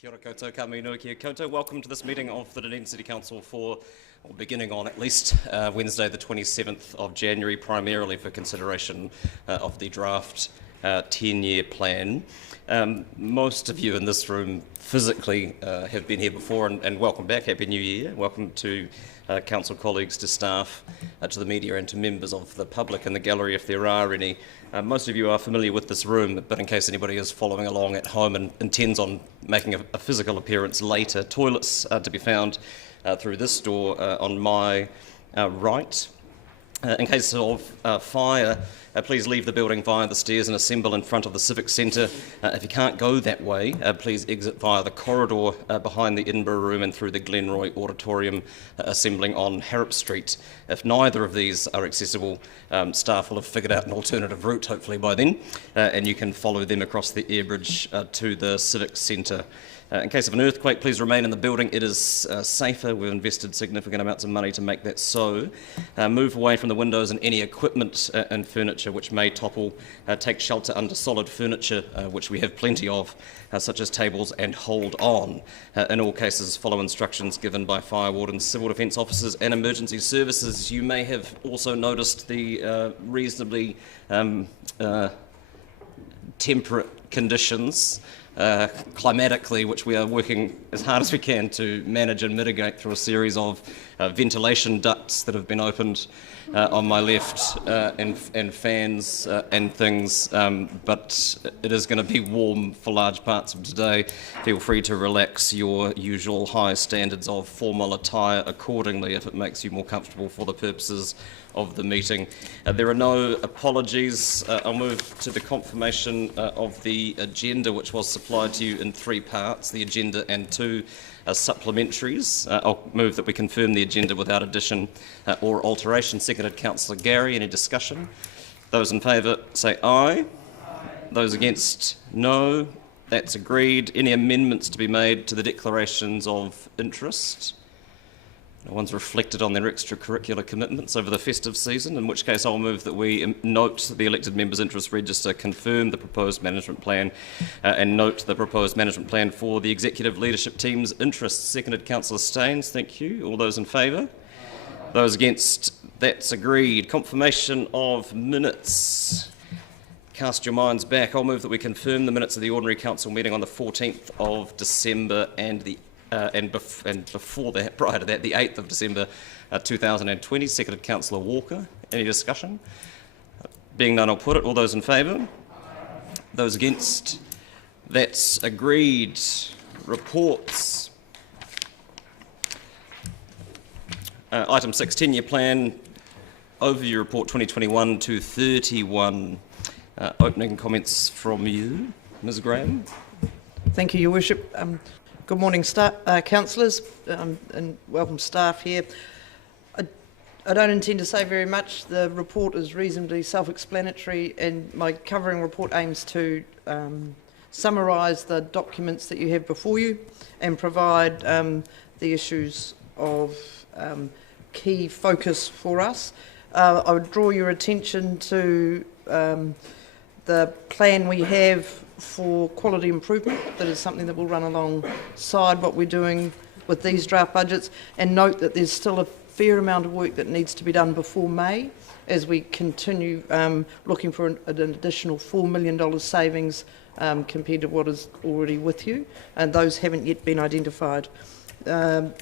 Kia ora koutou, ka mihi nui kia koutou. Welcome to this meeting of the Dunedin City Council beginning on at least Wednesday the 27th of January, primarily for consideration of the draft 10-year plan. Most of you in this room physically have been here before, and welcome back. Happy New Year. Welcome to council colleagues, to staff, to the media and to members of the public in the gallery if there are any. Most of you are familiar with this room, but in case anybody is following along at home and intends on making a physical appearance later, toilets are to be found through this door on my right. In case of fire, please leave the building via the stairs and assemble in front of the Civic Centre. If you can't go that way, please exit via the corridor behind the Edinburgh Room and through the Glenroy Auditorium, assembling on Harrop Street. If neither of these are accessible, staff will have figured out an alternative route, hopefully by then, and you can follow them across the air bridge to the Civic Centre. In case of an earthquake, please remain in the building. It is safer. We've invested significant amounts of money to make that so. Move away from the windows and any equipment and furniture which may topple. Take shelter under solid furniture, which we have plenty of, such as tables, and hold on. In all cases, follow instructions given by fire wardens, civil defence officers and emergency services. You may have also noticed the reasonably temperate conditions climatically, which we are working as hard as we can to manage and mitigate through a series of ventilation ducts that have been opened on my left and fans and things, but it is going to be warm for large parts of today. Feel free to relax your usual high standards of formal attire accordingly if it makes you more comfortable for the purposes of the meeting. There are no apologies. I'll move to the confirmation of the agenda, which was supplied to you in three parts, the agenda and two supplementaries. I'll move that we confirm the agenda without addition or alteration. Seconded Councillor Gary. Any discussion? Those in favour say aye. Those against, no. That's agreed. Any amendments to be made to the declarations of interest? No one's reflected on their extracurricular commitments over the festive season, in which case I'll move that we note the elected members' interest register, confirm the proposed management plan, and note the proposed management plan for the executive leadership team's interests. Seconded Councillor Staines. Thank you. All those in favour? Those against? That's agreed. Confirmation of minutes. Cast your minds back. I'll move that we confirm the minutes of the ordinary council meeting on the 14th of December and before that, prior to that, the 8th of December 2020. Seconded Councillor Walker. Any discussion? Being none, I'll put it. All those in favour? Those against? That's agreed. Reports. Item 6, 10-year plan, overview report 2021 to 31. Opening comments from you, Ms Graham. Thank you, Your Worship. Good morning, councillors, and welcome staff here. I don't intend to say very much. The report is reasonably self-explanatory, and my covering report aims to summarise the documents that you have before you and provide the issues of key focus for us. I would draw your attention to the plan we have for quality improvement. That is something that will run alongside what we're doing with these draft budgets, and note that there's still a fair amount of work that needs to be done before May as we continue looking for an additional $4 million savings compared to what is already with you, and those haven't yet been identified.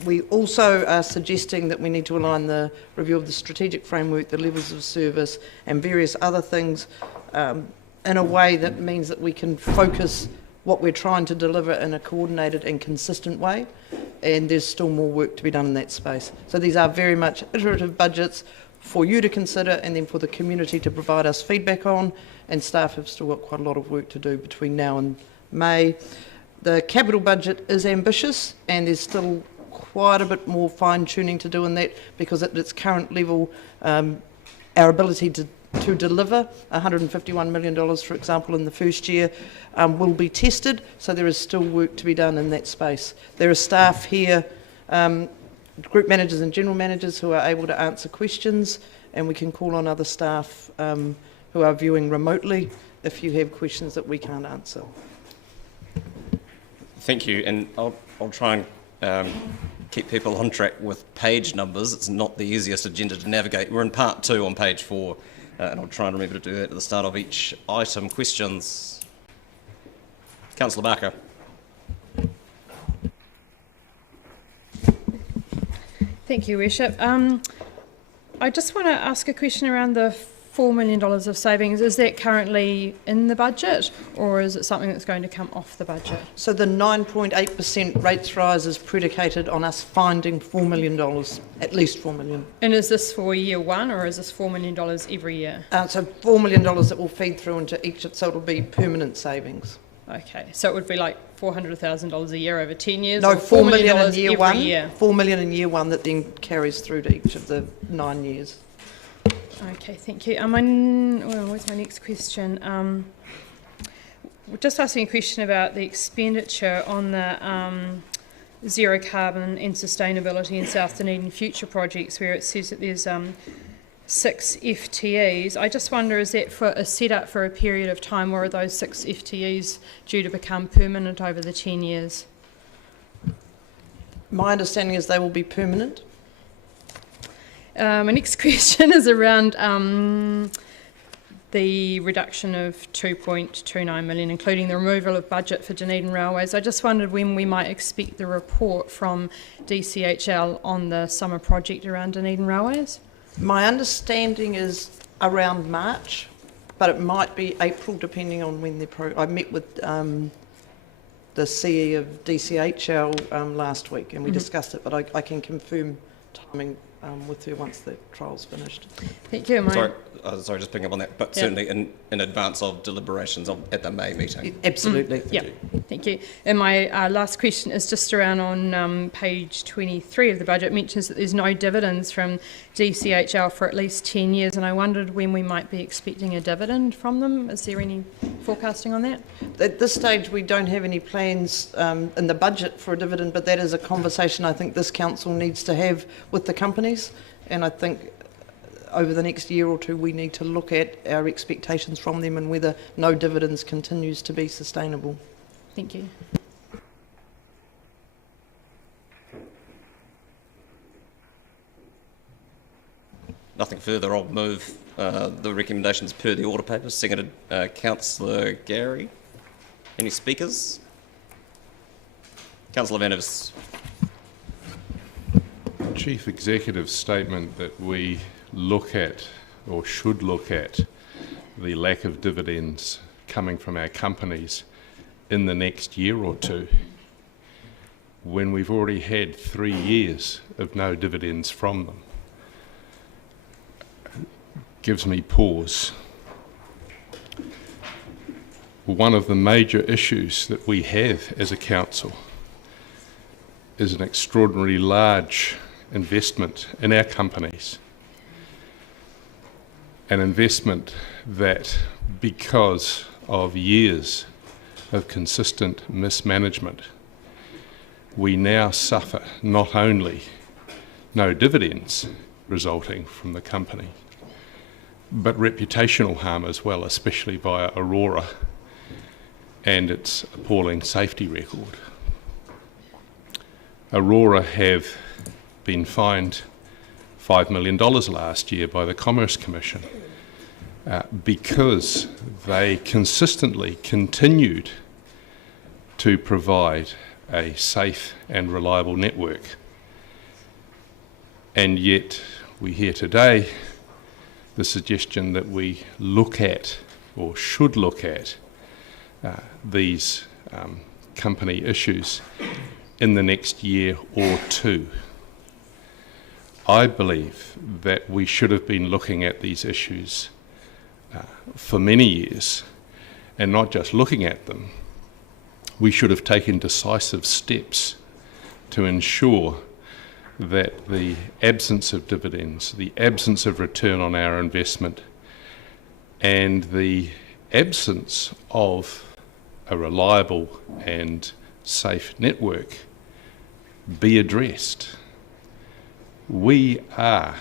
We also are suggesting that we need to align the review of the strategic framework, the levels of service and various other things in a way that means that we can focus what we're trying to deliver in a coordinated and consistent way, and there's still more work to be done in that space. So these are very much iterative budgets for you to consider and then for the community to provide us feedback on, and staff have still got quite a lot of work to do between now and May. The capital budget is ambitious, and there's still quite a bit more fine-tuning to do in that, because at its current level our ability to deliver $151 million, for example, in the first year will be tested, so there is still work to be done in that space. There are staff here, group managers and general managers, who are able to answer questions, and we can call on other staff who are viewing remotely if you have questions that we can't answer. Thank you, and I'll try and keep people on track with page numbers. It's not the easiest agenda to navigate. We're in part 2 on page 4, and I'll try and remember to do that at the start of each item. Questions? Councillor Barker. Thank you, Worship. I just want to ask a question around the $4 million of savings. Is that currently in the budget, or is it something that's going to come off the budget? So the 9.8% rates rise is predicated on us finding $4 million, at least $4 million. And is this for year one, or is this $4 million every year? So $4 million that will feed through into each, so it'll be permanent savings. Okay, so it would be like $400,000 a year over 10 years? No, or $4 million in year every one. Year? $4 million in year one that then carries through to each of the 9 years. Okay, thank you. What's my next question? We're just asking a question about the expenditure on the zero carbon and sustainability in South Dunedin future projects, where it says that there's 6 FTEs. I just wonder, is that for a setup for a period of time, or are those 6 FTEs due to become permanent over the 10 years? My understanding is they will be permanent. My next question is around the reduction of $2.29 million, including the removal of budget for Dunedin Railways. I just wondered when we might expect the report from DCHL on the summer project around Dunedin Railways. My understanding is around March, but it might be April depending on when I met with the CE of DCHL last week, and we discussed it, but I can confirm timing with her once the trial's finished. Thank you. Sorry, just picking up on that, but certainly in advance of deliberations at the May meeting. Absolutely. Thank you. And my last question is just around on page 23 of the budget. It mentions that there's no dividends from DCHL for at least 10 years, and I wondered when we might be expecting a dividend from them. Is there any forecasting on that? At this stage, we don't have any plans in the budget for a dividend, but that is a conversation I think this council needs to have with the companies, and I think over the next year or two we need to look at our expectations from them and whether no dividends continues to be sustainable. Thank you. Nothing further. I'll move the recommendations per the order paper. Seconded, Councillor Gary. Any speakers? Councillor Van Evers. Chief Executive's statement that we look at, or should look at, the lack of dividends coming from our companies in the next year or two, when we've already had 3 years of no dividends from them, gives me pause. One of the major issues that we have as a council is an extraordinarily large investment in our companies. An investment that, because of years of consistent mismanagement, we now suffer not only no dividends resulting from the company, but reputational harm as well, especially via Aurora and its appalling safety record. Aurora have been fined $5 million last year by the Commerce Commission because they consistently continued to provide a safe and reliable network. And yet we hear today the suggestion that we look at, or should look at, these company issues in the next year or two. I believe that we should have been looking at these issues for many years, and not just looking at them. We should have taken decisive steps to ensure that the absence of dividends, the absence of return on our investment, and the absence of a reliable and safe network be addressed. We are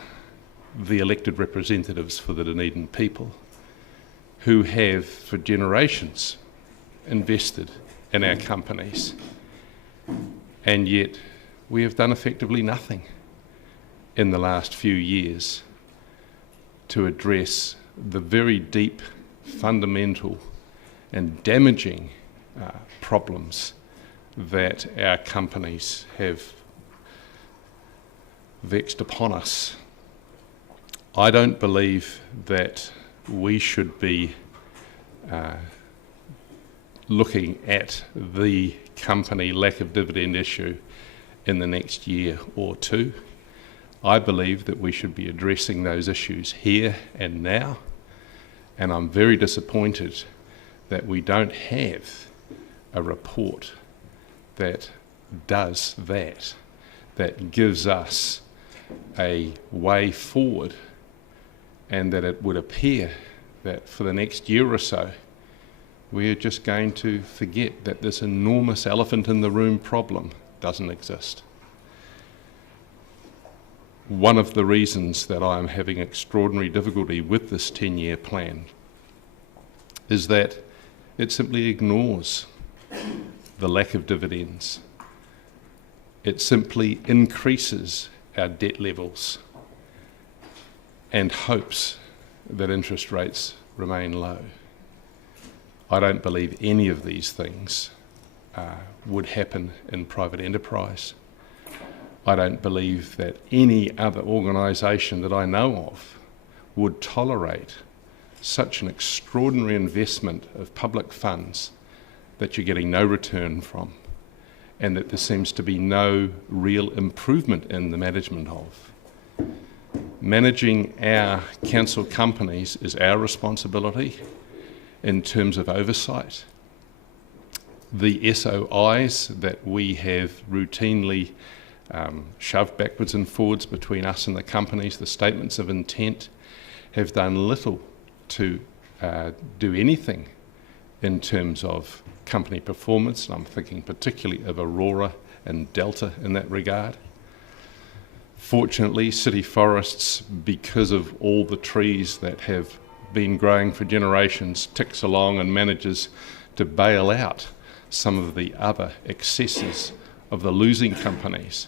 the elected representatives for the Dunedin people who have for generations invested in our companies, and yet we have done effectively nothing in the last few years to address the very deep, fundamental and damaging problems that our companies have vexed upon us. I don't believe that we should be looking at the company lack of dividend issue in the next year or two. I believe that we should be addressing those issues here and now, and I'm very disappointed that we don't have a report that does that gives us a way forward, and that it would appear that for the next year or so we're just going to forget that this enormous elephant in the room problem doesn't exist. One of the reasons that I'm having extraordinary difficulty with this 10-year plan is that it simply ignores the lack of dividends. It simply increases our debt levels and hopes that interest rates remain low. I don't believe any of these things would happen in private enterprise. I don't believe that any other organisation that I know of would tolerate such an extraordinary investment of public funds that you're getting no return from, and that there seems to be no real improvement in the management of. Managing our council companies is our responsibility in terms of oversight. The SOIs that we have routinely shoved backwards and forwards between us and the companies, the statements of intent, have done little to do anything in terms of company performance, and I'm thinking particularly of Aurora and Delta in that regard. Fortunately, city forests, because of all the trees that have been growing for generations, ticks along and manages to bail out some of the other excesses of the losing companies.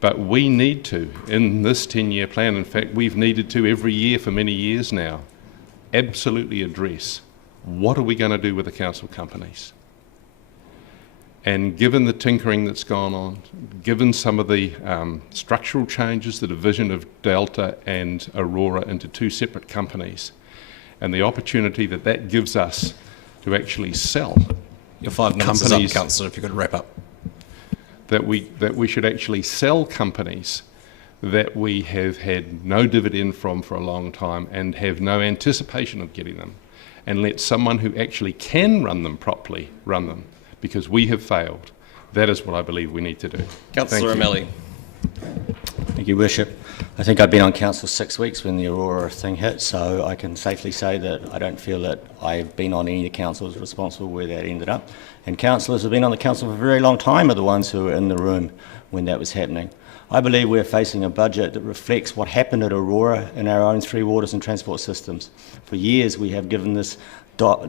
But we need to, in this 10-year plan, in fact, we've needed to every year for many years now, absolutely address what are we going to do with the council companies. And given the tinkering that's gone on, given some of the structural changes, the division of Delta and Aurora into two separate companies, and the opportunity that that gives us to actually sell Your 5 minutes is up, Councillor, if you could wrap up. That we should actually sell companies that we have had no dividend from for a long time and have no anticipation of getting them, and let someone who actually can run them properly run them, because we have failed. That is what I believe we need to do. Councillor O'Malley. Thank you, Worship. I think I've been on council 6 weeks when the Aurora thing hit, so I can safely say that I don't feel that I've been on any councils responsible where that ended up. And councillors who have been on the council for a very long time are the ones who were in the room when that was happening. I believe we're facing a budget that reflects what happened at Aurora in our own three waters and transport systems. For years we have given this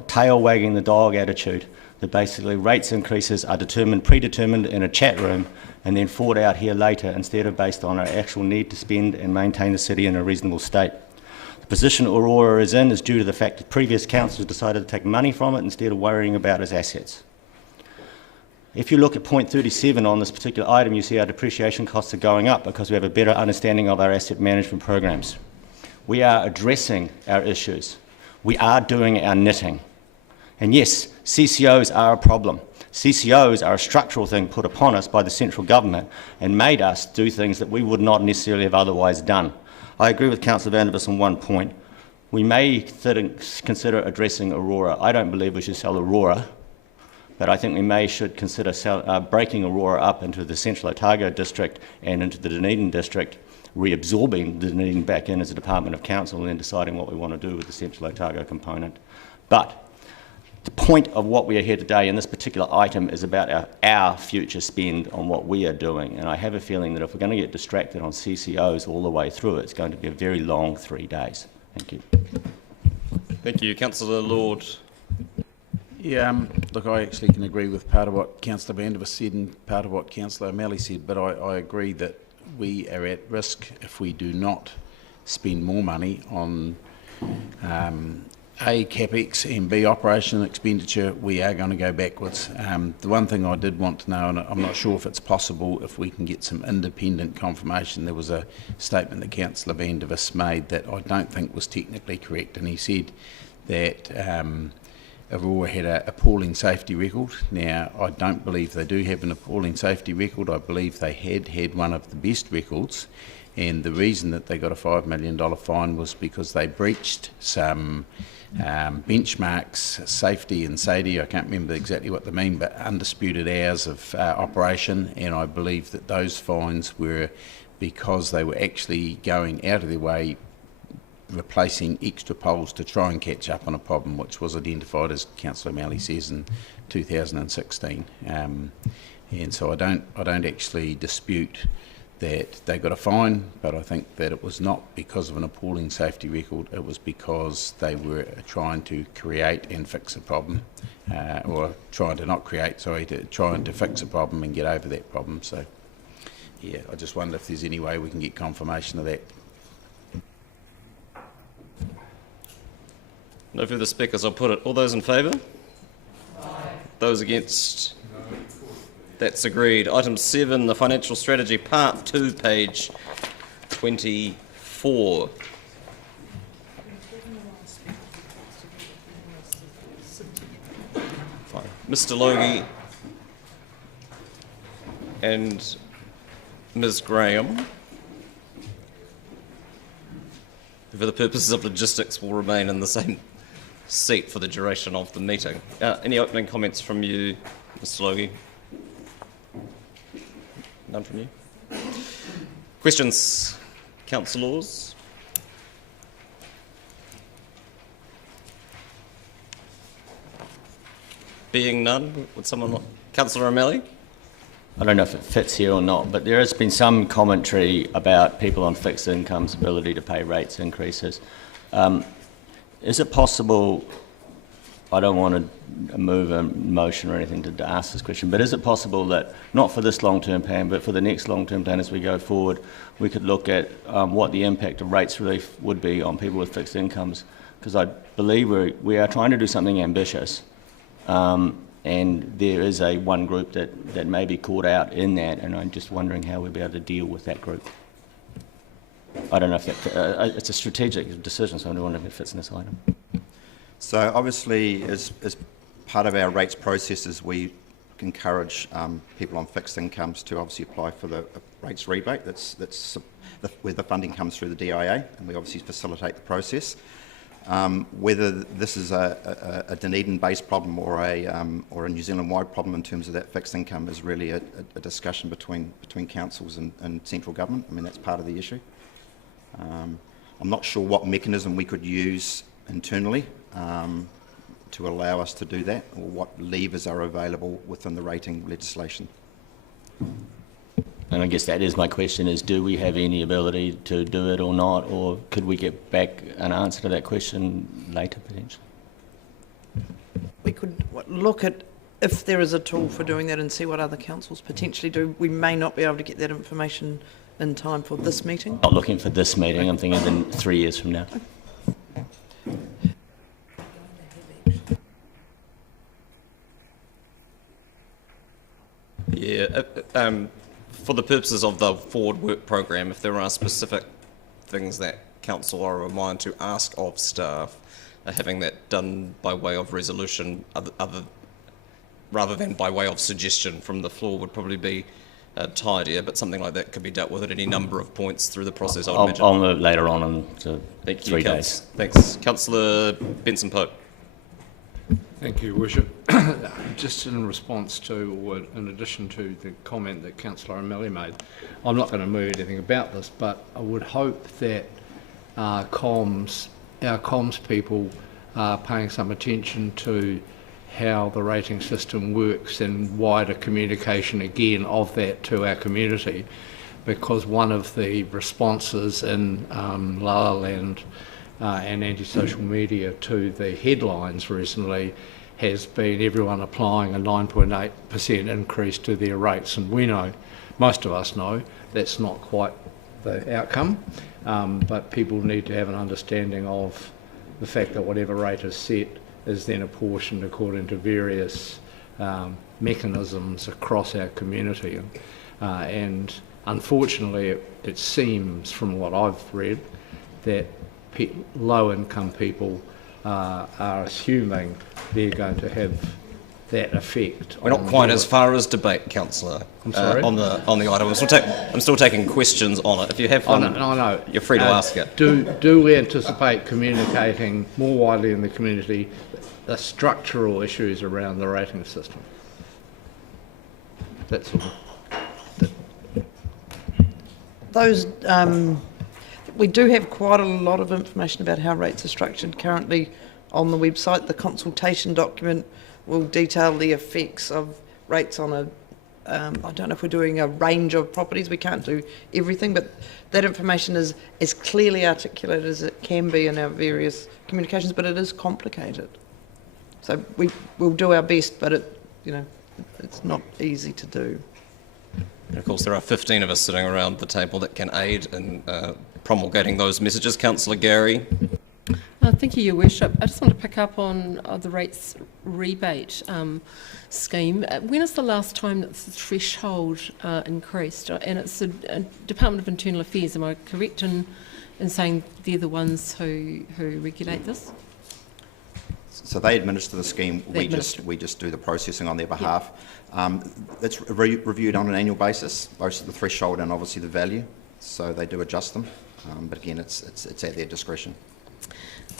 tail wagging the dog attitude that basically rates increases are predetermined in a chat room and then fought out here later instead of based on our actual need to spend and maintain the city in a reasonable state. The position Aurora is in is due to the fact that previous councils decided to take money from it instead of worrying about its assets. If you look at point 37 on this particular item, you see our depreciation costs are going up because we have a better understanding of our asset management programs. We are addressing our issues. We are doing our knitting. And yes, CCOs are a problem. CCOs are a structural thing put upon us by the central government and made us do things that we would not necessarily have otherwise done. I agree with Councillor Vandervis on one point. We may consider addressing Aurora. I don't believe we should sell Aurora, but I think we should consider breaking Aurora up into the Central Otago district and into the Dunedin district, reabsorbing the Dunedin back in as a department of council and then deciding what we want to do with the Central Otago component. But the point of what we are here today in this particular item is about our future spend on what we are doing. And I have a feeling that if we're going to get distracted on CCOs all the way through, it's going to be a very long 3 days. Thank you. Thank you. Councillor Lord. Yeah, look, I actually can agree with part of what Councillor Vandervis said and part of what Councillor O'Malley said, but I agree that we are at risk if we do not spend more money on A, CapEx, and B, operation and expenditure. We are going to go backwards. The one thing I did want to know, and I'm not sure if it's possible, if we can get some independent confirmation. There was a statement that Councillor Vandervis made that I don't think was technically correct, and he said that Aurora had an appalling safety record. Now, I don't believe they do have an appalling safety record. I believe they had one of the best records, and the reason that they got a $5 million fine was because they breached some benchmarks, safety and SAIDI, I can't remember exactly what they mean, but undisputed hours of operation, and I believe that those fines were because they were actually going out of their way replacing extra poles to try and catch up on a problem which was identified, as Councillor O'Malley says, in 2016. And so I don't actually dispute that they got a fine, but I think that it was not because of an appalling safety record. It was because they were trying to create and fix a problem, or trying to not create, sorry, trying to fix a problem and get over that problem. So yeah, I just wonder if there's any way we can get confirmation of that. No further speakers, I'll put it. All those in favour? Aye. Those against? No. That's agreed. Item 7, the Financial Strategy, Part 2, page 24. Mr. Logie and Ms. Graham, for the purposes of logistics, will remain in the same seat for the duration of the meeting. Any opening comments from you, Mr. Logie? None from you? Questions, councillors? Being none, would someone like... Councillor O'Malley? I don't know if it fits here or not, but there has been some commentary about people on fixed income's ability to pay rates increases. Is it possible, I don't want to move a motion or anything to ask this question, but is it possible that, not for this long-term plan, but for the next long-term plan as we go forward, we could look at what the impact of rates relief would be on people with fixed incomes? Because I believe we are trying to do something ambitious. And there is one group that may be caught out in that, and I'm just wondering how we'll be able to deal with that group. I don't know if that, it's a strategic decision, so I wonder if it fits in this item. So obviously, as part of our rates processes, we encourage people on fixed incomes to obviously apply for the rates rebate. That's where the funding comes through the DIA, and we obviously facilitate the process. Whether this is a Dunedin-based problem or a New Zealand-wide problem in terms of that fixed income is really a discussion between councils and central government. I mean, that's part of the issue. I'm not sure what mechanism we could use internally to allow us to do that, or what levers are available within the rating legislation. And I guess that is my question, is do we have any ability to do it or not, or could we get back an answer to that question later potentially? We could look at if there is a tool for doing that and see what other councils potentially do. We may not be able to get that information in time for this meeting. Not looking for this meeting, I'm thinking in 3 years from now. Yeah, for the purposes of the forward work program, if there are specific things that council are reminded to ask of staff, having that done by way of resolution rather than by way of suggestion from the floor would probably be tidier, but something like that could be dealt with at any number of points through the process, I would imagine. I'll move later on in Thank 3 you, days. Thanks. Councillor Benson-Pope. Thank you, Worship. Just in response to, or in addition to the comment that Councillor O'Malley made, I'm not going to move anything about this, but I would hope that our comms people are paying some attention to how the rating system works and wider communication again of that to our community, because one of the responses in La La Land and anti-social media to the headlines recently has been everyone applying a 9.8% increase to their rates, and we know, most of us know, that's not quite the outcome, but people need to have an understanding of the fact that whatever rate is set is then apportioned according to various mechanisms across our community. And unfortunately, it seems from what I've read that low-income people are assuming they're going to have that effect. We're not quite as far as debate, Councillor. I'm sorry? On the item. I'm still taking questions on it. If you have one, I know. you're free to ask it. Do we anticipate communicating more widely in the community the structural issues around the rating system? That's all. Those, we do have quite a lot of information about how rates are structured currently on the website. The consultation document will detail the effects of rates on a, I don't know if we're doing a range of properties, we can't do everything, but that information is as clearly articulated as it can be in our various communications, but it is complicated. So we'll do our best, but it's not easy to do. And of course, there are 15 of us sitting around the table that can aid in promulgating those messages. Councillor Gary. Thank you, Your Worship. I just want to pick up on the rates rebate scheme. When is the last time that the threshold increased? And it's the Department of Internal Affairs. Am I correct in saying they're the ones who regulate this? So they administer the scheme. We just do the processing on their behalf. It's reviewed on an annual basis, both the threshold and obviously the value. So they do adjust them, but again, it's at their discretion.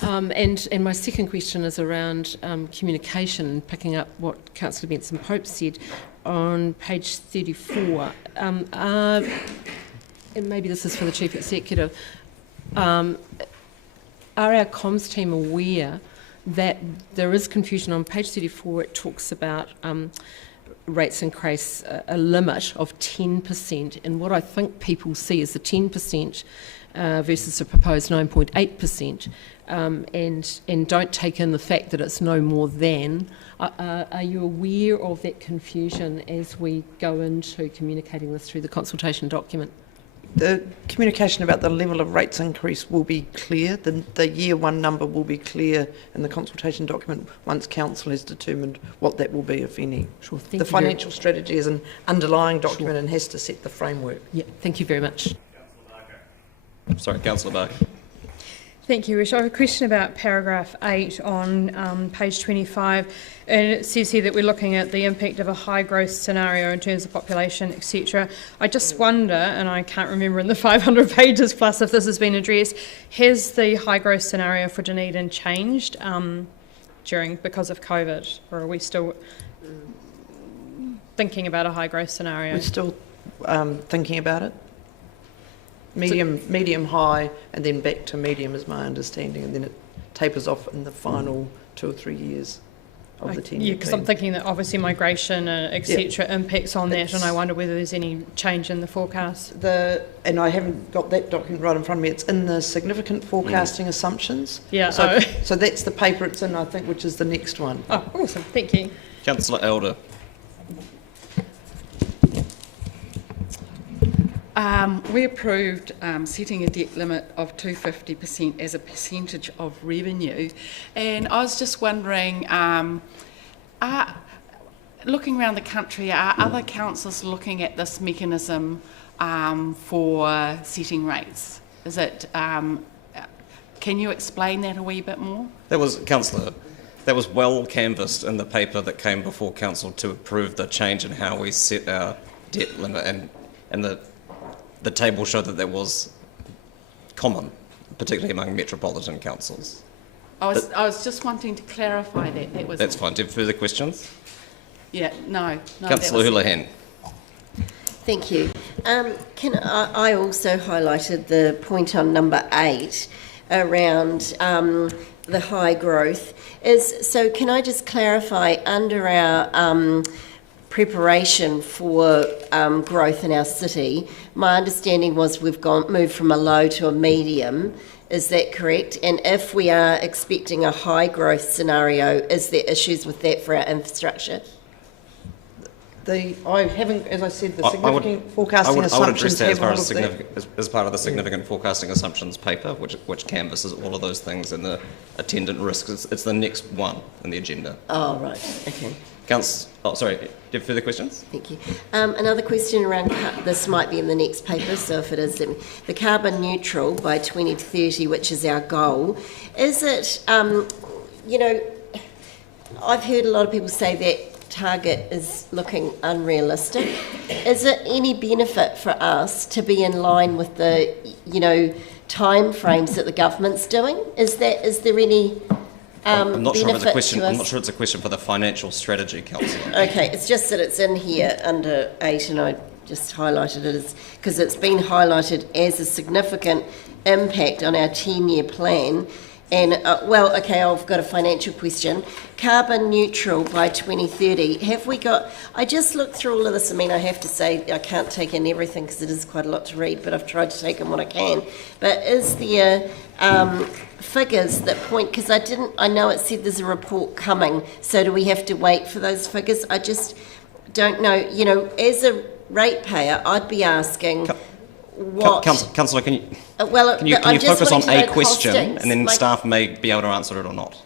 And my second question is around communication, picking up what Councillor Benson-Pope said on page 34. And maybe this is for the Chief Executive. Are our comms team aware that there is confusion? On page 34, it talks about rates increase a limit of 10%, and what I think people see is the 10% versus the proposed 9.8%, and don't take in the fact that it's no more than. Are you aware of that confusion as we go into communicating this through the consultation document? The communication about the level of rates increase will be clear. The year one number will be clear in the consultation document once Council has determined what that will be, if any. Sure, thank the you. financial strategy is an underlying document and has to set the framework. Yeah, thank you very much. Sorry, Councillor Barker. Thank you, Rish. I have a question about paragraph 8 on page 25, and it says here that we're looking at the impact of a high growth scenario in terms of population, etc. I just wonder, and I can't remember in the 500 pages plus if this has been addressed, has the high growth scenario for Dunedin changed because of COVID, or are we still thinking about a high growth scenario? We're still thinking about it. Medium, high, and then back to medium is my understanding, and then it tapers off in the final 2 or 3 years of the 10-year. Yeah, because I'm thinking that obviously migration, etc., impacts on that, and I wonder whether there's any change in the forecast. And I haven't got that document right in front of me. It's in the significant forecasting assumptions. Yeah. So that's the paper it's in, I think, which is the next one. Oh, awesome. Thank you. Councillor Elder. We approved setting a debt limit of 250% as a percentage of revenue, and I was just wondering, looking around the country, are other councils looking at this mechanism for setting rates? Is it? Can you explain that a wee bit more? That was, Councillor, that was well canvassed in the paper that came before Council to approve the change in how we set our debt limit, and the table showed that was common, particularly among metropolitan councils. I was just wanting to clarify that. That's fine. Do you have further questions? Yeah, no. Councillor Houlihan. Thank you. I also highlighted the point on number 8 around the high growth. So can I just clarify, under our preparation for growth in our city, my understanding was we've moved from a low to a medium, Is that correct? And if we are expecting a high growth scenario, is there issues with that for our infrastructure? I haven't, as I said, the I significant forecasting I would assumptions address that as have far all as, of that. as part of the significant forecasting assumptions paper, which canvasses all of those things and the attendant risks. It's the next one in the agenda. Oh, right, okay. Sorry, do you have further questions? Thank you. Another question around, this might be in the next paper, so if it is, the carbon neutral by 2030, which is our goal, is it, you know, I've heard a lot of people say that target is looking unrealistic. Is it any benefit for us to be in line with the, you know, time frames that the government's doing? Is there any I'm not sure if it's a question. benefit to us? I'm not sure it's a question for the financial strategy, Councillor. Okay, it's just that it's in here under 8 and I just highlighted it as, because it's been highlighted as a significant impact on our 10-year plan. And, well, okay, I've got a financial question. Carbon neutral by 2030. Have we got... I just looked through all of this. I mean, I have to say I can't take in everything because it is quite a lot to read, but I've tried to take in what I can. But is there figures that point... Because I know it said there's a report coming, so do we have to wait for those figures? I just don't know. You know, as a ratepayer, I'd be asking... Councillor, can you I'm just focus on wanting to a know question costings. and then Like, staff may be able to answer it or not?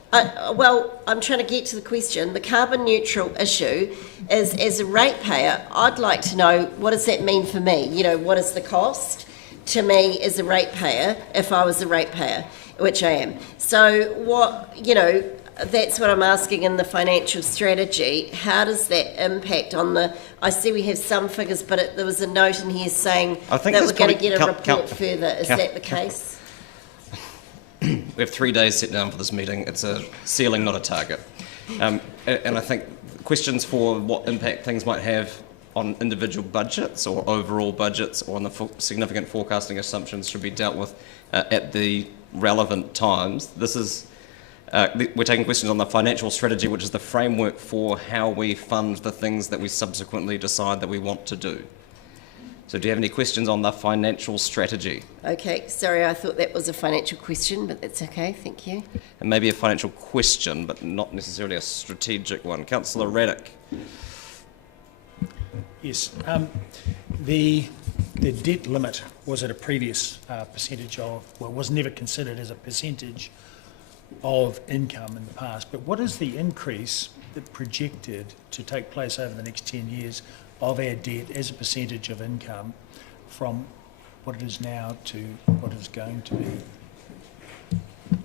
well, I'm trying to get to the question. The carbon neutral issue is, as a ratepayer, I'd like to know what does that mean for me? You know, what is the cost to me as a ratepayer if I was a ratepayer, which I am. So what, you know, that's what I'm asking in the financial strategy. How does that impact on the... I see we have some figures, but there was a note in here saying that we're going to get a report further. Is that the case? We have 3 days set down for this meeting. It's a ceiling, not a target. And I think questions for what impact things might have on individual budgets or overall budgets or on the significant forecasting assumptions should be dealt with at the relevant times. This is... we're taking questions on the financial strategy, which is the framework for how we fund the things that we subsequently decide that we want to do. So do you have any questions on the financial strategy? Okay, sorry, I thought that was a financial question, but that's okay, thank you. And maybe a financial question, but not necessarily a strategic one. Councillor Raddick. Yes, the debt limit was at a previous percentage of, well, was never considered as a percentage of income in the past, but what is the increase that projected to take place over the next 10 years of our debt as a percentage of income from what it is now to what it is going to be?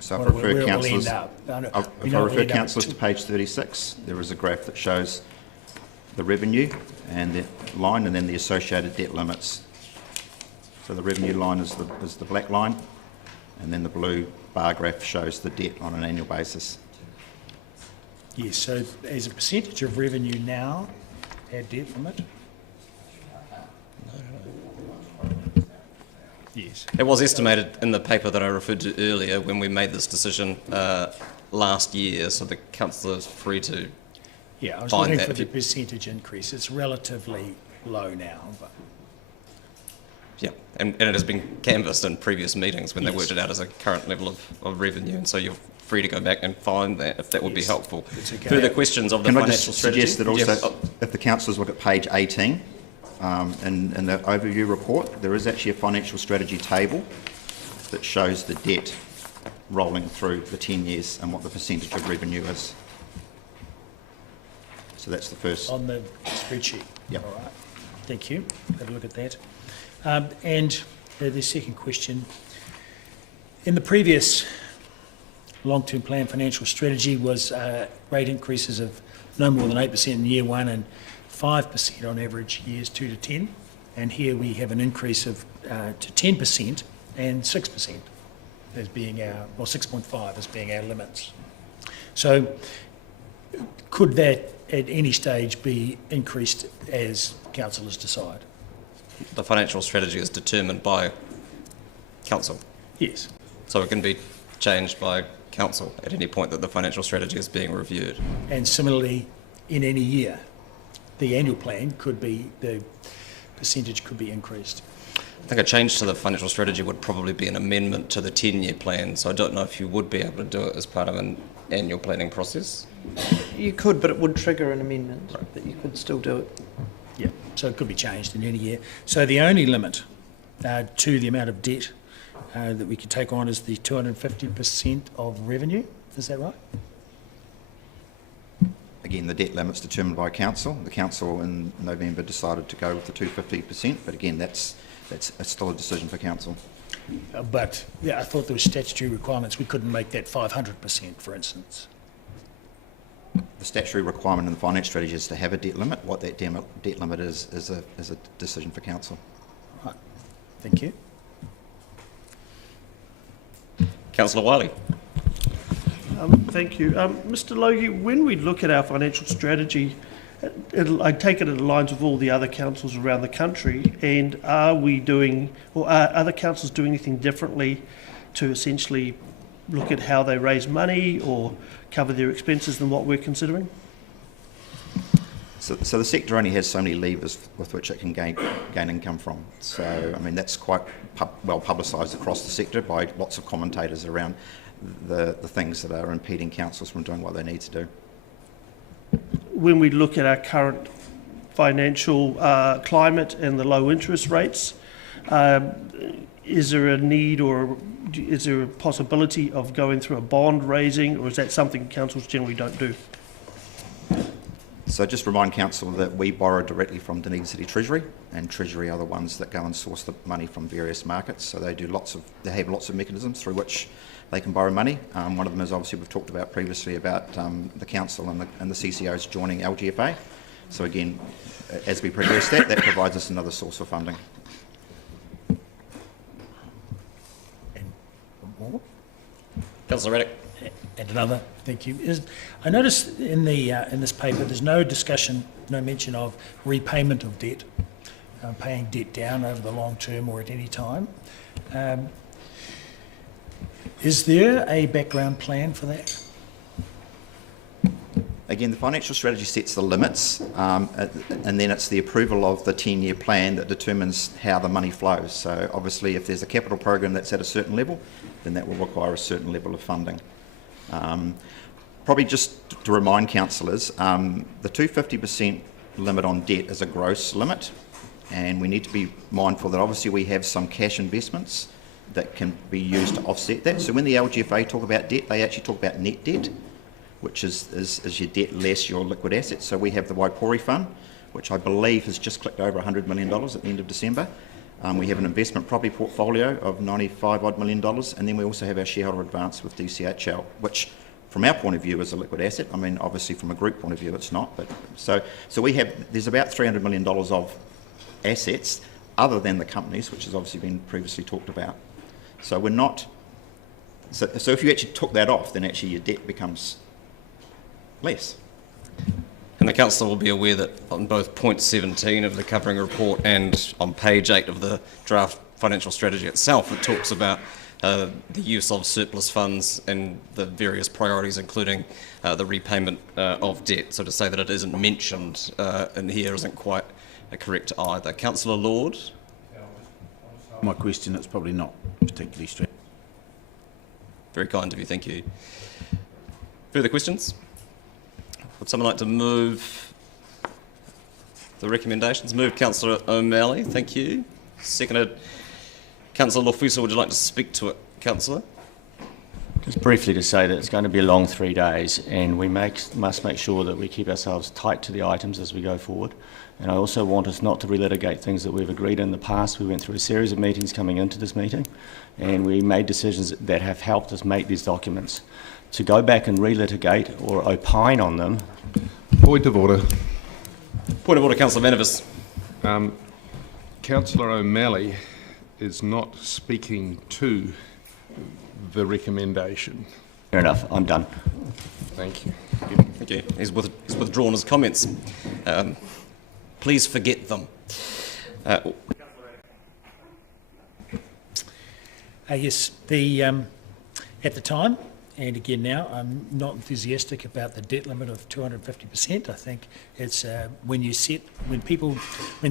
So Well, if I refer where it will councillors, end up. if I refer councillors to page 36, there is a graph that shows the revenue and the line and then the associated debt limits. So the revenue line is the black line, and then the blue bar graph shows the debt on an annual basis. Yes, so as a percentage of revenue now, our debt limit? Yes. It was estimated in the paper that I referred to earlier when we made this decision last year, so the councillor is free to Yeah, I was find looking that for if the you- percentage increase. It's relatively low now, but Yeah, and it has been canvassed in previous meetings when they Yes. worked it out as a current level of revenue, and so you're free to go back and find that if that would be Yes, helpful. it's okay. Further questions of the Can I financial just strategy? suggest that also, Yes. if the councillors look at page 18, in the overview report, there is actually a financial strategy table that shows the debt rolling through the 10 years and what the percentage of revenue is. So that's the first. on the spreadsheet. Yep. All right, thank you. Have a look at that. And the second question. In the previous long-term plan financial strategy was rate increases of no more than 8% in year 1 and 5% on average years 2 to 10. And here we have an increase of to 10% and 6% as being our, or 6.5 as being our limits. So could that at any stage be increased as councillors decide? The financial strategy is determined by council, Yes. so it can be changed by council at any point that the financial strategy is being reviewed. And similarly, in any year, the annual plan could be, the percentage could be increased. I think a change to the financial strategy would probably be an amendment to the 10-year plan, so I don't know if you would be able to do it as part of an annual planning process. You could, but it would trigger an amendment, but you could still do it. Yeah, so it could be changed in any year. So the only limit to the amount of debt that we could take on is the 250% of revenue. Is that right? Again, the debt limit's determined by council. The council in November decided to go with the 250%, but again, that's still a decision for council. But yeah, I thought there were statutory requirements. We couldn't make that 500%, for instance. The statutory requirement in the finance strategy is to have a debt limit. What that debt limit is a decision for council. Right. Thank you. Councillor Wiley. Thank you. Mr Logie, when we look at our financial strategy, I take it aligns with all the other councils around the country, and are other councils doing anything differently to essentially look at how they raise money or cover their expenses than what we're considering? So the sector only has so many levers with which it can gain income from. So, I mean, that's quite well publicised across the sector by lots of commentators around the things that are impeding councils from doing what they need to do. When we look at our current financial climate and the low interest rates, is there a need or is there a possibility of going through a bond raising, or is that something councils generally don't do? So just remind council that we borrow directly from Dunedin City Treasury, and Treasury are the ones that go and source the money from various markets. So they have lots of mechanisms through which they can borrow money. One of them is obviously we've talked about previously about the council and the CCOs joining LGFA. So again, as we progress that provides us another source of funding. Councillor Raddick. And another, thank you. I noticed in this paper there's no discussion, no mention of repayment of debt, paying debt down over the long term or at any time. Is there a background plan for that? Again, the financial strategy sets the limits, and then it's the approval of the 10-year plan that determines how the money flows. So obviously, if there's a capital program that's at a certain level, then that will require a certain level of funding. Probably just to remind councillors, the 250% limit on debt is a gross limit, and we need to be mindful that obviously we have some cash investments that can be used to offset that. So when the LGFA talk about debt, they actually talk about net debt, which is your debt less your liquid assets. So we have the Waipori Fund, which I believe has just clicked over $100 million at the end of December. We have an investment property portfolio of $95 million, and then we also have our shareholder advance with DCHL, which from our point of view is a liquid asset. I mean, obviously from a group point of view it's not, but so there's about $300 million of assets other than the companies, which has obviously been previously talked about. So we're not, so if you actually took that off, then actually your debt becomes less. And the council will be aware that on both point 17 of the covering report and on page 8 of the draft financial strategy itself, it talks about the use of surplus funds and the various priorities, including the repayment of debt. So to say that it isn't mentioned in here isn't quite correct either. Councillor Lord. My question, it's probably not particularly straight. Very kind of you, thank you. Further questions? Would someone like to move the recommendations? Move Councillor O'Malley, thank you. Seconded Councillor Lofusa, would you like to speak to it, Councillor? Just briefly to say that it's going to be a long 3 days, and we must make sure that we keep ourselves tight to the items as we go forward. And I also want us not to relitigate things that we've agreed in the past. We went through a series of meetings coming into this meeting, and we made decisions that have helped us make these documents. To go back and relitigate or opine on them. Point of order. Point of order, Councillor Manavis. Councillor O'Malley is not speaking to the recommendation. Fair enough, I'm done. Thank you. Thank you. He's withdrawn his comments. Please forget them. Yes, at the time, and again now, I'm not enthusiastic about the debt limit of 250%. I think it's when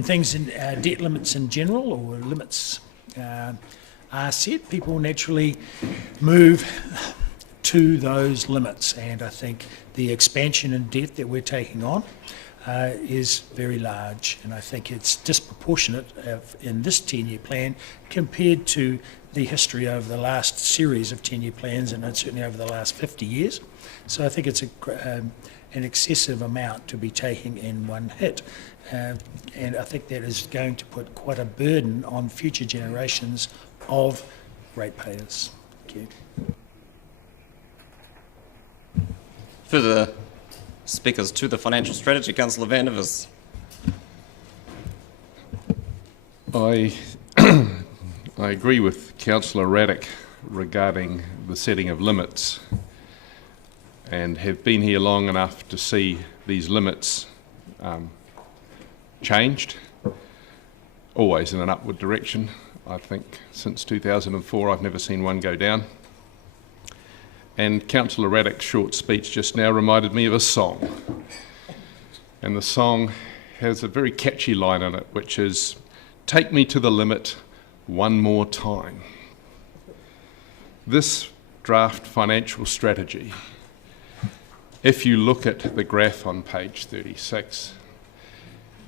things in debt limits in general or limits are set, people naturally move to those limits, and I think the expansion in debt that we're taking on is very large, and I think it's disproportionate in this 10-year plan compared to the history over the last series of 10-year plans, and certainly over the last 50 years. So I think it's an excessive amount to be taking in one hit, and I think that is going to put quite a burden on future generations of ratepayers. Thank you. Further speakers to the financial strategy, Councillor Van der Vis. I agree with Councillor Raddick regarding the setting of limits, and have been here long enough to see these limits changed, always in an upward direction. I think since 2004 I've never seen one go down. And Councillor Raddick's short speech just now reminded me of a song. And the song has a very catchy line in it, which is, "Take me to the limit one more time." This draft financial strategy, if you look at the graph on page 36,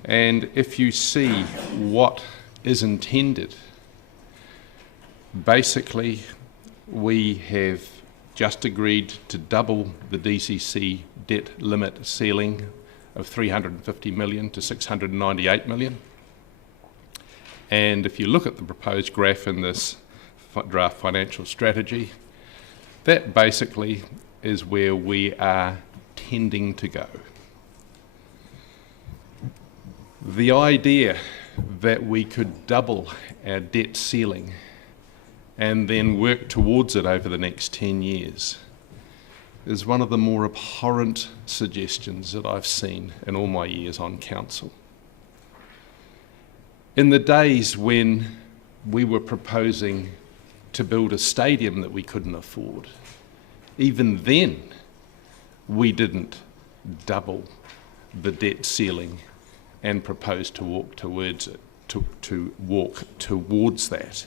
and if you see what is intended, basically we have just agreed to double the DCC debt limit ceiling of 350 million to 698 million. And if you look at the proposed graph in this draft financial strategy, that basically is where we are tending to go. The idea that we could double our debt ceiling and then work towards it over the next 10 years is one of the more abhorrent suggestions that I've seen in all my years on council. In the days when we were proposing to build a stadium that we couldn't afford, even then we didn't double the debt ceiling and propose to walk towards it, to walk towards that.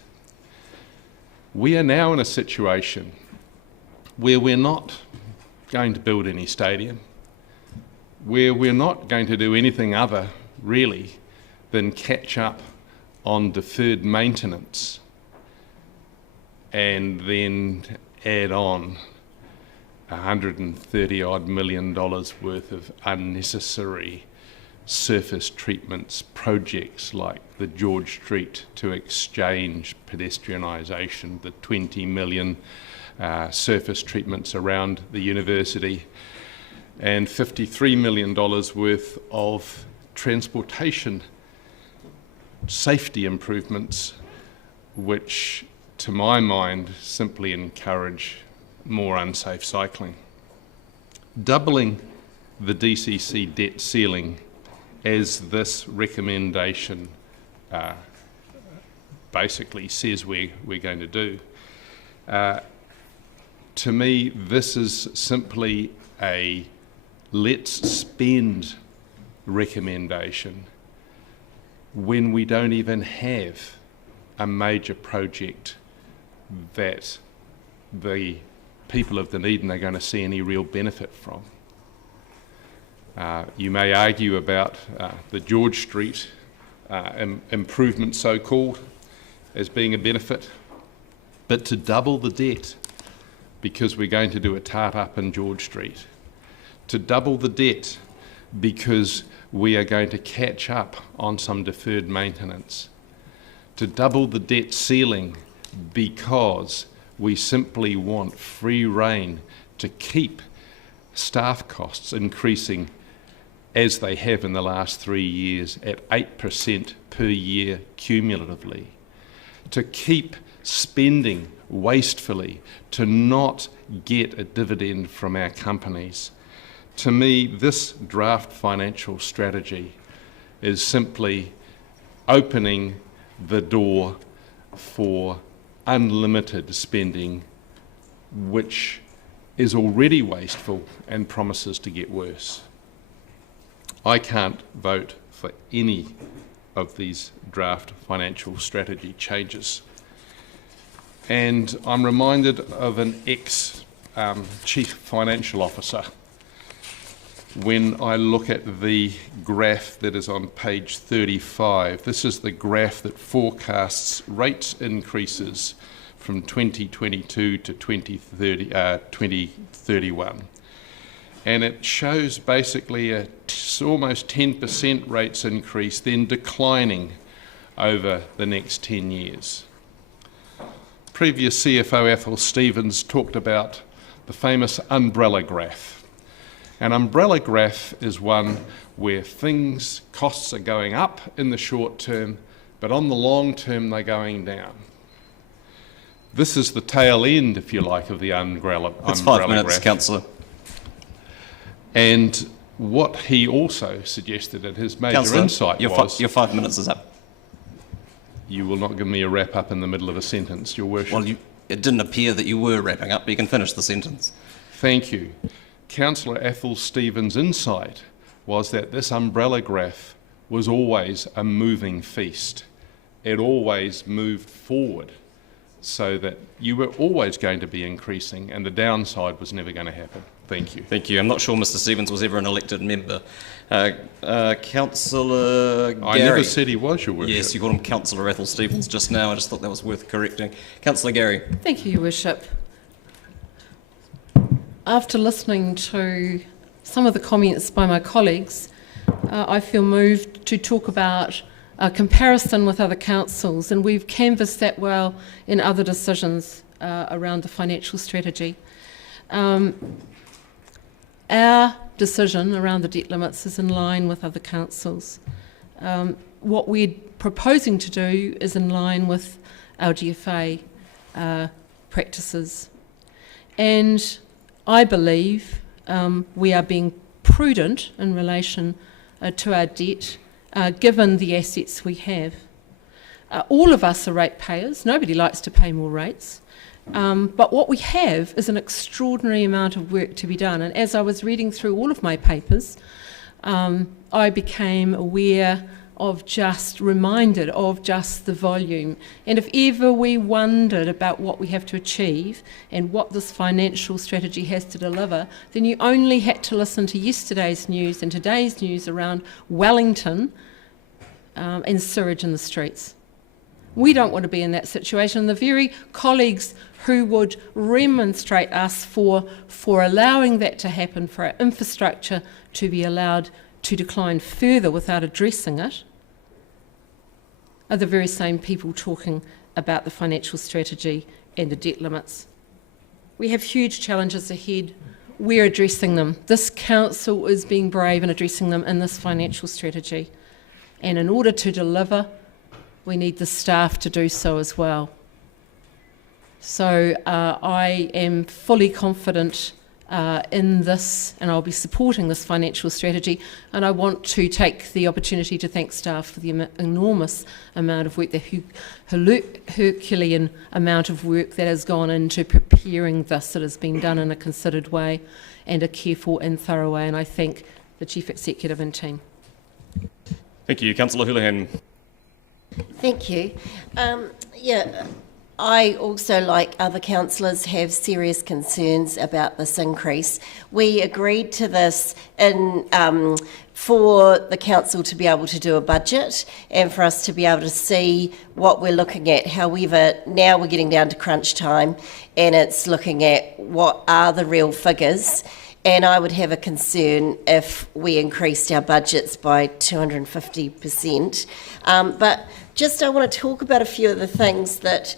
We are now in a situation where we're not going to build any stadium, where we're not going to do anything other, really, than catch up on deferred maintenance and then add on $130 million worth of unnecessary surface treatments projects like the George Street to Exchange pedestrianisation, the 20 million surface treatments around the university, and $53 million worth of transportation safety improvements, which to my mind simply encourage more unsafe cycling. Doubling the DCC debt ceiling, as this recommendation basically says we're going to do, to me this is simply a let's spend recommendation when we don't even have a major project that the people of Dunedin are going to see any real benefit from. You may argue about the George Street improvement, so-called, as being a benefit, but to double the debt because we're going to do a tart-up in George Street, to double the debt because we are going to catch up on some deferred maintenance, to double the debt ceiling because we simply want free rein to keep staff costs increasing as they have in the last 3 years at 8% per year cumulatively, to keep spending wastefully, to not get a dividend from our companies. To me, this draft financial strategy is simply opening the door for unlimited spending, which is already wasteful and promises to get worse. I can't vote for any of these draft financial strategy changes. And I'm reminded of an ex-chief financial officer when I look at the graph that is on page 35. This is the graph that forecasts rates increases from 2022 to 2031. And it shows basically a almost 10% rates increase, then declining over the next 10 years. Previous CFO Ethel Stevens talked about the famous umbrella graph. An umbrella graph is one where costs are going up in the short term, but on the long term they're going down. This is the tail end, if you like, of the umbrella graph. It's 5 minutes, Councillor. And what he also suggested in his major Councillor, insight was... your 5 minutes is up. You will not give me a wrap up in the middle of a sentence, Your Worship. Well, it didn't appear that you were wrapping up, but you can finish the sentence. Thank you. Councillor Ethel Stevens' insight was that this umbrella graph was always a moving feast. It always moved forward so that you were always going to be increasing and the downside was never going to happen. Thank you. Thank you. I'm not sure Mr. Stevens was ever an elected member. Councillor Gary. I never said he was, Your Worship. Yes, you called him Councillor Ethel Stevens just now. I just thought that was worth correcting. Councillor Gary. Thank you, Your Worship. After listening to some of the comments by my colleagues, I feel moved to talk about a comparison with other councils, and we've canvassed that well in other decisions around the financial strategy. Our decision around the debt limits is in line with other councils. What we're proposing to do is in line with our GFA practices. And I believe we are being prudent in relation to our debt, given the assets we have. All of us are ratepayers. Nobody likes to pay more rates. But what we have is an extraordinary amount of work to be done. And as I was reading through all of my papers, I became reminded of just the volume. And if ever we wondered about what we have to achieve and what this financial strategy has to deliver, then you only had to listen to yesterday's news and today's news around Wellington and sewage in the streets. We don't want to be in that situation. The very colleagues who would remonstrate us for allowing that to happen, for our infrastructure to be allowed to decline further without addressing it, are the very same people talking about the financial strategy and the debt limits. We have huge challenges ahead. We're addressing them. This council is being brave in addressing them in this financial strategy. And in order to deliver, we need the staff to do so as well. So I am fully confident in this, and I'll be supporting this financial strategy, and I want to take the opportunity to thank staff for the enormous amount of work, the Herculean amount of work that has gone into preparing this. It has been done in a considered way and a careful and thorough way, and I thank the Chief Executive and team. Thank you. Councillor Houlihan. Thank you. I also, like other councillors, have serious concerns about this increase. We agreed to this for the council to be able to do a budget and for us to be able to see what we're looking at. However, now we're getting down to crunch time and it's looking at what are the real figures. And I would have a concern if we increased our budgets by 250%. But just I want to talk about a few of the things that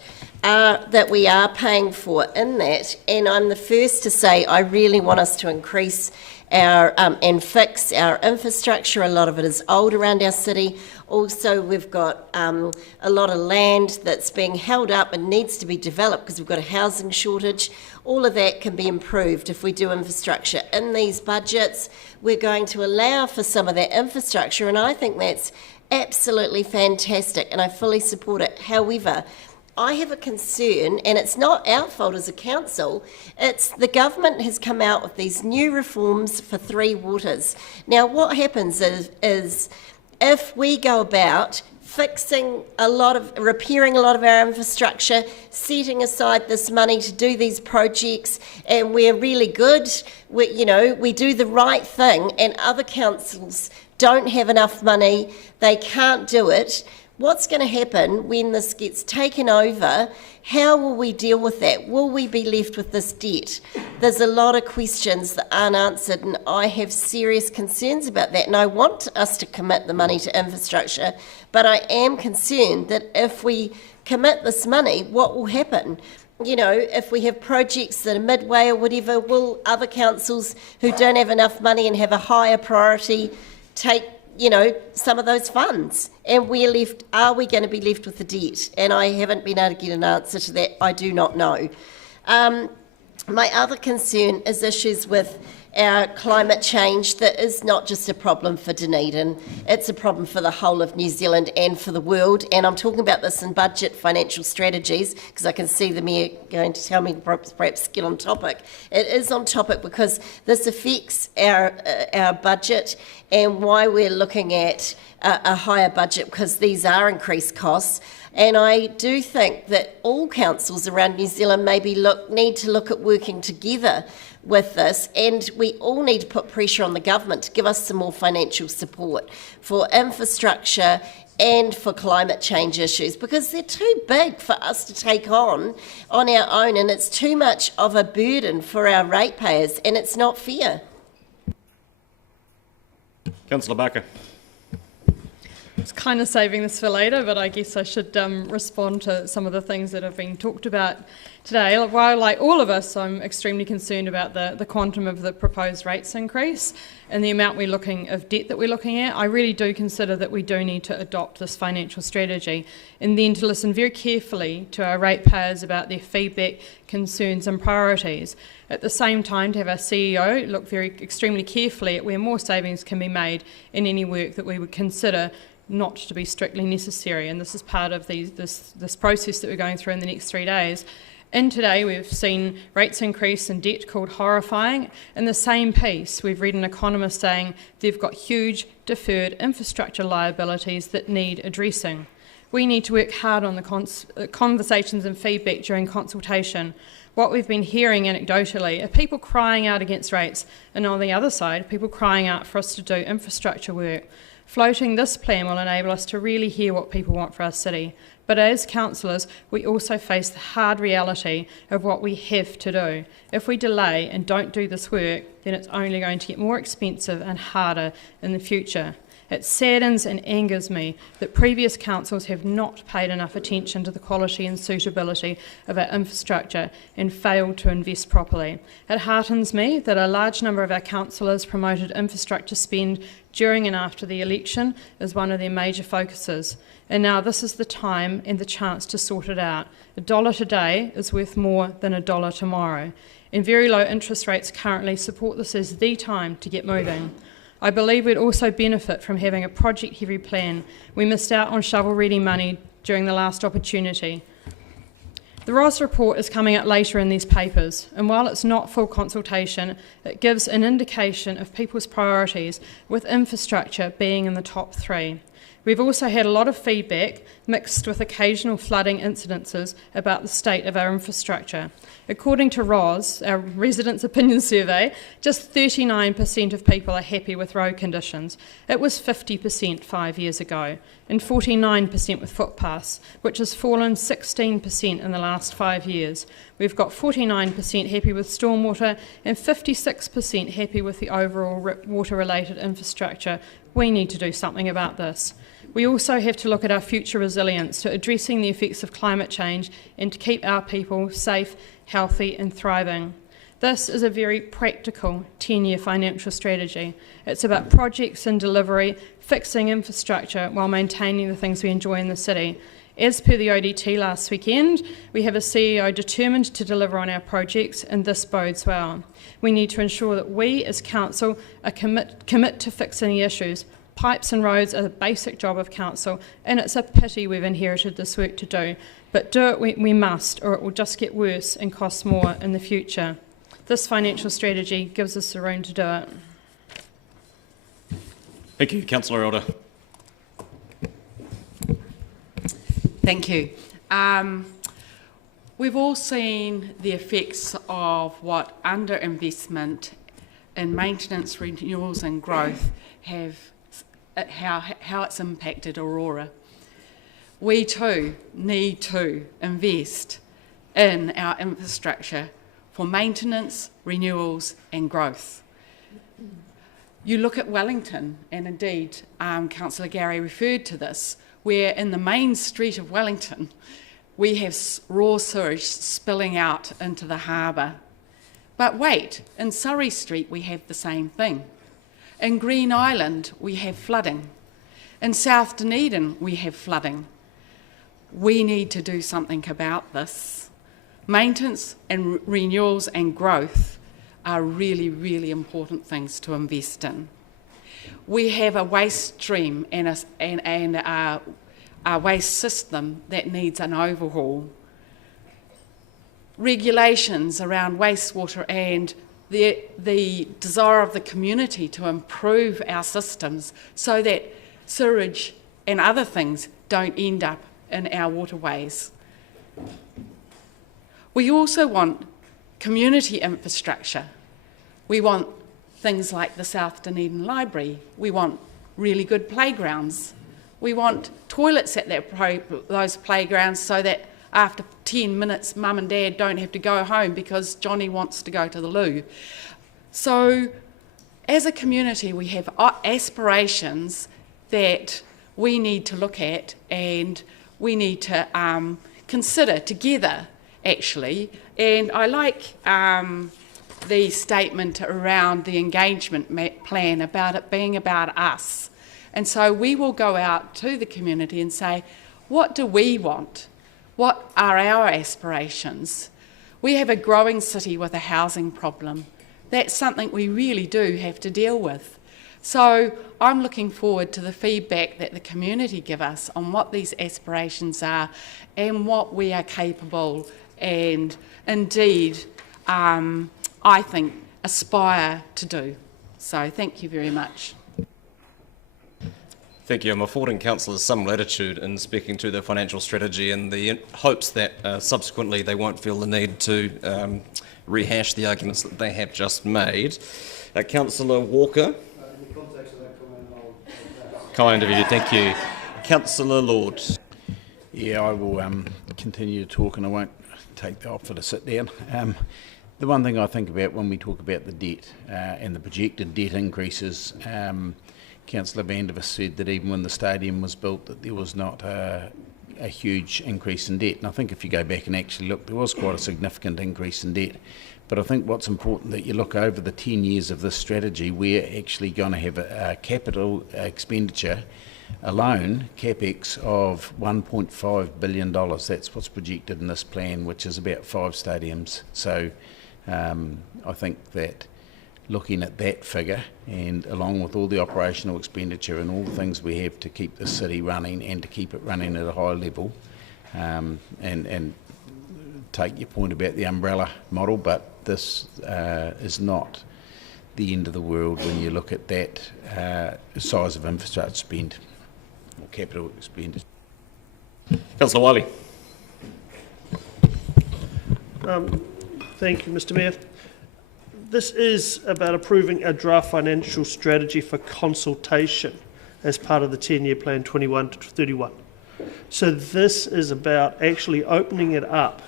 we are paying for in that. And I'm the first to say I really want us to increase our and fix our infrastructure. A lot of it is old around our city. Also, we've got a lot of land that's being held up and needs to be developed because we've got a housing shortage. All of that can be improved if we do infrastructure. In these budgets, we're going to allow for some of that infrastructure, and I think that's absolutely fantastic, and I fully support it. However, I have a concern, and it's not our fault as a council, it's the government has come out with these new reforms for three waters. Now, what happens is if we go about repairing a lot of our infrastructure, setting aside this money to do these projects, and we're really good, we do the right thing, and other councils don't have enough money, they can't do it. What's going to happen when this gets taken over? How will we deal with that? Will we be left with this debt? There's a lot of questions that aren't answered, and I have serious concerns about that. And I want us to commit the money to infrastructure, but I am concerned that if we commit this money, what will happen? If we have projects that are midway or whatever, will other councils who don't have enough money and have a higher priority take some of those funds, and are we going to be left with the debt? And I haven't been able to get an answer to that. I do not know. My other concern is issues with our climate change that is not just a problem for Dunedin, it's a problem for the whole of New Zealand and for the world. And I'm talking about this in budget financial strategies because I can see the Mayor going to tell me perhaps get on topic. It is on topic because this affects our budget and why we're looking at a higher budget, because these are increased costs. And I do think that all councils around New Zealand maybe need to look at working together with this, and we all need to put pressure on the government to give us some more financial support for infrastructure and for climate change issues, because they're too big for us to take on our own, and it's too much of a burden for our ratepayers, and it's not fair. Councillor Barker. I was kind of saving this for later, but I guess I should respond to some of the things that have been talked about today. While, like all of us, I'm extremely concerned about the quantum of the proposed rates increase and the amount of debt that we're looking at. I really do consider that we do need to adopt this financial strategy and then to listen very carefully to our ratepayers about their feedback, concerns and priorities. At the same time, to have our CEO look extremely carefully at where more savings can be made in any work that we would consider not to be strictly necessary. And this is part of this process that we're going through in the next 3 days. And today we've seen rates increase and debt called horrifying. In the same piece, we've read an economist saying they've got huge deferred infrastructure liabilities that need addressing. We need to work hard on the conversations and feedback during consultation. What we've been hearing anecdotally are people crying out against rates, and on the other side, people crying out for us to do infrastructure work. Floating this plan will enable us to really hear what people want for our city. But as councillors, we also face the hard reality of what we have to do. If we delay and don't do this work, then it's only going to get more expensive and harder in the future. It saddens and angers me that previous councils have not paid enough attention to the quality and suitability of our infrastructure and failed to invest properly. It heartens me that a large number of our councillors promoted infrastructure spend during and after the election as one of their major focuses. And now this is the time and the chance to sort it out. $1 today is worth more than $1 tomorrow. And very low interest rates currently support this as the time to get moving. I believe we'd also benefit from having a project-heavy plan. We missed out on shovel-ready money during the last opportunity. The ROS report is coming out later in these papers, and while it's not full consultation, it gives an indication of people's priorities, with infrastructure being in the top 3. We've also had a lot of feedback, mixed with occasional flooding incidences, about the state of our infrastructure. According to ROS, our Residents' Opinion Survey, just 39% of people are happy with road conditions. It was 50% 5 years ago, and 49% with footpaths, which has fallen 16% in the last 5 years. We've got 49% happy with stormwater and 56% happy with the overall water-related infrastructure. We need to do something about this. We also have to look at our future resilience to addressing the effects of climate change and to keep our people safe, healthy and thriving. This is a very practical 10-year financial strategy. It's about projects and delivery, fixing infrastructure while maintaining the things we enjoy in the city. As per the ODT last weekend, we have a CEO determined to deliver on our projects, and this bodes well. We need to ensure that we as council are commit to fixing the issues, Pipes and roads are the basic job of council, and it's a pity we've inherited this work to do. But do it we must, or it will just get worse and cost more in the future. This financial strategy gives us the room to do it. Thank you. Councillor Elder. Thank you. We've all seen the effects of what underinvestment in maintenance, renewals and growth have, how it's impacted Aurora. We too need to invest in our infrastructure for maintenance, renewals and growth. You look at Wellington, and indeed Councillor Gary referred to this, where in the main street of Wellington we have raw sewage spilling out into the harbour. But wait, in Surrey Street we have the same thing. In Green Island we have flooding. In South Dunedin we have flooding. We need to do something about this. Maintenance and renewals and growth are really, really important things to invest in. We have a waste stream and a waste system that needs an overhaul. Regulations around wastewater and the desire of the community to improve our systems so that sewage and other things don't end up in our waterways. We also want community infrastructure. We want things like the South Dunedin Library. We want really good playgrounds. We want toilets at those playgrounds so that after 10 minutes, mum and dad don't have to go home because Johnny wants to go to the loo. So as a community, we have aspirations that we need to look at and we need to consider together, actually. And I like the statement around the engagement plan about it being about us. And so we will go out to the community and say, what do we want? What are our aspirations? We have a growing city with a housing problem. That's something we really do have to deal with. So I'm looking forward to the feedback that the community give us on what these aspirations are and what we are capable and indeed, I think, aspire to do. So thank you very much. Thank you. I'm affording councillors some latitude in speaking to their financial strategy in the hopes that subsequently they won't feel the need to rehash the arguments that they have just made. Councillor Walker. Kind of you, thank you. Councillor Lord. Yeah, I will continue to talk and I won't take the offer to sit down. The one thing I think about when we talk about the debt and the projected debt increases, Councillor Vandervis said that even when the stadium was built that there was not a huge increase in debt. And I think if you go back and actually look, there was quite a significant increase in debt. But I think what's important that you look over the 10 years of this strategy, we're actually going to have a capital expenditure alone, CapEx, of $1.5 billion. That's what's projected in this plan, which is about 5 stadiums. So I think that looking at that figure and along with all the operational expenditure and all the things we have to keep the city running and to keep it running at a high level, and take your point about the umbrella model, but this is not the end of the world when you look at that size of infrastructure spend or capital expenditure. Councillor Wiley. Thank you, Mr Mayor. This is about approving a draft financial strategy for consultation as part of the 10-year plan 21 to 31. So this is about actually opening it up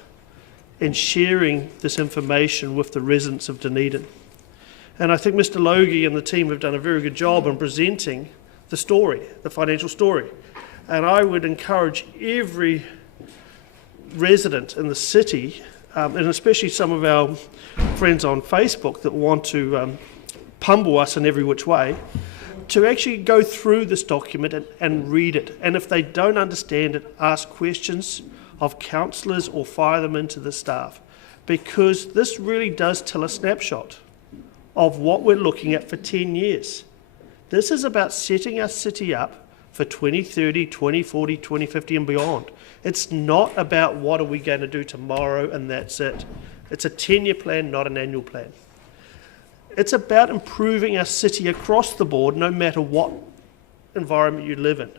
and sharing this information with the residents of Dunedin. And I think Mr Logie and the team have done a very good job in presenting the story, the financial story. And I would encourage every resident in the city, and especially some of our friends on Facebook that want to pummel us in every which way, to actually go through this document and read it. And if they don't understand it, ask questions of councillors or fire them into the staff, because this really does tell a snapshot of what we're looking at for 10 years. This is about setting our city up for 2030, 2040, 2050 and beyond. It's not about what are we going to do tomorrow and that's it. It's a 10-year plan, not an annual plan. It's about improving our city across the board, no matter what environment you live in,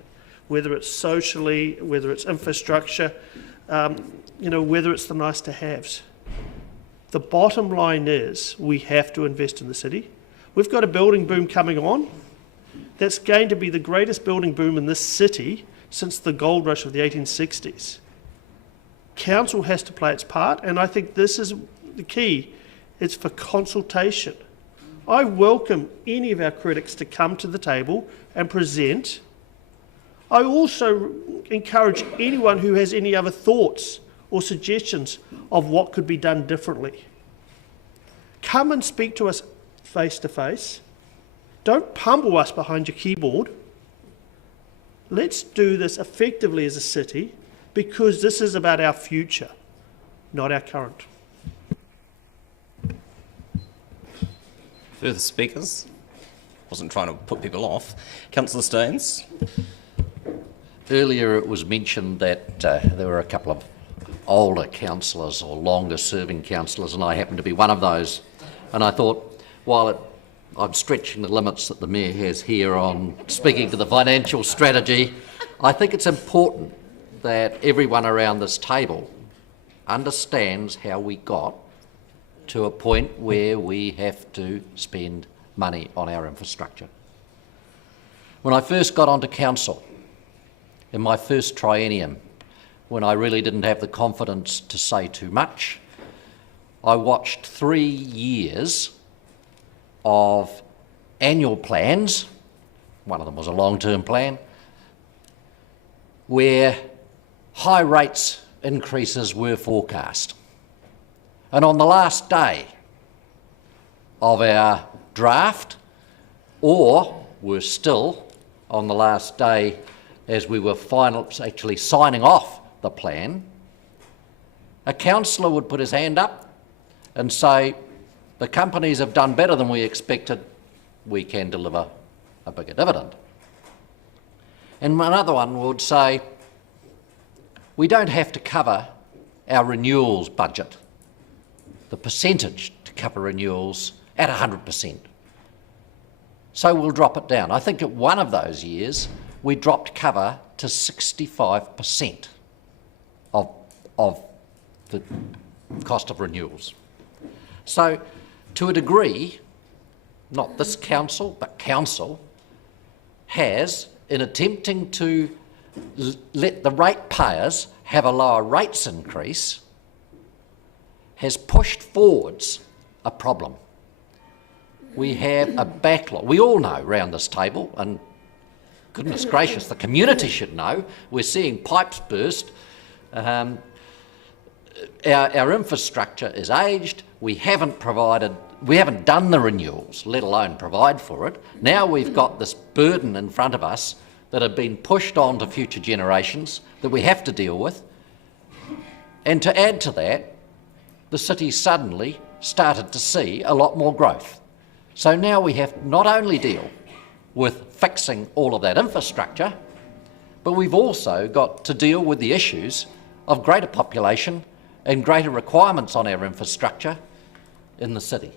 whether it's socially, whether it's infrastructure, whether it's the nice to haves. The bottom line is we have to invest in the city. We've got a building boom coming on. That's going to be the greatest building boom in this city since the gold rush of the 1860s. Council has to play its part, and I think this is the key. It's for consultation. I welcome any of our critics to come to the table and present. I also encourage anyone who has any other thoughts or suggestions of what could be done differently. Come and speak to us face to face. Don't pummel us behind your keyboard. Let's do this effectively as a city, because this is about our future, not our current. Further speakers? Wasn't trying to put people off. Councillor Staines. Earlier it was mentioned that there were a couple of older councillors or longer serving councillors, and I happen to be one of those. And I thought, while I'm stretching the limits that the Mayor has here on speaking to the financial strategy, I think it's important that everyone around this table understands how we got to a point where we have to spend money on our infrastructure. When I first got onto council, in my first triennium, when I really didn't have the confidence to say too much, I watched 3 years of annual plans, one of them was a long-term plan, where high rates increases were forecast. And on the last day of our draft, or we're still on the last day as we were actually signing off the plan, a councillor would put his hand up and say, the companies have done better than we expected, we can deliver a bigger dividend. And another one would say, we don't have to cover our renewals budget, the percentage to cover renewals at 100%. So we'll drop it down. I think at one of those years, we dropped cover to 65% of the cost of renewals. So to a degree, not this council, but council has, in attempting to let the ratepayers have a lower rates increase, has pushed forwards a problem. We have a backlog. We all know around this table, and goodness gracious, the community should know, we're seeing pipes burst. Our infrastructure is aged. We haven't done the renewals, let alone provide for it. Now we've got this burden in front of us that have been pushed on to future generations that we have to deal with. And to add to that, the city suddenly started to see a lot more growth. So now we have to not only deal with fixing all of that infrastructure, but we've also got to deal with the issues of greater population and greater requirements on our infrastructure in the city.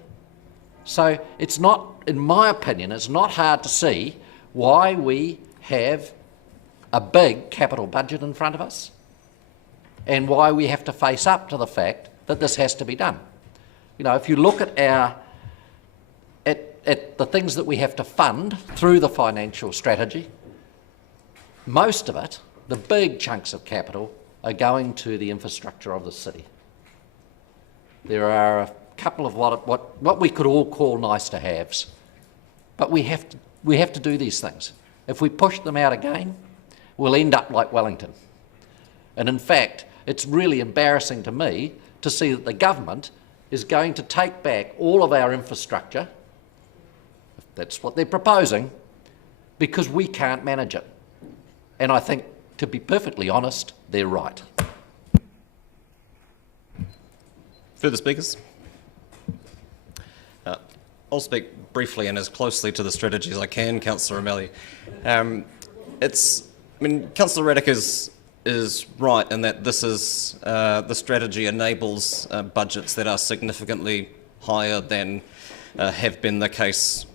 So it's not, in my opinion, it's not hard to see why we have a big capital budget in front of us and why we have to face up to the fact that this has to be done. You know, if you look at at the things that we have to fund through the financial strategy, most of it, the big chunks of capital, are going to the infrastructure of the city. There are a couple of what we could all call nice to haves, but we have to do these things. If we push them out again, we'll end up like Wellington. And in fact, it's really embarrassing to me to see that the government is going to take back all of our infrastructure, if that's what they're proposing, because we can't manage it. And I think, to be perfectly honest, they're right. Further speakers? I'll speak briefly and as closely to the strategy as I can, Councillor O'Malley. Councillor Raddick is right in that this is the strategy enables budgets that are significantly higher than have been the case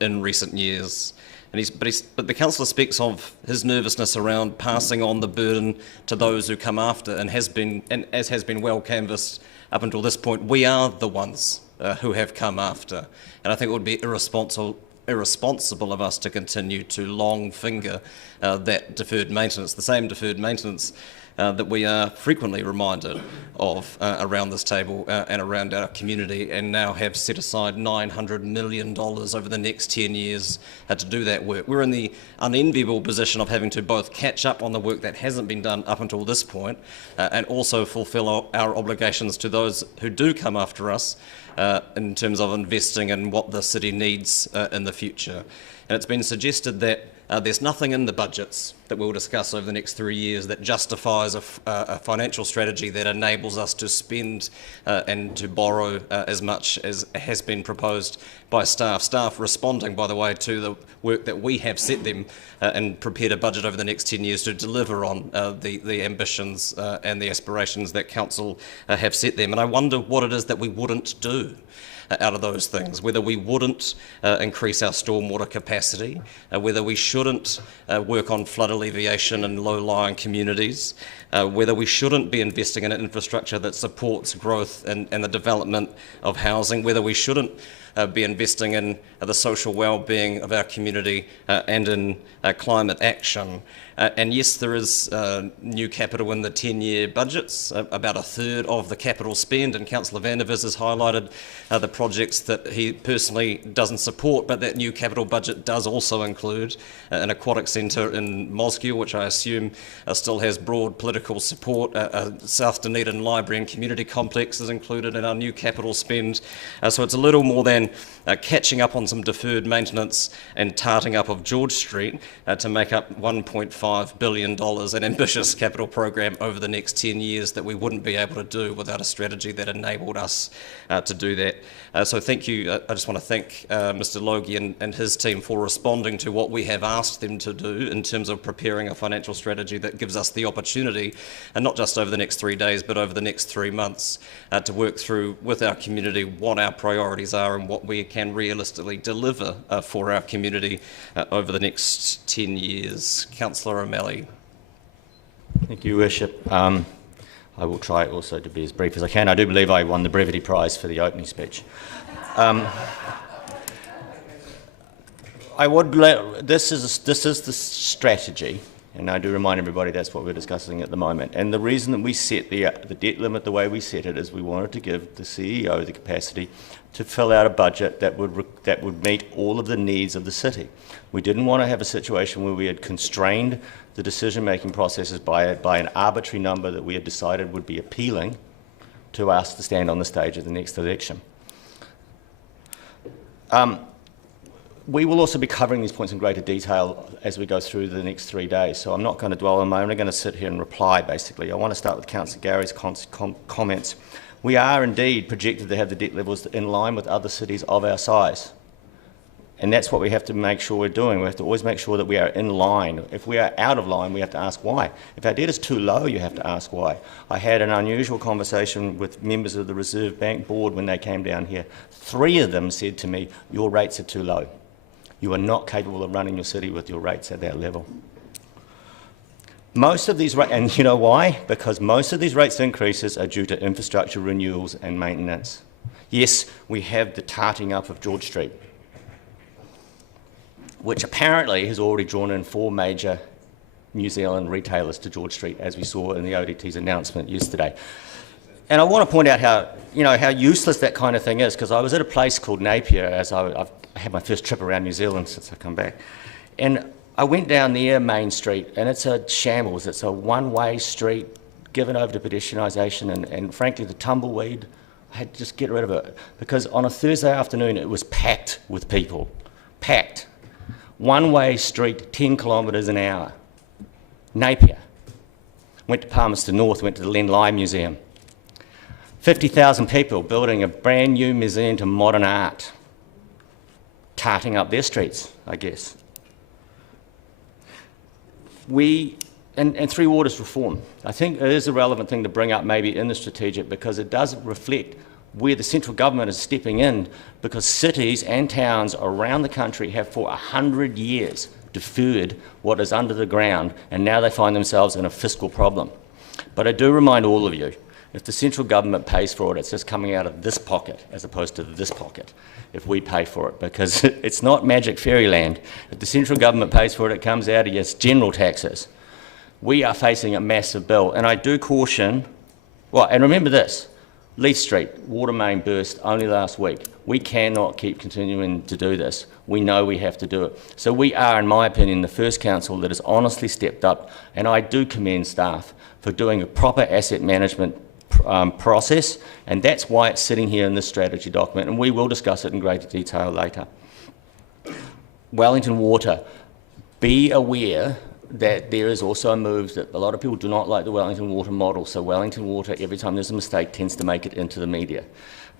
in recent years. But the councillor speaks of his nervousness around passing on the burden to those who come after, and as has been well canvassed up until this point, we are the ones who have come after. And I think it would be irresponsible of us to continue to long finger that deferred maintenance, the same deferred maintenance that we are frequently reminded of around this table and around our community, and now have set aside $900 million over the next 10 years to do that work. We're in the unenviable position of having to both catch up on the work that hasn't been done up until this point and also fulfil our obligations to those who do come after us in terms of investing in what the city needs in the future. And it's been suggested that there's nothing in the budgets that we'll discuss over the next 3 years that justifies a financial strategy that enables us to spend and to borrow as much as has been proposed by staff. Staff responding, by the way, to the work that we have set them and prepared a budget over the next 10 years to deliver on the ambitions and the aspirations that council have set them. And I wonder what it is that we wouldn't do out of those things, whether we wouldn't increase our stormwater capacity, whether we shouldn't work on flood alleviation in low-lying communities, whether we shouldn't be investing in infrastructure that supports growth and the development of housing, whether we shouldn't be investing in the social well-being of our community and in climate action. And yes, there is new capital in the 10-year budgets, about a third of the capital spend, and Councillor van der Vis has highlighted the projects that he personally doesn't support, but that new capital budget does also include an aquatic centre in Mosgiel, which I assume still has broad political support. South Dunedin Library and Community Complex is included in our new capital spend. So it's a little more than catching up on some deferred maintenance and tarting up of George Street to make up $1.5 billion, an ambitious capital program over the next 10 years that we wouldn't be able to do without a strategy that enabled us to do that. So thank you. I just want to thank Mr. Logie and his team for responding to what we have asked them to do in terms of preparing a financial strategy that gives us the opportunity, and not just over the next 3 days, but over the next 3 months, to work through with our community what our priorities are and what we can realistically deliver for our community over the next 10 years. Councillor O'Malley. Thank you, Worship. I will try also to be as brief as I can. I do believe I won the brevity prize for the opening speech. This is the strategy, and I do remind everybody that's what we're discussing at the moment. And the reason that we set the debt limit the way we set it is we wanted to give the CEO the capacity to fill out a budget that would meet all of the needs of the city. We didn't want to have a situation where we had constrained the decision-making processes by an arbitrary number that we had decided would be appealing to us to stand on the stage of the next election. We will also be covering these points in greater detail as we go through the next 3 days, so I'm not going to dwell on them. I'm only going to sit here and reply, basically. I want to start with Councillor Gary's comments. We are indeed projected to have the debt levels in line with other cities of our size. And that's what we have to make sure we're doing. We have to always make sure that we are in line. If we are out of line, we have to ask why. If our debt is too low, you have to ask why. I had an unusual conversation with members of the Reserve Bank board when they came down here. 3 of them said to me, your rates are too low. You are not capable of running your city with your rates at that level. Most of these rates, and you know why? Because most of these rates increases are due to infrastructure renewals and maintenance. Yes, we have the tarting up of George Street, which apparently has already drawn in 4 major New Zealand retailers to George Street, as we saw in the ODT's announcement yesterday. And I want to point out how useless that kind of thing is, because I was at a place called Napier as I've had my first trip around New Zealand since I've come back. And I went down near Main Street, and it's a shambles. It's a one-way street given over to pedestrianisation, and frankly, the tumbleweed, I had to just get rid of it. Because on a Thursday afternoon, it was packed with people. Packed. One-way street, 10 kilometres an hour. Napier. Went to Palmerston North, went to the Len Lye Museum. 50,000 people building a brand new museum to modern art. tarting up their streets, I guess. And Three Waters reform, I think it is a relevant thing to bring up maybe in the strategic, because it does reflect where the central government is stepping in, because cities and towns around the country have for 100 years deferred what is under the ground, and now they find themselves in a fiscal problem. But I do remind all of you, if the central government pays for it, it's just coming out of this pocket as opposed to this pocket if we pay for it, because it's not magic fairyland. If the central government pays for it, it comes out of your general taxes. We are facing a massive bill, and I do caution, well, and remember this, Leith Street, water main burst only last week. We cannot keep continuing to do this. We know we have to do it. So we are, in my opinion, the first council that has honestly stepped up, and I do commend staff for doing a proper asset management process, and that's why it's sitting here in this strategy document, and we will discuss it in greater detail later. Wellington Water, be aware that there is also a move that a lot of people do not like the Wellington Water model, so Wellington Water, every time there's a mistake, tends to make it into the media.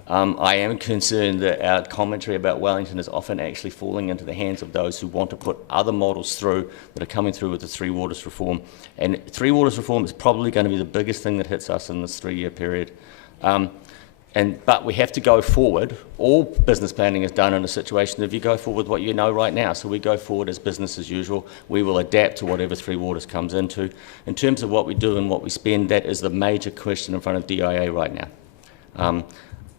I am concerned that our commentary about Wellington is often actually falling into the hands of those who want to put other models through that are coming through with the Three Waters reform. And Three Waters reform is probably going to be the biggest thing that hits us in this 3-year period. But we have to go forward. All business planning is done in a situation if you go forward with what you know right now. So we go forward as business as usual. We will adapt to whatever Three Waters comes into. In terms of what we do and what we spend, that is the major question in front of DIA right now.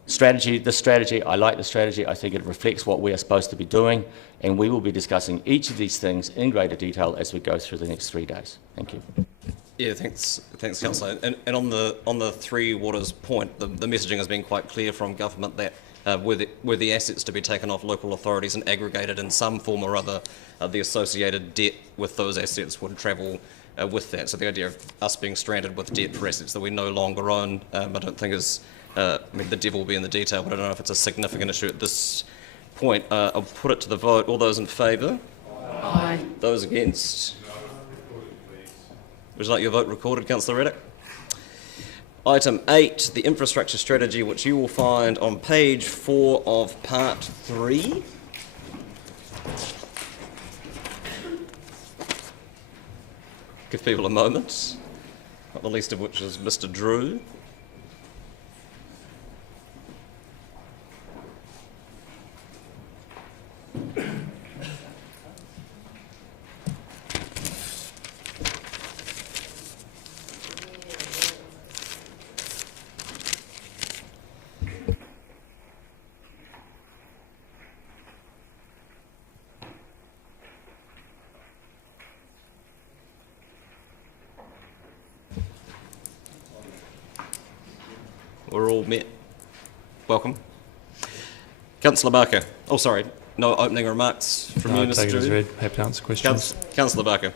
The strategy, I like the strategy. I think it reflects what we are supposed to be doing, and we will be discussing each of these things in greater detail as we go through the next 3 days. Thank you. Yeah, thanks, Councillor. And on the Three Waters point, the messaging has been quite clear from government that were the assets to be taken off local authorities and aggregated in some form or other, the associated debt with those assets would travel with that. So the idea of us being stranded with debt for assets that we no longer own, I don't think is, I mean, the devil will be in the detail, but I don't know if it's a significant issue at this point. I'll put it to the vote. All those in favour? Aye. Those against? Would you like your vote recorded, Councillor Reddick? Item 8, the infrastructure strategy, which you will find on page 4 of part 3. Give people a moment, not the least of which is Mr. Drew. We're all met. Welcome. Councillor Barker. Oh, sorry. No opening remarks from you, Mr. Take it as Drew. read. Happy to answer questions. Councillor Barker.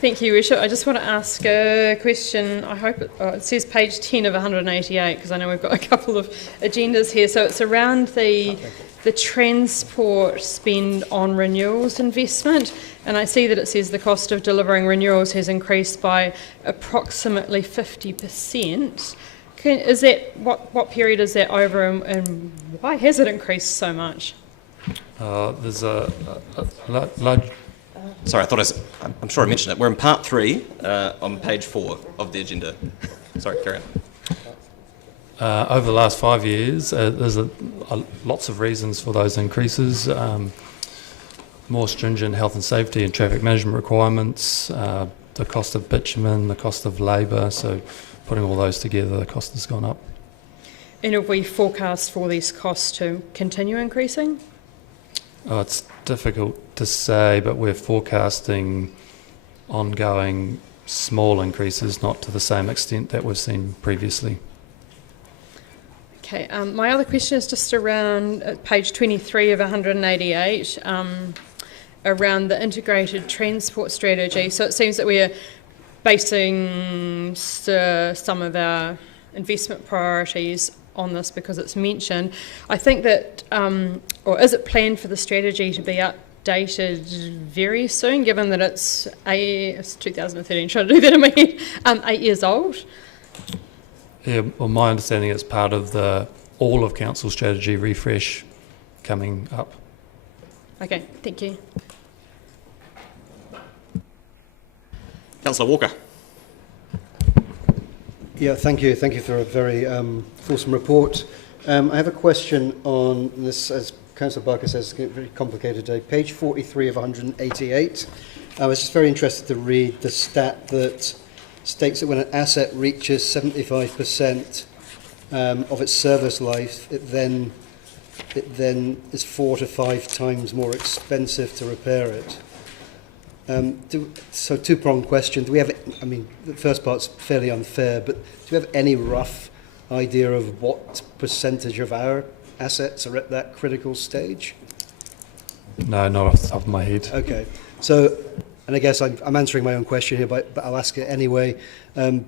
Thank you, Worship. I just want to ask a question. I hope it says page 10 of 188, because I know we've got a couple of agendas here. So it's around the transport spend on renewals investment, and I see that it says the cost of delivering renewals has increased by approximately 50%. Is that what period is that over, and why has it increased so much? There's a large. Sorry, I'm sure I mentioned it. We're in part 3 on page 4 of the agenda. Sorry, carry on. Over the last 5 years, there's lots of reasons for those increases. More stringent health and safety and traffic management requirements, the cost of bitumen, the cost of labour. So putting all those together, the cost has gone up. And have we forecast for these costs to continue increasing? It's difficult to say, but we're forecasting ongoing small increases, not to the same extent that we've seen previously. Okay, my other question is just around page 23 of 188, around the integrated transport strategy. So it seems that we're basing some of our investment priorities on this because it's mentioned. I think that, or is it planned for the strategy to be updated very soon, given that it's 2013, trying to do that in my head, 8 years old? Yeah, well, my understanding is part of the all of council strategy refresh coming up. Okay, thank you. Councillor Walker. Yeah, thank you. Thank you for a very fulsome report. I have a question on this, as Councillor Barker says, it's a very complicated day. Page 43 of 188. I was just very interested to read the stat that states that when an asset reaches 75% of its service life, it then is 4 to 5 times more expensive to repair it. So two-pronged question. Do we have, I mean, the first part's fairly unfair, but do we have any rough idea of what percentage of our assets are at that critical stage? No, not off the top of my head. Okay. So, and I guess I'm answering my own question here, but I'll ask it anyway.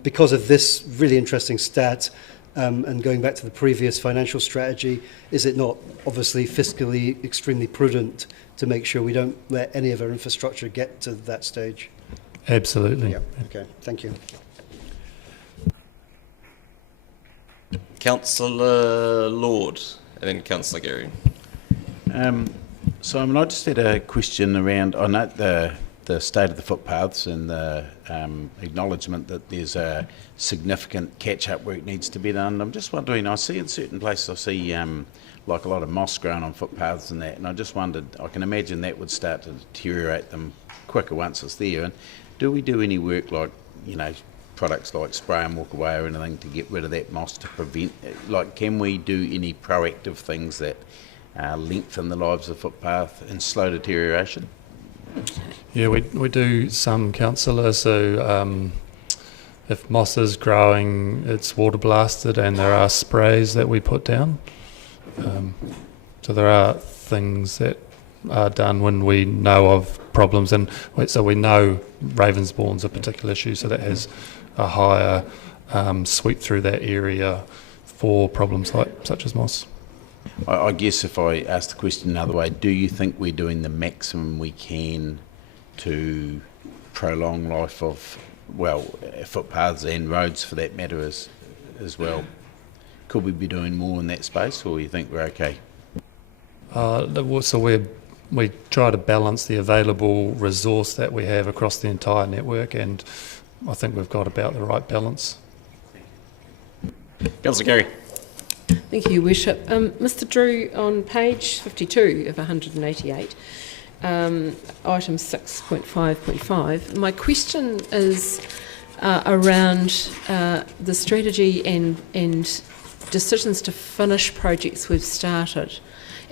Because of this really interesting stat, and going back to the previous financial strategy, is it not obviously fiscally extremely prudent to make sure we don't let any of our infrastructure get to that stage? Absolutely. Yeah. Okay. Thank you. Councillor Lord, and then Councillor Gary. So I just had a question around, I note the state of the footpaths and the acknowledgement that there's a significant catch-up work needs to be done. I'm just wondering, I see in certain places, I see like a lot of moss growing on footpaths and that, and I just wondered, I can imagine that would start to deteriorate them quicker once it's there. And do we do any work like, you know, products like spray and walk away or anything to get rid of that moss to prevent, like can we do any proactive things that lengthen the lives of the footpath and slow deterioration? Yeah, we do some, councillor. So if moss is growing, it's water blasted, and there are sprays that we put down. So there are things that are done when we know of problems, and so we know Ravensbourne's a particular issue, so that has a higher sweep through that area for problems such as moss. I guess if I ask the question another way, do you think we're doing the maximum we can to prolong life of, well, footpaths and roads for that matter as well? Could we be doing more in that space, or you think we're okay? So we try to balance the available resource that we have across the entire network, and I think we've got about the right balance. Councillor Gary. Thank you, Your Worship. Mr Drew, on page 52 of 188, item 6.5.5, my question is around the strategy and decisions to finish projects we've started.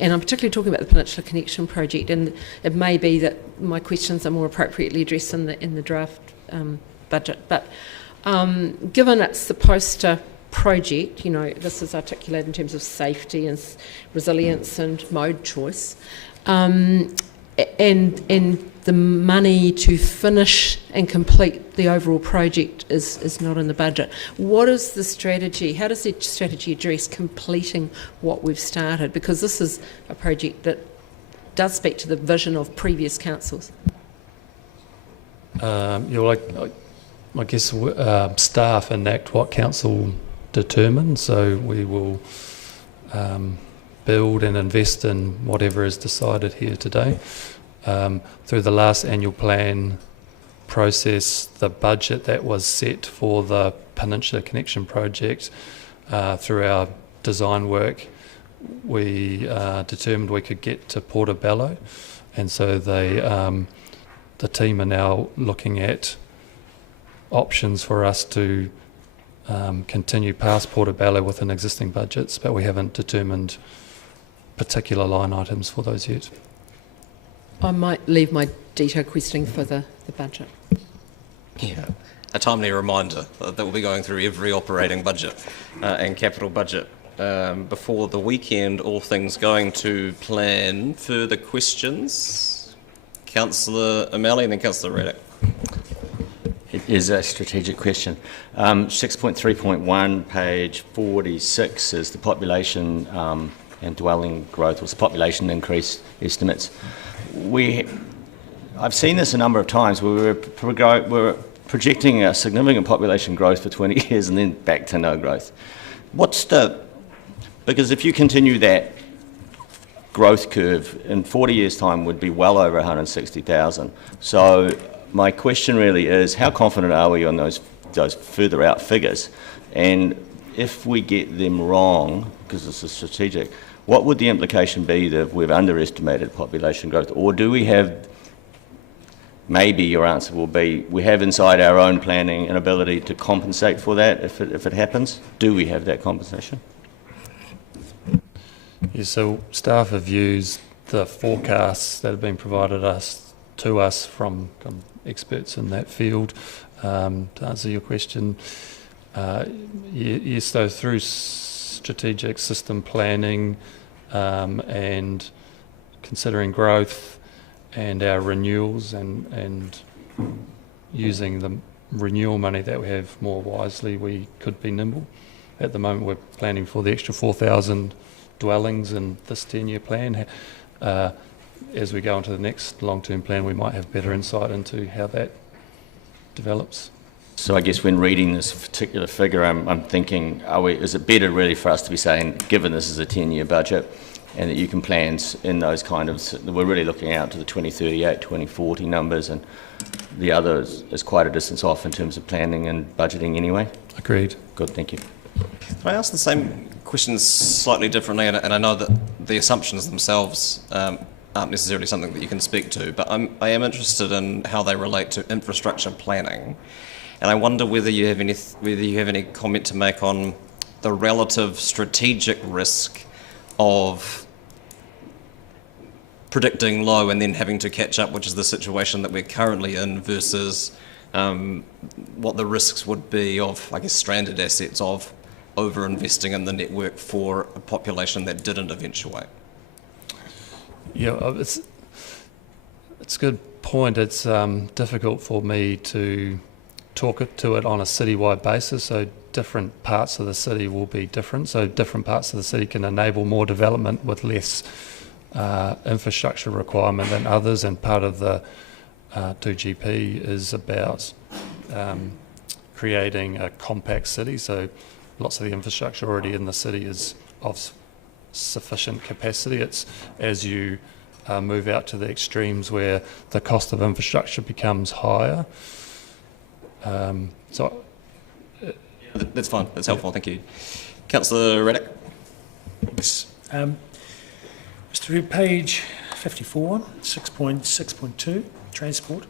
And I'm particularly talking about the Peninsula Connection project, and it may be that my questions are more appropriately addressed in the draft budget. But given it's the poster project, you know, this is articulated in terms of safety and resilience and mode choice, and the money to finish and complete the overall project is not in the budget. What is the strategy? How does the strategy address completing what we've started? Because this is a project that does speak to the vision of previous councils. I guess staff enact what council determined, so we will build and invest in whatever is decided here today. Through the last annual plan process, the budget that was set for the Peninsula Connection project, through our design work, we determined we could get to Portobello, and so the team are now looking at options for us to continue past Portobello within existing budgets, but we haven't determined particular line items for those yet. I might leave my detailed questioning for the budget. Yeah, a timely reminder that we'll be going through every operating budget and capital budget before the weekend, all things going to plan. Further questions? Councillor O'Malley and then Councillor Raddick. It is a strategic question. 6.3.1, page 46 is the population and dwelling growth, or population increase estimates. I've seen this a number of times where we're projecting a significant population growth for 20 years and then back to no growth. Because if you continue that growth curve in 40 years' time would be well over 160,000. So my question really is, how confident are we on those further out figures? And if we get them wrong, because this is strategic, what would the implication be that we've underestimated population growth? Or do we have, maybe your answer will be, we have inside our own planning an ability to compensate for that if it happens? Do we have that compensation? Yeah, so staff have used the forecasts that have been provided to us from experts in that field. To answer your question, yes, so through strategic system planning and considering growth and our renewals and using the renewal money that we have more wisely, we could be nimble. At the moment, we're planning for the extra 4,000 dwellings in this 10-year plan. As we go into the next long-term plan, we might have better insight into how that develops. So I guess when reading this particular figure, I'm thinking, is it better really for us to be saying, given this is a 10-year budget, and that you can plan in those kind of, we're really looking out to the 2038, 2040 numbers, and the other is quite a distance off in terms of planning and budgeting anyway? Agreed. Good, thank you. Can I ask the same questions slightly differently? And I know that the assumptions themselves aren't necessarily something that you can speak to, but I am interested in how they relate to infrastructure planning. And I wonder whether you have any comment to make on the relative strategic risk of predicting low and then having to catch up, which is the situation that we're currently in, versus what the risks would be of, I guess, stranded assets of over-investing in the network for a population that didn't eventuate. Yeah, it's a good point. It's difficult for me to talk to it on a citywide basis, so different parts of the city will be different. So different parts of the city can enable more development with less infrastructure requirement than others, and part of the 2GP is about creating a compact city. So lots of the infrastructure already in the city is of sufficient capacity. It's as you move out to the extremes where the cost of infrastructure becomes higher. That's fine. That's helpful. Thank you. Councillor Raddick. Yes. Mr. Page 54, 6.6.2, transport.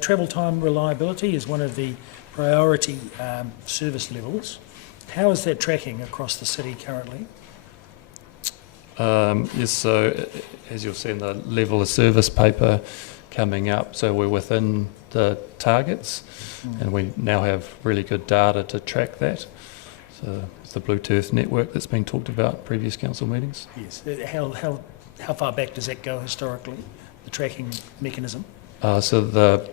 Travel time reliability is one of the priority service levels. How is that tracking across the city currently? Yes, so as you'll see in the level of service paper coming up, so we're within the targets, and we now have really good data to track that. So it's the Bluetooth network that's been talked about in previous council meetings. Yes. How far back does that go historically, the tracking mechanism? So the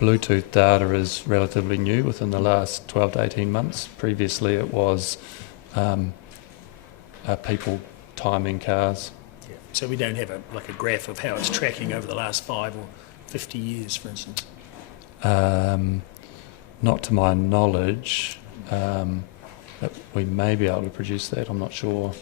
Bluetooth data is relatively new, within the last 12 to 18 months. Previously it was people timing cars. Yeah. So we don't have a graph of how it's tracking over the last 5 or 50 years, for instance? Not to my knowledge. But we may be able to produce that, I'm not sure.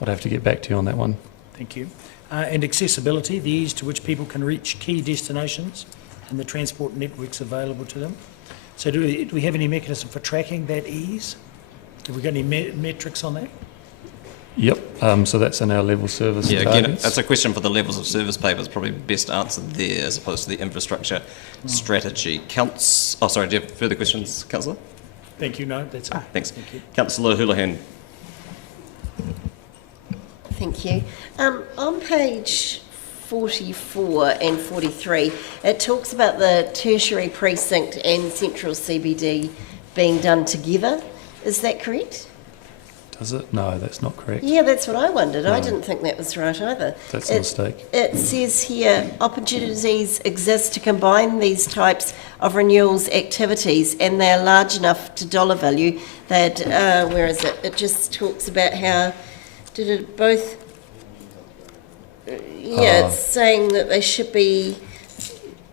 I'd have to get back to you on that one. Thank you. And accessibility, the ease to which people can reach key destinations and the transport networks available to them. So do we have any mechanism for tracking that ease? Have we got any metrics on that? Yep, so that's in our level service targets. Again, that's a question for the levels of service papers, probably best answered there as opposed to the infrastructure strategy. Do you have further questions, Councillor? Thank you, no, that's it. Thanks. Thank you. Councillor Houlihan. Thank you. On page 44 and 43, it talks about the tertiary precinct and central CBD being done together. Is that correct? Does it? No, that's not correct. Yeah, that's what I wondered. No. I didn't think that was right either. That's a mistake. It says here, opportunities exist to combine these types of renewals activities, and they're large enough to dollar value that, where is it? It just talks about how, did it both, it's saying that they should be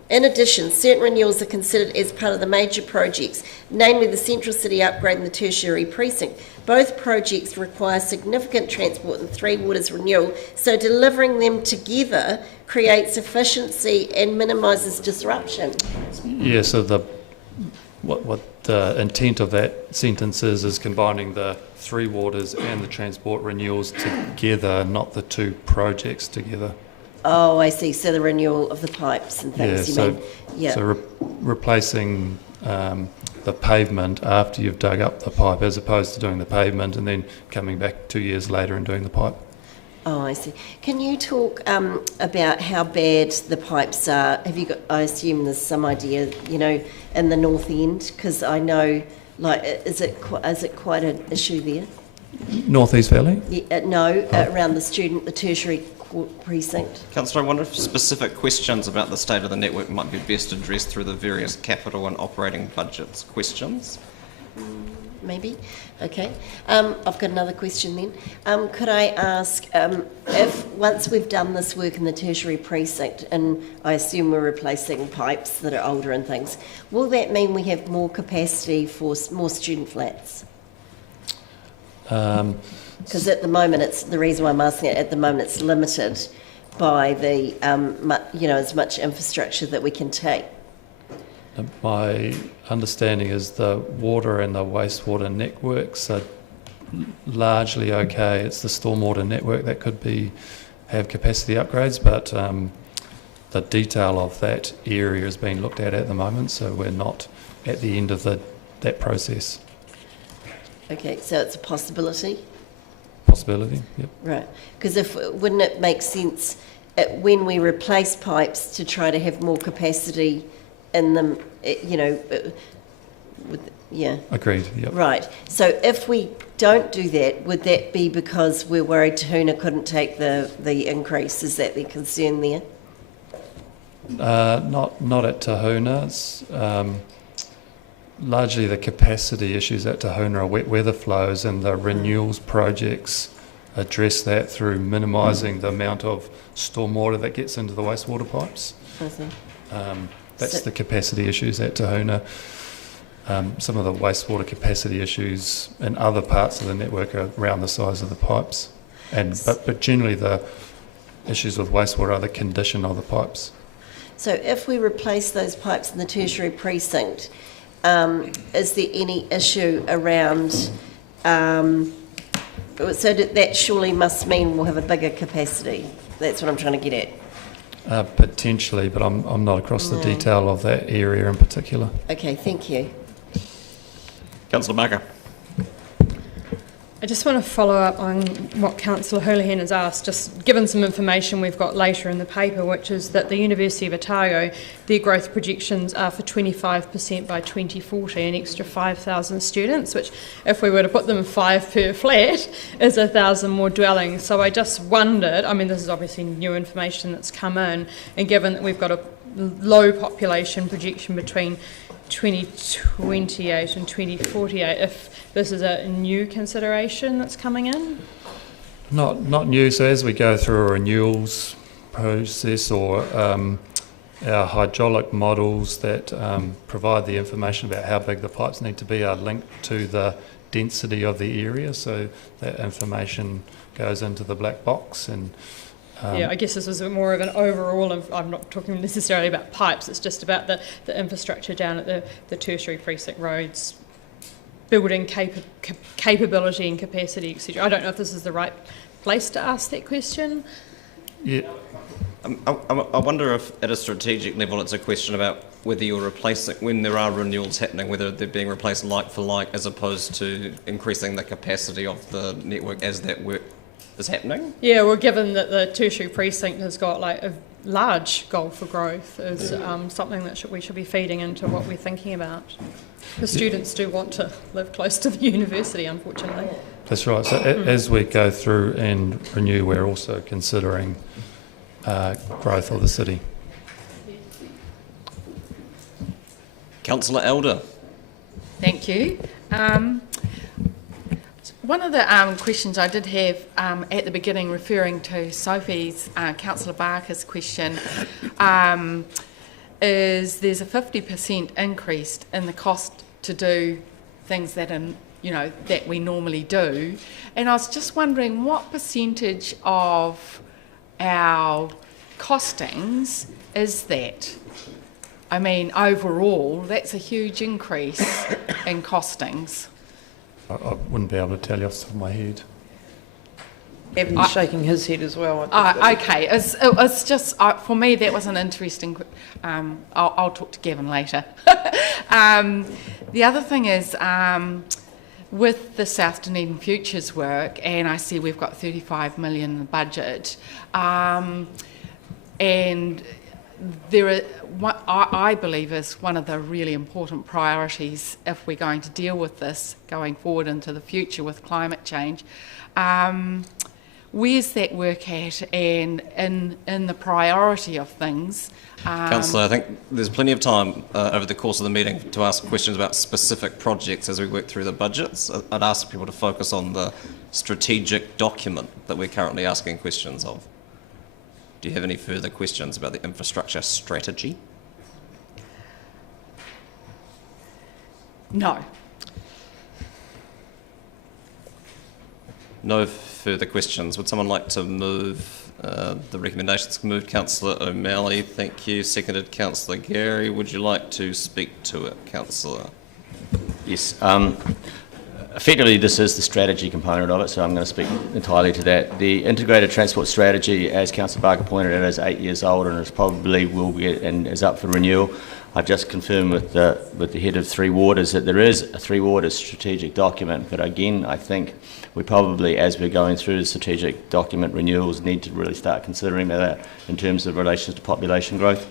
In addition, certain renewals are considered as part of the major projects, namely the Central City upgrade and the tertiary precinct. Both projects require significant transport and Three Waters renewal, so delivering them together creates efficiency and minimises disruption. Yeah, so what the intent of that sentence is combining the Three Waters and the transport renewals together, not the two projects together. Oh, I see. So the renewal of the pipes and things, Yeah, you mean? Yeah. So replacing the pavement after you've dug up the pipe, as opposed to doing the pavement and then coming back 2 years later and doing the pipe. Oh, I see. Can you talk about how bad the pipes are? Have you got, I assume there's some idea, you know, in the north end? Because I know, like, is it quite an issue there? North East Valley? Yeah, no, around the tertiary precinct. Councillor, I wonder if specific questions about the state of the network might be best addressed through the various capital and operating budgets questions. Maybe. Okay. I've got another question then. Could I ask if once we've done this work in the tertiary precinct, and I assume we're replacing pipes that are older and things, will that mean we have more capacity for more student flats? Because at the moment, it's the reason why I'm asking it. At the moment, it's limited by the as much infrastructure that we can take. My understanding is the water and the wastewater networks are largely okay. It's the stormwater network that could have capacity upgrades, but the detail of that area is being looked at the moment, so we're not at the end of that process. Okay, so it's a possibility? Possibility, yep. Right, because wouldn't it make sense when we replace pipes to try to have more capacity in them, yeah. Agreed, yep. Right, so if we don't do that, would that be because we're worried Tahuna couldn't take the increase? Is that the concern there? Not at Tahuna. It's largely the capacity issues at Tahuna are wet weather flows, and the renewals projects address that through minimising the amount of stormwater that gets into the wastewater pipes. I see. That's the capacity issues at Tahuna. Some of the wastewater capacity issues in other parts of the network are around the size of the pipes. But generally the issues with wastewater are the condition of the pipes. So if we replace those pipes in the tertiary precinct, is there any issue around, so that surely must mean we'll have a bigger capacity? That's what I'm trying to get at. Potentially, but I'm not across the detail of that area in particular. Okay, thank you. Councillor Marker. I just want to follow up on what Councillor Houlihan has asked, just given some information we've got later in the paper, which is that the University of Otago, their growth projections are for 25% by 2040, an extra 5,000 students, which if we were to put them 5 per flat, is 1,000 more dwellings. So I just wondered, I mean, this is obviously new information that's come in, and given that we've got a low population projection between 2028 and 2048, if this is a new consideration that's coming in? Not new. So as we go through a renewals process or our hydraulic models that provide the information about how big the pipes need to be are linked to the density of the area. So that information goes into the black box and yeah, I guess this was more of an overall, I'm not talking necessarily about pipes, it's just about the infrastructure down at the tertiary precinct roads, building capability and capacity, etc. I don't know if this is the right place to ask that question. Yeah. I wonder if at a strategic level it's a question about whether you're replacing, when there are renewals happening, whether they're being replaced like for like as opposed to increasing the capacity of the network as that work is happening? Yeah, well, given that the tertiary precinct has got like a large goal for growth is something that we should be feeding into what we're thinking about. The students do want to live close to the university, unfortunately. That's right. So as we go through and renew, we're also considering growth of the city. Councillor Elder. Thank you. One of the questions I did have at the beginning, referring to Sophie's, Councillor Barker's question, is there's a 50% increase in the cost to do things that that we normally do, and I was just wondering what percentage of our costings is that? I mean, overall, that's a huge increase in costings. I wouldn't be able to tell you off the top of my head. Evan's shaking his head as well. Okay, it's just, for me, that was an interesting, I'll talk to Gavin later. The other thing is, with the South Dunedin Futures work, and I see we've got 35 million in the budget, and there are, what I believe is one of the really important priorities if we're going to deal with this going forward into the future with climate change. Where's that work at, and in the priority of things? Councillor, I think there's plenty of time over the course of the meeting to ask questions about specific projects as we work through the budgets. I'd ask people to focus on the strategic document that we're currently asking questions of. Do you have any further questions about the infrastructure strategy? No. No further questions. Would someone like to move the recommendations? Moved Councillor O'Malley, thank you. Seconded Councillor Gary. Would you like to speak to it, Councillor? Yes. Effectively, this is the strategy component of it, so I'm going to speak entirely to that. The integrated transport strategy, as Councillor Barker pointed out, is 8 years old and is probably will get and is up for renewal. I've just confirmed with the head of Three Waters that there is a Three Waters strategic document, but again, I think we probably, as we're going through the strategic document renewals, need to really start considering that in terms of relations to population growth.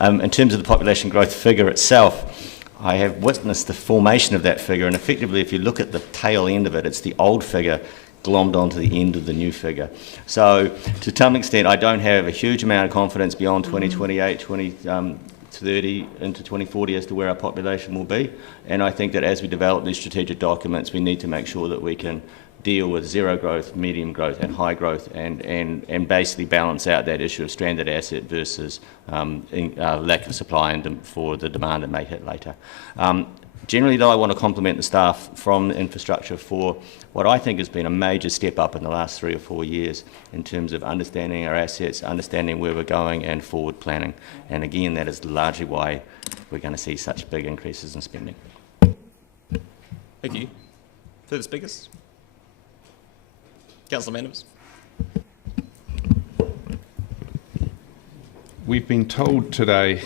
In terms of the population growth figure itself, I have witnessed the formation of that figure, and effectively, if you look at the tail end of it, it's the old figure glommed onto the end of the new figure. So, to some extent, I don't have a huge amount of confidence beyond 2028, 2030 into 2040 as to where our population will be. And I think that as we develop these strategic documents, we need to make sure that we can deal with zero growth, medium growth and high growth, and basically balance out that issue of stranded asset versus lack of supply and for the demand that may hit later. Generally, though, I want to compliment the staff from the infrastructure for what I think has been a major step up in the last 3 or 4 years in terms of understanding our assets, understanding where we're going and forward planning. And again, that is largely why we're going to see such big increases in spending. Thank you. Further speakers? Councillor Manders. We've been told today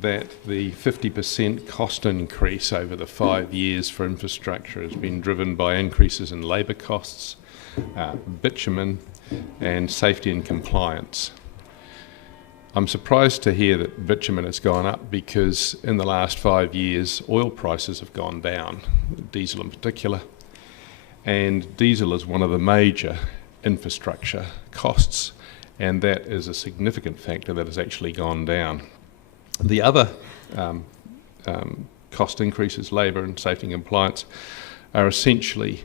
that the 50% cost increase over the 5 years for infrastructure has been driven by increases in labour costs, bitumen and safety and compliance. I'm surprised to hear that bitumen has gone up because in the last 5 years oil prices have gone down, diesel in particular, and diesel is one of the major infrastructure costs, and that is a significant factor that has actually gone down. The other cost increases, labour and safety and compliance, are essentially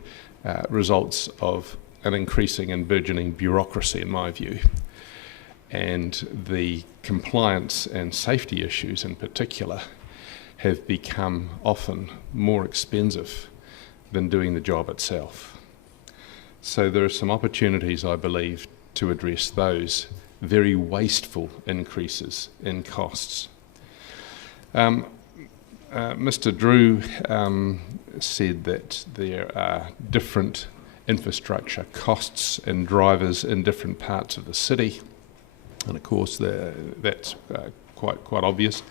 results of an increasing and burgeoning bureaucracy, in my view. And the compliance and safety issues in particular have become often more expensive than doing the job itself. So there are some opportunities, I believe, to address those very wasteful increases in costs. Mr. Drew said that there are different infrastructure costs and drivers in different parts of the city, and of course that's quite obvious.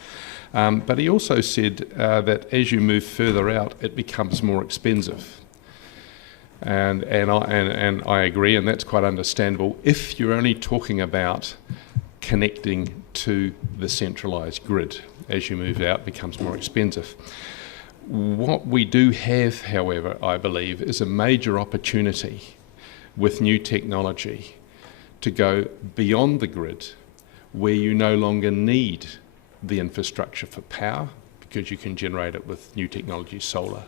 But he also said that as you move further out, it becomes more expensive. And I agree, and that's quite understandable if you're only talking about connecting to the centralised grid. As you move out, it becomes more expensive. What we do have, however, I believe, is a major opportunity with new technology to go beyond the grid, where you no longer need the infrastructure for power because you can generate it with new technology, solar.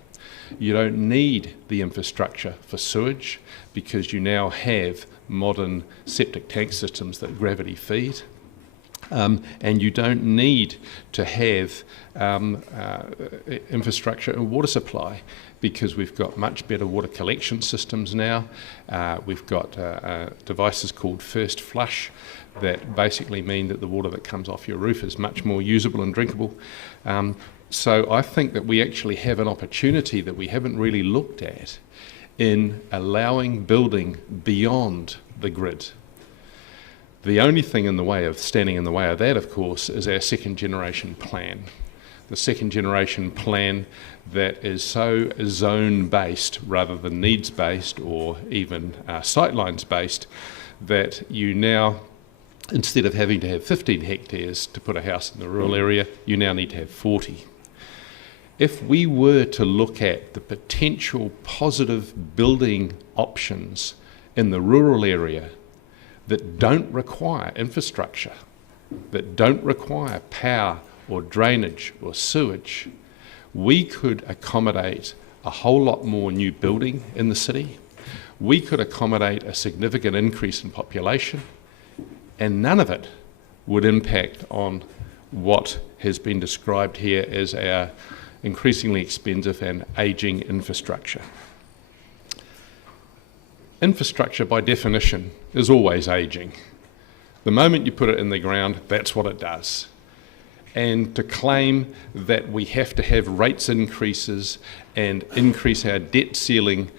You don't need the infrastructure for sewage because you now have modern septic tank systems that gravity feed. and you don't need to have infrastructure and water supply, because we've got much better water collection systems now. We've got devices called First Flush that basically mean that the water that comes off your roof is much more usable and drinkable. So I think that we actually have an opportunity that we haven't really looked at in allowing building beyond the grid. The only thing standing in the way of that, of course, is our second generation plan. The second generation plan that is so zone-based rather than needs-based or even sightlines-based, that you now, instead of having to have 15 hectares to put a house in the rural area, you now need to have 40. If we were to look at the potential positive building options in the rural area that don't require infrastructure, that don't require power or drainage or sewage, we could accommodate a whole lot more new building in the city. We could accommodate a significant increase in population, and none of it would impact on what has been described here as our increasingly expensive and ageing infrastructure. Infrastructure, by definition, is always ageing. The moment you put it in the ground, that's what it does. And to claim that we have to have rates increases and increase our debt ceiling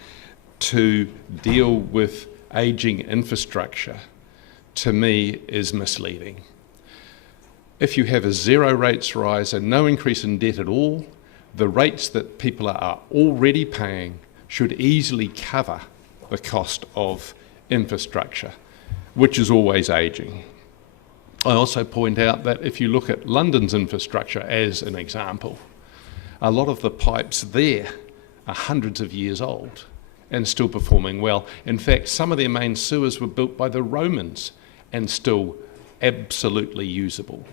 to deal with ageing infrastructure, to me, is misleading. If you have a zero rates rise and no increase in debt at all, the rates that people are already paying should easily cover the cost of infrastructure, which is always ageing. I also point out that if you look at London's infrastructure as an example, a lot of the pipes there are hundreds of years old and still performing well. In fact, some of their main sewers were built by the Romans and still absolutely usable.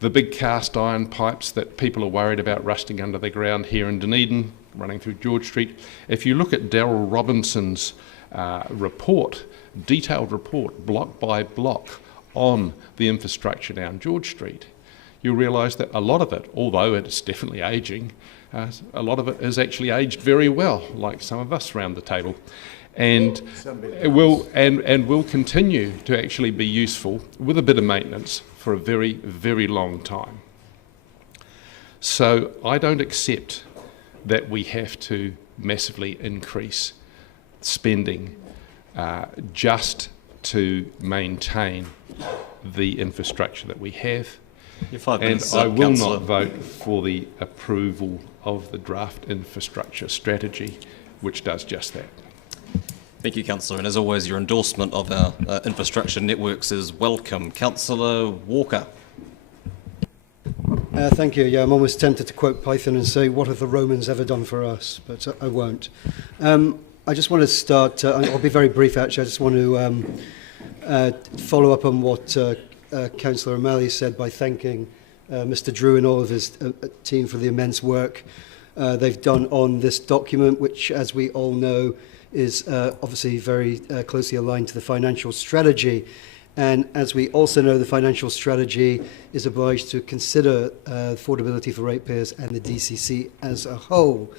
The big cast iron pipes that people are worried about rusting under the ground here in Dunedin, running through George Street, if you look at Daryl Robinson's detailed report, block by block, on the infrastructure down George Street, you'll realise that a lot of it, although it's definitely ageing, a lot of it is actually aged very well, like some of us around the table, and it will continue to actually be useful with a bit of maintenance for a very, very long time. So I don't accept that we have to massively increase spending just to maintain the infrastructure that we have. And I will not vote for the approval of the draft infrastructure strategy, which does just that. Thank you, Councillor. And as always, your endorsement of our infrastructure networks is welcome. Councillor Walker. Thank you. Yeah, I'm almost tempted to quote Python and say, what have the Romans ever done for us? But I won't. I just want to start, I'll be very brief actually, I just want to follow up on what Councillor O'Malley said by thanking Mr. Drew and all of his team for the immense work they've done on this document, which, as we all know, is obviously very closely aligned to the financial strategy. And as we also know, the financial strategy is obliged to consider affordability for ratepayers and the DCC as a whole.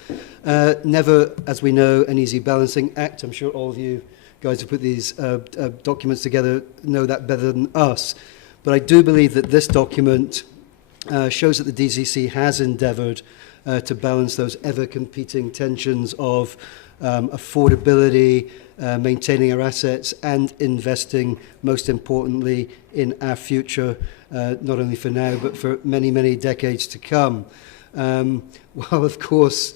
Never, as we know, an easy balancing act. I'm sure all of you guys who put these documents together know that better than us. But I do believe that this document shows that the DCC has endeavoured to balance those ever-competing tensions of affordability, maintaining our assets and investing, most importantly, in our future, not only for now, but for many, many decades to come. While, of course,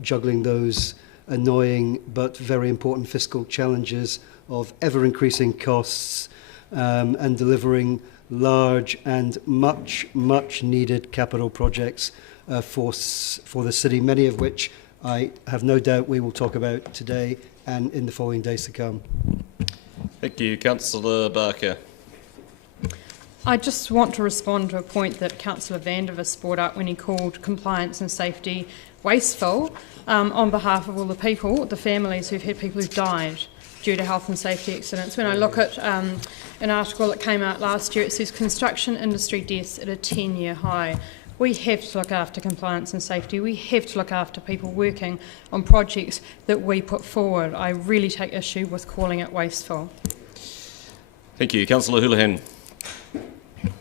juggling those annoying but very important fiscal challenges of ever-increasing costs and delivering large and much, much needed capital projects for the city, many of which I have no doubt we will talk about today and in the following days to come. Thank you. Councillor Barker. I just want to respond to a point that Councillor Vandervis brought up when he called compliance and safety wasteful on behalf of all the people, the families who've had people who've died due to health and safety accidents. When I look at an article that came out last year, it says construction industry deaths at a 10-year high. We have to look after compliance and safety. We have to look after people working on projects that we put forward. I really take issue with calling it wasteful. Thank you. Councillor Houlihan.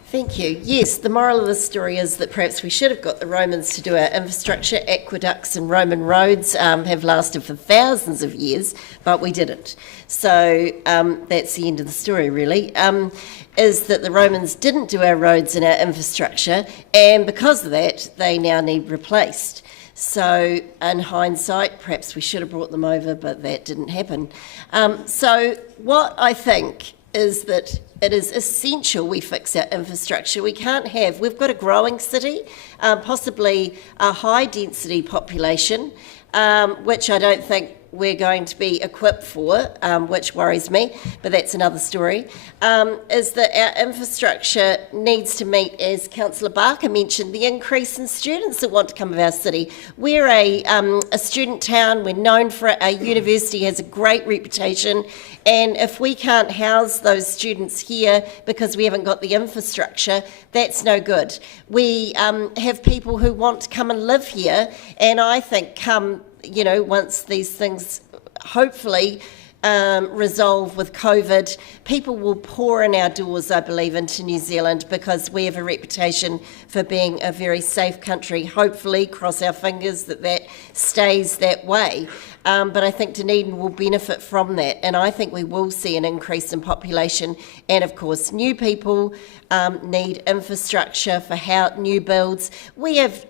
Thank you. Yes, the moral of the story is that perhaps we should have got the Romans to do our infrastructure. Aqueducts and Roman roads have lasted for thousands of years, but we didn't. So that's the end of the story, really, is that the Romans didn't do our roads and our infrastructure, and because of that, they now need replaced. So in hindsight, perhaps we should have brought them over, but that didn't happen. So what I think is that it is essential we fix our infrastructure. We've got a growing city, possibly a high density population, which I don't think we're going to be equipped for, which worries me, but that's another story, is that our infrastructure needs to meet, as Councillor Barker mentioned, the increase in students that want to come to our city. We're a student town, we're known for it, our university has a great reputation, and if we can't house those students here because we haven't got the infrastructure, that's no good. We have people who want to come and live here, and I think once these things hopefully resolve with COVID, people will pour in our doors, I believe, into New Zealand because we have a reputation for being a very safe country. Hopefully, cross our fingers that stays that way. But I think Dunedin will benefit from that, and I think we will see an increase in population. And of course, new people need infrastructure for new builds.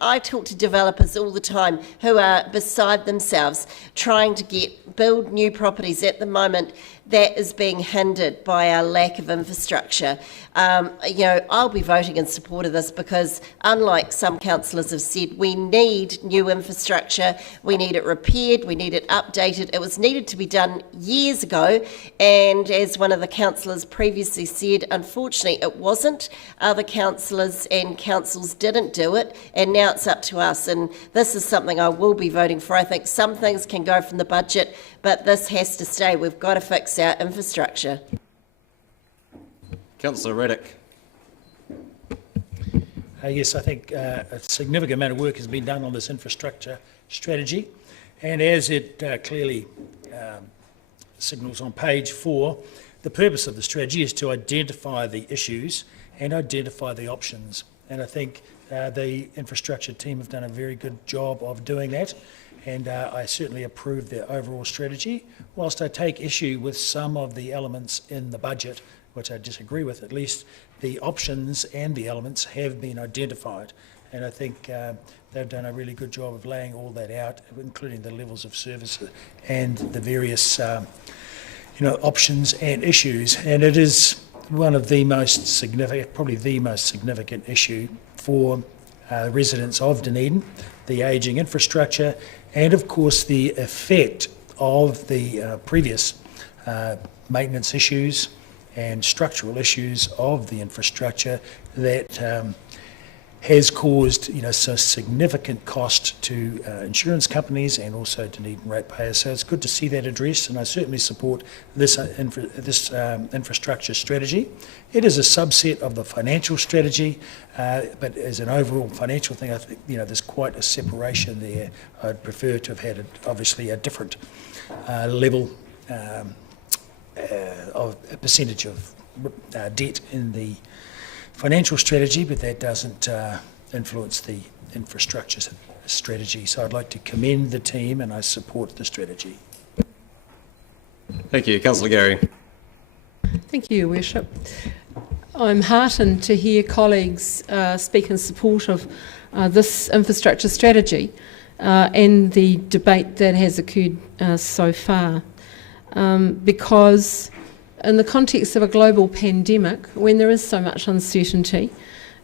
I talk to developers all the time who are beside themselves trying to build new properties. At the moment, that is being hindered by our lack of infrastructure. I'll be voting in support of this because, unlike some councillors have said, we need new infrastructure, we need it repaired, we need it updated. It was needed to be done years ago, and as one of the councillors previously said, unfortunately it wasn't. Other councillors and councils didn't do it, and now it's up to us, and this is something I will be voting for. I think some things can go from the budget, but this has to stay. We've got to fix our infrastructure. Councillor Reddick. Yes, I think a significant amount of work has been done on this infrastructure strategy, and as it clearly signals on page 4, the purpose of the strategy is to identify the issues and identify the options, and I think the infrastructure team have done a very good job of doing that, and I certainly approve their overall strategy. Whilst I take issue with some of the elements in the budget, which I disagree with, at least the options and the elements have been identified, and I think they've done a really good job of laying all that out, including the levels of service and the various options and issues, and it is one of the most significant, probably the most significant issue for residents of Dunedin, the ageing infrastructure, and of course the effect of the previous maintenance issues and structural issues of the infrastructure that has caused so significant cost to insurance companies and also Dunedin ratepayers. So it's good to see that addressed, and I certainly support this infrastructure strategy. It is a subset of the financial strategy, but as an overall financial thing, I think there's quite a separation there. I'd prefer to have had obviously a different level of a percentage of debt in the financial strategy, but that doesn't influence the infrastructure strategy. So I'd like to commend the team, and I support the strategy. Thank you. Councillor Gary. Thank you, Your Worship. I'm heartened to hear colleagues speak in support of this infrastructure strategy and the debate that has occurred so far. Because in the context of a global pandemic, when there is so much uncertainty,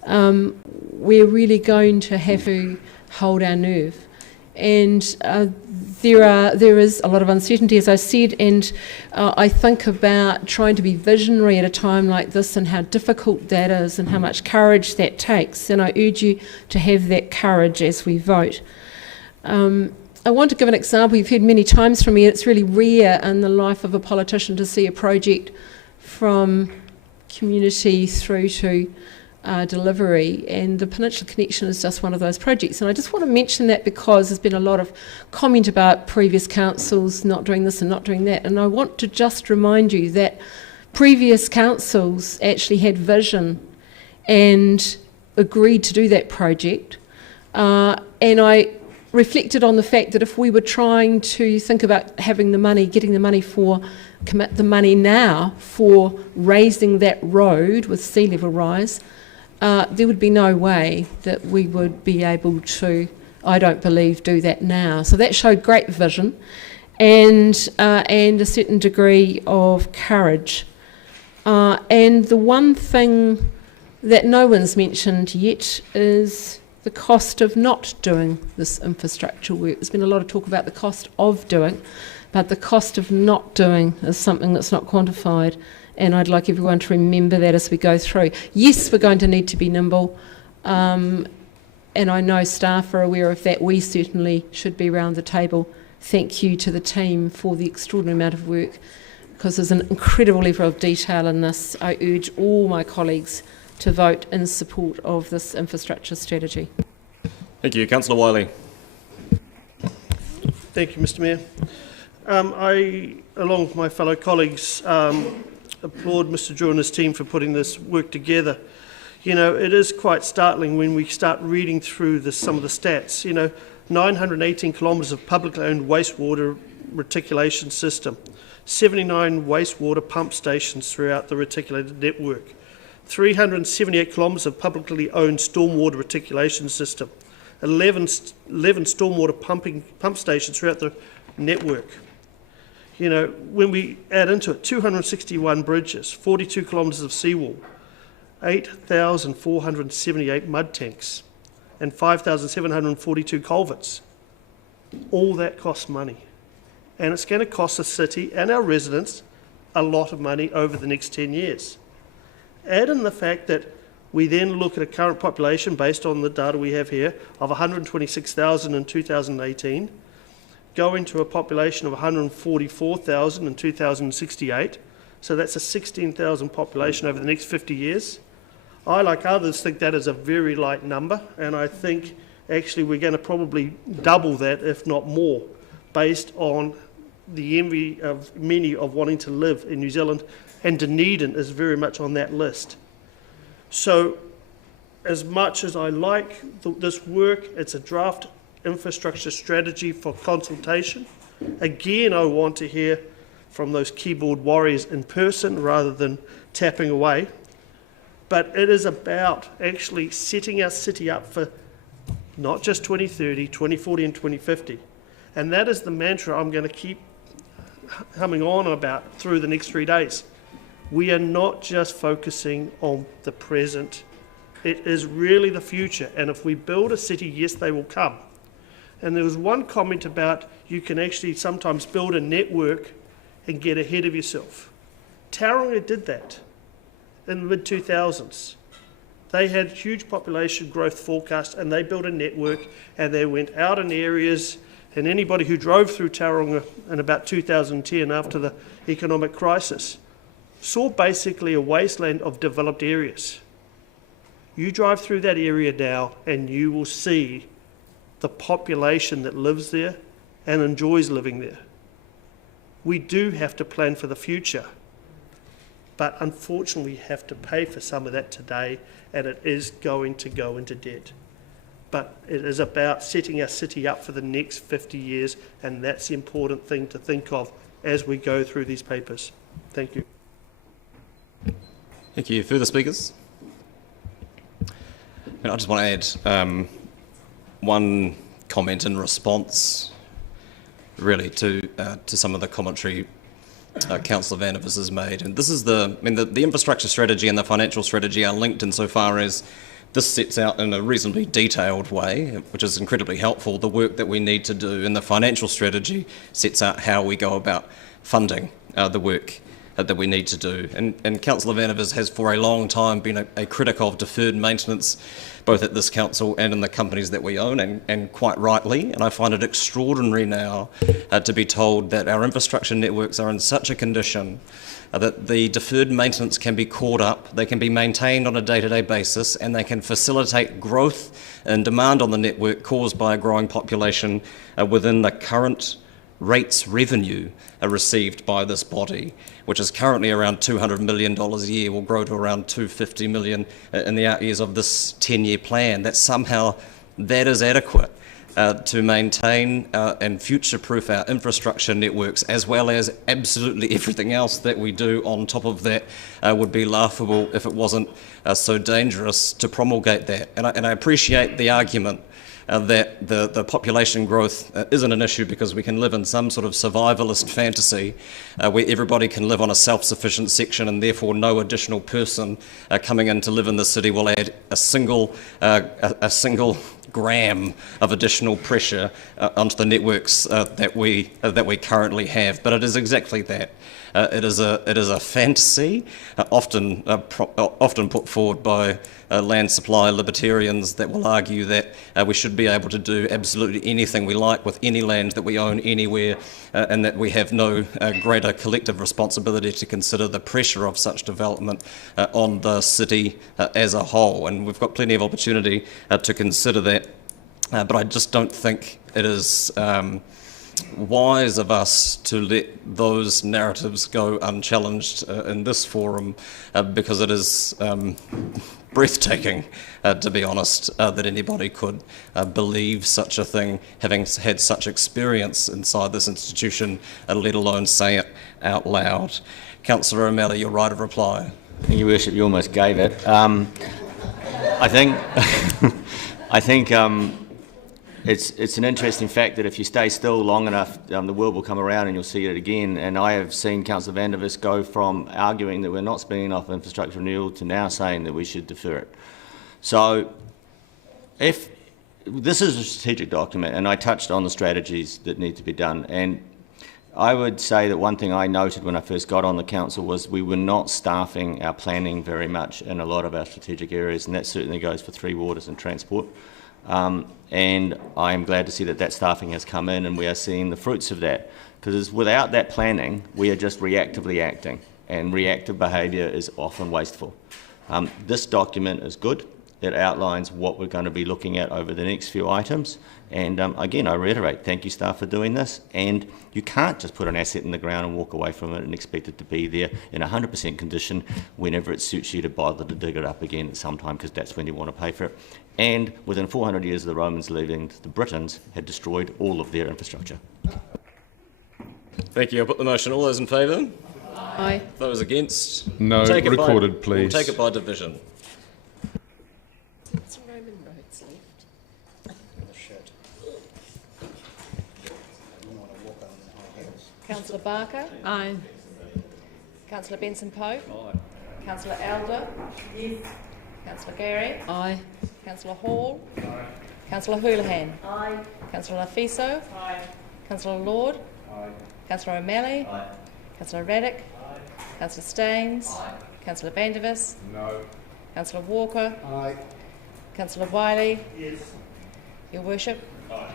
we're really going to have to hold our nerve. And there is a lot of uncertainty, as I said, and I think about trying to be visionary at a time like this and how difficult that is and how much courage that takes, and I urge you to have that courage as we vote. I want to give an example. You've heard many times from me, it's really rare in the life of a politician to see a project from community through to delivery, and the Peninsula Connection is just one of those projects. And I just want to mention that because there's been a lot of comment about previous councils not doing this and not doing that, and I want to just remind you that previous councils actually had vision and agreed to do that project, and I reflected on the fact that if we were trying to think about having the money, getting the money for, commit the money now for raising that road with sea level rise, there would be no way that we would be able to, I don't believe, do that now. So that showed great vision and a certain degree of courage. And the one thing that no one's mentioned yet is the cost of not doing this infrastructure work. There's been a lot of talk about the cost of doing, but the cost of not doing is something that's not quantified, and I'd like everyone to remember that as we go through. Yes, we're going to need to be nimble, and I know staff are aware of that. We certainly should be around the table. Thank you to the team for the extraordinary amount of work, because there's an incredible level of detail in this. I urge all my colleagues to vote in support of this infrastructure strategy. Thank you. Councillor Wiley. Thank you, Mr Mayor. I, along with my fellow colleagues, applaud Mr Drew and his team for putting this work together. You know, it is quite startling when we start reading through some of the stats. You know, 918 kilometres of publicly owned wastewater reticulation system, 79 wastewater pump stations throughout the reticulated network, 378 kilometres of publicly owned stormwater reticulation system, 11 stormwater pump stations throughout the network. You know, when we add into it 261 bridges, 42 kilometres of seawall, 8,478 mud tanks, and 5,742 culverts, all that costs money. And it's going to cost the city and our residents a lot of money over the next 10 years. Add in the fact that we then look at a current population based on the data we have here of 126,000 in 2018, going to a population of 144,000 in 2068, so that's a 16,000 population over the next 50 years. I, like others, think that is a very light number, and I think actually we're going to probably double that, if not more, based on the envy of many of wanting to live in New Zealand, and Dunedin is very much on that list. So as much as I like this work, it's a draft infrastructure strategy for consultation. Again, I want to hear from those keyboard warriors in person rather than tapping away. But it is about actually setting our city up for not just 2030, 2040 and 2050. And that is the mantra I'm going to keep humming on about through the next 3 days. We are not just focusing on the present. It is really the future. And if we build a city, yes, they will come. And there was one comment about you can actually sometimes build a network and get ahead of yourself. Tauranga did that in the mid-2000s. They had huge population growth forecast and they built a network and they went out in areas, and anybody who drove through Tauranga in about 2010 after the economic crisis saw basically a wasteland of developed areas. You drive through that area now and you will see the population that lives there and enjoys living there. We do have to plan for the future, but unfortunately we have to pay for some of that today, and it is going to go into debt. But it is about setting our city up for the next 50 years, and that's the important thing to think of as we go through these papers. Thank you. Thank you. Further speakers? And I just want to add one comment in response, really, to some of the commentary Councillor Vandervis has made. And this is the infrastructure strategy and the financial strategy are linked insofar as this sets out in a reasonably detailed way, which is incredibly helpful, the work that we need to do, and the financial strategy sets out how we go about funding the work that we need to do. And Councillor Vandervis has for a long time been a critic of deferred maintenance, both at this council and in the companies that we own, and quite rightly. And I find it extraordinary now to be told that our infrastructure networks are in such a condition that the deferred maintenance can be caught up, they can be maintained on a day-to-day basis, and they can facilitate growth and demand on the network caused by a growing population within the current rates revenue received by this body, which is currently around $200 million a year, will grow to around $250 million in the out years of this 10-year plan. That somehow that is adequate to maintain and future-proof our infrastructure networks, as well as absolutely everything else that we do on top of that, would be laughable if it wasn't so dangerous to promulgate that. And I appreciate the argument that the population growth isn't an issue because we can live in some sort of survivalist fantasy where everybody can live on a self-sufficient section, and therefore no additional person coming in to live in the city will add a single gram of additional pressure onto the networks that we currently have. But it is exactly that. It is a fantasy, often put forward by land supply libertarians that will argue that we should be able to do absolutely anything we like with any land that we own anywhere, and that we have no greater collective responsibility to consider the pressure of such development on the city as a whole. And we've got plenty of opportunity to consider that, but I just don't think it is wise of us to let those narratives go unchallenged in this forum, because it is breathtaking, to be honest, that anybody could believe such a thing, having had such experience inside this institution, let alone say it out loud. Councillor O'Malley, your right of reply. Thank you, Worship. You almost gave it. I think it's an interesting fact that if you stay still long enough, the world will come around and you'll see it again. And I have seen Councillor Vandervis go from arguing that we're not spending enough infrastructure renewal to now saying that we should defer it. So if this is a strategic document, and I touched on the strategies that need to be done, and I would say that one thing I noted when I first got on the council was we were not staffing our planning very much in a lot of our strategic areas, and that certainly goes for Three Waters and transport. And I'm glad to see that that staffing has come in, and we are seeing the fruits of that. Because without that planning, we are just reactively acting, and reactive behaviour is often wasteful. This document is good. It outlines what we're going to be looking at over the next few items. And again, I reiterate, thank you, staff, for doing this. And you can't just put an asset in the ground and walk away from it and expect it to be there in 100% condition whenever it suits you to bother to dig it up again at some time, because that's when you want to pay for it. And within 400 years of the Romans leaving, the Britons had destroyed all of their infrastructure. Thank you. I'll put the motion. All those in favour? Aye. Those against? No. Recorded, please. We'll take it by division. It's Roman roads left. Councillor Barker? Aye. Councillor Benson Pope? Aye. Councillor Elder? Yes. Councillor Gary? Aye. Councillor Hall? Aye. Councillor Houlihan? Aye. Councillor Lafiso? Aye. Councillor Lord? Aye. Councillor O'Malley? Aye. Councillor Raddick? Aye. Councillor Staines? Aye. Councillor Vandervis? No. Councillor Walker? Aye. Councillor Wiley? Yes. Your Worship? Aye.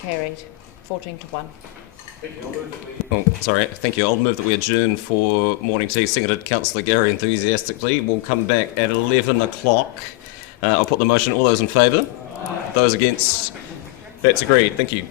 Carried. 14-1. Oh, sorry, thank you. I'll move that we adjourn for morning tea, seconded Councillor Gary enthusiastically. We'll come back at 11 o'clock. I'll put the motion. All those in favour? Aye. Those against? That's agreed. Thank you.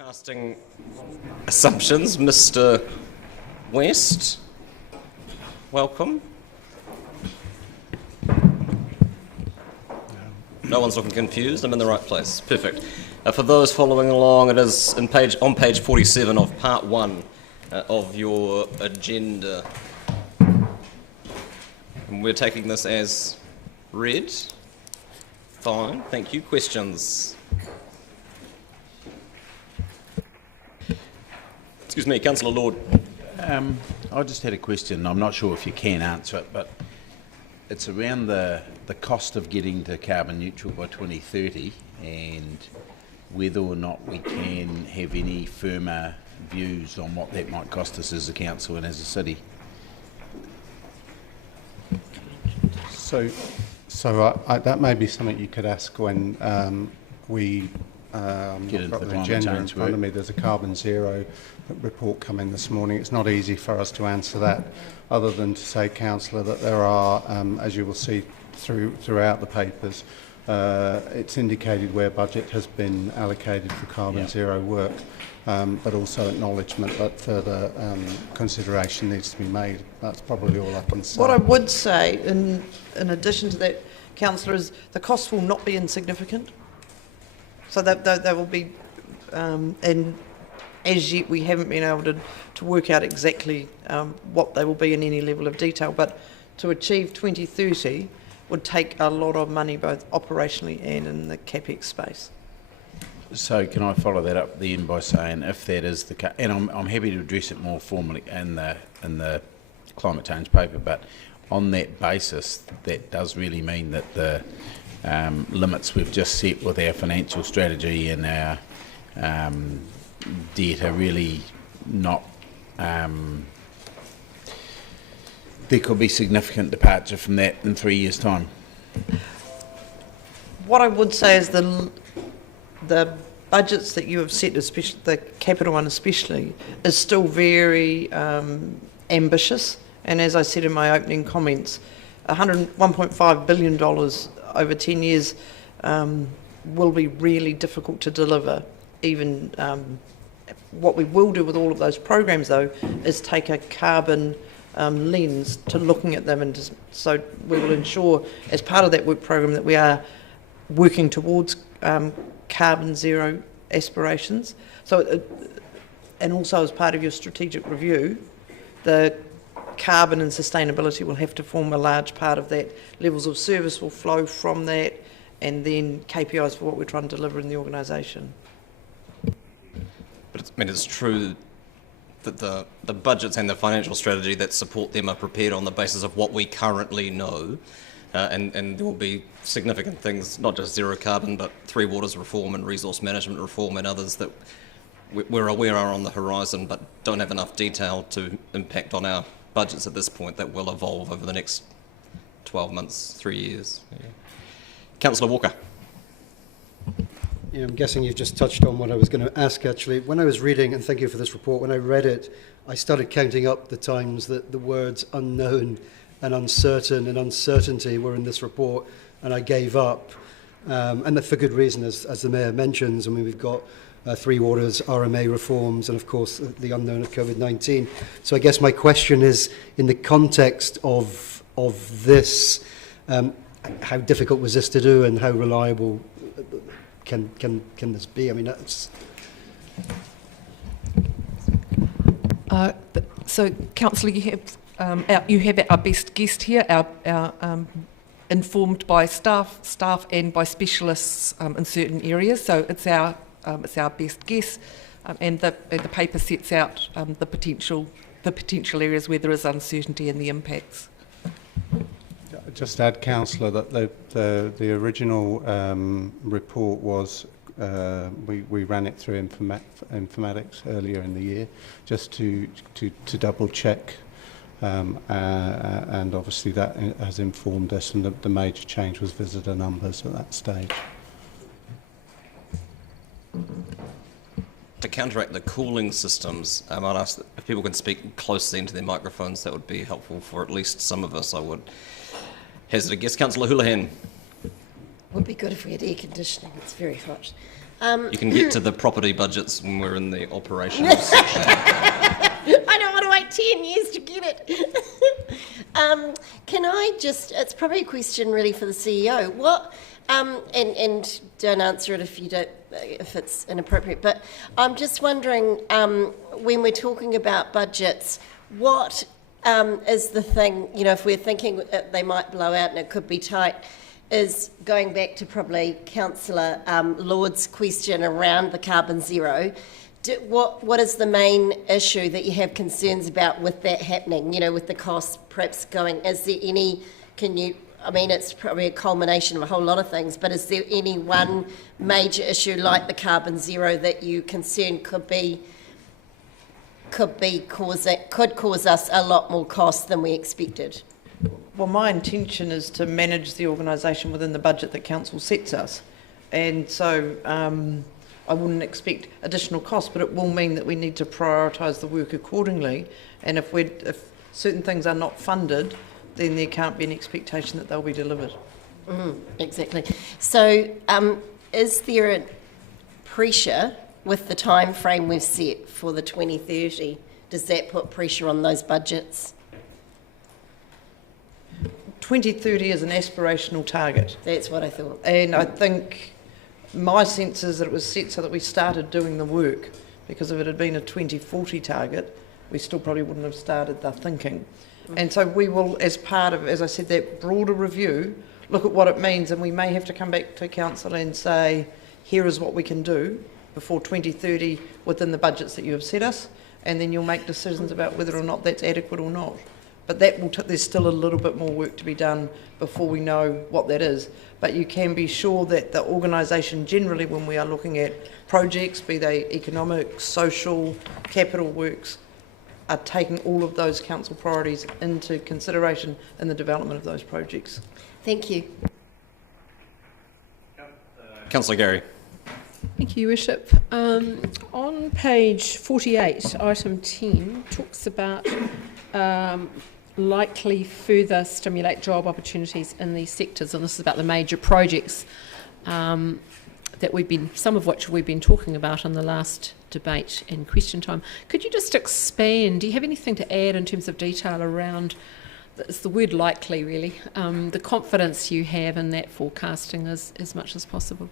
Forecasting assumptions, Mr. West. Welcome. No one's looking confused. I'm in the right place. Perfect. For those following along, it is on page 47 of part 1 of your agenda. And we're taking this as read. Fine. Thank you. Questions? Excuse me, Councillor Lord. I just had a question. I'm not sure if you can answer it, but it's around the cost of getting to carbon neutral by 2030 and whether or not we can have any firmer views on what that might cost us as a council and as a city. So that may be something you could ask when we get into the agenda in front of me. There's a carbon zero report coming this morning. It's not easy for us to answer that, other than to say, Councillor, that there are, as you will see throughout the papers, it's indicated where budget has been allocated for carbon zero work, but also acknowledgement that further consideration needs to be made. That's probably all I can say. What I would say, in addition to that, Councillor, is the costs will not be insignificant. So they will be, and as yet we haven't been able to work out exactly what they will be in any level of detail, but to achieve 2030 would take a lot of money both operationally and in the CapEx space. So can I follow that up then by saying, if that is the case, and I'm happy to address it more formally in the climate change paper, but on that basis, that does really mean that the limits we've just set with our financial strategy and our debt are really not. There could be significant departure from that in 3 years' time. What I would say is the budgets that you have set, especially the capital one especially, is still very ambitious. And as I said in my opening comments, $1.5 billion over 10 years will be really difficult to deliver. Even what we will do with all of those programs, though, is take a carbon lens to looking at them, and so we will ensure, as part of that work program, that we are working towards carbon zero aspirations. So, and also as part of your strategic review, the carbon and sustainability will have to form a large part of that. Levels of service will flow from that, and then KPIs for what we're trying to deliver in the organisation. But it's true that the budgets and the financial strategy that support them are prepared on the basis of what we currently know, and there will be significant things, not just zero carbon, but Three Waters reform and resource management reform and others that we're aware are on the horizon, but don't have enough detail to impact on our budgets at this point, that will evolve over the next 12 months, 3 years. Yeah. Councillor Walker. Yeah, I'm guessing you've just touched on what I was going to ask, actually. When I was reading, and thank you for this report, when I read it, I started counting up the times that the words unknown and uncertain and uncertainty were in this report, and I gave up. And for good reason, as the Mayor mentions. I mean, we've got Three Waters, RMA reforms, and of course the unknown of COVID-19. So I guess my question is, in the context of this, how difficult was this to do, and how reliable can this be? I mean, that's... So, Councillor, you have our best guest here, our informed by staff and by specialists in certain areas. So it's our best guess, and the paper sets out the potential areas where there is uncertainty and the impacts. Just add, Councillor, that the original report was, we ran it through informatics earlier in the year, just to double check, and obviously that has informed us, and the major change was visitor numbers at that stage. To counteract the cooling systems, I might ask that if people can speak closely into their microphones, that would be helpful for at least some of us, I would hazard a guess. Councillor Houlihan. Would be good if we had air conditioning. It's very hot. You can get to the property budgets when we're in the operational section. I don't want to wait 10 years to get it. Can I just, it's probably a question really for the CEO. What, and don't answer it if it's inappropriate, but I'm just wondering, when we're talking about budgets, what is the thing, you know, if we're thinking they might blow out and it could be tight, is going back to probably Councillor Lord's question around the carbon zero. What is the main issue that you have concerns about with that happening, you know, with the costs perhaps going, is there any, I mean, it's probably a culmination of a whole lot of things, but is there any one major issue like the carbon zero that you concern could cause us a lot more cost than we expected? Well, my intention is to manage the organisation within the budget that council sets us, and so I wouldn't expect additional costs, but it will mean that we need to prioritise the work accordingly, and if certain things are not funded, then there can't be an expectation that they'll be delivered. Exactly. So is there a pressure with the time frame we've set for the 2030? Does that put pressure on those budgets? 2030 is an aspirational target. That's what I thought. And I think my sense is that it was set so that we started doing the work, because if it had been a 2040 target, we still probably wouldn't have started the thinking. And so we will, as part of, as I said, that broader review, look at what it means, and we may have to come back to council and say, here is what we can do before 2030 within the budgets that you have set us, and then you'll make decisions about whether or not that's adequate or not. But that will there's still a little bit more work to be done before we know what that is. But you can be sure that the organisation generally, when we are looking at projects, be they economic, social, capital works, are taking all of those council priorities into consideration in the development of those projects. Thank you. Councillor Gary. Thank you, Your Worship. On page 48, item 10, talks about likely further stimulate job opportunities in these sectors, and this is about the major projects that some of which we've been talking about in the last debate and question time. Could you just expand? Do you have anything to add in terms of detail around, it's the word likely really, the confidence you have in that forecasting as much as possible?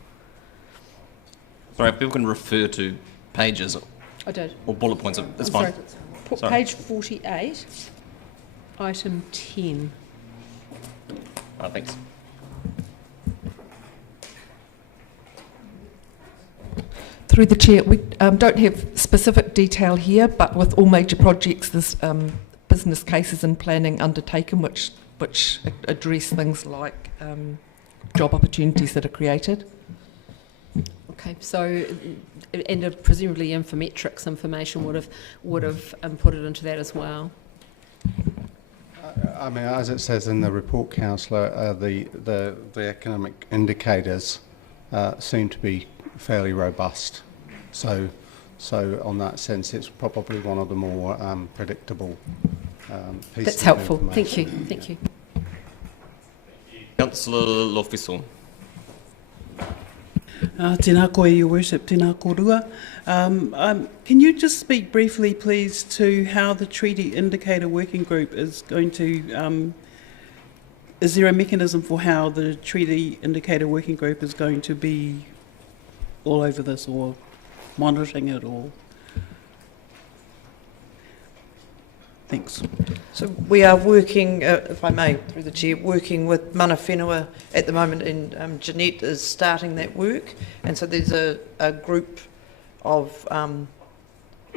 Sorry, if people can refer to pages I did. Or bullet points, it's fine. Sorry. Page 48, item 10. Thanks. Through the Chair, we don't have specific detail here, but with all major projects there's business cases and planning undertaken which address things like job opportunities that are created. Okay, so and presumably Infometrics information would have put it into that as well. I mean, as it says in the report, Councillor, the economic indicators seem to be fairly robust. So on that sense, it's probably one of the more predictable pieces. That's helpful. Thank you. Thank you. Councillor Lofiso. Tēnā koe, Your Worship, tēnā korua. Can you just speak briefly, please, to how the Treaty Indicator Working Group is going to... is there a mechanism for how the Treaty Indicator Working Group is going to be all over this, or monitoring it, or... Thanks. So we are working, if I may, through the Chair, working with mana whenua at the moment, and Jeanette is starting that work, and so there's a group of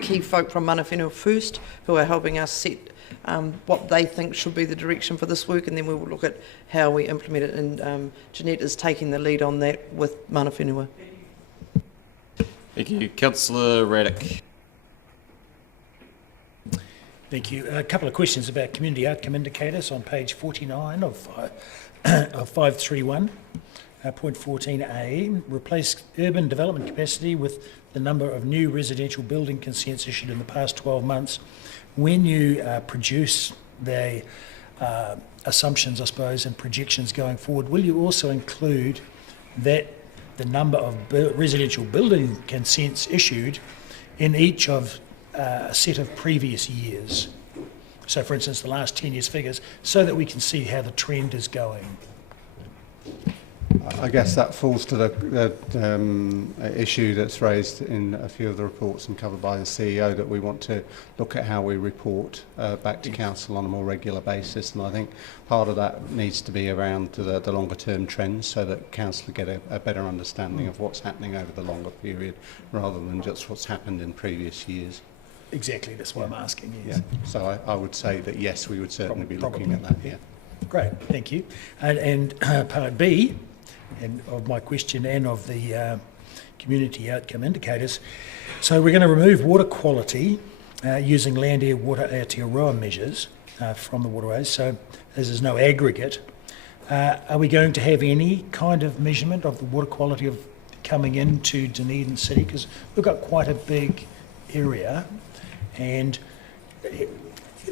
key folk from mana whenua first who are helping us set what they think should be the direction for this work, and then we will look at how we implement it, and Jeanette is taking the lead on that with mana whenua. Thank you. Councillor Raddick. Thank you. A couple of questions about community outcome indicators on page 49 of 531. Point 14A, replace urban development capacity with the number of new residential building consents issued in the past 12 months. When you produce the assumptions, I suppose, and projections going forward, will you also include that the number of residential building consents issued in each of a set of previous years. So, for instance, the last 10 years' figures, so that we can see how the trend is going. I guess that falls to the issue that's raised in a few of the reports and covered by the CEO, that we want to look at how we report back to Council on a more regular basis. And I think part of that needs to be around the longer term trends, so that Council get a better understanding of what's happening over the longer period, rather than just what's happened in previous years. Exactly, that's what I'm asking, yes. Yeah. So I would say that yes, we would certainly be looking at that, yeah. Great, thank you. And part B, and of my question and of the community outcome indicators. So we're going to remove water quality using land, air, water, Aotearoa measures from the waterways. So as there's no aggregate, are we going to have any kind of measurement of the water quality of coming into Dunedin City? Because we've got quite a big area, and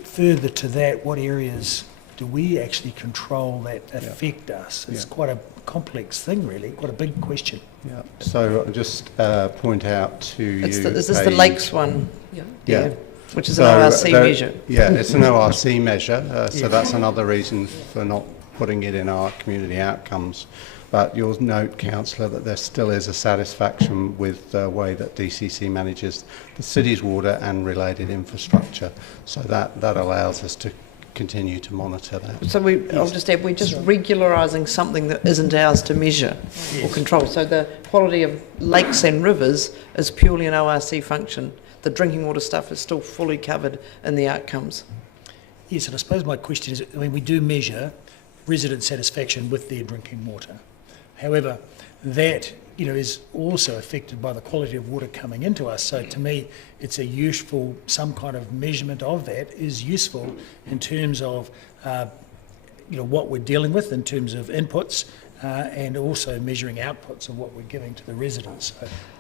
further to that, what areas do we actually control that affect us? It's quite a complex thing, really, quite a big question. Yeah. So I'll just point out to you... Is this the Lakes one? Yeah. Which is an ORC measure. Yeah, it's an ORC measure, so that's another reason for not putting it in our community outcomes. But you'll note, Councillor, that there still is a satisfaction with the way that DCC manages the city's water and related infrastructure. So that allows us to continue to monitor that. So I'll just add, we're just regularising something that isn't ours to measure or control. So the quality of lakes and rivers is purely an ORC function. The drinking water stuff is still fully covered in the outcomes. Yes, and I suppose my question is, I mean, we do measure resident satisfaction with their drinking water. However, that is also affected by the quality of water coming into us. So to me, it's a useful, some kind of measurement of that is useful in terms of, what we're dealing with in terms of inputs and also measuring outputs of what we're giving to the residents.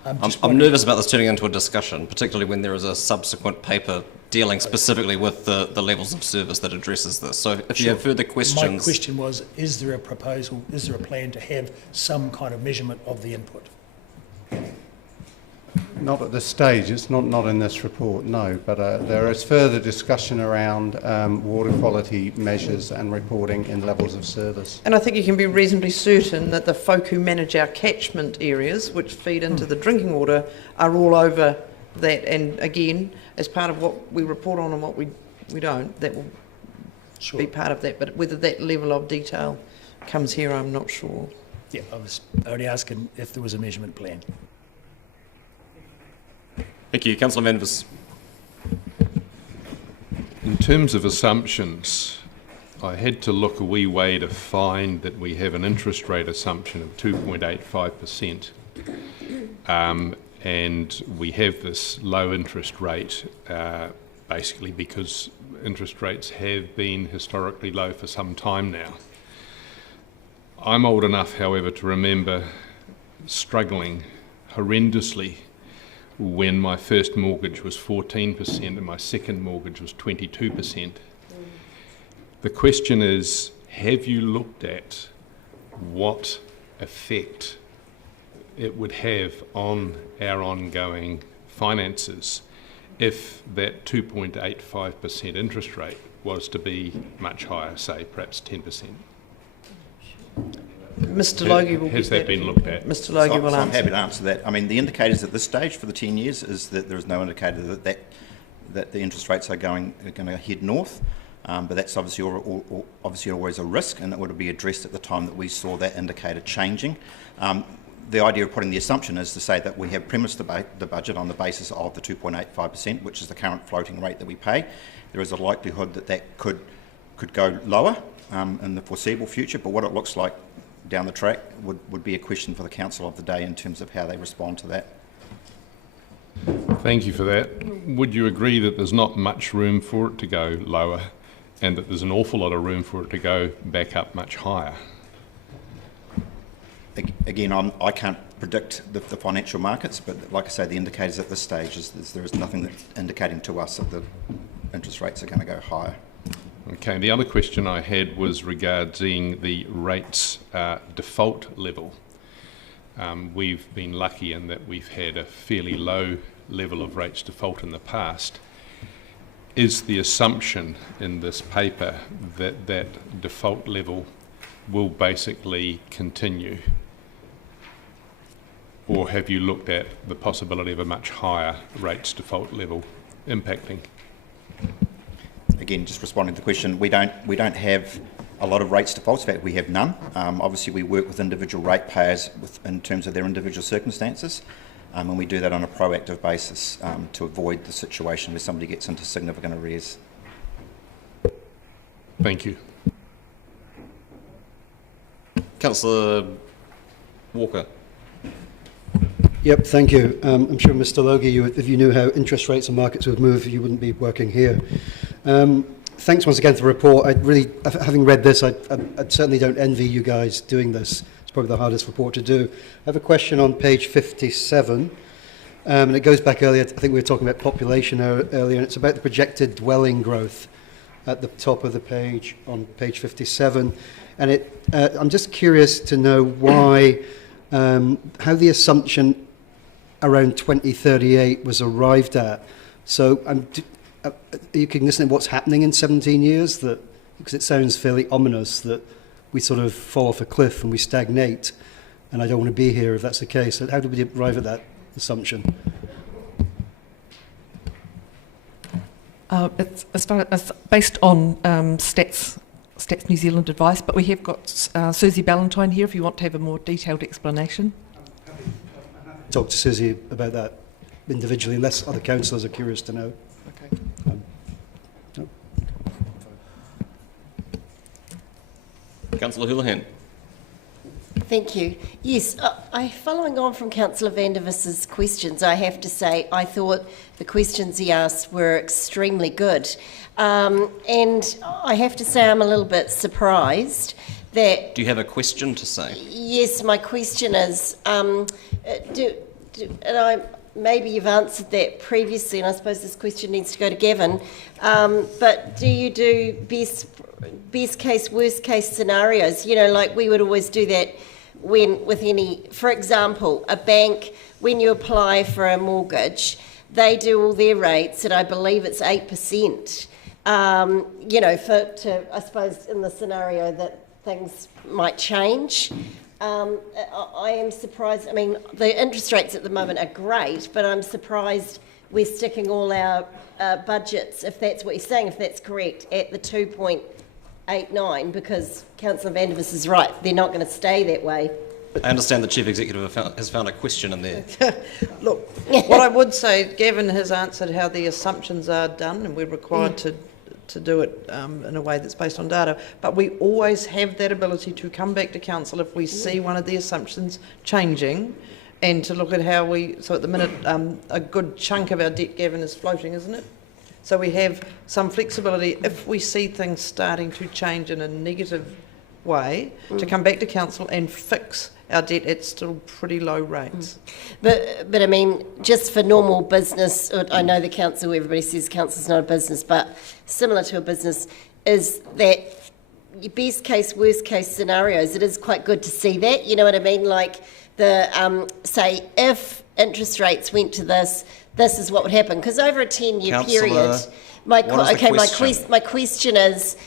So I'm nervous about this turning into a discussion, particularly when there is a subsequent paper dealing specifically with the levels of service that addresses this. So if you have further questions... My question was, is there a proposal, is there a plan to have some kind of measurement of the input? Not at this stage, it's not in this report, no, but there is further discussion around water quality measures and reporting in levels of service. And I think you can be reasonably certain that the folk who manage our catchment areas, which feed into the drinking water, are all over that. And again, as part of what we report on and what we don't, that will be part of that. But whether that level of detail comes here, I'm not sure. Yeah, I was only asking if there was a measurement plan. Thank you. Councillor Manvers. In terms of assumptions, I had to look a wee way to find that we have an interest rate assumption of 2.85%. And we have this low interest rate basically because interest rates have been historically low for some time now. I'm old enough, however, to remember struggling horrendously when my first mortgage was 14% and my second mortgage was 22%. The question is, have you looked at what effect it would have on our ongoing finances if that 2.85% interest rate was to be much higher, say perhaps 10%? Mr. Logie will Has that been looked at? Mr. Logie will answer. I'm happy to answer that. I mean, the indicators at this stage for the 10 years is that there is no indicator that the interest rates are going to head north. But that's obviously always a risk, and it would be addressed at the time that we saw that indicator changing. The idea of putting the assumption is to say that we have premised the budget on the basis of the 2.85%, which is the current floating rate that we pay. There is a likelihood that that could go lower in the foreseeable future, but what it looks like down the track would be a question for the Council of the day in terms of how they respond to that. Thank you for that. Would you agree that there's not much room for it to go lower and that there's an awful lot of room for it to go back up much higher? Again, I can't predict the financial markets, but like I say, the indicators at this stage is there is nothing that's indicating to us that the interest rates are going to go higher. Okay, the other question I had was regarding the rates default level. we've been lucky in that we've had a fairly low level of rates default in the past. Is the assumption in this paper that that default level will basically continue? Or have you looked at the possibility of a much higher rates default level impacting? Again, just responding to the question, we don't have a lot of rates defaults. In fact, we have none. Obviously, we work with individual ratepayers in terms of their individual circumstances, and we do that on a proactive basis to avoid the situation where somebody gets into significant arrears. Thank you. Councillor Walker. Yep, thank you. I'm sure, Mr. Logie, if you knew how interest rates and markets would move, you wouldn't be working here. Thanks once again for the report. Having read this, I certainly don't envy you guys doing this. It's probably the hardest report to do. I have a question on page 57, and it goes back earlier. I think we were talking about population earlier, and it's about the projected dwelling growth at the top of the page on page 57. And I'm just curious to know why, how the assumption around 2038 was arrived at. So are you cognizant of what's happening in 17 years? Because it sounds fairly ominous that we sort of fall off a cliff and we stagnate, and I don't want to be here if that's the case. How did we arrive at that assumption? It's based on Stats New Zealand advice, but we have got Susie Ballantyne here if you want to have a more detailed explanation. Talk to Susie about that individually, unless other councillors are curious to know. Okay. No. Councillor Houlihan. Thank you. Yes, following on from Councillor Vandervis's questions, I have to say I thought the questions he asked were extremely good. And I have to say I'm a little bit surprised that... Do you have a question to say? Yes, my question is, maybe you've answered that previously, and I suppose this question needs to go to Gavin, but do you do best case, worst case scenarios? You know, like we would always do that with any, for example, a bank, when you apply for a mortgage, they do all their rates at, I believe it's 8%, you know, I suppose in the scenario that things might change. I am surprised. I mean, the interest rates at the moment are great, but I'm surprised we're sticking all our budgets, if that's what you're saying, if that's correct, at the 2.89, because Councillor Vandervis is right. They're not going to stay that way. I understand the Chief Executive has found a question in there. Look, what I would say, Gavin has answered how the assumptions are done, and we're required to do it in a way that's based on data. But we always have that ability to come back to council if we see one of the assumptions changing, and to look at how so at the minute, a good chunk of our debt, Gavin, is floating, isn't it? So we have some flexibility if we see things starting to change in a negative way, to come back to council and fix our debt at still pretty low rates. But I mean, just for normal business, I know the council, everybody says council's not a business, but similar to a business, is that best case, worst case scenarios, it is quite good to see that, you know what I mean? Like say, if interest rates went to this is what would happen. Because over a 10-year period, my question is,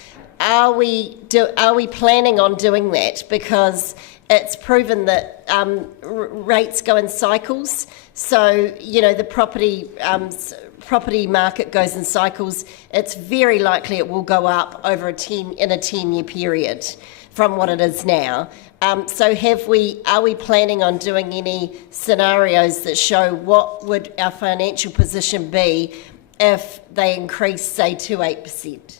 are we planning on doing that? Because it's proven that rates go in cycles. So, you know, the property market goes in cycles. It's very likely it will go up over in a 10-year period from what it is now. So are we planning on doing any scenarios that show what would our financial position be if they increase, say, to 8%?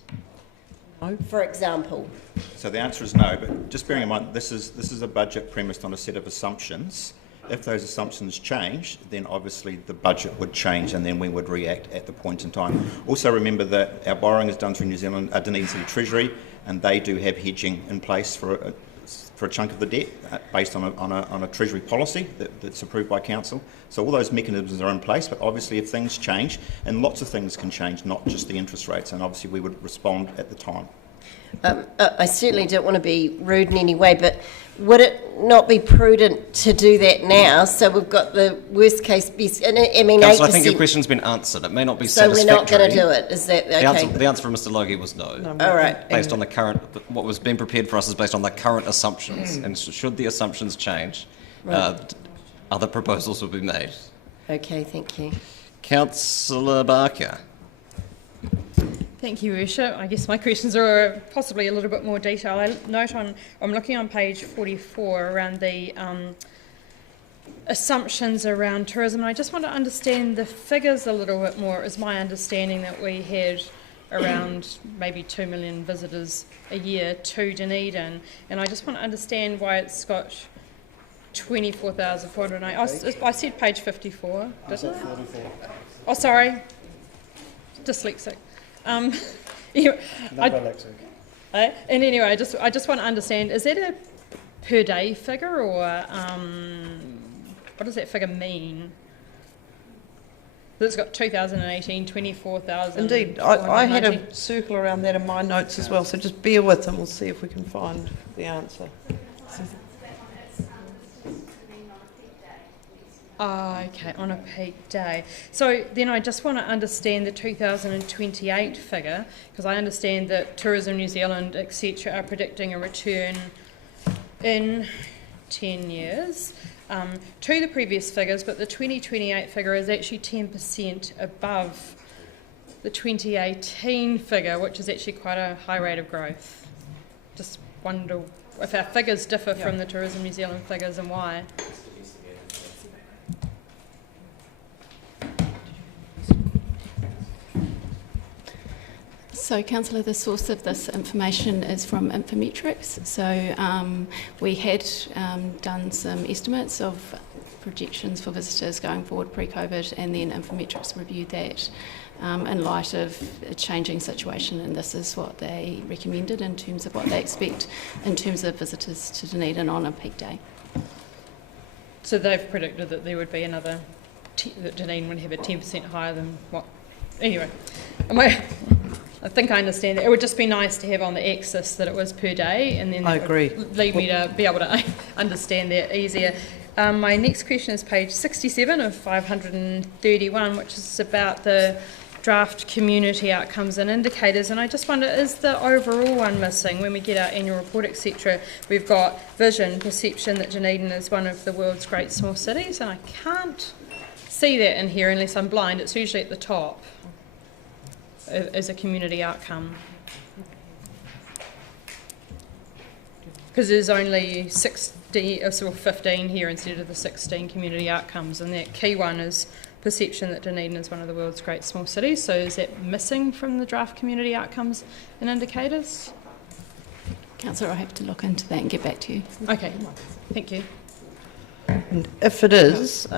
No. For example. So the answer is no, but just bearing in mind, this is a budget premised on a set of assumptions. If those assumptions change, then obviously the budget would change, and then we would react at the point in time. Also remember that our borrowing is done through Dunedin City Treasury, and they do have hedging in place for a chunk of the debt based on a Treasury policy that's approved by Council. So all those mechanisms are in place, but obviously if things change, and lots of things can change, not just the interest rates, and obviously we would respond at the time. I certainly don't want to be rude in any way, but would it not be prudent to do that now? So we've got the worst case, best, and I mean, Councillor, 8%. I think your question's been answered. It may not be So we're satisfactory. not going to do it. Is that okay? The answer from Mr. Logie was no. All right. Based on the current, what was being prepared for us is based on the current assumptions, and should the assumptions change, Right. other proposals will be made. Okay, thank you. Councillor Barker. Thank you, Worship. I guess my questions are possibly a little bit more detailed. I'm looking on page 44 around the assumptions around tourism, and I just want to understand the figures a little bit more. It was my understanding that we had around maybe 2 million visitors a year to Dunedin, and I just want to understand why it's got 24,408. I said page 54, didn't I? Oh, sorry. Dyslexic. Yeah, and anyway, I just want to understand, is that a per day figure, or what does that figure mean? It's got 2018, 24,000. Indeed, I had a circle around that in my notes as well, so just bear with and we'll see if we can find the answer. Okay, on a peak day. So then I just want to understand the 2028 figure, because I understand that Tourism New Zealand, etc., are predicting a return in 10 years to the previous figures, but the 2028 figure is actually 10% above the 2018 figure, which is actually quite a high rate of growth. Just wonder if our figures differ from the Tourism New Zealand figures, and why. So, Councillor, the source of this information is from Infometrics. So we had done some estimates of projections for visitors going forward pre-COVID, and then Infometrics reviewed that in light of a changing situation, and this is what they recommended in terms of what they expect in terms of visitors to Dunedin on a peak day. So they've predicted that there would be another, that Dunedin would have a 10% higher than what? Anyway, I think I understand that. It would just be nice to have on the axis that it was per day, and then I that agree. would lead me to be able to understand that easier. My next question is page 67 of 531, which is about the draft community outcomes and indicators, and I just wonder, is the overall one missing? When we get our annual report, etc., we've got vision, perception that Dunedin is one of the world's great small cities, and I can't see that in here unless I'm blind. It's usually at the top as a community outcome, because there's only 15 here instead of the 16 community outcomes, and that key one is perception that Dunedin is one of the world's great small cities. So is that missing from the draft community outcomes and indicators? Councillor, I'll have to look into that and get back to you. Okay, thank you. And if it is,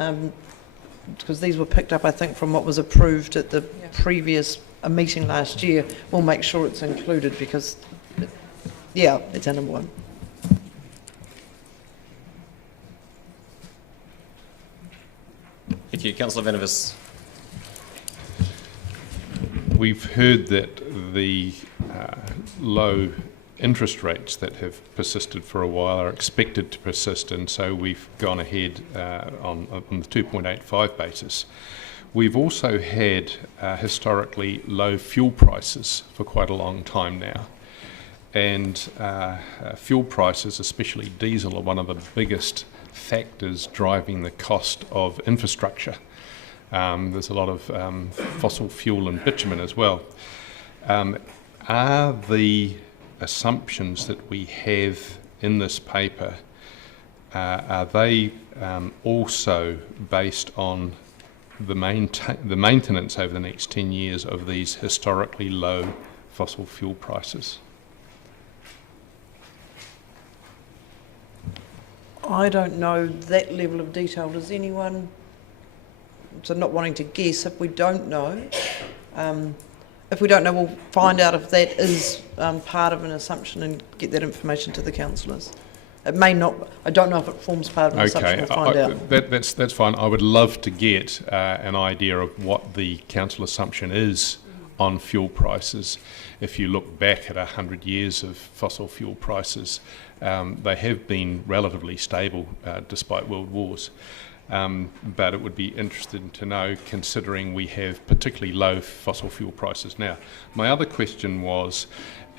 because these were picked up, I think, from what was approved at the previous meeting last year, we'll make sure it's included, because, it's our number one. Thank you. Councillor Venavis. We've heard that the low interest rates that have persisted for a while are expected to persist, and so we've gone ahead on the 2.85 basis. We've also had historically low fuel prices for quite a long time now, and fuel prices, especially diesel, are one of the biggest factors driving the cost of infrastructure. There's a lot of fossil fuel and bitumen as well. Are the assumptions that we have in this paper, are they also based on the maintenance over the next 10 years of these historically low fossil fuel prices? I don't know that level of detail. Does anyone? So not wanting to guess, if we don't know, we'll find out if that is part of an assumption and get that information to the councillors. It may not. I don't know if it forms part of an assumption. We'll find out. That's fine. I would love to get an idea of what the council assumption is on fuel prices. If you look back at 100 years of fossil fuel prices, they have been relatively stable despite world wars. But it would be interesting to know, considering we have particularly low fossil fuel prices now. My other question was,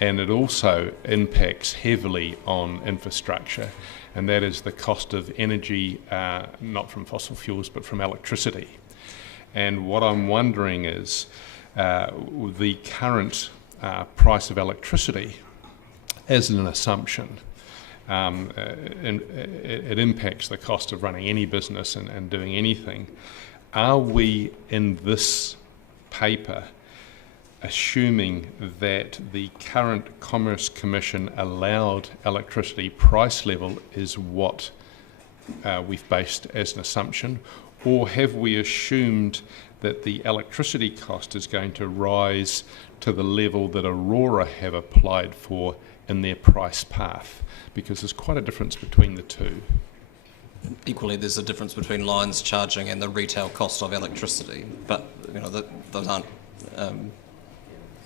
and it also impacts heavily on infrastructure, and that is the cost of energy, not from fossil fuels, but from electricity. And what I'm wondering is, the current price of electricity as an assumption, it impacts the cost of running any business and doing anything. Are we in this paper assuming that the current Commerce Commission allowed electricity price level is what we've based as an assumption, or have we assumed that the electricity cost is going to rise to the level that Aurora have applied for in their price path? Because there's quite a difference between the two. Equally, there's a difference between lines charging and the retail cost of electricity, but you know those aren't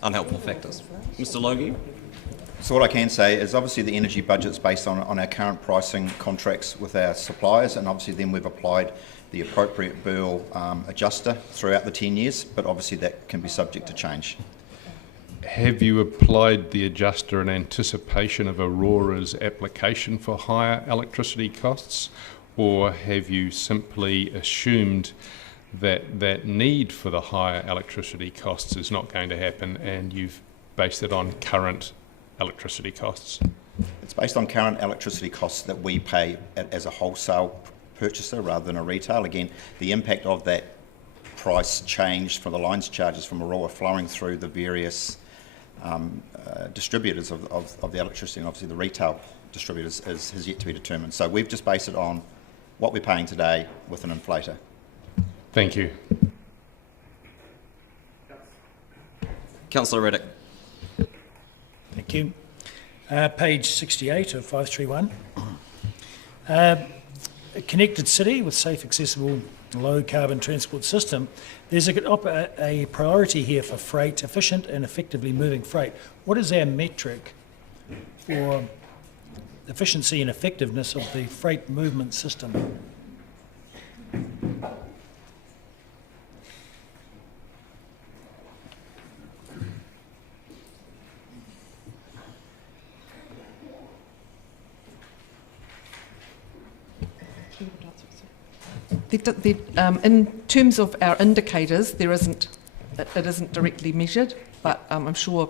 unhelpful factors. Mr. Logie? So what I can say is obviously the energy budget's based on our current pricing contracts with our suppliers, and obviously then we've applied the appropriate bill adjuster throughout the 10 years, but obviously that can be subject to change. Have you applied the adjuster in anticipation of Aurora's application for higher electricity costs, or have you simply assumed that that need for the higher electricity costs is not going to happen and you've based it on current electricity costs? It's based on current electricity costs that we pay as a wholesale purchaser rather than a retail. Again, the impact of that price change for the lines charges from Aurora flowing through the various distributors of the electricity, and obviously the retail distributors has yet to be determined. So we've just based it on what we're paying today with an inflator. Thank you. Councillor Reddick. Thank you. Page 68 of 531. A connected city with safe, accessible, low carbon transport system. There's a priority here for freight, efficient and effectively moving freight. What is our metric for efficiency and effectiveness of the freight movement system? In terms of our indicators, it isn't directly measured, but I'm sure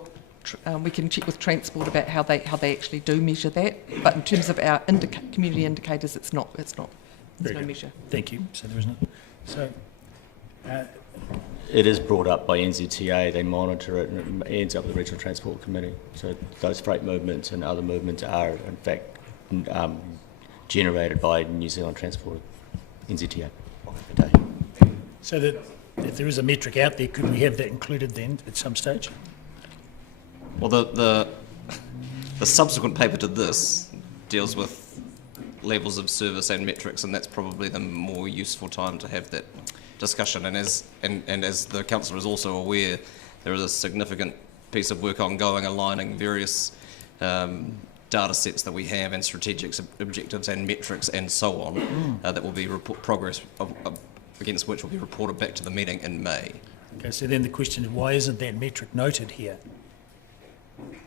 we can check with Transport about how they actually do measure that. But in terms of our community indicators, it's not. There's no measure. Thank you. So there isn't. So. It is brought up by NZTA. They monitor it, and it ends up with the Regional Transport Committee. So those freight movements and other movements are, in fact, generated by New Zealand Transport. NZTA. So that if there is a metric out there, could we have that included then at some stage? Well, the subsequent paper to this deals with levels of service and metrics, and that's probably the more useful time to have that discussion. And as the councillor is also aware, there is a significant piece of work ongoing aligning various data sets that we have and strategic objectives and metrics and so on that will be progress against which will be reported back to the meeting in May. Okay, so then the question is, why isn't that metric noted here?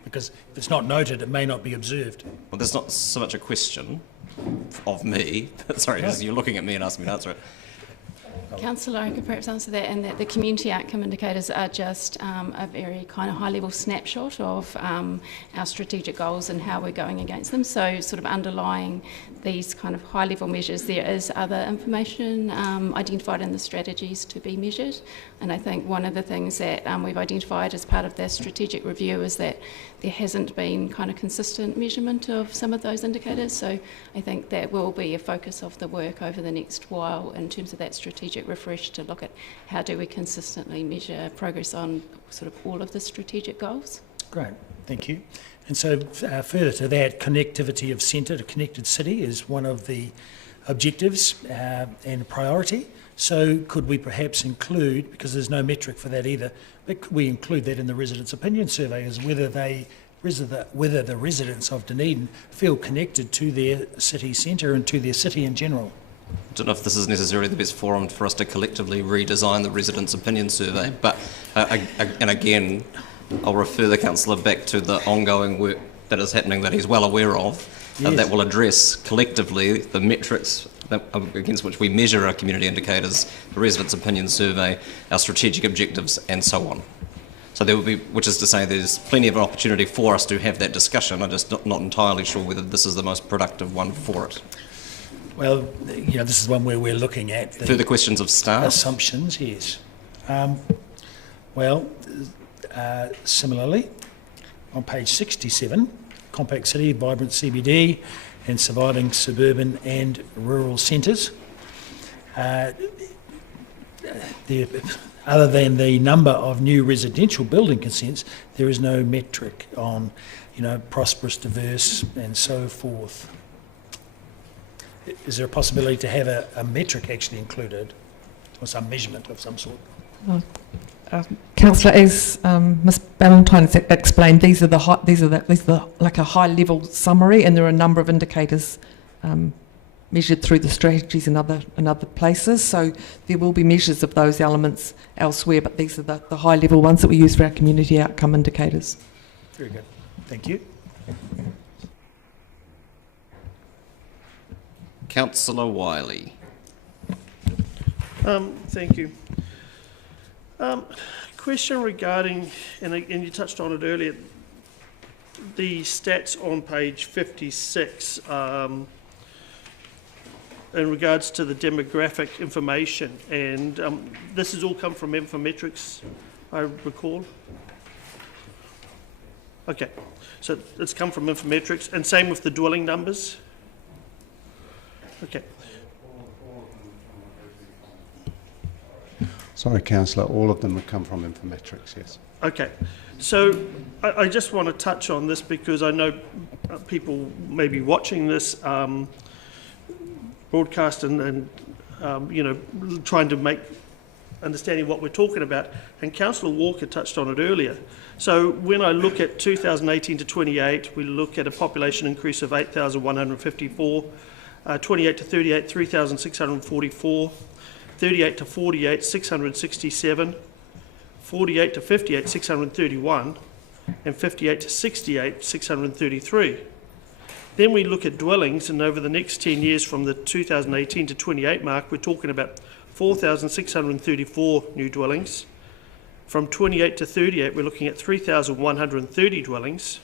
Because if it's not noted, it may not be observed. Well, that's not so much a question of me. Sorry, No. you're looking at me and asking me to answer it. Councillor, I could perhaps answer that, and that the community outcome indicators are just a very kind of high-level snapshot of our strategic goals and how we're going against them. So sort of underlying these kind of high-level measures, there is other information identified in the strategies to be measured. And I think one of the things that we've identified as part of the strategic review is that there hasn't been kind of consistent measurement of some of those indicators. So I think that will be a focus of the work over the next while in terms of that strategic refresh, to look at how do we consistently measure progress on sort of all of the strategic goals. Great, thank you. And so further to that, connectivity of centre to connected city is one of the objectives and a priority. So could we perhaps include, because there's no metric for that either, but could we include that in the residents' opinion survey as whether the residents of Dunedin feel connected to their city centre and to their city in general? I don't know if this is necessarily the best forum for us to collectively redesign the residents' opinion survey, but and again, I'll refer the councillor back to the ongoing work that is happening that he's well aware of, Yes. that will address collectively the metrics against which we measure our community indicators, the residents' opinion survey, our strategic objectives, and so on. So there will be, which is to say, there's plenty of opportunity for us to have that discussion. I'm just not entirely sure whether this is the most productive one for it. Well, you know, this is one where we're looking at the Further questions of staff? assumptions, yes. Similarly, on page 67, compact city, vibrant CBD, and surviving suburban and rural centres. Other than the number of new residential building consents, there is no metric on, you know, prosperous, diverse, and so forth. Is there a possibility to have a metric actually included, or some measurement of some sort? Councillor, as Ms Ballantyne has explained, these are like a high level summary, and there are a number of indicators measured through the strategies in other places. So there will be measures of those elements elsewhere, but these are the high level ones that we use for our community outcome indicators. Very good. Thank you. Councillor Wiley. Thank you. Question regarding, and you touched on it earlier, the stats on page 56 in regards to the demographic information, and this has all come from Infometrics, I recall. Okay, so it's come from Infometrics, and same with the dwelling numbers. Okay. Sorry, Councillor, all of them have come from Infometrics, yes. Okay, so I just want to touch on this because I know people may be watching this broadcast and you know, trying to make understanding what we're talking about, and Councillor Walker touched on it earlier. So when I look at 2018 to 28, we look at a population increase of 8,154, 28 to 38, 3,644, 38 to 48, 667, 48 to 58, 631, and 58 to 68, 633. Then we look at dwellings, and over the next 10 years from the 2018 to 28 mark, we're talking about 4,634 new dwellings. From 28 to 38, we're looking at 3,130 dwellings.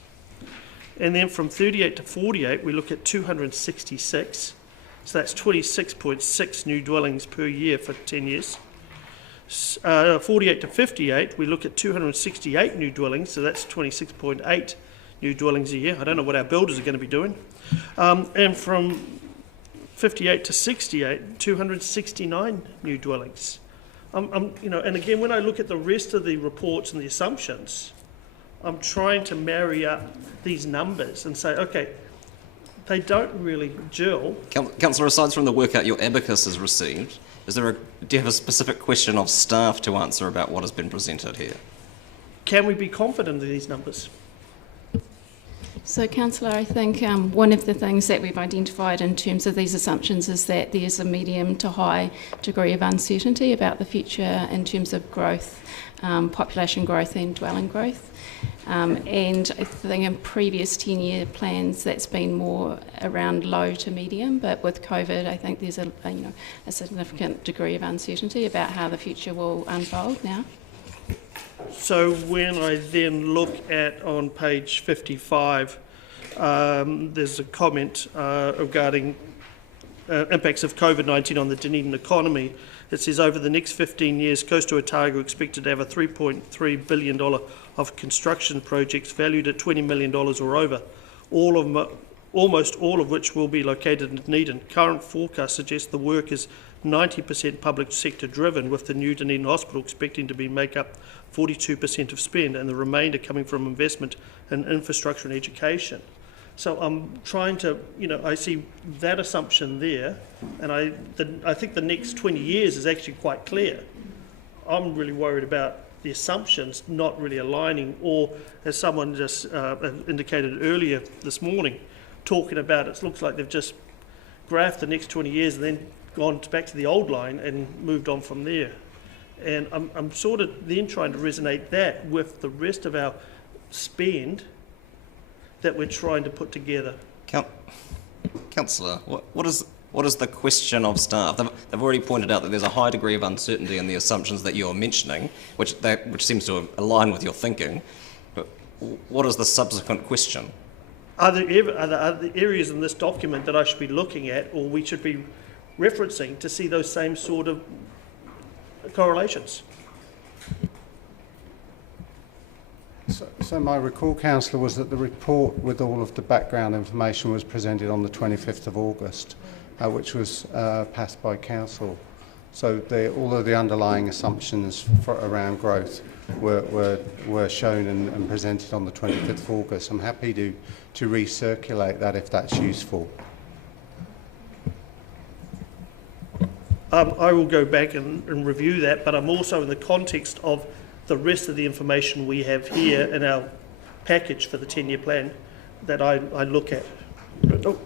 And then from 38 to 48, we look at 266. So that's 26.6 new dwellings per year for 10 years. 48 to 58, we look at 268 new dwellings, so that's 26.8 new dwellings a year. I don't know what our builders are going to be doing. And from 58 to 68, 269 new dwellings. You know, and again, when I look at the rest of the reports and the assumptions, I'm trying to marry up these numbers and say, okay, they don't really gel. Councillor, aside from the workout your abacus has received, do you have a specific question of staff to answer about what has been presented here? Can we be confident in these numbers? So, Councillor, I think one of the things that we've identified in terms of these assumptions is that there's a medium to high degree of uncertainty about the future in terms of growth, population growth and dwelling growth. And I think in previous 10-year plans that's been more around low to medium, but with COVID I think there's a significant degree of uncertainty about how the future will unfold now. So when I then look at on page 55, there's a comment regarding impacts of COVID-19 on the Dunedin economy. It says over the next 15 years, Coast to Otago expected to have a $3.3 billion of construction projects valued at $20 million or over, almost all of which will be located in Dunedin. Current forecasts suggest the work is 90% public sector driven, with the new Dunedin Hospital expecting to make up 42% of spend and the remainder coming from investment in infrastructure and education. So I'm trying to, I see that assumption there, and I think the next 20 years is actually quite clear. I'm really worried about the assumptions not really aligning, or as someone just indicated earlier this morning, talking about it looks like they've just graphed the next 20 years and then gone back to the old line and moved on from there. And I'm sort of then trying to resonate that with the rest of our spend that we're trying to put together. Councillor, what is the question of staff? They've already pointed out that there's a high degree of uncertainty in the assumptions that you're mentioning, which seems to align with your thinking. But what is the subsequent question? Are there other areas in this document that I should be looking at, or we should be referencing to see those same sort of correlations? So my recall, Councillor, was that the report with all of the background information was presented on the 25th of August, which was passed by Council. So all of the underlying assumptions around growth were shown and presented on the 25th of August. I'm happy to recirculate that if that's useful. I will go back and review that, but I'm also in the context of the rest of the information we have here in our package for the 10-year plan that I look at.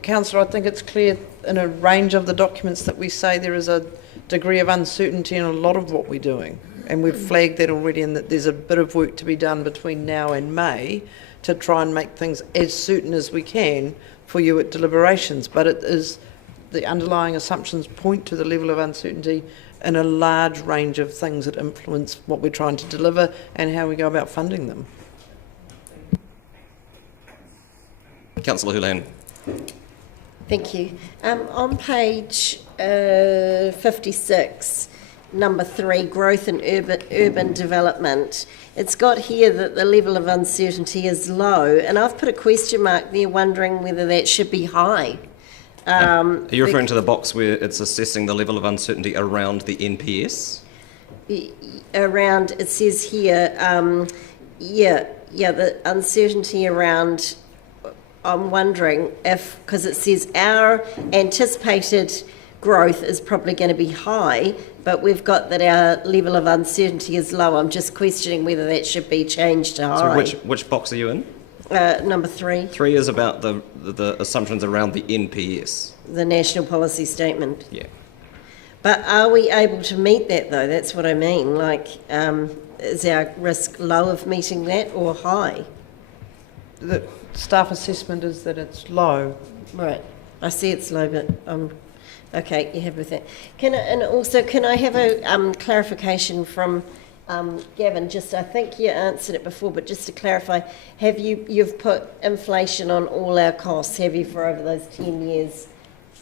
Councillor, I think it's clear in a range of the documents that we say there is a degree of uncertainty in a lot of what we're doing. And we've flagged that already, and that there's a bit of work to be done between now and May to try and make things as certain as we can for you at deliberations. But it is the underlying assumptions point to the level of uncertainty in a large range of things that influence what we're trying to deliver and how we go about funding them. Councillor Houlihan. Thank you. On page 56, number 3, growth and urban development, it's got here that the level of uncertainty is low, and I've put a question mark there wondering whether that should be high. Are you referring to the box where it's assessing the level of uncertainty around the NPS? Around, it says here, the uncertainty around, I'm wondering if, because it says our anticipated growth is probably going to be high, but we've got that our level of uncertainty is low. I'm just questioning whether that should be changed to high. So which box are you in? Number 3. 3 is about the assumptions around the NPS. The National Policy Statement. Yeah. But are we able to meet that, though? That's what I mean. Like, is our risk low of meeting that or high? The staff assessment is that it's low. Right. I see it's low, but okay, you have with that. Can I have a clarification from Gavin? Just, I think you answered it before, but just to clarify, you've put inflation on all our costs, have you, for over those 10 years?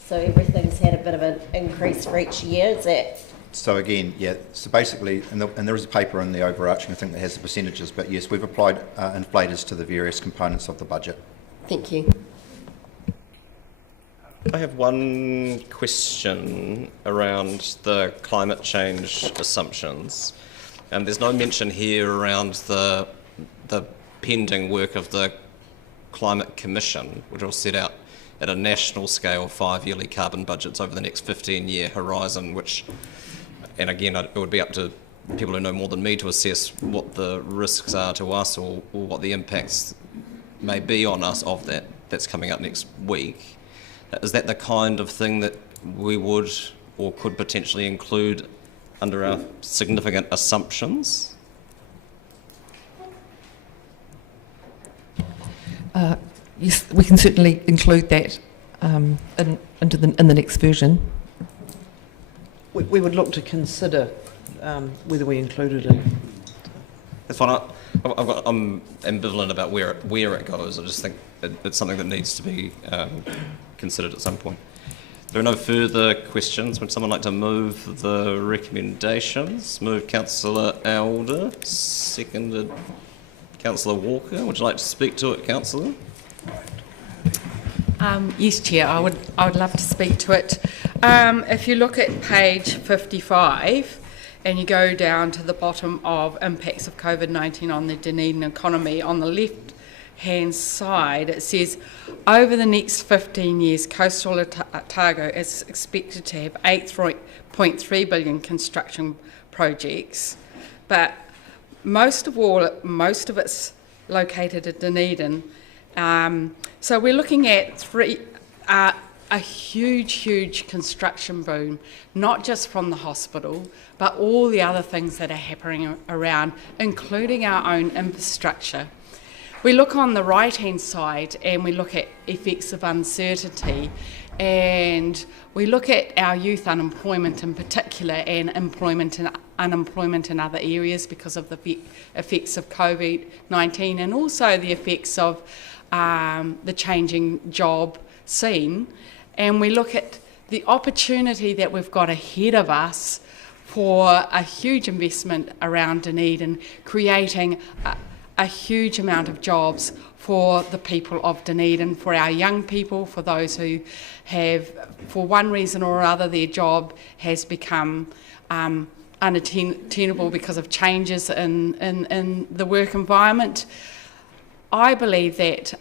So everything's had a bit of an increase for each year, is that? So again, yeah, so basically, and there is a paper in the overarching, I think, that has the percentages, but yes, we've applied inflators to the various components of the budget. Thank you. I have one question around the climate change assumptions. And there's no mention here around the pending work of the Climate Commission, which will set out at a national scale 5-yearly carbon budgets over the next 15-year horizon, which, and again, it would be up to people who know more than me to assess what the risks are to us or what the impacts may be on us of that. That's coming up next week. Is that the kind of thing that we would or could potentially include under our significant assumptions? Yes, we can certainly include that in the next version. We would look to consider whether we included it. That's fine. I'm ambivalent about where it goes. I just think it's something that needs to be considered at some point. There are no further questions. Would someone like to move the recommendations? Moved Councillor Elder, seconded Councillor Walker. Would you like to speak to it, Councillor? Yes, Chair, I would love to speak to it. If you look at page 55 and you go down to the bottom of impacts of COVID-19 on the Dunedin economy, on the left hand side, it says, over the next 15 years, coastal Otago is expected to have 8.3 billion construction projects, but most of it's located at Dunedin. So we're looking at a huge construction boom, not just from the hospital, but all the other things that are happening around, including our own infrastructure. We look on the right-hand side and we look at effects of uncertainty, and we look at our youth unemployment in particular, and employment and unemployment in other areas because of the effects of COVID-19, and also the effects of the changing job scene. And we look at the opportunity that we've got ahead of us for a huge investment around Dunedin, creating a huge amount of jobs for the people of Dunedin, for our young people, for those who have, for one reason or other, their job has become unattainable because of changes in the work environment. I believe that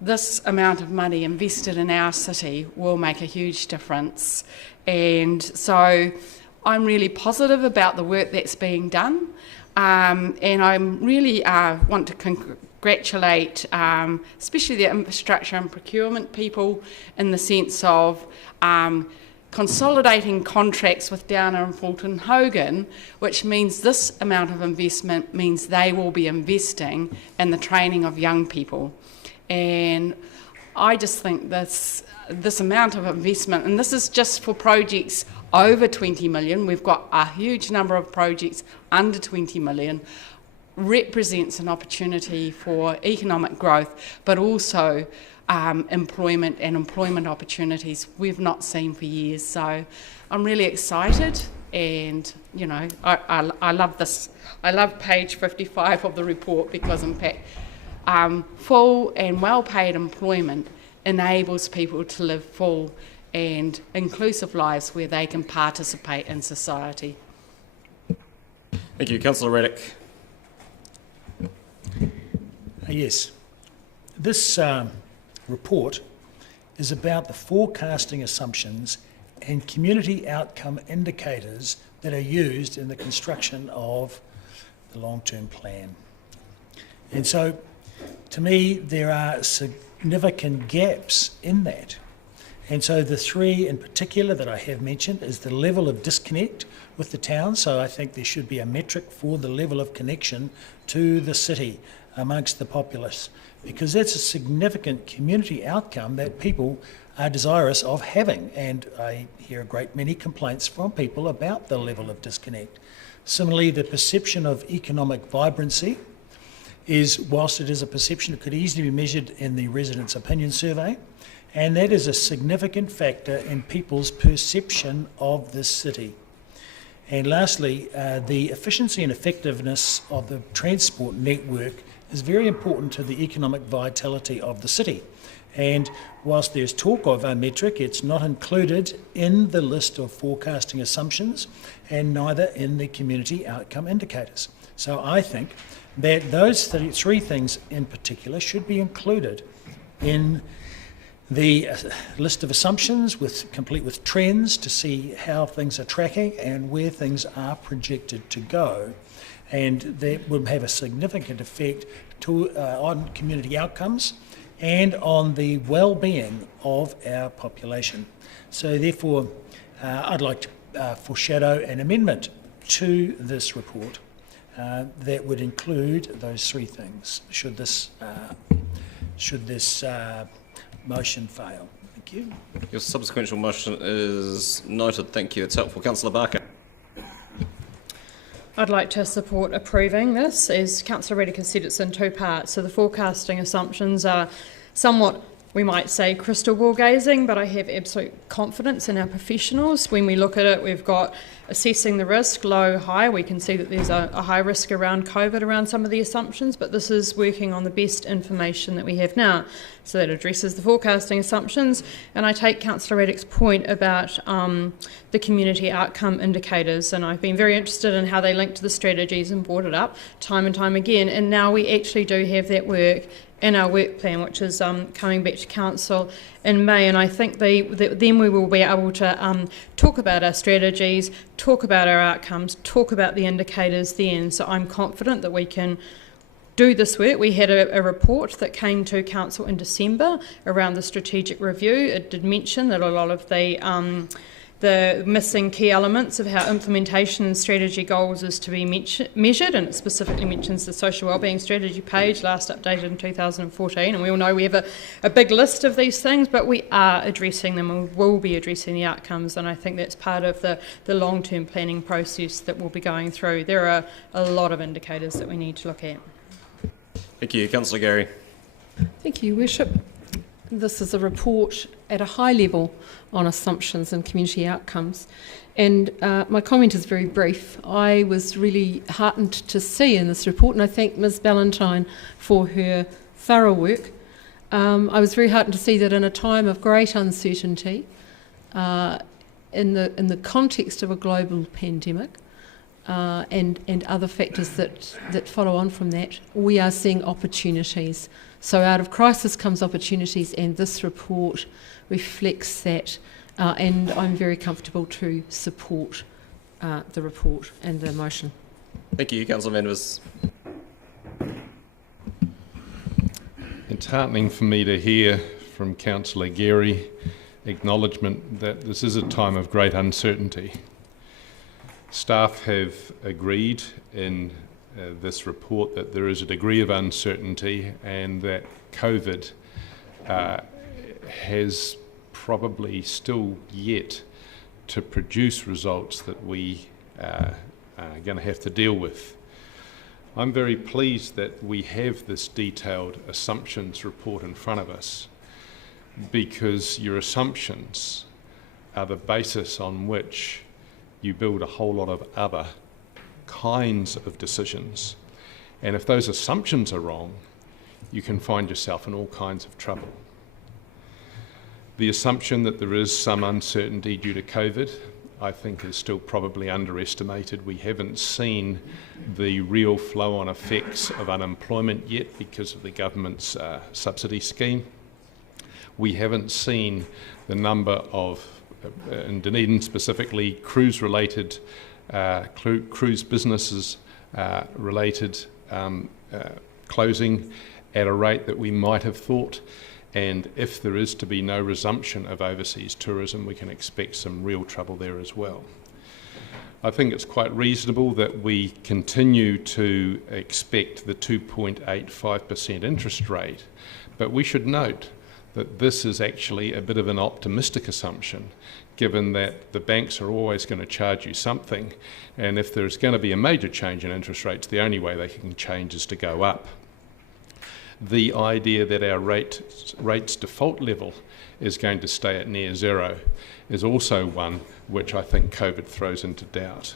this amount of money invested in our city will make a huge difference, and so I'm really positive about the work that's being done, and I really want to congratulate especially the infrastructure and procurement people in the sense of consolidating contracts with Downer and Fulton Hogan, which means this amount of investment means they will be investing in the training of young people. And I just think this amount of investment, and this is just for projects over 20 million, we've got a huge number of projects under 20 million, represents an opportunity for economic growth, but also employment and employment opportunities we've not seen for years. So I'm really excited, and you know, I love this. I love page 55 of the report because in fact full and well-paid employment enables people to live full and inclusive lives where they can participate in society. Thank you. Councillor Redick. Yes. This report is about the forecasting assumptions and community outcome indicators that are used in the construction of the long-term plan. And so, to me, there are significant gaps in that. And so the three in particular that I have mentioned is the level of disconnect with the town. So I think there should be a metric for the level of connection to the city amongst the populace, because that's a significant community outcome that people are desirous of having. And I hear a great many complaints from people about the level of disconnect. Similarly, the perception of economic vibrancy is, whilst it is a perception, it could easily be measured in the residents' opinion survey, and that is a significant factor in people's perception of this city. And lastly, the efficiency and effectiveness of the transport network is very important to the economic vitality of the city. And whilst there's talk of a metric, it's not included in the list of forecasting assumptions and neither in the community outcome indicators. So I think that those three things in particular should be included in the list of assumptions, complete with trends to see how things are tracking and where things are projected to go. And that will have a significant effect on community outcomes and on the well-being of our population. So therefore, I'd like to foreshadow an amendment to this report that would include those three things, should this motion fail. Thank you. Your subsequent motion is noted. Thank you. It's helpful. Councillor Barker. I'd like to support approving this. As Councillor Redick has said, it's in two parts. So the forecasting assumptions are somewhat, we might say, crystal ball gazing, but I have absolute confidence in our professionals. When we look at it, we've got assessing the risk, low, high. We can see that there's a high risk around COVID around some of the assumptions, but this is working on the best information that we have now. So that addresses the forecasting assumptions. And I take Councillor Redick's point about the community outcome indicators, and I've been very interested in how they link to the strategies and brought it up time and time again. And now we actually do have that work in our work plan, which is coming back to Council in May. And I think then we will be able to talk about our strategies, talk about our outcomes, talk about the indicators then. So I'm confident that we can do this work. We had a report that came to Council in December around the strategic review. It did mention that a lot of the missing key elements of how implementation and strategy goals is to be measured, and it specifically mentions the social wellbeing strategy page, last updated in 2014, and we all know we have a big list of these things, but we are addressing them and will be addressing the outcomes, and I think that's part of the long-term planning process that we'll be going through. There are a lot of indicators that we need to look at. Thank you. Councillor Gary. Thank you, Worship. This is a report at a high level on assumptions and community outcomes. And my comment is very brief. I was really heartened to see in this report, and I thank Ms Ballantyne for her thorough work. I was very heartened to see that in a time of great uncertainty, in the context of a global pandemic, and other factors that follow on from that, we are seeing opportunities. So out of crisis comes opportunities, and this report reflects that, and I'm very comfortable to support the report and the motion. Thank you. Councillor Manders. It's heartening for me to hear from Councillor Gary acknowledgement that this is a time of great uncertainty. Staff have agreed in this report that there is a degree of uncertainty, and that COVID has probably still yet to produce results that we are going to have to deal with. I'm very pleased that we have this detailed assumptions report in front of us, because your assumptions are the basis on which you build a whole lot of other kinds of decisions. And if those assumptions are wrong, you can find yourself in all kinds of trouble. The assumption that there is some uncertainty due to COVID, I think, is still probably underestimated. We haven't seen the real flow-on effects of unemployment yet because of the government's subsidy scheme. We haven't seen the number of, in Dunedin specifically, cruise businesses related closing at a rate that we might have thought. And if there is to be no resumption of overseas tourism, we can expect some real trouble there as well. I think it's quite reasonable that we continue to expect the 2.85% interest rate, but we should note that this is actually a bit of an optimistic assumption, given that the banks are always going to charge you something, and if there's going to be a major change in interest rates, the only way they can change is to go up. The idea that our rates default level is going to stay at near zero is also one which I think COVID throws into doubt.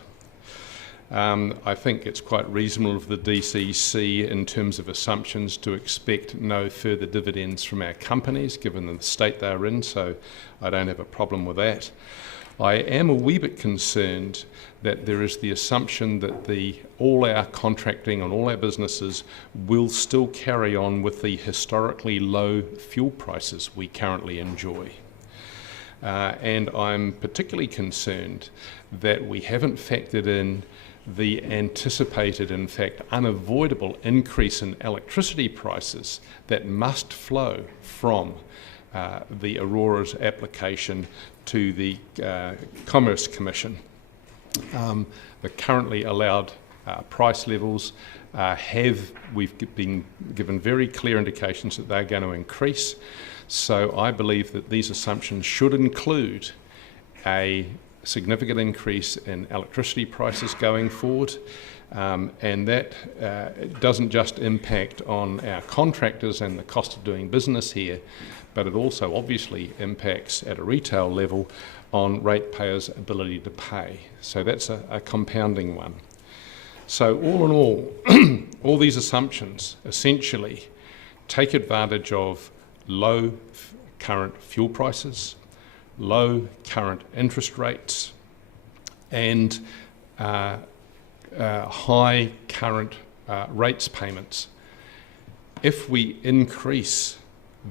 I think it's quite reasonable of the DCC in terms of assumptions to expect no further dividends from our companies, given the state they're in, so I don't have a problem with that. I am a wee bit concerned that there is the assumption that all our contracting and all our businesses will still carry on with the historically low fuel prices we currently enjoy. And I'm particularly concerned that we haven't factored in the anticipated, in fact, unavoidable increase in electricity prices that must flow from the Aurora's application to the Commerce Commission. The currently allowed price levels we've been given very clear indications that they're going to increase. So I believe that these assumptions should include a significant increase in electricity prices going forward, and that doesn't just impact on our contractors and the cost of doing business here, but it also obviously impacts at a retail level on ratepayers' ability to pay. So that's a compounding one. So all in all, all these assumptions essentially take advantage of low current fuel prices, low current interest rates, and high current rates payments. If we increase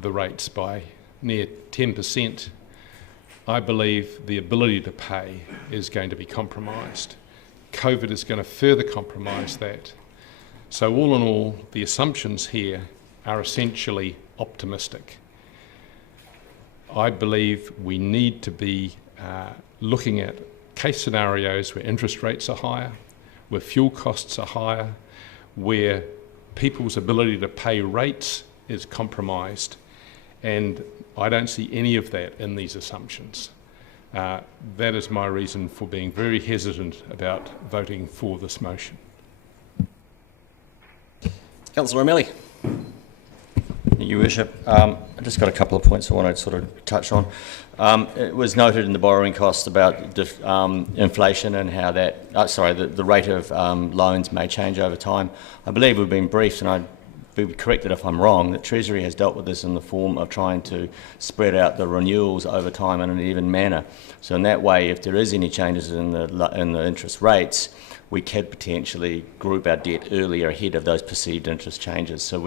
the rates by near 10%, I believe the ability to pay is going to be compromised. COVID is going to further compromise that. So all in all, the assumptions here are essentially optimistic. I believe we need to be looking at case scenarios where interest rates are higher, where fuel costs are higher, where people's ability to pay rates is compromised, and I don't see any of that in these assumptions. That is my reason for being very hesitant about voting for this motion. Councillor O'Malley. Your Worship, I just got a couple of points I want to sort of touch on. It was noted in the borrowing costs about inflation and how that, the rate of loans may change over time. I believe we've been briefed, and I'd be corrected if I'm wrong, that Treasury has dealt with this in the form of trying to spread out the renewals over time in an even manner. So in that way, if there is any changes in the interest rates, we could potentially group our debt earlier ahead of those perceived interest changes. So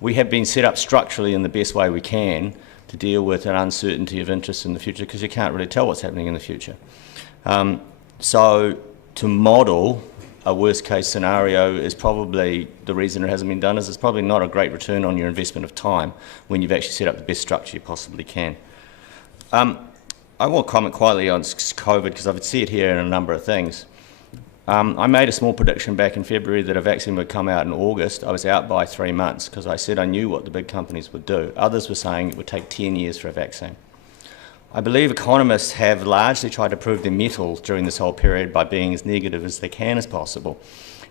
we have been set up structurally in the best way we can to deal with an uncertainty of interest in the future, because you can't really tell what's happening in the future. So to model a worst case scenario is probably the reason it hasn't been done, is it's probably not a great return on your investment of time when you've actually set up the best structure you possibly can. I will comment quietly on COVID, because I would see it here in a number of things. I made a small prediction back in February that a vaccine would come out in August. I was out by 3 months because I said I knew what the big companies would do. Others were saying it would take 10 years for a vaccine. I believe economists have largely tried to prove their mettle during this whole period by being as negative as they can as possible.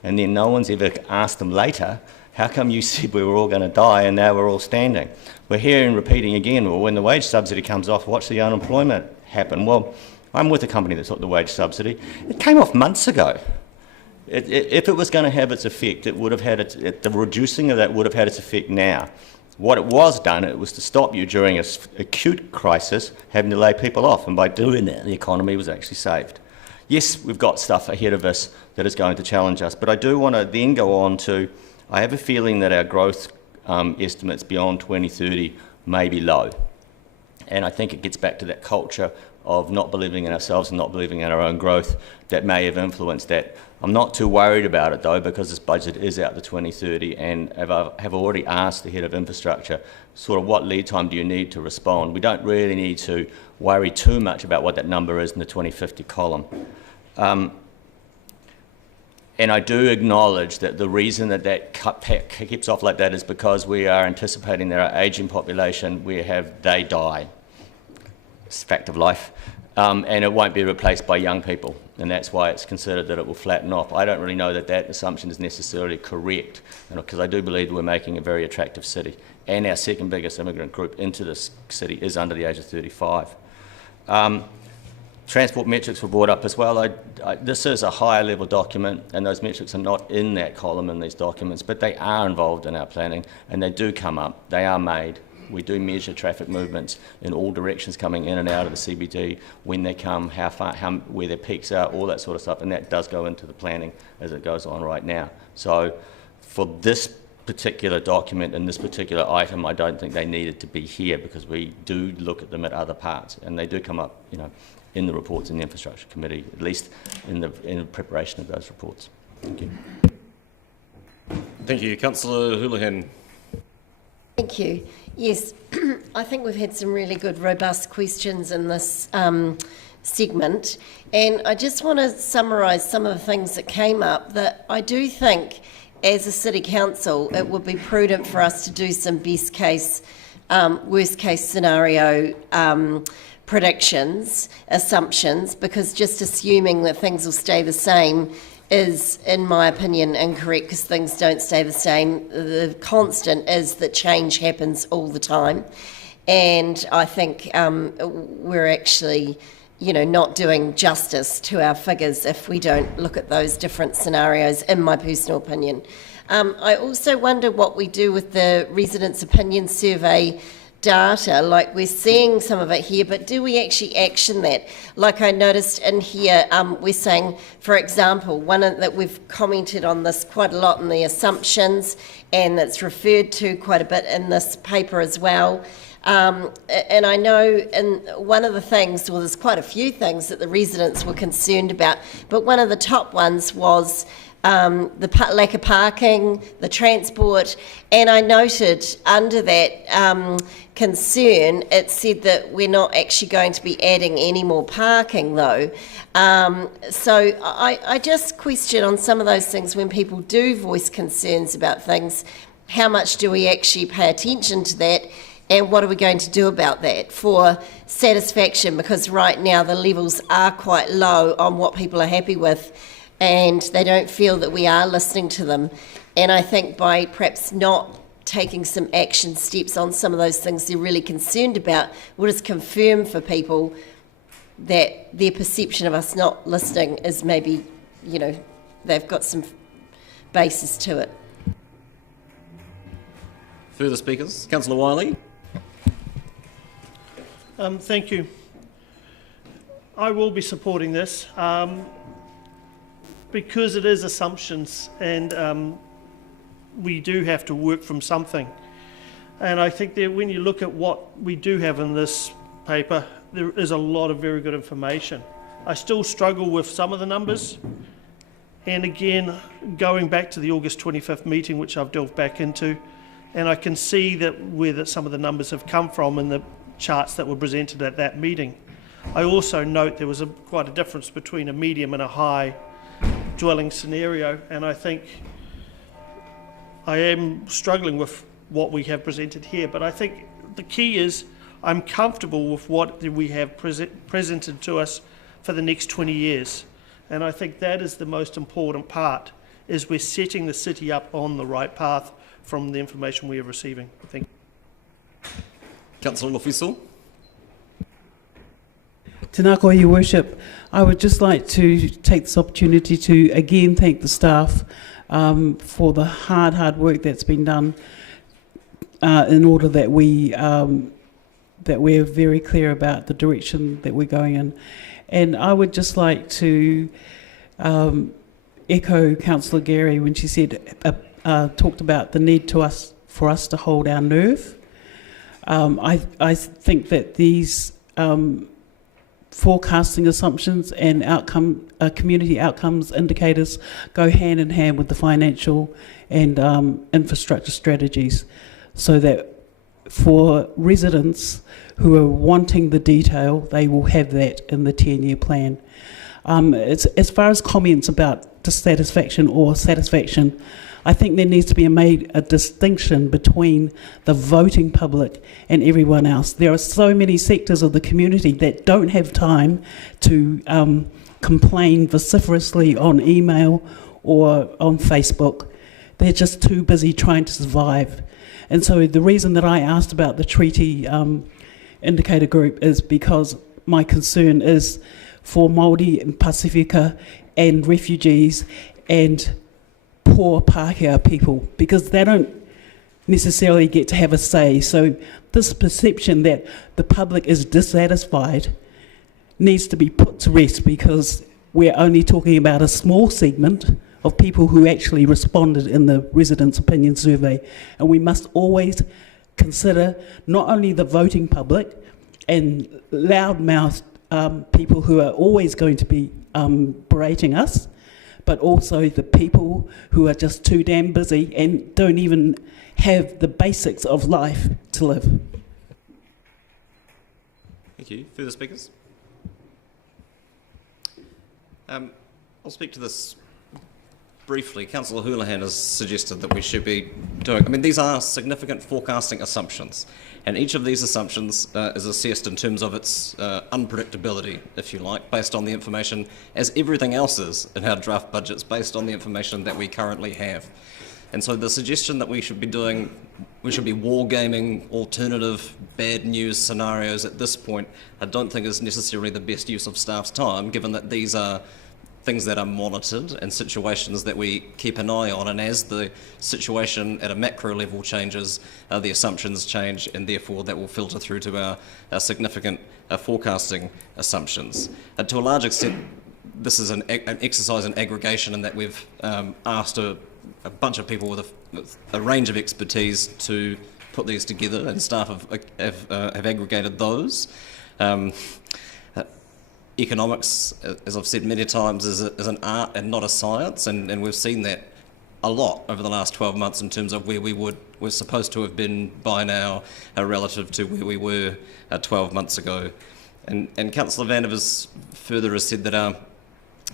And then no one's ever asked them later, how come you said we were all going to die and now we're all standing? We're hearing repeating again, well, when the wage subsidy comes off, watch the unemployment happen. Well, I'm with a company that took the wage subsidy. It came off months ago. If it was going to have its effect, it would have had the reducing of that would have had its effect now. What it was done, it was to stop you during an acute crisis having to lay people off, and by doing that, the economy was actually saved. Yes, we've got stuff ahead of us that is going to challenge us, but I do want to then go on to, I have a feeling that our growth estimates beyond 2030 may be low. And I think it gets back to that culture of not believing in ourselves and not believing in our own growth that may have influenced that. I'm not too worried about it though, because this budget is out to 2030, and have already asked the head of infrastructure sort of what lead time do you need to respond. We don't really need to worry too much about what that number is in the 2050 column. And I do acknowledge that the reason that keeps off like that is because we are anticipating that our ageing population, they die. It's a fact of life. And it won't be replaced by young people, and that's why it's considered that it will flatten off. I don't really know that that assumption is necessarily correct, because I do believe that we're making a very attractive city, and our second biggest immigrant group into this city is under the age of 35. Transport metrics were brought up as well. This is a higher level document, and those metrics are not in that column in these documents, but they are involved in our planning, and they do come up. They are made. We do measure traffic movements in all directions coming in and out of the CBD, when they come, how far, where their peaks are, all that sort of stuff, and that does go into the planning as it goes on right now. So for this particular document and this particular item, I don't think they needed to be here, because we do look at them at other parts, and they do come up, in the reports in the Infrastructure Committee, at least in the preparation of those reports. Thank you. Thank you. Councillor Houlihan. Thank you. Yes, I think we've had some really good, robust questions in this segment, and I just want to summarise some of the things that came up that I do think, as a City Council, it would be prudent for us to do some best case, worst case scenario predictions, assumptions, because just assuming that things will stay the same is, in my opinion, incorrect, because things don't stay the same. The constant is that change happens all the time, and I think we're actually, not doing justice to our figures if we don't look at those different scenarios, in my personal opinion. I also wonder what we do with the residents' opinion survey data, like we're seeing some of it here, but do we actually action that? Like I noticed in here, we're saying, for example, that we've commented on this quite a lot in the assumptions, and it's referred to quite a bit in this paper as well. And I know one of the things, well, there's quite a few things that the residents were concerned about, but one of the top ones was the lack of parking, the transport, and I noted under that concern, it said that we're not actually going to be adding any more parking though. So I just question on some of those things when people do voice concerns about things, how much do we actually pay attention to that? And what are we going to do about that for satisfaction? Because right now the levels are quite low on what people are happy with, and they don't feel that we are listening to them. And I think by perhaps not taking some action steps on some of those things they're really concerned about, will just confirm for people that their perception of us not listening is maybe, you know, they've got some basis to it. Further speakers? Councillor Wiley. Thank you. I will be supporting this because it is assumptions, and we do have to work from something. And I think that when you look at what we do have in this paper, there is a lot of very good information. I still struggle with some of the numbers. And again, going back to the August 25th meeting, which I've delved back into, and I can see that where some of the numbers have come from in the charts that were presented at that meeting. I also note there was quite a difference between a medium and a high dwelling scenario, and I think I am struggling with what we have presented here, but I think the key is I'm comfortable with what we have presented to us for the next 20 years, and I think that is the most important part, is we're setting the city up on the right path from the information we are receiving. Thank you. Councillor Lofiso. Tēnā koe, Your Worship. I would just like to take this opportunity to again thank the staff for the hard work that's been done in order that we're very clear about the direction that we're going in. And I would just like to echo Councillor Gary when she said talked about the need for us to hold our nerve. I think that these forecasting assumptions and community outcomes indicators go hand in hand with the financial and infrastructure strategies, so that for residents who are wanting the detail, they will have that in the 10-year plan. As far as comments about dissatisfaction or satisfaction, I think there needs to be made a distinction between the voting public and everyone else. There are so many sectors of the community that don't have time to complain vociferously on email or on Facebook. They're just too busy trying to survive. And so the reason that I asked about the treaty indicator group is because my concern is for Māori and Pasifika and refugees and poor Pākehā people, because they don't necessarily get to have a say. So this perception that the public is dissatisfied needs to be put to rest, because we're only talking about a small segment of people who actually responded in the residents' opinion survey. And we must always consider not only the voting public and loudmouthed people who are always going to be berating us, but also the people who are just too damn busy and don't even have the basics of life to live. Thank you. Further speakers? I'll speak to this briefly. Councillor Houlihan has suggested that we should be doing, these are significant forecasting assumptions, and each of these assumptions is assessed in terms of its unpredictability, if you like, based on the information, as everything else is in our draft budgets, based on the information that we currently have. And so the suggestion that we should be wargaming alternative bad news scenarios at this point, I don't think is necessarily the best use of staff's time, given that these are things that are monitored and situations that we keep an eye on, and as the situation at a macro level changes, the assumptions change, and therefore that will filter through to our significant forecasting assumptions. To a large extent, this is an exercise in aggregation in that we've asked a bunch of people with a range of expertise to put these together, and staff have aggregated those. Economics, as I've said many times, is an art and not a science, and we've seen that a lot over the last 12 months in terms of where we're supposed to have been by now relative to where we were 12 months ago. And Councillor Vandervis further has said that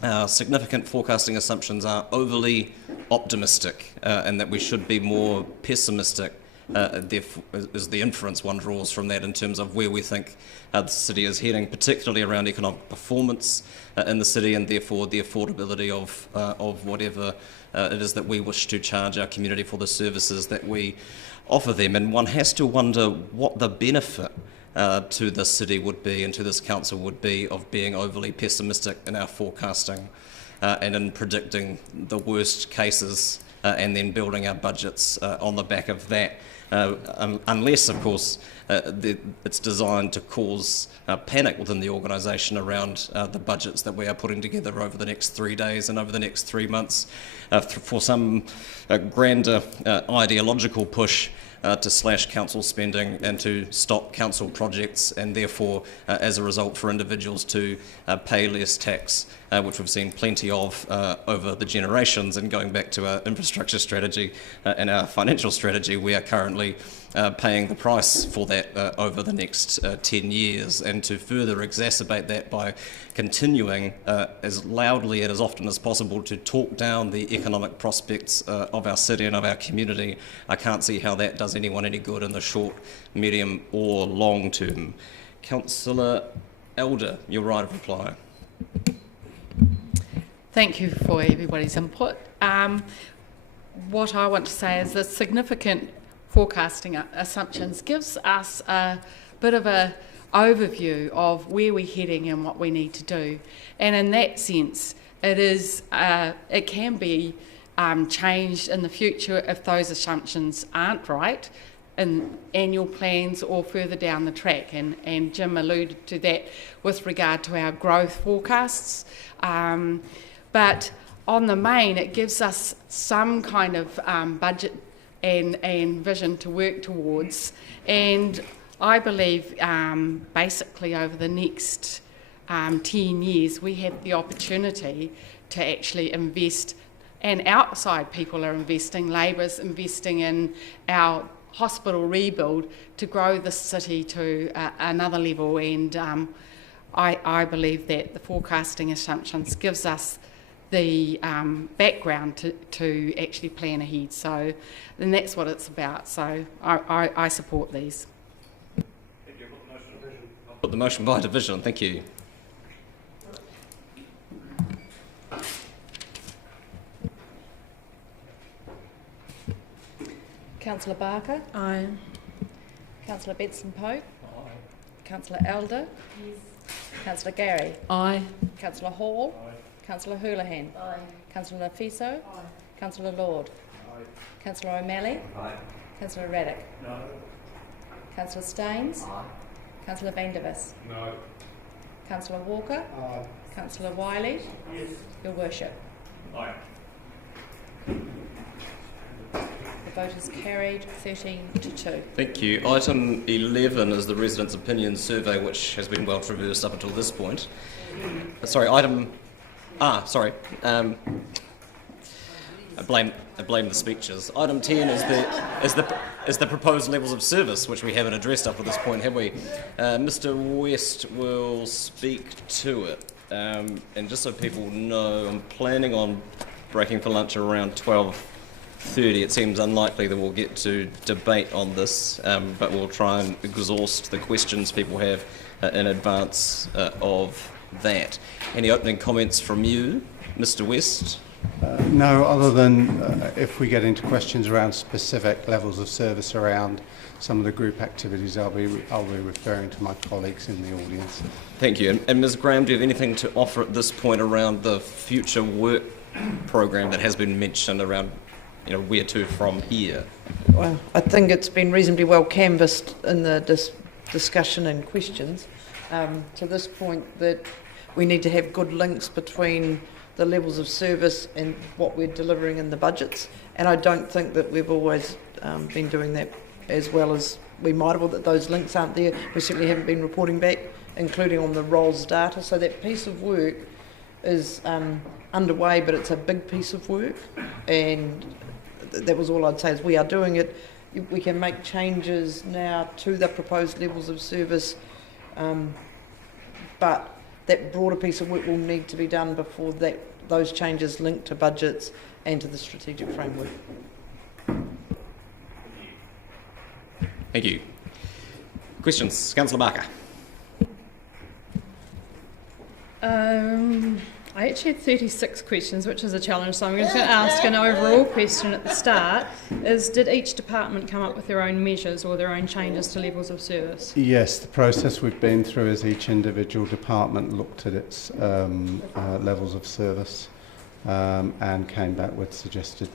our significant forecasting assumptions are overly optimistic and that we should be more pessimistic. Therefore, is the inference one draws from that in terms of where we think the city is heading, particularly around economic performance in the city, and therefore the affordability of whatever it is that we wish to charge our community for the services that we offer them. And one has to wonder what the benefit to the city would be and to this council would be of being overly pessimistic in our forecasting and in predicting the worst cases and then building our budgets on the back of that. Unless, of course, it's designed to cause panic within the organisation around the budgets that we are putting together over the next 3 days and over the next 3 months for some grander ideological push to slash council spending and to stop council projects, and therefore, as a result, for individuals to pay less tax, which we've seen plenty of over the generations. And going back to our infrastructure strategy and our financial strategy, we are currently paying the price for that over the next 10 years, and to further exacerbate that by continuing as loudly and as often as possible to talk down the economic prospects of our city and of our community, I can't see how that does anyone any good in the short, medium or long term. Councillor Elder, your right of reply. Thank you for everybody's input. What I want to say is the significant forecasting assumptions gives us a bit of an overview of where we're heading and what we need to do. And in that sense, it can be changed in the future if those assumptions aren't right in annual plans or further down the track. And Jim alluded to that with regard to our growth forecasts. But on the main, it gives us some kind of budget and vision to work towards. And I believe basically over the next 10 years, we have the opportunity to actually invest, and outside people are investing, Labour's investing in our hospital rebuild to grow the city to another level. And I believe that the forecasting assumptions gives us the background to actually plan ahead. So, and that's what it's about. So I support these. Thank you. Put the motion by division. Thank you. Councillor Barker? Aye. Councillor Benson-Pope? Aye. Councillor Elder? Yes. Councillor Gary? Aye. Councillor Hall? Aye. Councillor Houlihan? Aye. Councillor Fiso? Aye. Councillor Lord? Aye. Councillor O'Malley? Aye. Councillor Raddick? No. Councillor Staines? Aye. Councillor Vandervis? No. Councillor Walker? Aye. Councillor Wiley? Yes. Your Worship. Aye. The vote is carried 13-2. Thank you. Item 11 is the Residents' Opinion Survey, which has been well traversed up until this point. Sorry, I blame the speeches. Item 10 is the proposed levels of service, which we haven't addressed up to this point, have we? Mr. West will speak to it. And just so people know, I'm planning on breaking for lunch around 12:30. It seems unlikely that we'll get to debate on this, but we'll try and exhaust the questions people have in advance of that. Any opening comments from you, Mr. West? No, other than if we get into questions around specific levels of service around some of the group activities, I'll be referring to my colleagues in the audience. Thank you. And Ms. Graham, do you have anything to offer at this point around the future work program that has been mentioned around, where to from here? Well, I think it's been reasonably well canvassed in the discussion and questions to this point that we need to have good links between the levels of service and what we're delivering in the budgets. And I don't think that we've always been doing that as well as we might have, or that those links aren't there. We certainly haven't been reporting back, including on the roles data. So that piece of work is underway, but it's a big piece of work. And that was all I'd say, is we are doing it. We can make changes now to the proposed levels of service, but that broader piece of work will need to be done before those changes link to budgets and to the strategic framework. Thank you. Questions? Councillor Barker. I actually had 36 questions, which is a challenge, so I'm just going to ask an overall question at the start, did each department come up with their own measures or their own changes to levels of service? Yes, the process we've been through is each individual department looked at its levels of service and came back with suggested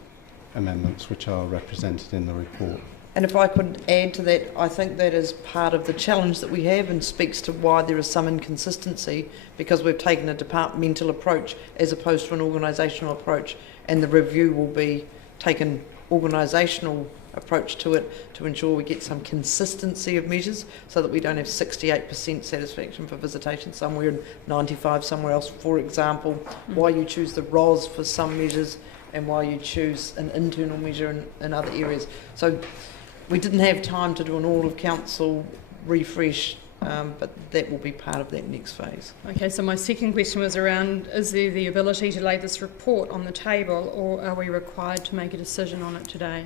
amendments which are represented in the report. And if I could add to that, I think that is part of the challenge that we have and speaks to why there is some inconsistency, because we've taken a departmental approach as opposed to an organisational approach, and the review will be taken organisational approach to it to ensure we get some consistency of measures so that we don't have 68% satisfaction for visitation somewhere and 95 somewhere else. For example, why you choose the ROS for some measures and why you choose an internal measure in other areas. So we didn't have time to do an all-of-council refresh, but that will be part of that next phase. Okay, so my second question was around, is there the ability to lay this report on the table, or are we required to make a decision on it today?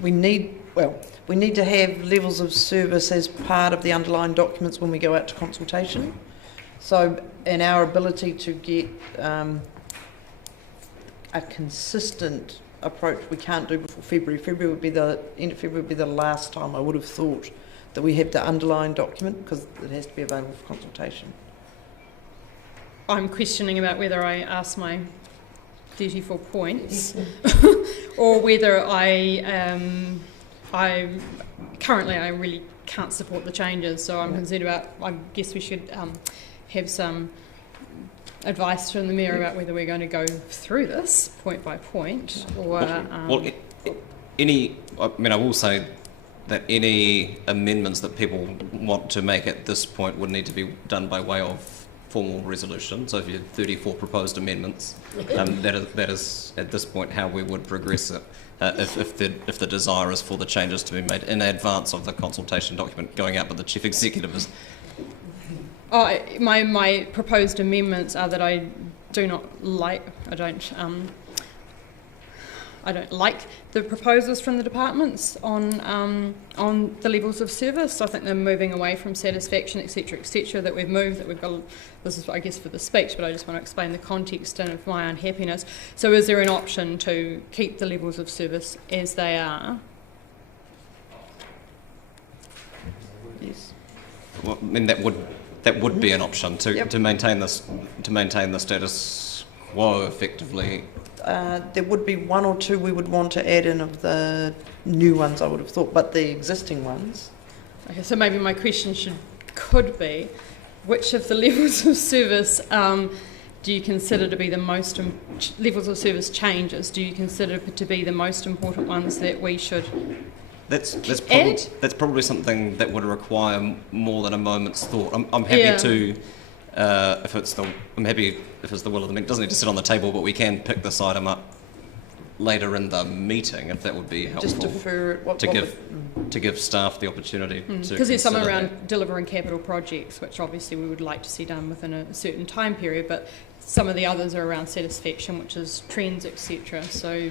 We need to have levels of service as part of the underlying documents when we go out to consultation. So, and our ability to get a consistent approach we can't do before February. End of February would be the last time I would have thought that we have the underlying document, because it has to be available for consultation. I'm questioning about whether I ask my 34 points or whether I really can't support the changes, so I'm concerned about, I guess we should have some advice from the Mayor about whether we're going to go through this point by point, or... I will say that any amendments that people want to make at this point would need to be done by way of formal resolution. So if you had 34 proposed amendments, that is at this point how we would progress it. If the desire is for the changes to be made in advance of the consultation document going out, but the Chief Executive is... My proposed amendments are that I don't like the proposals from the departments on the levels of service. I think they're moving away from satisfaction, etc., that we've moved, that we've got, this is, I guess, for the speech, but I just want to explain the context of my unhappiness. So is there an option to keep the levels of service as they are? Yes. Well, I mean, that would be an option to maintain the status quo effectively. There would be one or two we would want to add in of the new ones, I would have thought, but the existing ones. Okay, so maybe my question could be, which of the levels of service do you consider to be the most levels of service changes? Do you consider to be the most important ones that we should? That's probably something that would require more than a moment's thought. I'm happy to, if it's the will of the meeting. It doesn't need to sit on the table, but we can pick this item up later in the meeting if that would be helpful. Just defer it. To give staff the opportunity to. Because there's some around delivering capital projects, which obviously we would like to see done within a certain time period, but some of the others are around satisfaction, which is trends, etc. So.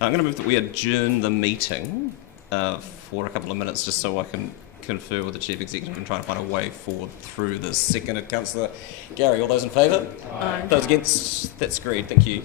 I'm going to move that we adjourn the meeting for a couple of minutes just so I can confer with the Chief Executive and try and find a way forward through this. Seconded, Councillor Gary. All those in favour? Aye. Those against? That's agreed. Thank you.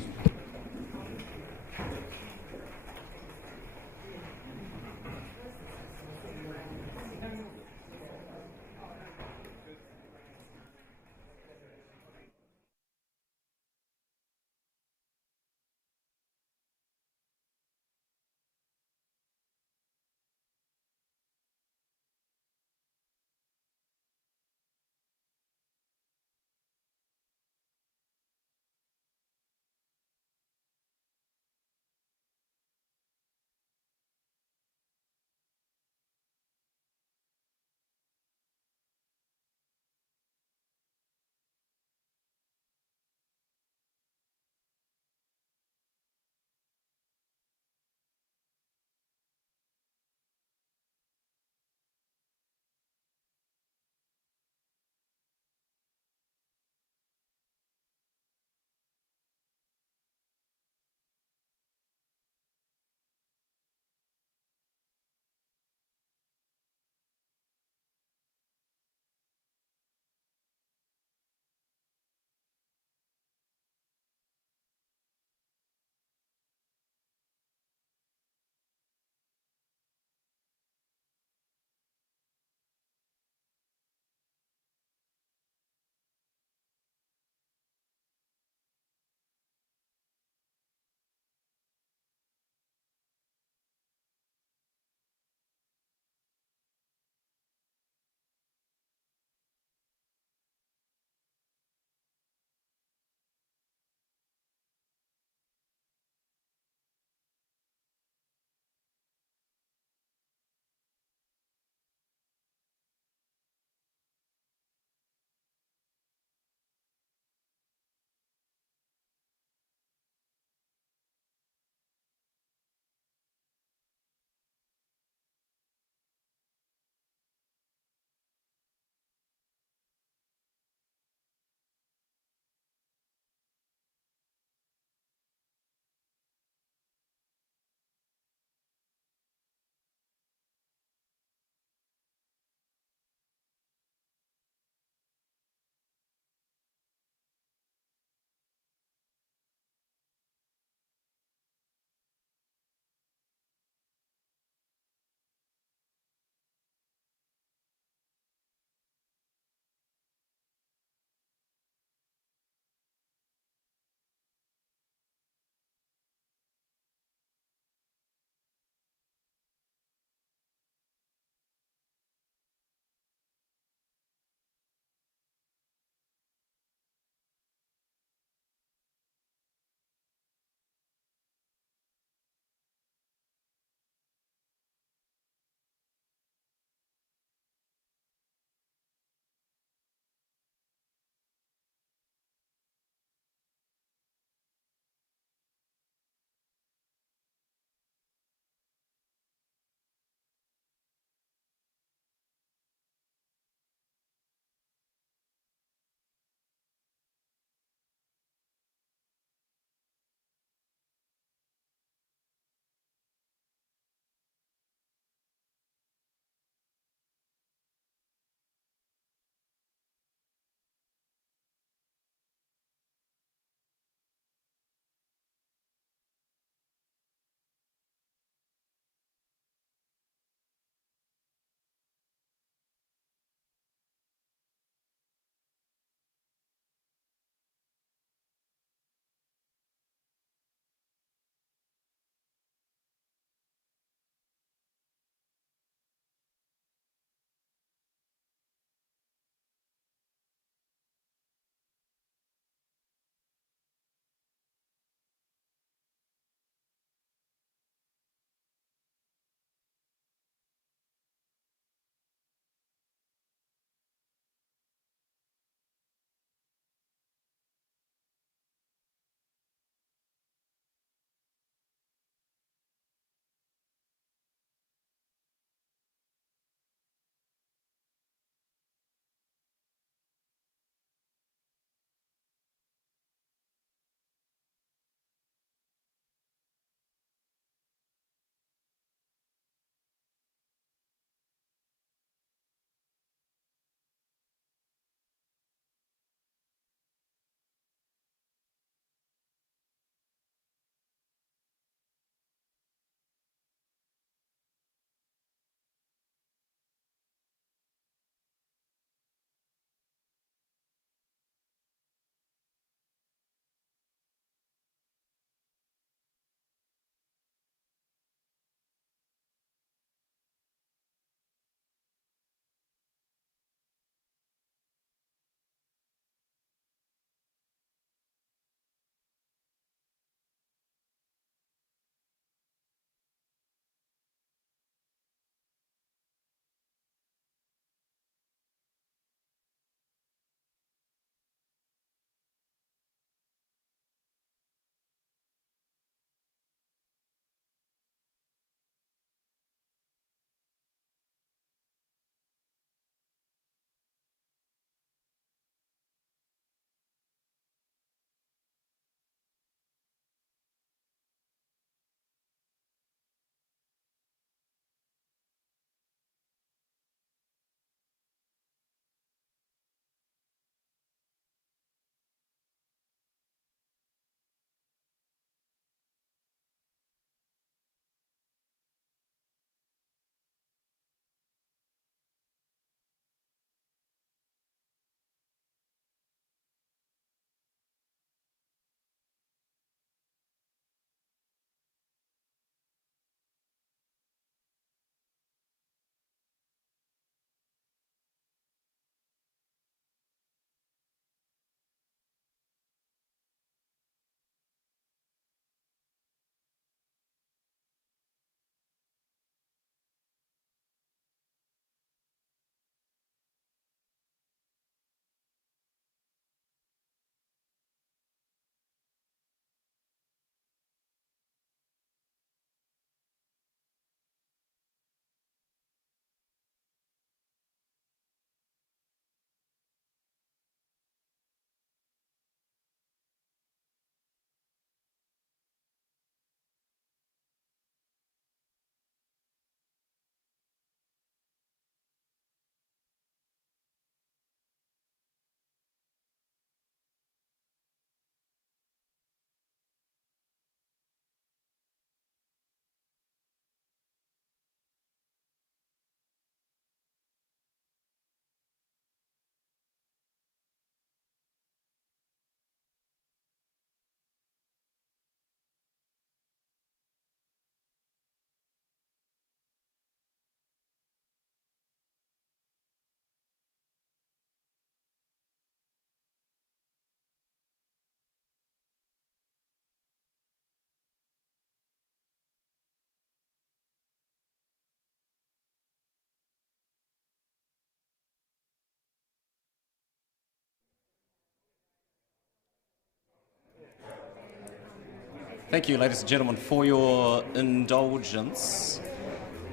Thank you, ladies and gentlemen, for your indulgence.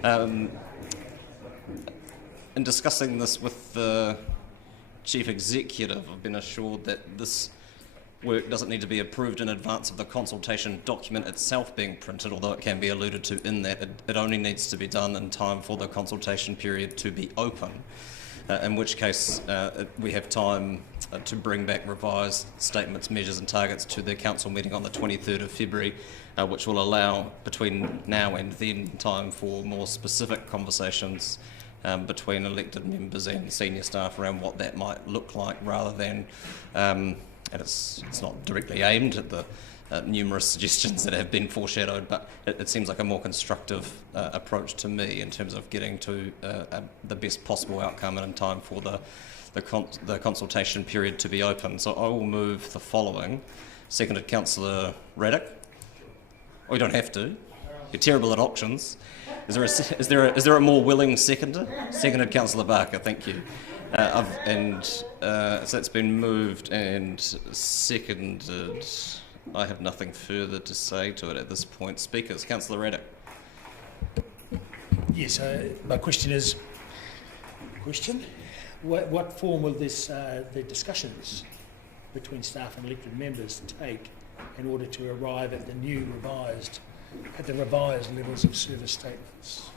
In discussing this with the Chief Executive, I've been assured that this work doesn't need to be approved in advance of the consultation document itself being printed, although it can be alluded to in that. It only needs to be done in time for the consultation period to be open, in which case we have time to bring back revised statements, measures and targets to the council meeting on the 23rd of February, which will allow between now and then time for more specific conversations between elected members and senior staff around what that might look like, rather than and it's not directly aimed at the numerous suggestions that have been foreshadowed, but it seems like a more constructive approach to me in terms of getting to the best possible outcome and in time for the consultation period to be open. So I will move the following. Seconded Councillor Raddick. Oh, you don't have to. You're terrible at auctions. Is there a more willing seconder? Seconded Councillor Barker. Thank you. So that's been moved and seconded. I have nothing further to say to it at this point. Speakers, Councillor Raddick. Yes, my question is, what form will the discussions between staff and elected members take in order to arrive at the revised levels of service statements?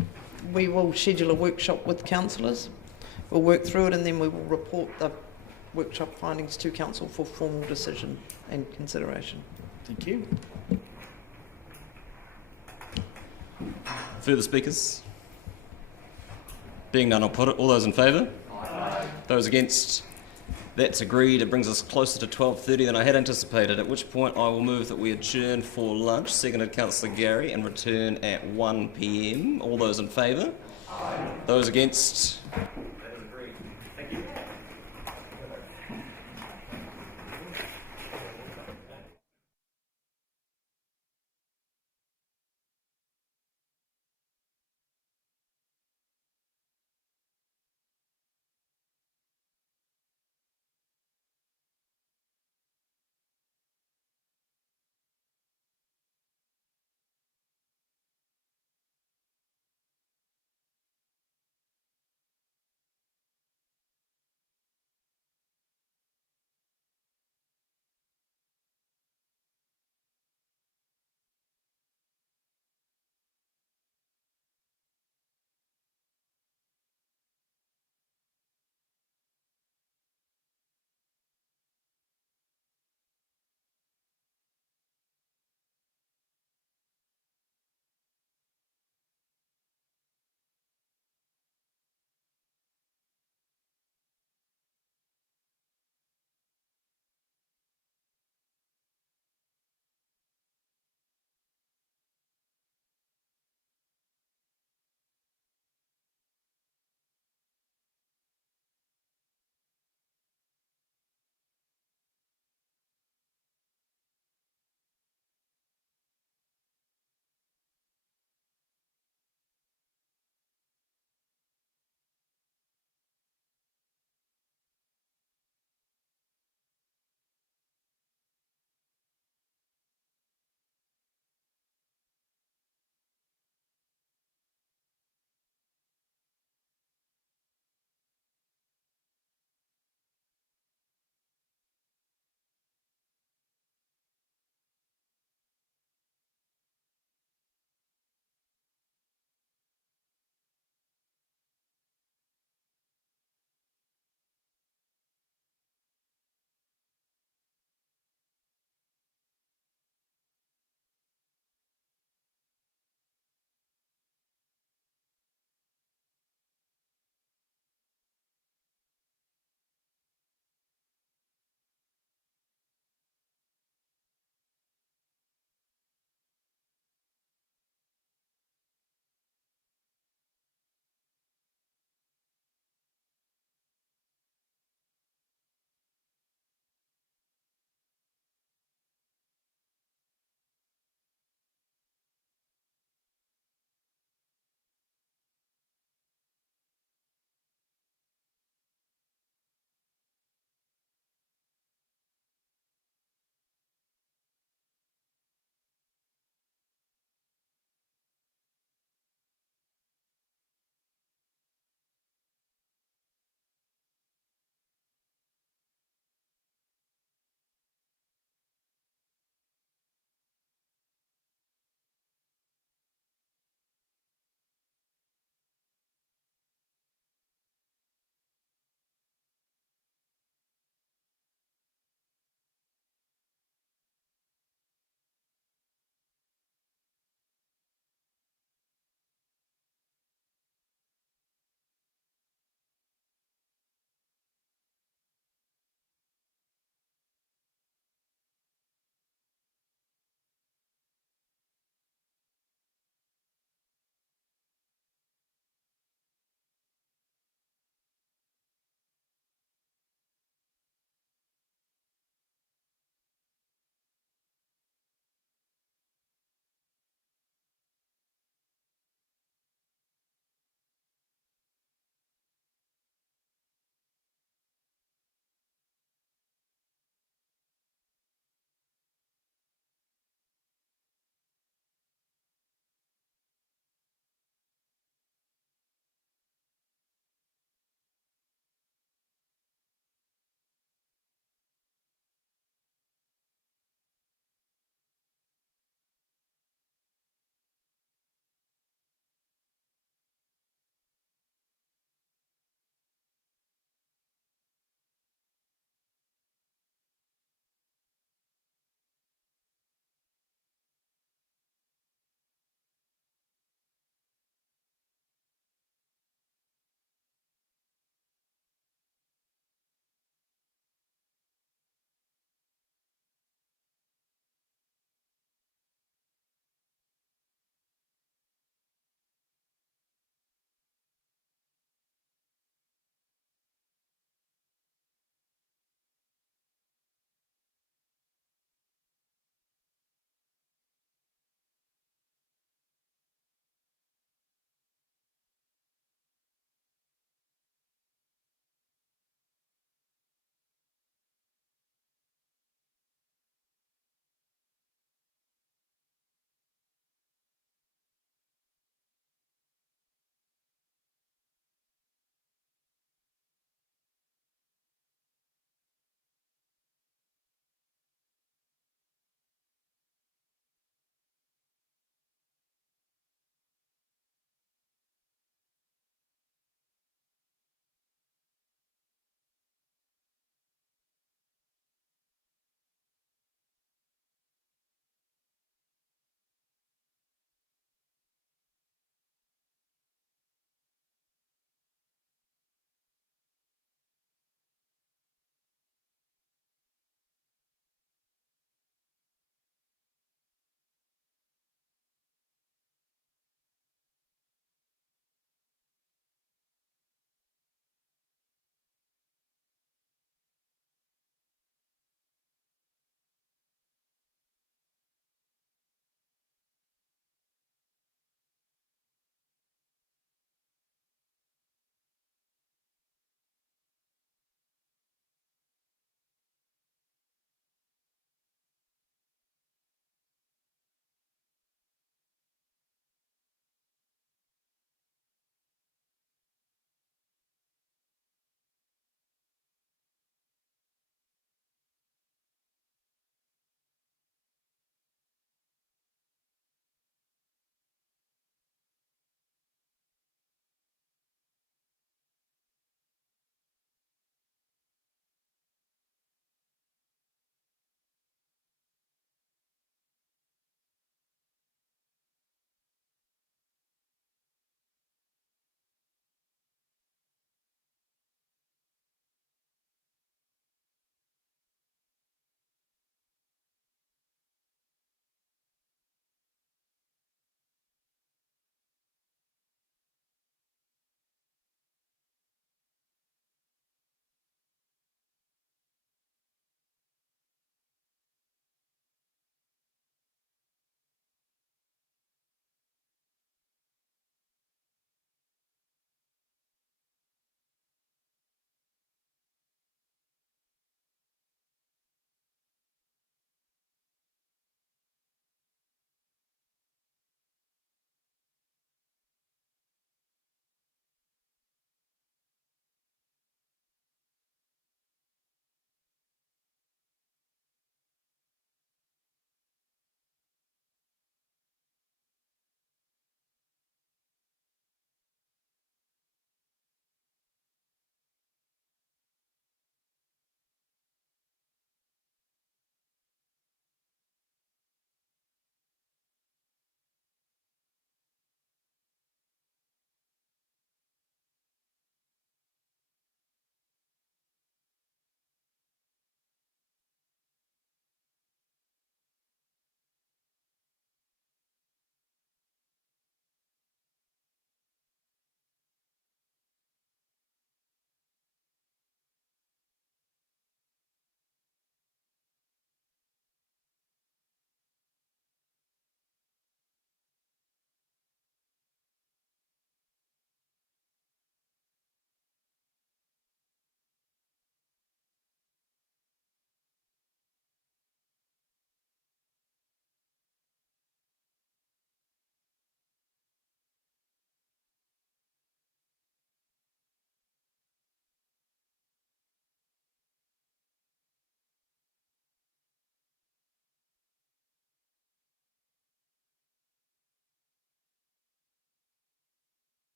We will schedule a workshop with councillors. We'll work through it and then we will report the workshop findings to council for formal decision and consideration. Thank you. Further speakers? Being none, I'll put it. All those in favour? Aye. Those against? That's agreed. It brings us closer to 12:30 than I had anticipated, at which point I will move that we adjourn for lunch. Seconded Councillor Gary, and return at 1 p.m. All those in favour? Aye. Those against?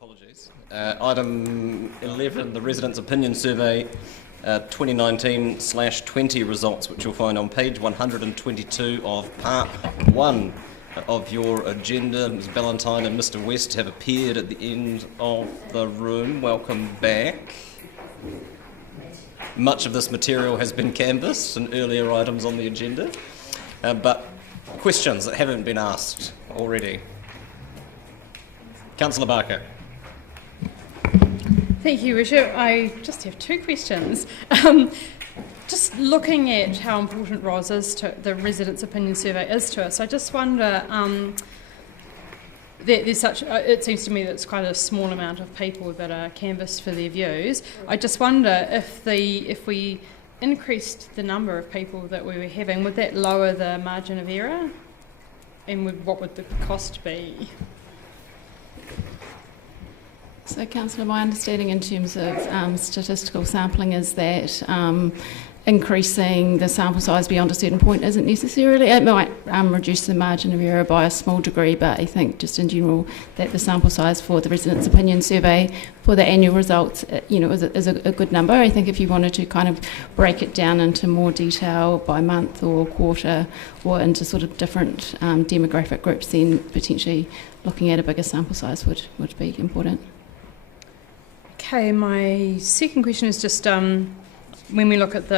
Apologies. Item 11, the Residents' Opinion Survey 2019/20 results, which you'll find on page 122 of Part 1 of your agenda. Ms Ballantyne and Mr West have appeared at the end of the room. Welcome back. Much of this material has been canvassed in earlier items on the agenda, but questions that haven't been asked already. Councillor Barker. Thank you, Bishop. I just have two questions. Just looking at how important ROS is to the Residents' Opinion Survey is to us, I just wonder that there's such. It seems to me that it's quite a small amount of people that are canvassed for their views. I just wonder if we increased the number of people that we were having, would that lower the margin of error, and what would the cost be? So, Councillor, my understanding in terms of statistical sampling is that increasing the sample size beyond a certain point isn't necessarily. It might reduce the margin of error by a small degree, but I think just in general that the sample size for the Residents' Opinion Survey for the annual results, is a good number. I think if you wanted to kind of break it down into more detail by month or quarter or into sort of different demographic groups, then potentially looking at a bigger sample size would be important. Okay, my second question is just when we look at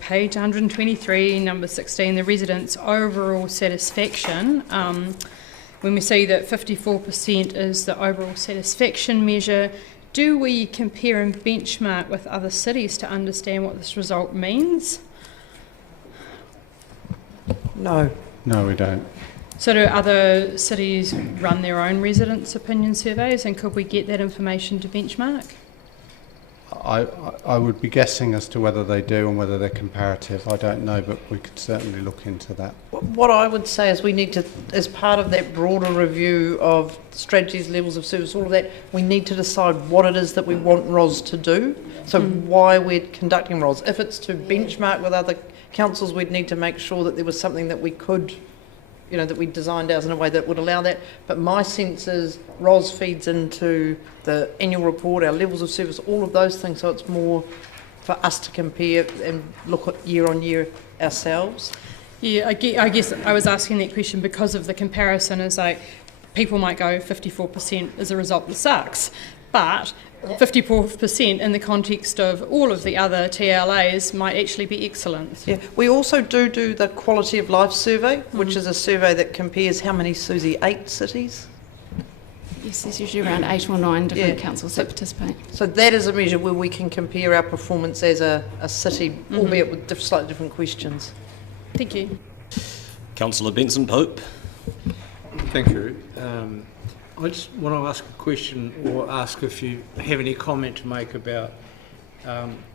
page 123, number 16, the residents' overall satisfaction, when we see that 54% is the overall satisfaction measure, do we compare and benchmark with other cities to understand what this result means? No. No, we don't. So do other cities run their own residents' opinion surveys, and could we get that information to benchmark? I would be guessing as to whether they do and whether they're comparative. I don't know, but we could certainly look into that. What I would say is we need to, as part of that broader review of strategies, levels of service, all of that, we need to decide what it is that we want ROS to do. So why we're conducting ROS. If it's to benchmark with other councils, we'd need to make sure that there was something that we could, that we designed ours in a way that would allow that. But my sense is ROS feeds into the annual report, our levels of service, all of those things, so it's more for us to compare and look at year on year ourselves. Yeah, I guess I was asking that question because of the comparison is like people might go 54% as a result that sucks, but 54% in the context of all of the other TLAs might actually be excellent. Yeah, we also do the quality of life survey, which is a survey that compares how many, Susie, 8 cities? Yes, there's usually around 8 or 9 different councils that participate. So that is a measure where we can compare our performance as a city, albeit with slightly different questions. Thank you. Councillor Benson-Pope. Thank you. I just want to ask a question or ask if you have any comment to make about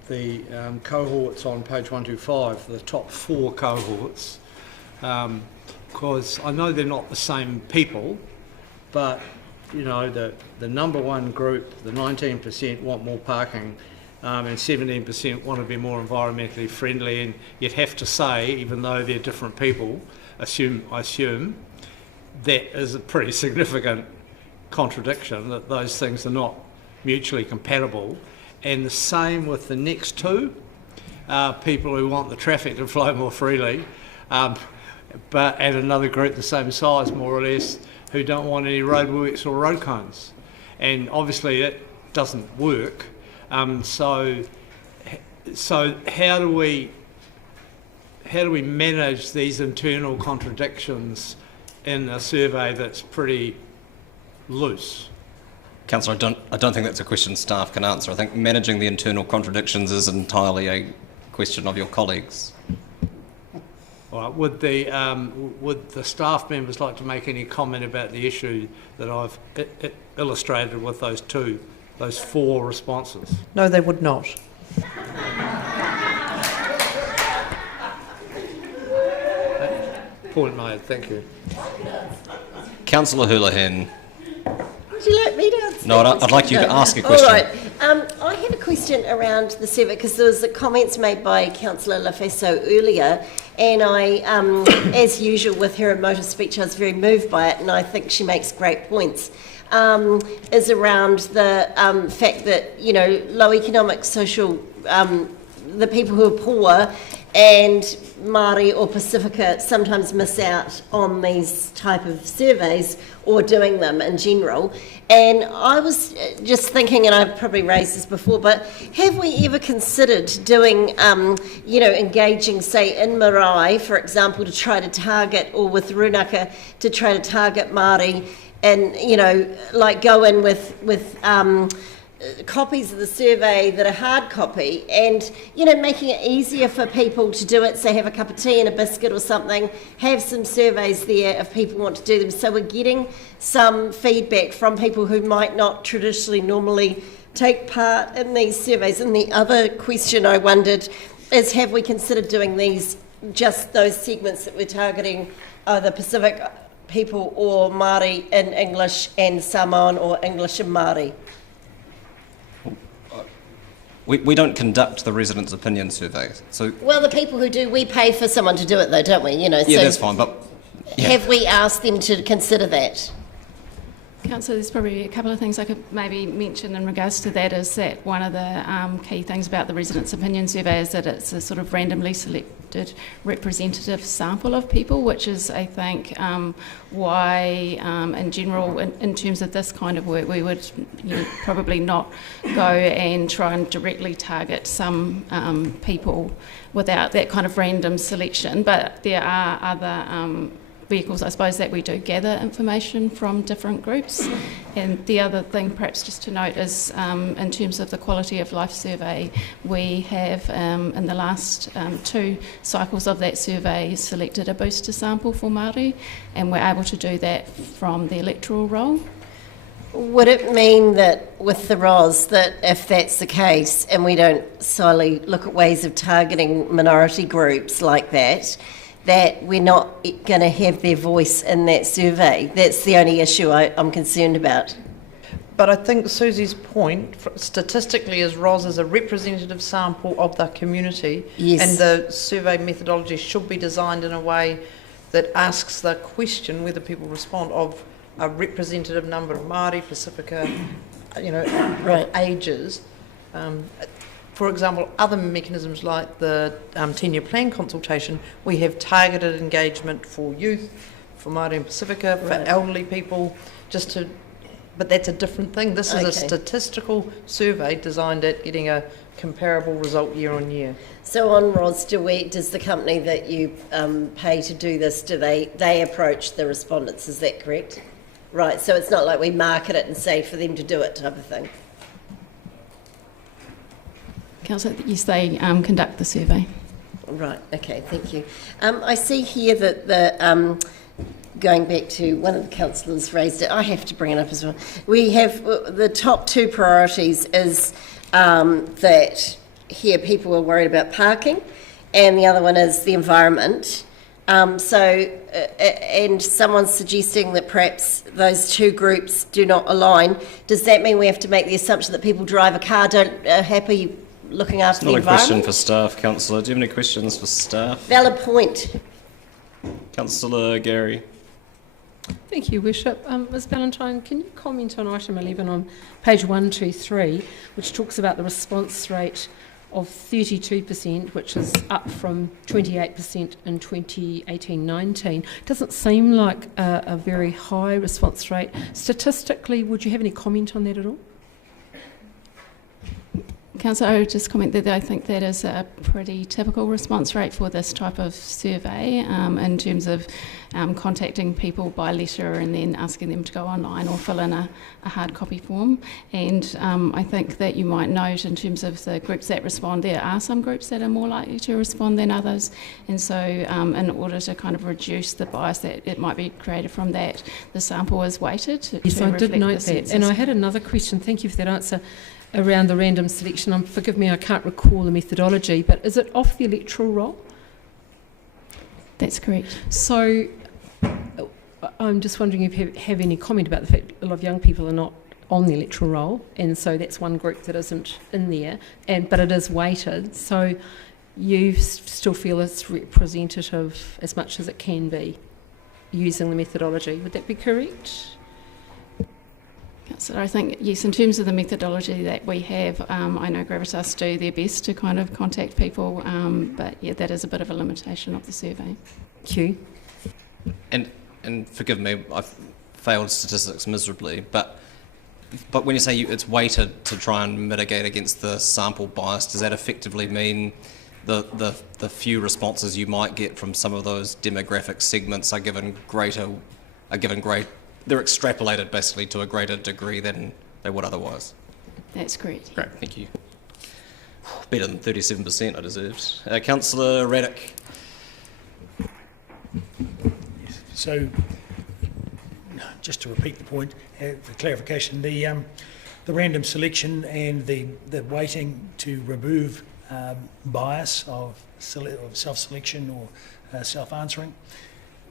the cohorts on page 125, the top 4 cohorts, because I know they're not the same people, but the number one group, the 19% want more parking, and 17% want to be more environmentally friendly, and you'd have to say, even though they're different people, I assume that is a pretty significant contradiction, that those things are not mutually compatible. And the same with the next 2, people who want the traffic to flow more freely, but and another group the same size more or less who don't want any roadworks or road cones. And obviously that doesn't work. So how do we manage these internal contradictions in a survey that's pretty loose? Councillor, I don't think that's a question staff can answer. I think managing the internal contradictions is entirely a question of your colleagues. All right. Would the staff members like to make any comment about the issue that I've illustrated with those 4 responses? No, they would not. Point made. Thank you. Councillor Houlihan. you like me to answer? No, I'd like you to ask a All question. right. I have a question around the survey because there was comments made by Councillor Lafesso earlier, and I, as usual with her emotive speech, I was very moved by it, and I think she makes great points. Is around the fact that, you know, low economic, social, the people who are poor and Māori or Pacifica sometimes miss out on these type of surveys or doing them in general. And I was just thinking, and I've probably raised this before, but have we ever considered doing, you know, engaging, say, in Marae, for example, to try to target, or with Runaka, to try to target Māori, and, you know, like go in with copies of the survey that are hard copy, and, you know, making it easier for people to do it, say have a cup of tea and a biscuit or something, have some surveys there if people want to do them, so we're getting some feedback from people who might not traditionally normally take part in these surveys. And the other question I wondered is, have we considered doing these, just those segments that we're targeting, either Pacific people or Māori in English and Samoan, or English and Māori? We don't conduct the residents' opinion survey. So Well, the people who do, we pay for someone to do it though, don't we? You know, yeah, so that's fine. But yeah. have we asked them to consider that? Councillor, there's probably a couple of things I could maybe mention in regards to that. Is that one of the key things about the residents' opinion survey is that it's a sort of randomly selected representative sample of people, which is, I think, why in general, in terms of this kind of work, we would, you know, probably not go and try and directly target some people without that kind of random selection. But there are other vehicles, I suppose, that we do gather information from different groups. And the other thing perhaps just to note is in terms of the quality of life survey, we have in the last 2 cycles of that survey selected a booster sample for Māori, and we're able to do that from the electoral roll. Would it mean that with the ROS, that if that's the case and we don't solely look at ways of targeting minority groups like that, that we're not going to have their voice in that survey? That's the only issue I'm concerned about. But I think Susie's point, statistically, is ROS is a representative sample of the community, Yes. and the survey methodology should be designed in a way that asks the question, whether people respond, of a representative number of Māori, Pacifica, you know, Right. ages. For example, other mechanisms like the 10-year plan consultation, we have targeted engagement for youth, for Māori and Pacifica, for Right. elderly people, just to, but that's a different thing. This is a Okay. statistical survey designed at getting a comparable result year on year. So on ROS, does the company that you pay to do this, do they approach the respondents, is that correct? Right, so it's not like we market it and say for them to do it type of thing. Councillor, yes, they conduct the survey. Right, okay, thank you. I see here that the, going back to one of the councillors raised it, I have to bring it up as well. We have the top 2 priorities is that here people are worried about parking, and the other one is the environment. And someone's suggesting that perhaps those 2 groups do not align. Does that mean we have to make the assumption that people drive a car, are happy looking after the not a question environment? for staff, Councillor. Do you have any questions for staff? Valid point. Councillor Gary. Thank you, Worship. Ms Ballantyne, can you comment on item 11 on page 123, which talks about the response rate of 32%, which is up from 28% in 2018-19. Doesn't seem like a very high response rate. Statistically, would you have any comment on that at all? Councillor, I would just comment that I think that is a pretty typical response rate for this type of survey in terms of contacting people by letter and then asking them to go online or fill in a hard copy form. And I think that you might note in terms of the groups that respond, there are some groups that are more likely to respond than others. And so in order to kind of reduce the bias that it might be created from that, the sample is weighted to Yes, I did reflect note the that. census. And I had another question. Thank you for that answer. Around the random selection. Forgive me, I can't recall the methodology, but is it off the electoral roll? That's correct. So I'm just wondering if you have any comment about the fact a lot of young people are not on the electoral roll, and so that's one group that isn't in there, but it is weighted. So you still feel it's representative as much as it can be using the methodology. Would that be correct? So I think, yes, in terms of the methodology that we have, I know Gravitas do their best to kind of contact people, but yeah, that is a bit of a limitation of the survey. Thank you. And forgive me, I've failed statistics miserably, but when you say it's weighted to try and mitigate against the sample bias, does that effectively mean the few responses you might get from some of those demographic segments are given greater, they're extrapolated basically to a greater degree than they would otherwise? That's correct. Great, thank you. Better than 37% I deserved. Councillor Raddick. So, just to repeat the point, for clarification, the random selection and the weighting to remove bias of self-selection or self-answering,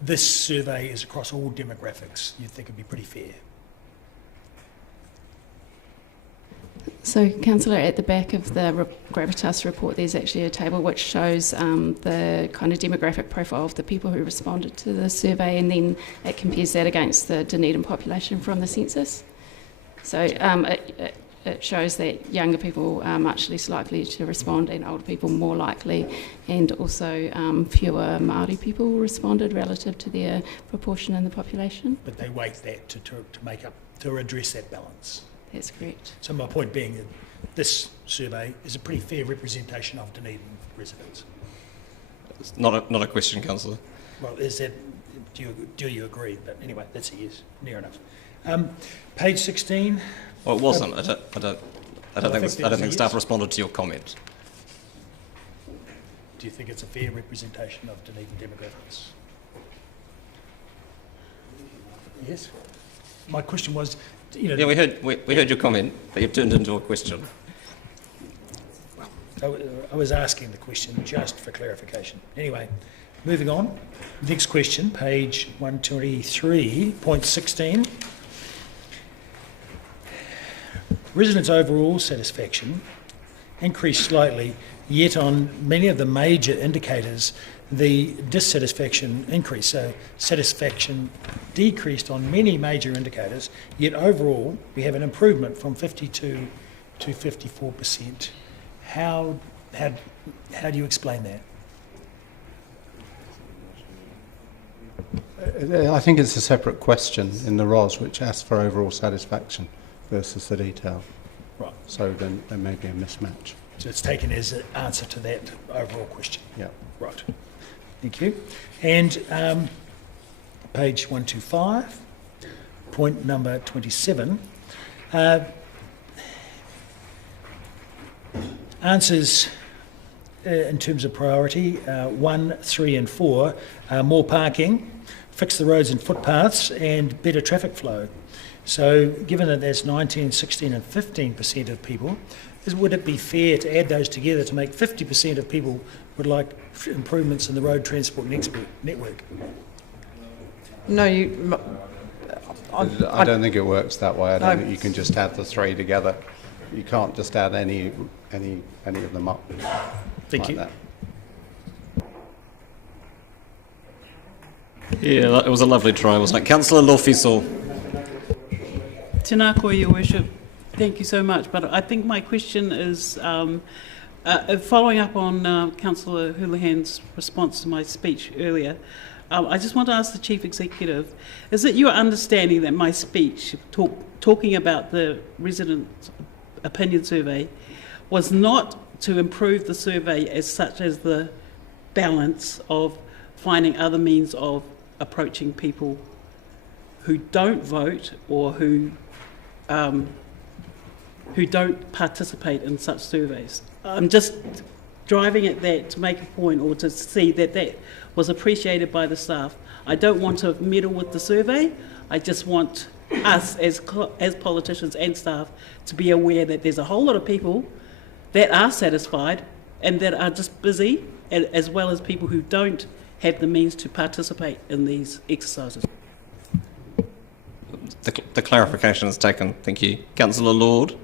this survey is across all demographics. You'd think it'd be pretty fair. So, Councillor, at the back of the Gravitas report, there's actually a table which shows the kind of demographic profile of the people who responded to the survey, and then it compares that against the Dunedin population from the census. So it shows that younger people are much less likely to respond and older people more likely, and also fewer Māori people responded relative to their proportion in the population. But they weight that to make up, to address that balance. That's correct. So my point being that this survey is a pretty fair representation of Dunedin residents. It's not a question, Councillor. Well, is that, do you agree? But anyway, that's a yes, near enough. Page 16. Well, it wasn't. I don't think staff responded to your comment. Do you think it's a fair representation of Dunedin demographics? Yes. My question was, you know. Yeah, we heard your comment, but you've turned into a question. I was asking the question just for clarification. Anyway, moving on. Next question, page 123.16. Residents' overall satisfaction increased slightly, yet on many of the major indicators, the dissatisfaction increased. So satisfaction decreased on many major indicators, yet overall we have an improvement from 52 to 54%. How do you explain that? I think it's a separate question in the ROS which asks for overall satisfaction versus the detail. Right. So then there may be a mismatch. So it's taken as an answer to that overall question. Yeah. Right. Thank you. And page 125, point number 27. Answers in terms of priority, 1, 3 and 4, more parking, fix the roads and footpaths and better traffic flow. So given that there's 19, 16 and 15% of people, would it be fair to add those together to make 50% of people would like improvements in the road transport network? No, I don't think it works that way. I don't think you can just add the three together. You can't just add any of them up. Thank you. That. Yeah, it was a lovely try, wasn't it? Councillor Lawfisel. Tēnā koe, Your Worship. Thank you so much. But I think my question is, following up on Councillor Houlihan's response to my speech earlier, I just want to ask the Chief Executive, is it your understanding that my speech, talking about the resident opinion survey, was not to improve the survey as such as the balance of finding other means of approaching people who don't vote or who don't participate in such surveys? I'm just driving at that to make a point or to see that that was appreciated by the staff. I don't want to meddle with the survey. I just want us as politicians and staff to be aware that there's a whole lot of people that are satisfied and that are just busy, as well as people who don't have the means to participate in these exercises. The clarification is taken. Thank you. Councillor Lord.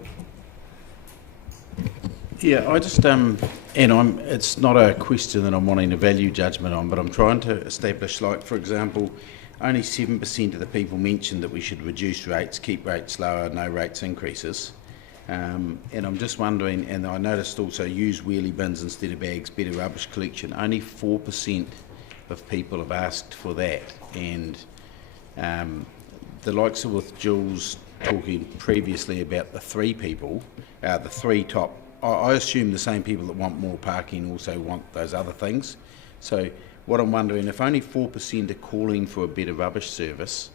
Yeah, I just, it's not a question that I'm wanting a value judgment on, but I'm trying to establish, like, for example, only 7% of the people mentioned that we should reduce rates, keep rates lower, no rates increases. And I'm just wondering, and I noticed also use wheelie bins instead of bags, better rubbish collection. Only 4% of people have asked for that. And the likes of with Jules talking previously about the three people, the three top, I assume the same people that want more parking also want those other things. So what I'm wondering, if only 4% are calling for a better rubbish service,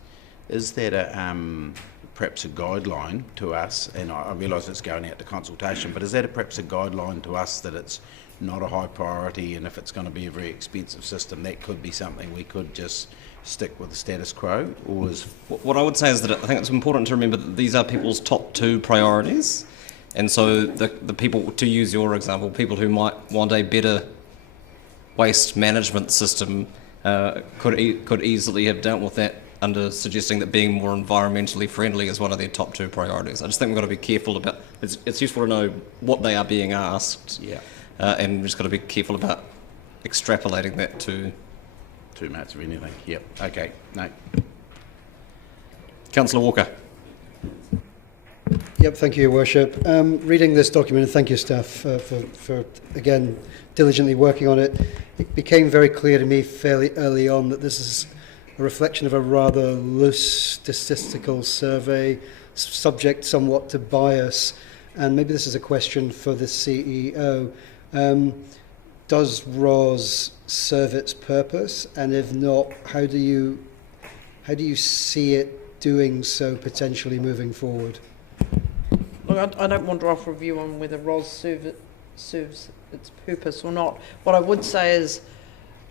is that perhaps a guideline to us, and I realise it's going out to consultation, but is that perhaps a guideline to us that it's not a high priority, and if it's going to be a very expensive system, that could be something we could just stick with the status quo? Or is what I would say is that I think it's important to remember that these are people's top two priorities, and so the people, to use your example, people who might want a better waste management system could easily have dealt with that under suggesting that being more environmentally friendly is one of their top two priorities. I just think we've got to be careful about, it's useful to know what they are being asked, and we've just got to be careful about extrapolating that to too much of anything. Yep. Okay. No. Councillor Walker. Yep. Thank you, Your Worship. Reading this document, and thank you, staff, for again diligently working on it. It became very clear to me fairly early on that this is a reflection of a rather loose statistical survey, subject somewhat to bias. And maybe this is a question for the CEO. Does ROS serve its purpose? And if not, how do you see it doing so potentially moving forward? Look, I don't want to offer a view on whether ROS serves its purpose or not. What I would say is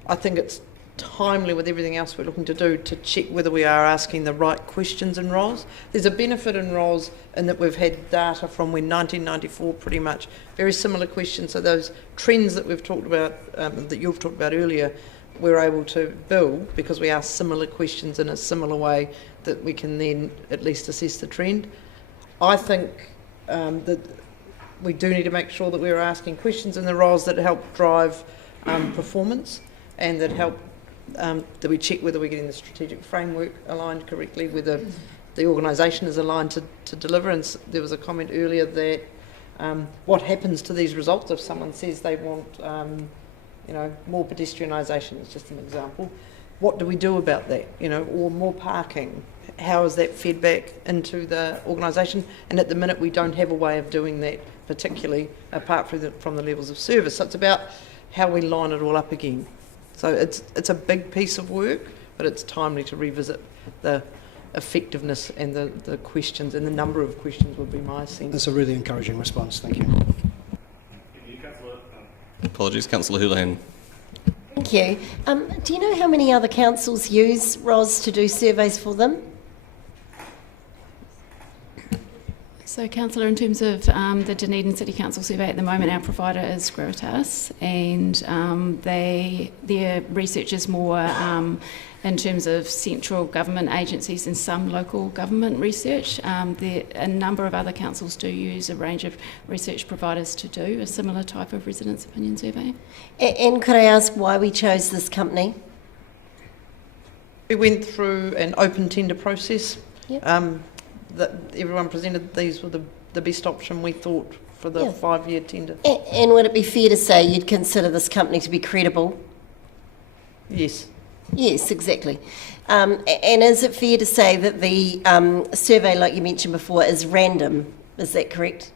I think it's timely with everything else we're looking to do to check whether we are asking the right questions in ROS. There's a benefit in ROS in that we've had data from when 1994 pretty much, very similar questions. So those trends that we've talked about, that you've talked about earlier, we're able to build because we ask similar questions in a similar way that we can then at least assess the trend. I think that we do need to make sure that we're asking questions in the ROS that help drive performance and that help that we check whether we're getting the strategic framework aligned correctly, whether the organisation is aligned to deliver. And there was a comment earlier that what happens to these results if someone says they want more pedestrianisation, is just an example. What do we do about that? Or more parking? How is that fed back into the organisation? And at the minute we don't have a way of doing that, particularly apart from the levels of service. So it's about how we line it all up again. So it's a big piece of work, but it's timely to revisit the effectiveness and the questions, and the number of questions would be my sense. That's a really encouraging response. Thank you. Apologies, Councillor Houlihan. Thank you. Do you know how many other councils use ROS to do surveys for them? So, Councillor, in terms of the Dunedin City Council survey, at the moment our provider is Gravitas, and their research is more in terms of central government agencies and some local government research. A number of other councils do use a range of research providers to do a similar type of residents' opinion survey. And could I ask why we chose this company? We went through an open tender process. Yep. That everyone presented these were the best option we thought for the 5-year tender. And would it be fair to say you'd consider this company to be credible? Yes. Yes, exactly. And is it fair to say that the survey, like you mentioned before, is random? Is that correct?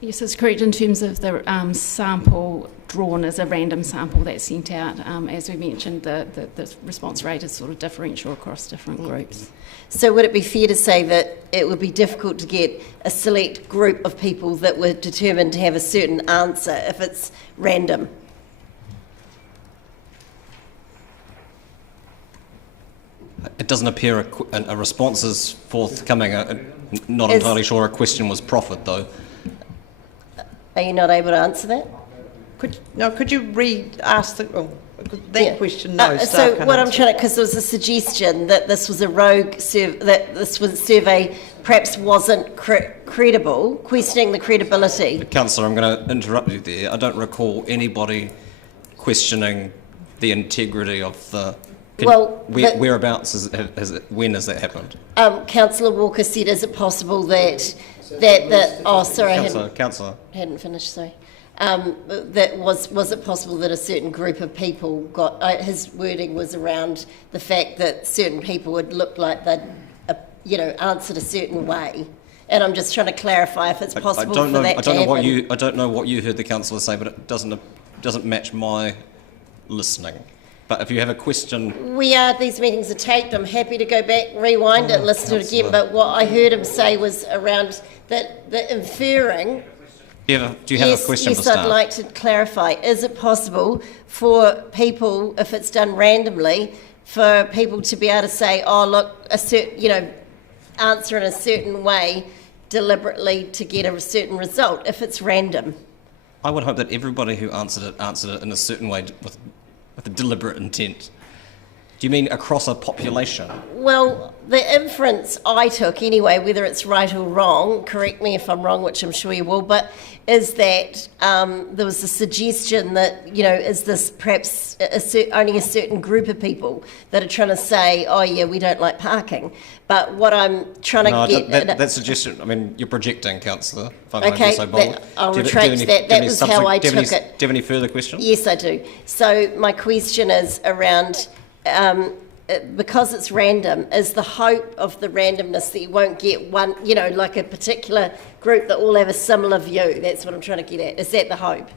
Yes, it's correct in terms of the sample drawn as a random sample that's sent out. As we mentioned, the response rate is sort of differential across different groups. So would it be fair to say that it would be difficult to get a select group of people that were determined to have a certain answer if it's random? It doesn't appear a response is forthcoming. Not entirely sure a question was proffered, though. Are you not able to answer that? Could you re-ask the... Oh, That question, no. So what I'm trying to, because there was a suggestion that this was a rogue survey perhaps wasn't credible, questioning the credibility. Councillor, I'm going to interrupt you there. I don't recall anybody questioning the integrity of the... whereabouts when has that happened? Councillor Walker said, is it possible that Councillor. I hadn't finished, sorry. Was it possible that a certain group of people got, his wording was around the fact that certain people would look like they'd, answered a certain way. And I'm just trying to clarify if it's possible for that to happen. I don't know what you heard the councillor say, but it doesn't match my listening. But if you have a question... These meetings are taped. I'm happy to go back, rewind it, listen to it again. But what I heard him say was around the inferring... Do you have a question for Yes, staff? I'd like to clarify. Is it possible for people, if it's done randomly, for people to be able to say, oh, look, answer in a certain way deliberately to get a certain result, if it's random? I would hope that everybody who answered it in a certain way with a deliberate intent. Do you mean across a population? Well, the inference I took anyway, whether it's right or wrong, correct me if I'm wrong, which I'm sure you will, but is that there was a suggestion that, is this perhaps only a certain group of people that are trying to say, oh yeah, we don't like parking. But what I'm trying to get... That suggestion, I mean, you're projecting, councillor, if I might be so bold. I'll retract that. That was how I took it. Do you have any further questions? Yes, I do. So my question is around... because it's random, is the hope of the randomness that you won't get one, like a particular group that all have a similar view? That's what I'm trying to get at. Is that the hope?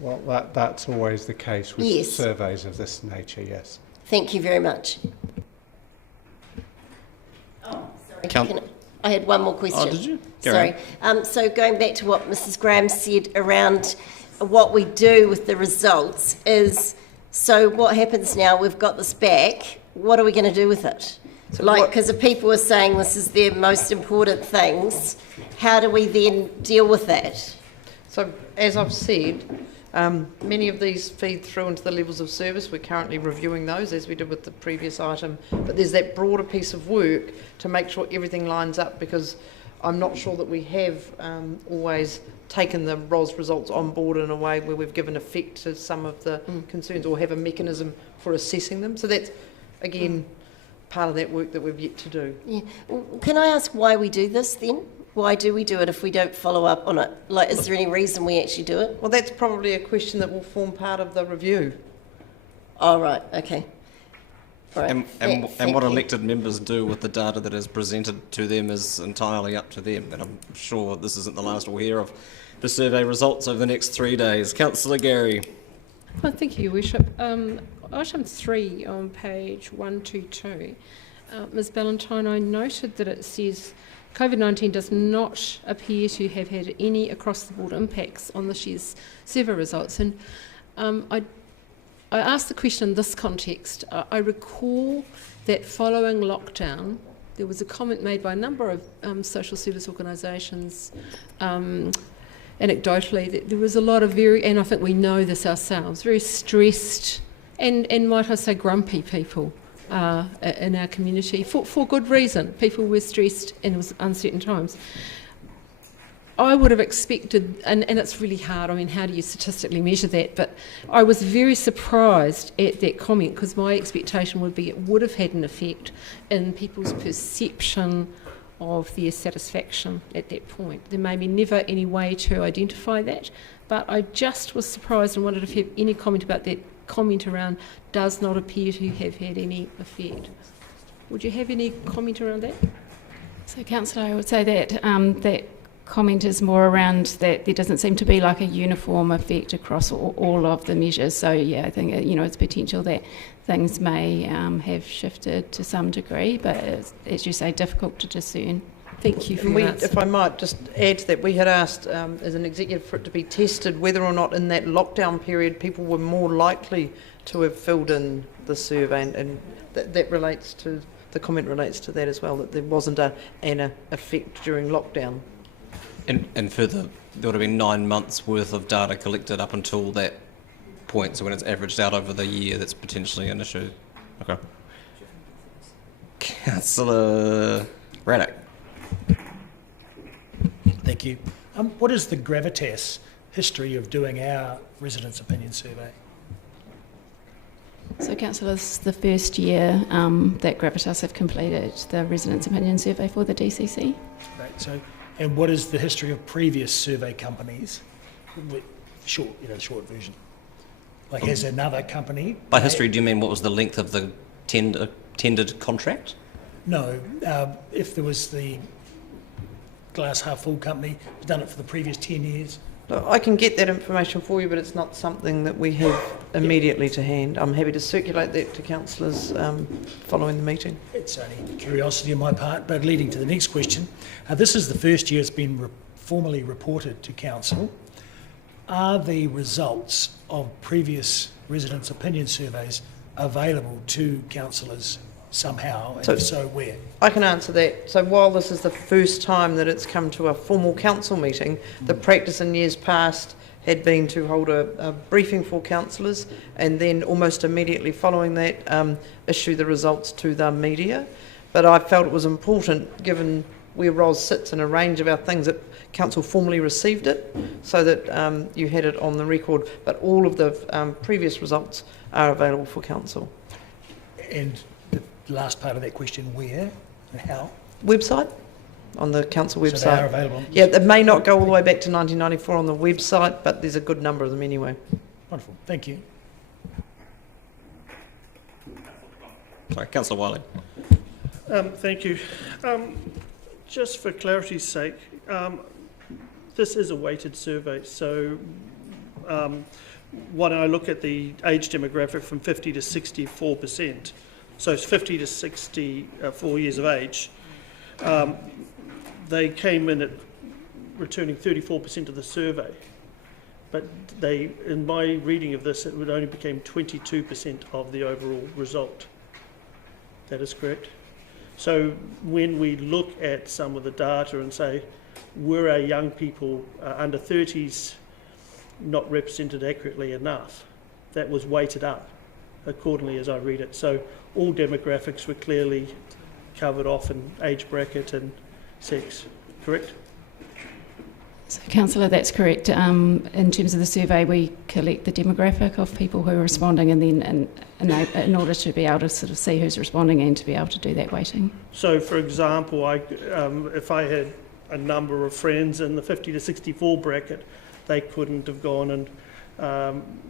Well, that's always the case with surveys of this nature, yes. Thank you very much. Oh, sorry. I had one more question. Oh, did you? Sorry. So going back to what Mrs. Graham said around what we do with the results is... So what happens now? We've got this back. What are we going to do with it? Because if people are saying this is their most important things, how do we then deal with that? So, as I've said, many of these feed through into the levels of service. We're currently reviewing those, as we did with the previous item. But there's that broader piece of work to make sure everything lines up, because I'm not sure that we have always taken the ROS results on board in a way where we've given effect to some of the concerns or have a mechanism for assessing them. So that's, again, part of that work that we've yet to do. Yeah. Can I ask why we do this then? Why do we do it if we don't follow up on it? Is there any reason we actually do it? Well, that's probably a question that will form part of the review. Oh, right, okay. Right. And what elected members do with the data that is presented to them is entirely up to them. And I'm sure this isn't the last we'll hear of the survey results over the next 3 days. Councillor Gary. Well, thank you, Your Worship. Item 3 on page 122. Ms. Ballantyne, I noted that it says COVID-19 does not appear to have had any across-the-board impacts on this year's survey results. And I asked the question in this context. I recall that following lockdown, there was a comment made by a number of social service organisations, anecdotally, that there was a lot of and I think we know this ourselves, very stressed and might I say grumpy people in our community for good reason. People were stressed and it was uncertain times. I would have expected, and it's really hard, I mean, how do you statistically measure that? But I was very surprised at that comment, because my expectation would be it would have had an effect in people's perception of their satisfaction at that point. There may be never any way to identify that, but I just was surprised and wondered if you have any comment about that comment around does not appear to have had any effect. Would you have any comment around that? So, Councillor, I would say that that comment is more around that there doesn't seem to be like a uniform effect across all of the measures. So yeah, I think it's potential that things may have shifted to some degree, but it's, as you say, difficult to discern. Thank you for that. If I might just add to that, we had asked as an executive for it to be tested whether or not in that lockdown period people were more likely to have filled in the survey, and that relates to, the comment relates to that as well, that there wasn't an effect during lockdown. And further, there would have been 9 months worth of data collected up until that point, so when it's averaged out over the year, that's potentially an issue. Okay. Councillor Raddick. Thank you. What is the gravitas history of doing our residents' opinion survey? So, Councillor, this is the first year that Gravitas have completed the residents' opinion survey for the DCC. Right. So, and what is the history of previous survey companies? Short version. Like, has another company? By history, do you mean what was the length of the tendered contract? No. If there was the glass half full company, done it for the previous 10 years. Look, I can get that information for you, but it's not something that we have immediately to hand. I'm happy to circulate that to councillors following the meeting. It's only curiosity on my part, but leading to the next question. This is the first year it's been formally reported to council. Are the results of previous residents' opinion surveys available to councillors somehow, and if so, where? I can answer that. So while this is the first time that it's come to a formal council meeting, the practice in years past had been to hold a briefing for councillors and then almost immediately following that issue the results to the media. But I felt it was important, given where Ros sits in a range of our things, that council formally received it so that you had it on the record. But all of the previous results are available for council. And the last part of that question, where and how? Website, on the council website. So they are available? Yeah, it may not go all the way back to 1994 on the website, but there's a good number of them anyway. Wonderful, thank you. Sorry, Councillor Wiley. Thank you. Just for clarity's sake, this is a weighted survey, so when I look at the age demographic from 50 to 64%, so it's 50 to 64 years of age, they came in at returning 34% of the survey. But they, in my reading of this, it would only became 22% of the overall result. That is correct. So when we look at some of the data and say, were our young people under 30s not represented accurately enough, that was weighted up accordingly as I read it. So all demographics were clearly covered off in age bracket and sex, correct? So, Councillor, that's correct. In terms of the survey, we collect the demographic of people who are responding, and then in order to be able to sort of see who's responding and to be able to do that weighting. So, for example, if I had a number of friends in the 50 to 64 bracket, they couldn't have gone and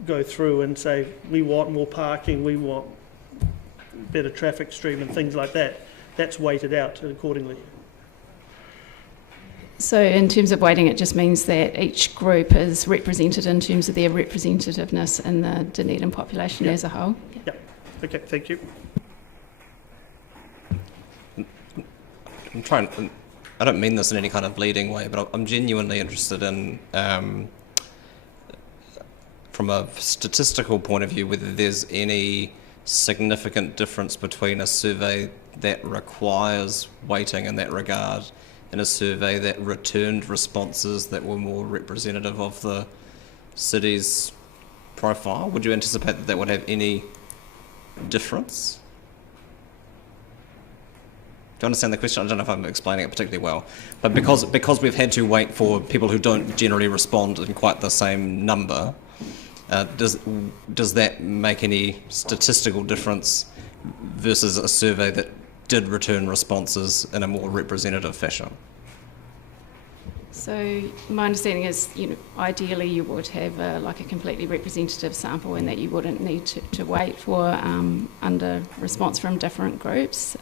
go through and say, we want more parking, we want better traffic stream and things like that. That's weighted out accordingly. So in terms of weighting, it just means that each group is represented in terms of their representativeness in the Dunedin population as a whole. Yeah. Okay, thank you. I don't mean this in any kind of leading way, but I'm genuinely interested in, from a statistical point of view, whether there's any significant difference between a survey that requires weighting in that regard and a survey that returned responses that were more representative of the city's profile. Would you anticipate that that would have any difference? Do you understand the question? I don't know if I'm explaining it particularly well. But because we've had to wait for people who don't generally respond in quite the same number, does that make any statistical difference versus a survey that did return responses in a more representative fashion? So my understanding is, ideally you would have a completely representative sample, and that you wouldn't need to wait for under response from different groups.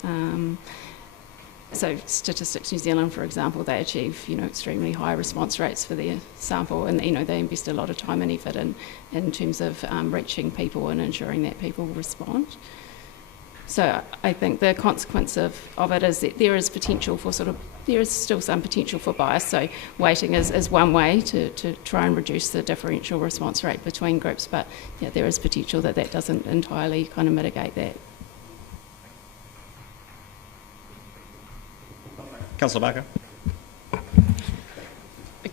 So Statistics New Zealand, for example, they achieve extremely high response rates for their sample, and they invest a lot of time and effort in terms of reaching people and ensuring that people respond. So I think the consequence of it is that there is potential for there is still some potential for bias. So weighting is one way to try and reduce the differential response rate between groups, but there is potential that doesn't entirely kind of mitigate that. Councillor Barker.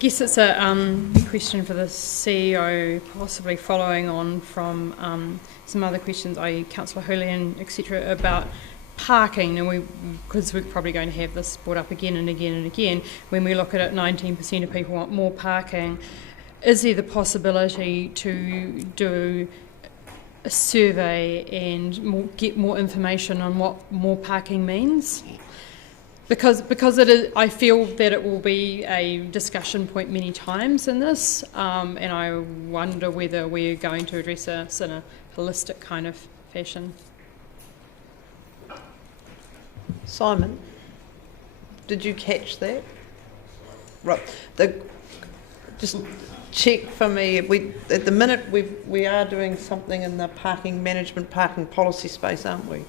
guess it's a question for the CEO, possibly following on from some other questions, i.e. Councillor Houlihan, etc., about parking, and because we're probably going to have this brought up again and again and again, when we look at it, 19% of people want more parking. Is there the possibility to do a survey and get more information on what more parking means? Because it is, I feel that it will be a discussion point many times in this, and I wonder whether we're going to address this in a holistic kind of fashion. Simon, did you catch that? Right. Just check for me. At the minute we are doing something in the parking management, parking policy space, aren't we?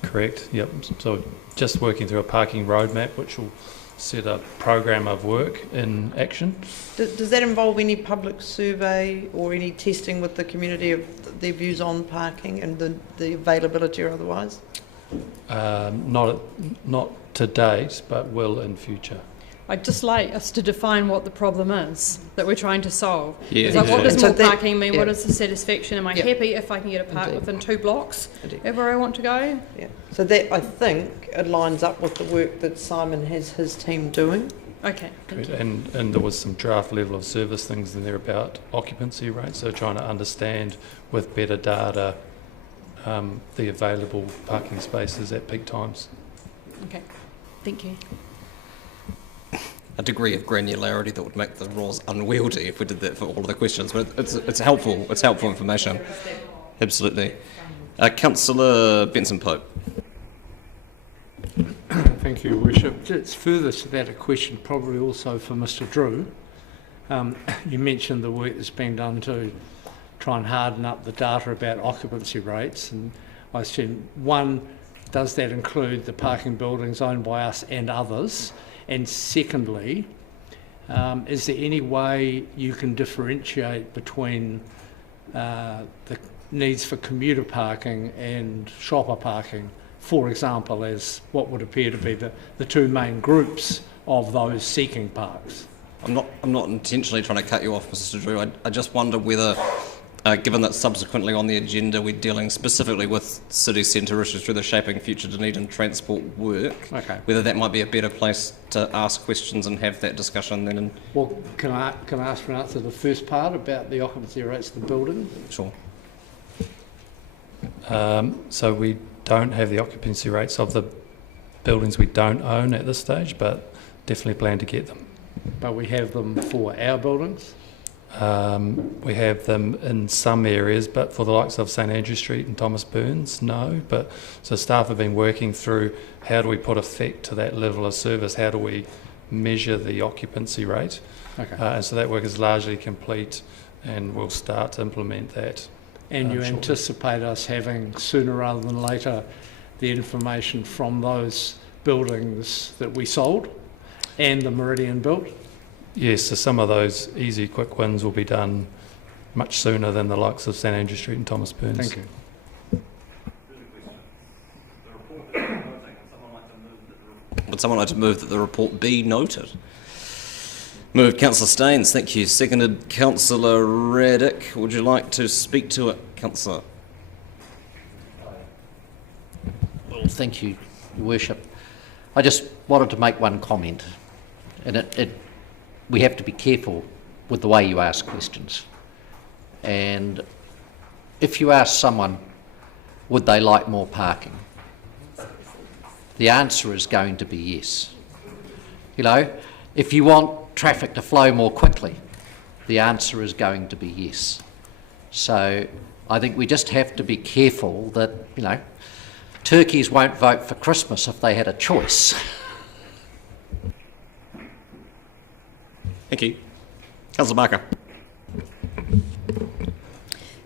Correct. Yep. So just working through a parking roadmap, which will set a program of work in action. Does that involve any public survey or any testing with the community of their views on parking and the availability or otherwise? Not to date, but will in future. I'd just like us to define what the problem is that we're trying to solve. Yeah. Like, what does So more parking mean? yeah. What is the satisfaction? Am I happy if I can get a park within 2 blocks, wherever I want to go? Yeah. So that, I think, it lines up with the work that Simon has his team doing. Okay, thank you. And there was some draft level of service things in there about occupancy rates, so trying to understand with better data the available parking spaces at peak times. Okay, thank you. A degree of granularity that would make the rules unwieldy if we did that for all of the questions, but it's helpful. It's helpful information. Absolutely. Councillor Benson-Pope. Thank you, Your Worship. It's further to that a question probably also for Mr Drew. You mentioned the work that's been done to try and harden up the data about occupancy rates, and I assume, one, does that include the parking buildings owned by us and others? And secondly, is there any way you can differentiate between the needs for commuter parking and shopper parking, for example, as what would appear to be the two main groups of those seeking parks? I'm not intentionally trying to cut you off, Mr Drew. I just wonder whether, given that subsequently on the agenda we're dealing specifically with city centre issues through the Shaping Future Dunedin transport work, whether that might be a better place to ask questions and have that discussion then. Well, can I ask for an answer to the first part about the occupancy rates of the building? Sure. So we don't have the occupancy rates of the buildings we don't own at this stage, but definitely plan to get them. But we have them for our buildings? We have them in some areas, but for the likes of St Andrew Street and Thomas Burns, no. But so staff have been working through how do we put effect to that level of service, how do we measure the occupancy rate. And so that work is largely complete and we'll start to implement that. And you shortly. anticipate us having sooner rather than later the information from those buildings that we sold and the Meridian built? Yes, so some of those easy, quick wins will be done much sooner than the likes of St Andrew Street and Thomas Burns. Thank you. Would someone like to move that the report be noted? Moved, Councillor Staines, thank you. Seconded, Councillor Raddick. Would you like to speak to it, Councillor? Well, thank you, Your Worship. I just wanted to make one comment, and we have to be careful with the way you ask questions. And if you ask someone, would they like more parking? The answer is going to be yes. You know, if you want traffic to flow more quickly, the answer is going to be yes. So I think we just have to be careful that, you know, turkeys won't vote for Christmas if they had a choice. Thank you. Councillor Barker.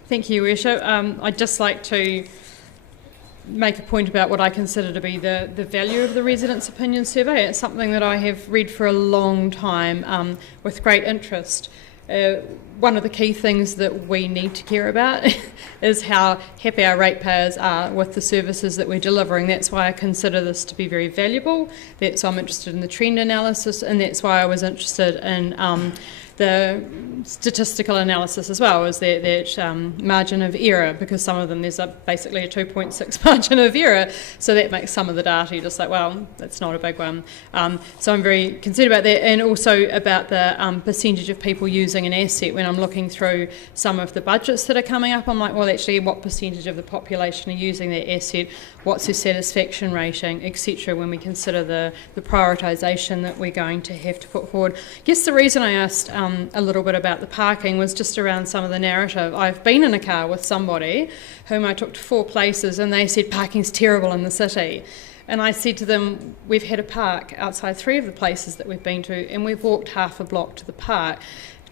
Thank you, Your Worship. I'd just like to make a point about what I consider to be the value of the Residents' Opinion Survey. It's something that I have read for a long time with great interest. one of the key things that we need to care about is how happy our ratepayers are with the services that we're delivering. That's why I consider this to be very valuable. That's why I'm interested in the trend analysis, and that's why I was interested in the statistical analysis as well, is that margin of error, because some of them there's basically a 2.6 margin of error, so that makes some of the data you're just like, well, that's not a big one. So I'm very concerned about that, and also about the percentage of people using an asset. When I'm looking through some of the budgets that are coming up, I'm like, well, actually, what percentage of the population are using that asset? What's their satisfaction rating, etc., when we consider the prioritisation that we're going to have to put forward. I guess the reason I asked a little bit about the parking was just around some of the narrative. I've been in a car with somebody whom I took to 4 places, and they said parking's terrible in the city. And I said to them, we've had a park outside 3 of the places that we've been to, and we've walked half a block to the park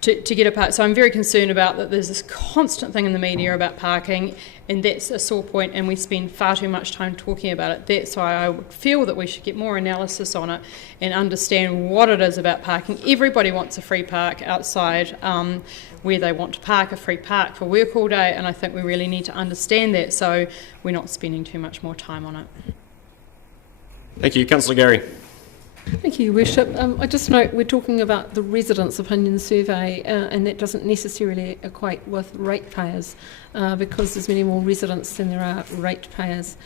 to get a park. So I'm very concerned about that. There's this constant thing in the media about parking, and that's a sore point, and we spend far too much time talking about it. That's why I would feel that we should get more analysis on it and understand what it is about parking. Everybody wants a free park outside where they want to park, a free park for work all day, and I think we really need to understand that so we're not spending too much more time on it. Thank you. Councillor Gary. Thank you, Your Worship. I just note we're talking about the residents' opinion survey, and that doesn't necessarily equate with ratepayers, because there's many more residents than there are ratepayers.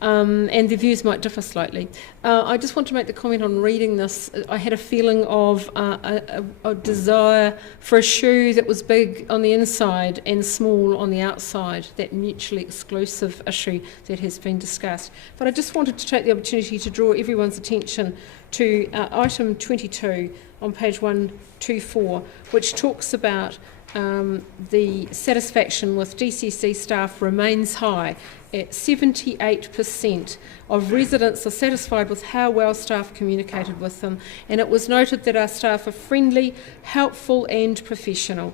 And their views might differ slightly. I just want to make the comment on reading this. I had a feeling of a desire for a shoe that was big on the inside and small on the outside, that mutually exclusive issue that has been discussed. But I just wanted to take the opportunity to draw everyone's attention to item 22 on page 124, which talks about the satisfaction with DCC staff remains high. At 78% of residents are satisfied with how well staff communicated with them, and it was noted that our staff are friendly, helpful and professional.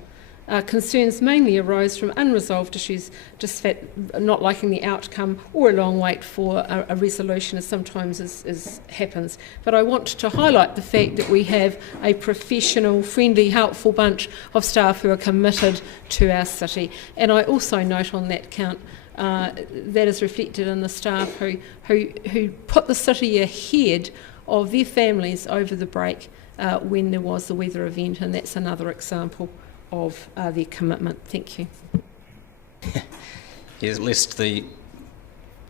Concerns mainly arose from unresolved issues, just not liking the outcome or a long wait for a resolution, as sometimes happens. But I want to highlight the fact that we have a professional, friendly, helpful bunch of staff who are committed to our city. And I also note on that count that is reflected in the staff who put the city ahead of their families over the break when there was the weather event, and that's another example of their commitment. Thank you. Yes, lest the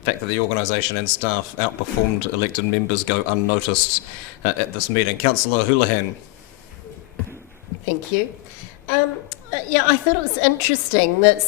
fact that the organisation and staff outperformed elected members go unnoticed at this meeting. Councillor Houlihan. Thank you. Yeah, I thought it was interesting that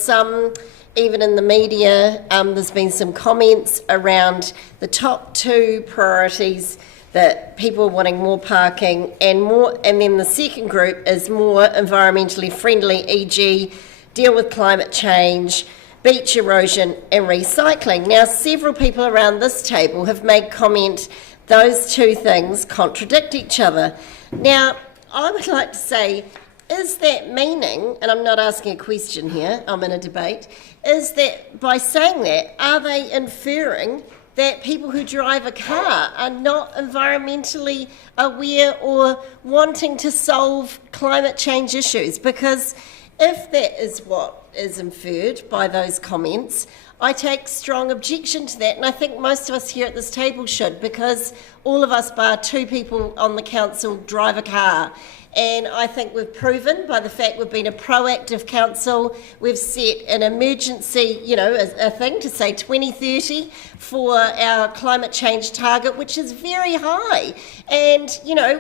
even in the media, there's been some comments around the top 2 priorities, that people are wanting more parking and then the second group is more environmentally friendly, e.g. deal with climate change, beach erosion and recycling. Now, several people around this table have made comment those 2 things contradict each other. Now, I would like to say, is that meaning, and I'm not asking a question here, I'm in a debate, is that by saying that, are they inferring that people who drive a car are not environmentally aware or wanting to solve climate change issues? Because if that is what is inferred by those comments, I take strong objection to that, and I think most of us here at this table should, because all of us, bar 2 people on the council, drive a car. And I think we've proven by the fact we've been a proactive council, we've set an emergency, a thing to say 2030 for our climate change target, which is very high. And,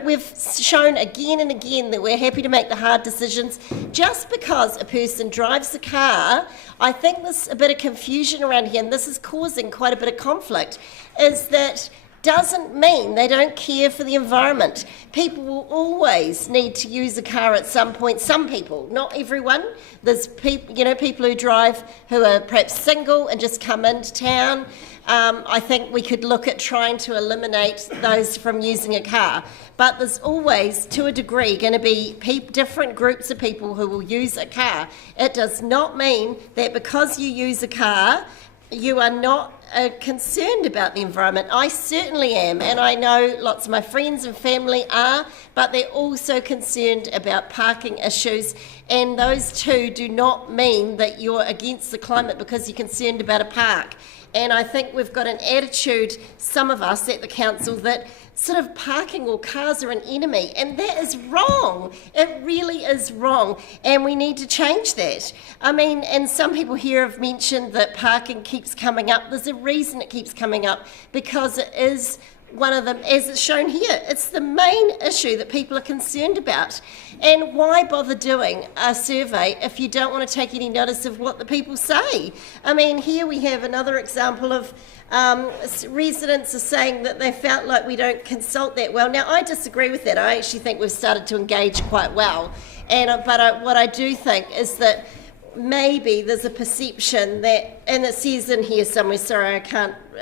we've shown again and again that we're happy to make the hard decisions. Just because a person drives a car, I think there's a bit of confusion around here, and this is causing quite a bit of conflict, is that doesn't mean they don't care for the environment. People will always need to use a car at some point. Some people, not everyone. There's people, people who drive who are perhaps single and just come into town. I think we could look at trying to eliminate those from using a car. But there's always, to a degree, going to be different groups of people who will use a car. It does not mean that because you use a car, you are not concerned about the environment. I certainly am, and I know lots of my friends and family are, but they're also concerned about parking issues, and those two do not mean that you're against the climate because you're concerned about a park. And I think we've got an attitude, some of us at the council, that sort of parking or cars are an enemy, and that is wrong. It really is wrong, and we need to change that. I mean, and some people here have mentioned that parking keeps coming up. There's a reason it keeps coming up, because it is one of them, as it's shown here. It's the main issue that people are concerned about. And why bother doing a survey if you don't want to take any notice of what the people say? I mean, here we have another example of residents are saying that they felt like we don't consult that well. Now, I disagree with that. I actually think we've started to engage quite well. But what I do think is that maybe there's a perception that, and it says in here somewhere, sorry,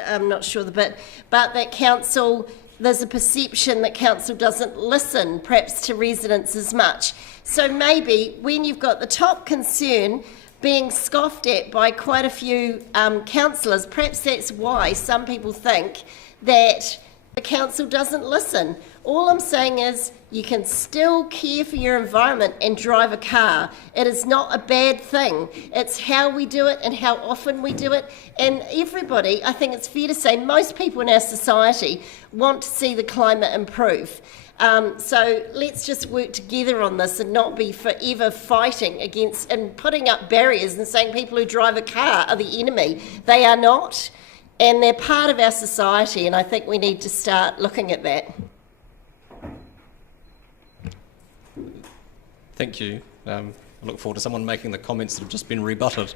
I'm not sure the bit, but that council, there's a perception that council doesn't listen perhaps to residents as much. So maybe when you've got the top concern being scoffed at by quite a few councillors, perhaps that's why some people think that the council doesn't listen. All I'm saying is you can still care for your environment and drive a car. It is not a bad thing. It's how we do it and how often we do it. And everybody, I think it's fair to say, most people in our society want to see the climate improve. So let's just work together on this and not be forever fighting against and putting up barriers and saying people who drive a car are the enemy. They are not, and they're part of our society, and I think we need to start looking at that. Thank you. I look forward to someone making the comments that have just been rebutted.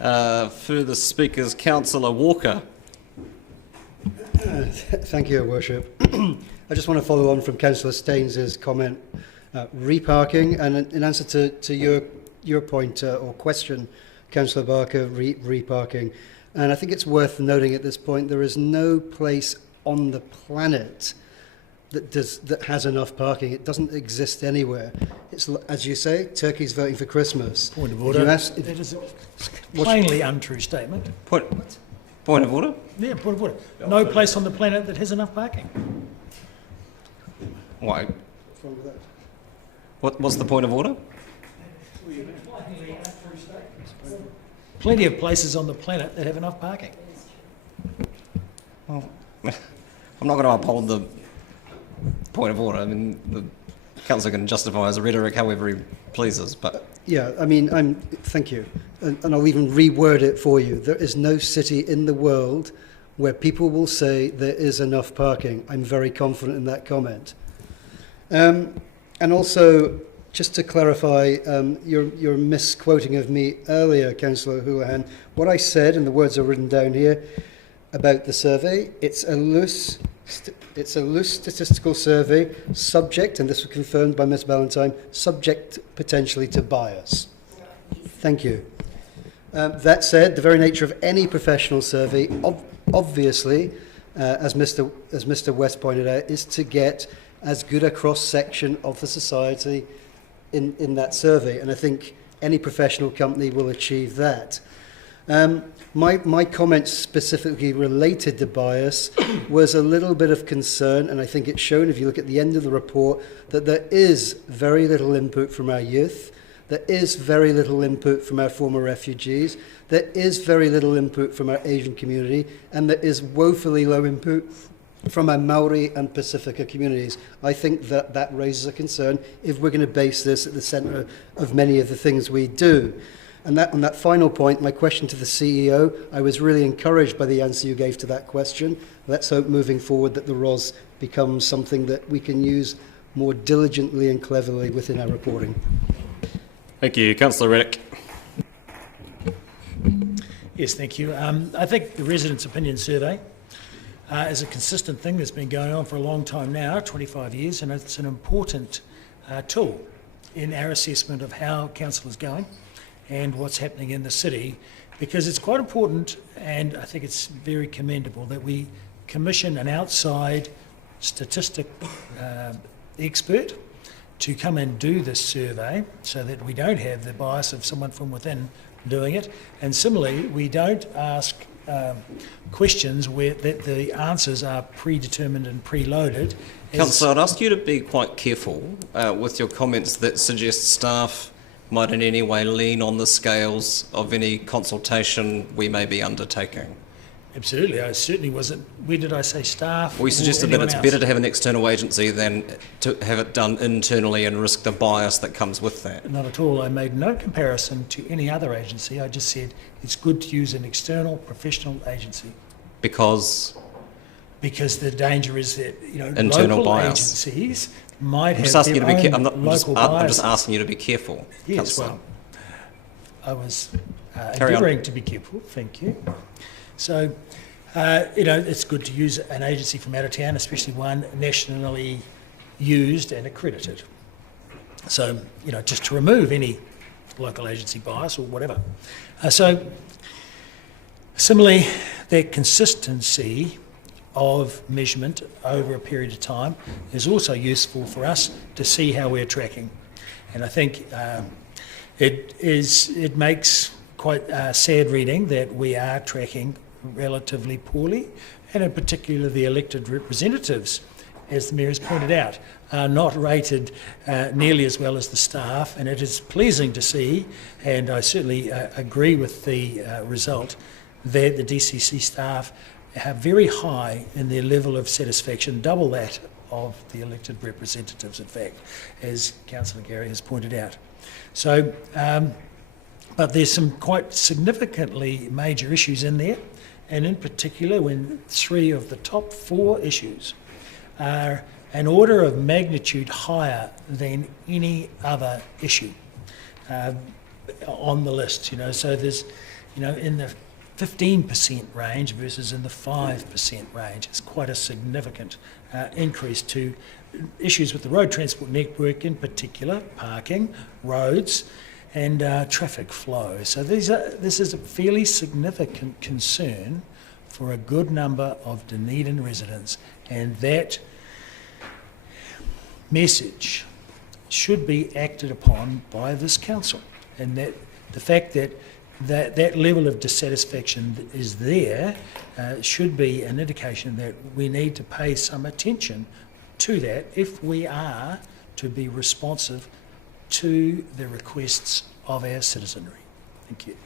Further speakers, Councillor Walker. Thank you, Your Worship. I just want to follow on from Councillor Staines' comment, reparking, and in answer to your point or question, Councillor Barker, reparking. And I think it's worth noting at this point there is no place on the planet that has enough parking. It doesn't exist anywhere. It's, as you say, Turkey's voting for Christmas. Point of order. That is a plainly untrue statement. Point of order? Yeah, point of order. No place on the planet that has enough parking. Why? What's the point of order? Plenty of places on the planet that have enough parking. Well, I'm not going to uphold the point of order. I mean, the councillor can justify his rhetoric however he pleases, but... Yeah, I mean, thank you. And I'll even reword it for you. There is no city in the world where people will say there is enough parking. I'm very confident in that comment. And also, just to clarify, your misquoting of me earlier, Councillor Houlihan, what I said, and the words are written down here, about the survey, it's a loose statistical survey, subject, and this was confirmed by Ms Ballantyne, subject potentially to bias. Thank you. That said, the very nature of any professional survey, obviously, as Mr West pointed out, is to get as good a cross-section of the society in that survey, and I think any professional company will achieve that. My comments specifically related to bias was a little bit of concern, and I think it's shown if you look at the end of the report that there is very little input from our youth, there is very little input from our former refugees, there is very little input from our Asian community, and there is woefully low input from our Maori and Pacifica communities. I think that raises a concern if we're going to base this at the centre of many of the things we do. And on that final point, my question to the CEO, I was really encouraged by the answer you gave to that question. Let's hope moving forward that the ROS becomes something that we can use more diligently and cleverly within our reporting. Thank you. Councillor Reddick. Yes, thank you. I think the Residents' Opinion Survey is a consistent thing that's been going on for a long time now, 25 years, and it's an important tool in our assessment of how council is going and what's happening in the city, because it's quite important, and I think it's very commendable that we commission an outside statistic expert to come and do this survey so that we don't have the bias of someone from within doing it. And similarly, we don't ask questions where the answers are predetermined and preloaded. Councillor, I'd ask you to be quite careful with your comments that suggest staff might in any way lean on the scales of any consultation we may be undertaking. Absolutely, I certainly wasn't. Where did I say staff? We suggested that it's else? better to have an external agency than to have it done internally and risk the bias that comes with that. Not at all. I made no comparison to any other agency. I just said it's good to use an external professional agency. Because the danger is that internal local bias. agencies might I'm just have asking their you to be own I'm just biases. asking you to be careful. Yes, Councillor. well, I was Carry on. endeavouring to be careful. Thank you. So, it's good to use an agency from out of town, especially one nationally used and accredited. So, just to remove any local agency bias or whatever. Similarly, that consistency of measurement over a period of time is also useful for us to see how we're tracking. And I think it makes quite sad reading that we are tracking relatively poorly, and in particular the elected representatives, as the Mayor has pointed out, are not rated nearly as well as the staff, and it is pleasing to see, and I certainly agree with the result, that the DCC staff are very high in their level of satisfaction, double that of the elected representatives, in fact, as Councillor Gary has pointed out. So, but there's some quite significantly major issues in there, and in particular when 3 of the top 4 issues are an order of magnitude higher than any other issue on the list. So there's, in the 15% range versus in the 5% range. It's quite a significant increase to issues with the road transport network, in particular parking, roads, and traffic flow. So this is a fairly significant concern for a good number of Dunedin residents, and that message should be acted upon by this council, and that the fact that that level of dissatisfaction is there should be an indication that we need to pay some attention to that if we are to be responsive to the requests of our citizenry. Thank you.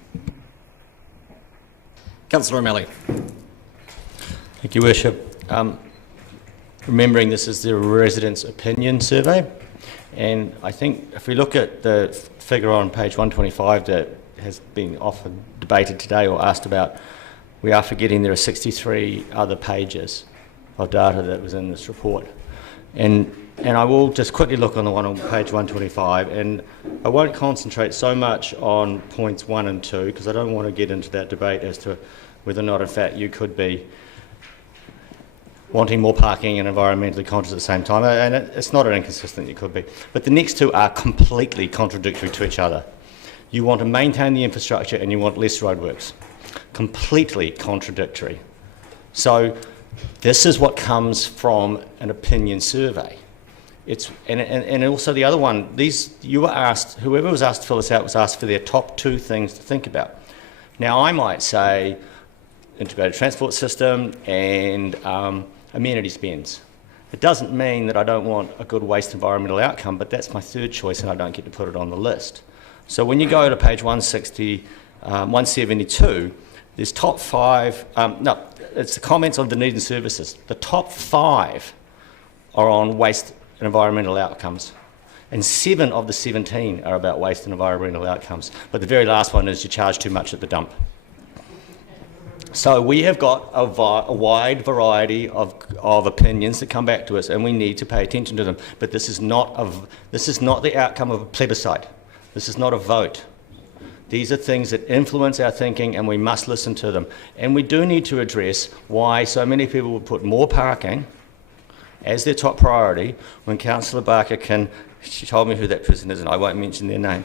Councillor O'Malley. Thank you, Worship. Remembering this is the residents' opinion survey, and I think if we look at the figure on page 125 that has been often debated today or asked about, we are forgetting there are 63 other pages of data that was in this report. And I will just quickly look on the one on page 125, and I won't concentrate so much on points 1 and 2 because I don't want to get into that debate as to whether or not in fact you could be wanting more parking and environmentally conscious at the same time, and it's not an inconsistent, it could be. But the next 2 are completely contradictory to each other. You want to maintain the infrastructure and you want less roadworks. Completely contradictory. So this is what comes from an opinion survey. And also the other one, you were asked, whoever was asked to fill this out was asked for their top 2 things to think about. Now I might say integrated transport system and amenity spends. It doesn't mean that I don't want a good waste environmental outcome, but that's my 3rd choice and I don't get to put it on the list. So when you go to page 172, there's top 5, it's the comments on Dunedin services. The top 5 are on waste and environmental outcomes. And 7 of the 17 are about waste and environmental outcomes. But the very last one is you charge too much at the dump. So we have got a wide variety of opinions that come back to us, and we need to pay attention to them. But this is not the outcome of a plebiscite. This is not a vote. These are things that influence our thinking, and we must listen to them. And we do need to address why so many people would put more parking as their top priority when Councillor Barker she told me who that person is and I won't mention their name,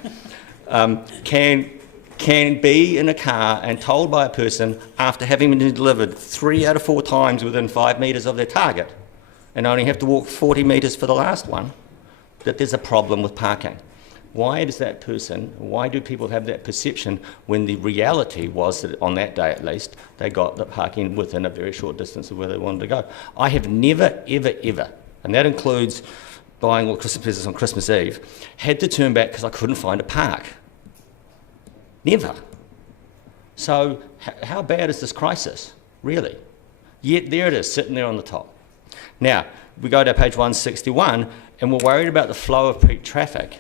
can be in a car and told by a person after having been delivered 3 out of 4 times within 5 metres of their target and only have to walk 40 metres for the last one, that there's a problem with parking. Why does that person, why do people have that perception when the reality was that on that day at least, they got the parking within a very short distance of where they wanted to go? I have never, ever, ever, and that includes buying all Christmas presents on Christmas Eve, had to turn back because I couldn't find a park. Never. So how bad is this crisis, really? Yet there it is, sitting there on the top. Now, we go to page 161, and we're worried about the flow of peak traffic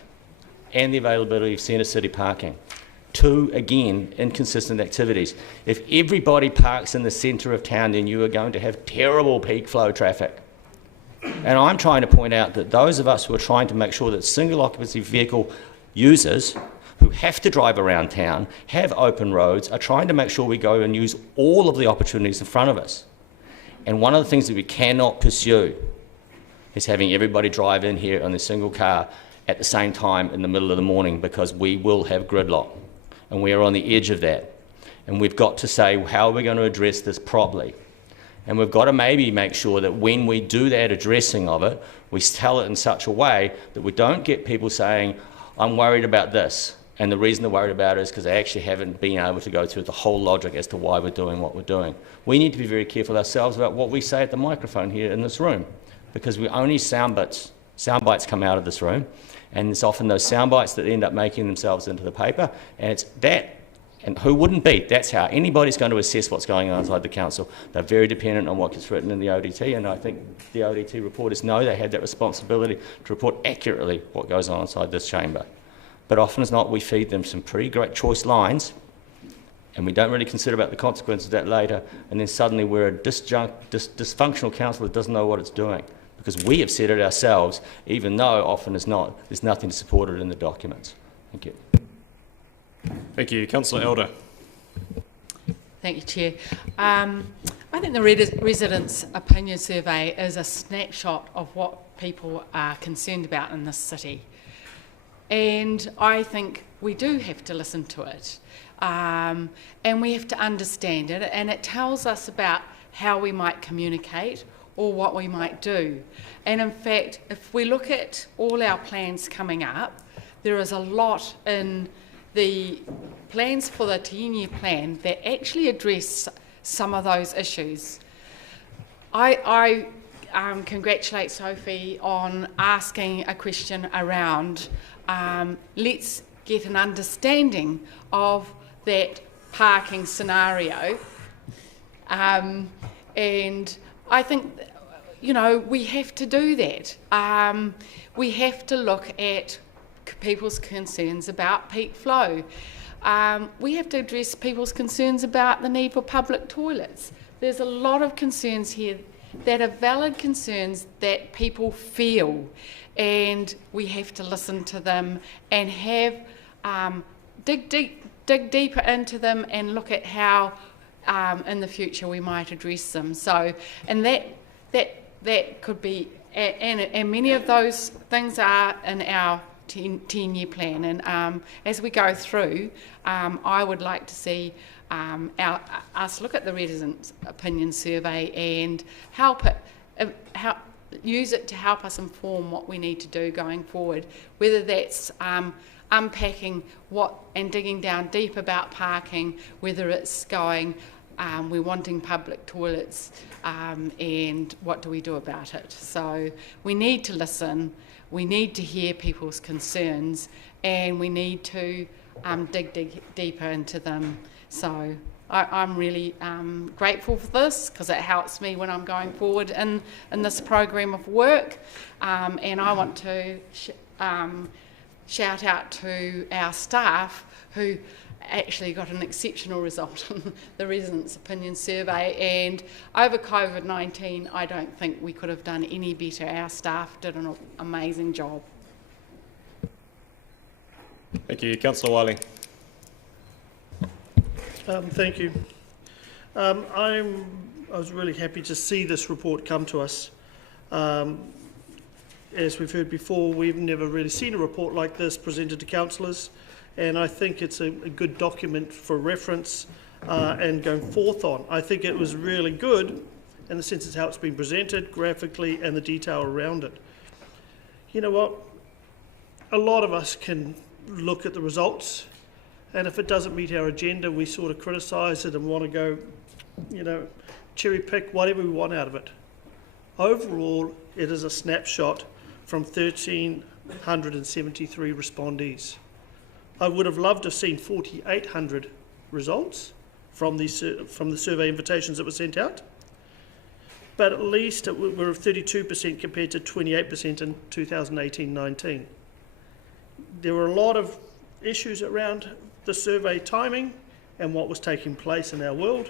and the availability of centre city parking. Two, again, inconsistent activities. If everybody parks in the centre of town, then you are going to have terrible peak flow traffic. And I'm trying to point out that those of us who are trying to make sure that single occupancy vehicle users who have to drive around town, have open roads, are trying to make sure we go and use all of the opportunities in front of us. And one of the things that we cannot pursue is having everybody drive in here on a single car at the same time in the middle of the morning, because we will have gridlock. And we are on the edge of that. And we've got to say, how are we going to address this properly? And we've got to maybe make sure that when we do that addressing of it, we tell it in such a way that we don't get people saying, I'm worried about this. And the reason they're worried about it is because they actually haven't been able to go through the whole logic as to why we're doing what we're doing. We need to be very careful ourselves about what we say at the microphone here in this room, because we only sound bites come out of this room, and it's often those sound bites that end up making themselves into the paper, and it's that, and who wouldn't be? That's how anybody's going to assess what's going on inside the council. They're very dependent on what gets written in the ODT, and I think the ODT reporters know they have that responsibility to report accurately what goes on inside this chamber. But often as not, we feed them some pretty great choice lines, and we don't really consider about the consequences of that later, and then suddenly we're a dysfunctional council that doesn't know what it's doing, because we have said it ourselves, even though often as not, there's nothing to support it in the documents. Thank you. Thank you. Councillor Elder. Thank you, Chair. I think the residents' opinion survey is a snapshot of what people are concerned about in this city. And I think we do have to listen to it. And we have to understand it. And it tells us about how we might communicate or what we might do. And in fact, if we look at all our plans coming up, there is a lot in the plans for the 10-year plan that actually address some of those issues. I congratulate Sophie on asking a question around let's get an understanding of that parking scenario. And I think, you know, we have to do that. We have to look at people's concerns about peak flow. We have to address people's concerns about the need for public toilets. There's a lot of concerns here that are valid concerns that people feel, and we have to listen to them and have dig deeper into them and look at how in the future we might address them. So, and that could be, and many of those things are in our 10-year plan. And as we go through, I would like to see us look at the residents' opinion survey and use it to help us inform what we need to do going forward, whether that's unpacking what and digging down deep about parking, whether it's going, we're wanting public toilets, and what do we do about it. So we need to listen, we need to hear people's concerns, and we need to dig deeper into them. So I'm really grateful for this, because it helps me when I'm going forward in this program of work, and I want to shout out to our staff who actually got an exceptional result in the residents' opinion survey, and over COVID-19 I don't think we could have done any better. Our staff did an amazing job. Thank you. Councillor Wiley. Thank you. I was really happy to see this report come to us. As we've heard before, we've never really seen a report like this presented to councillors, and I think it's a good document for reference and going forth on. I think it was really good in the sense of how it's been presented graphically and the detail around it. You know what? a lot of us can look at the results, and if it doesn't meet our agenda, we sort of criticise it and want to go, cherry pick whatever we want out of it. Overall, it is a snapshot from 1,373 respondees. I would have loved to have seen 4,800 results from the survey invitations that were sent out, but at least we're 32% compared to 28% in 2018-19. There were a lot of issues around the survey timing and what was taking place in our world,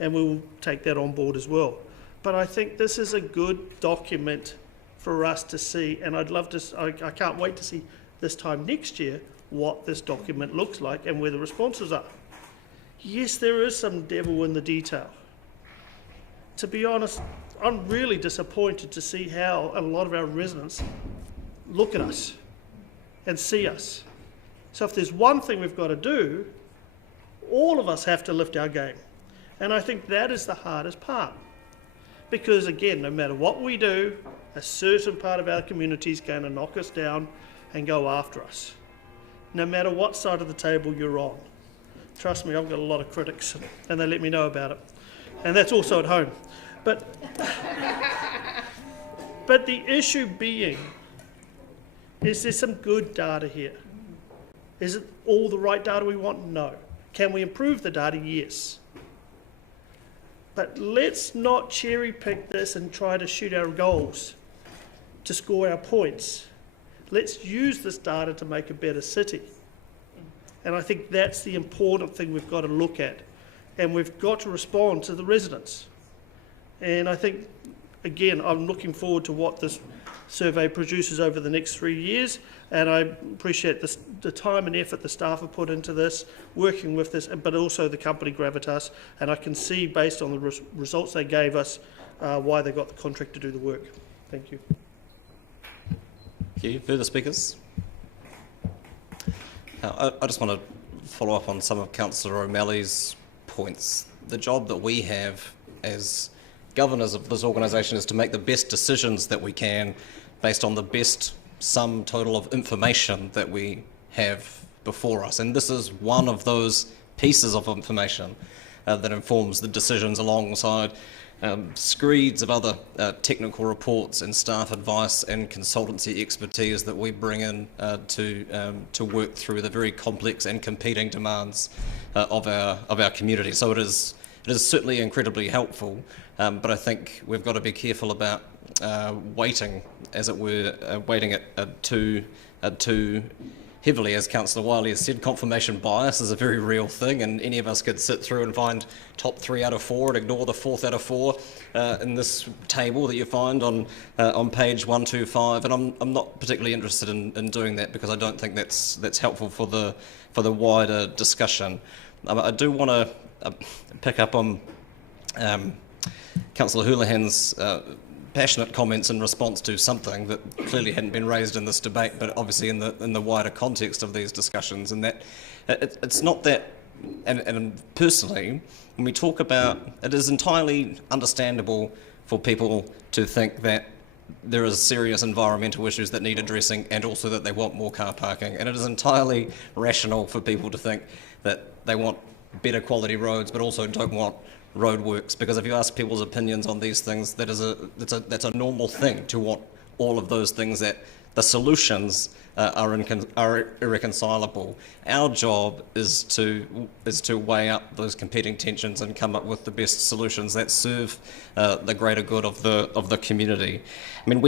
and we will take that on board as well. But I think this is a good document for us to see, and I'd love to, I can't wait to see this time next year what this document looks like and where the responses are. Yes, there is some devil in the detail. To be honest, I'm really disappointed to see how a lot of our residents look at us and see us. So if there's one thing we've got to do, all of us have to lift our game. And I think that is the hardest part. Because again, no matter what we do, a certain part of our community is going to knock us down and go after us. No matter what side of the table you're on. Trust me, I've got a lot of critics and they let me know about it. And that's also at home. But the issue being, is there some good data here? Is it all the right data we want? No. Can we improve the data? Yes. But let's not cherry pick this and try to shoot our goals to score our points. Let's use this data to make a better city. And I think that's the important thing we've got to look at. And we've got to respond to the residents. And I think, again, I'm looking forward to what this survey produces over the next 3 years. And I appreciate the time and effort the staff have put into this, working with this, but also the company Gravitas. And I can see, based on the results they gave us, why they got the contract to do the work. Thank you. Thank you. Further speakers? I just want to follow up on some of Councillor O'Malley's points. The job that we have as governors of this organisation is to make the best decisions that we can based on the best sum total of information that we have before us. And this is one of those pieces of information that informs the decisions alongside screeds of other technical reports and staff advice and consultancy expertise that we bring in to work through the very complex and competing demands of our community. So it is certainly incredibly helpful, but I think we've got to be careful about weighting, as it were, weighting it too heavily. As Councillor Wiley has said, confirmation bias is a very real thing, and any of us could sit through and find top 3 out of 4 and ignore the 4th out of 4 in this table that you find on page 125. And I'm not particularly interested in doing that, because I don't think that's helpful for the wider discussion. I do want to pick up on Councillor Houlihan's passionate comments in response to something that clearly hadn't been raised in this debate, but obviously in the wider context of these discussions. And that it's not that, and personally, when we talk about, it is entirely understandable for people to think that there is serious environmental issues that need addressing, and also that they want more car parking. And it is entirely rational for people to think that they want better quality roads, but also don't want roadworks, because if you ask people's opinions on these things, that's a normal thing to want all of those things. That the solutions are irreconcilable. Our job is to weigh up those competing tensions and come up with the best solutions that serve the greater good of the community. I mean,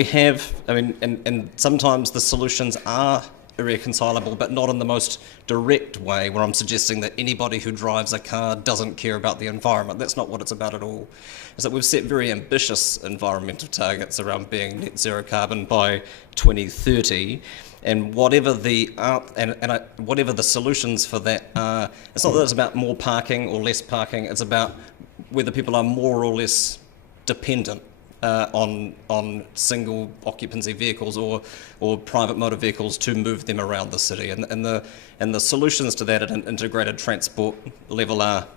and sometimes the solutions are irreconcilable, but not in the most direct way, where I'm suggesting that anybody who drives a car doesn't care about the environment. That's not what it's about at all. Is that we've set very ambitious environmental targets around being net zero carbon by 2030, and whatever the solutions for that are, it's not that it's about more parking or less parking. It's about whether people are more or less dependent on single occupancy vehicles or private motor vehicles to move them around the city, and the solutions to that at an integrated transport level are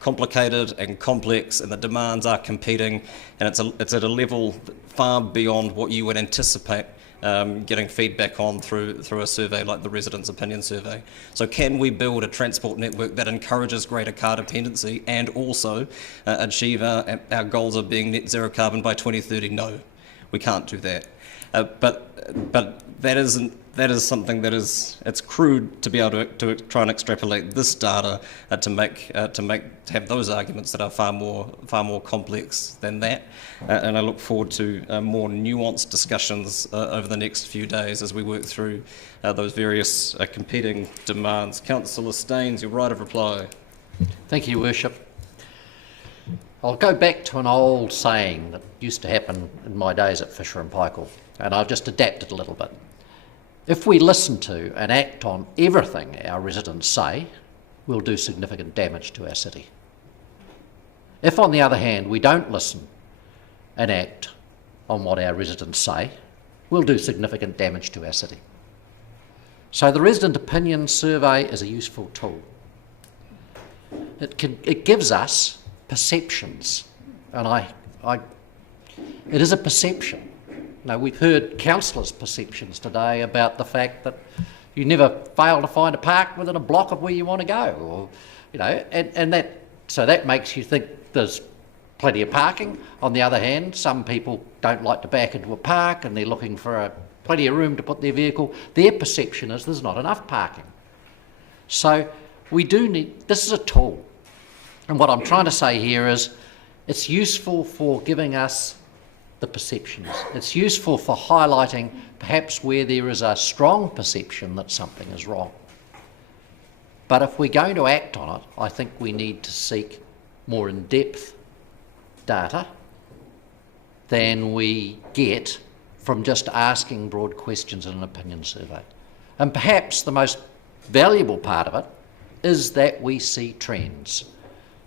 complicated and complex, and the demands are competing, and it's at a level far beyond what you would anticipate getting feedback on through a survey like the Residents' Opinion Survey. So can we build a transport network that encourages greater car dependency and also achieve our goals of being net zero carbon by 2030? No, we can't do that. But that is something that it's crude to be able to try and extrapolate this data to have those arguments that are far more complex than that. And I look forward to more nuanced discussions over the next few days as we work through those various competing demands. Councillor Staines, your right of reply. Thank you, Worship. I'll go back to an old saying that used to happen in my days at Fisher and Paykel, and I'll just adapt it a little bit. If we listen to and act on everything our residents say, we'll do significant damage to our city. If, on the other hand, we don't listen and act on what our residents say, we'll do significant damage to our city. So the Resident Opinion Survey is a useful tool. It gives us perceptions, and it is a perception. Now, we've heard councillors' perceptions today about the fact that you never fail to find a park within a block of where you want to go, or and that makes you think there's plenty of parking. On the other hand, some people don't like to back into a park and they're looking for plenty of room to put their vehicle. Their perception is there's not enough parking. So we do need, this is a tool. And what I'm trying to say here is it's useful for giving us the perceptions. It's useful for highlighting perhaps where there is a strong perception that something is wrong. But if we're going to act on it, I think we need to seek more in-depth data than we get from just asking broad questions in an opinion survey. And perhaps the most valuable part of it is that we see trends.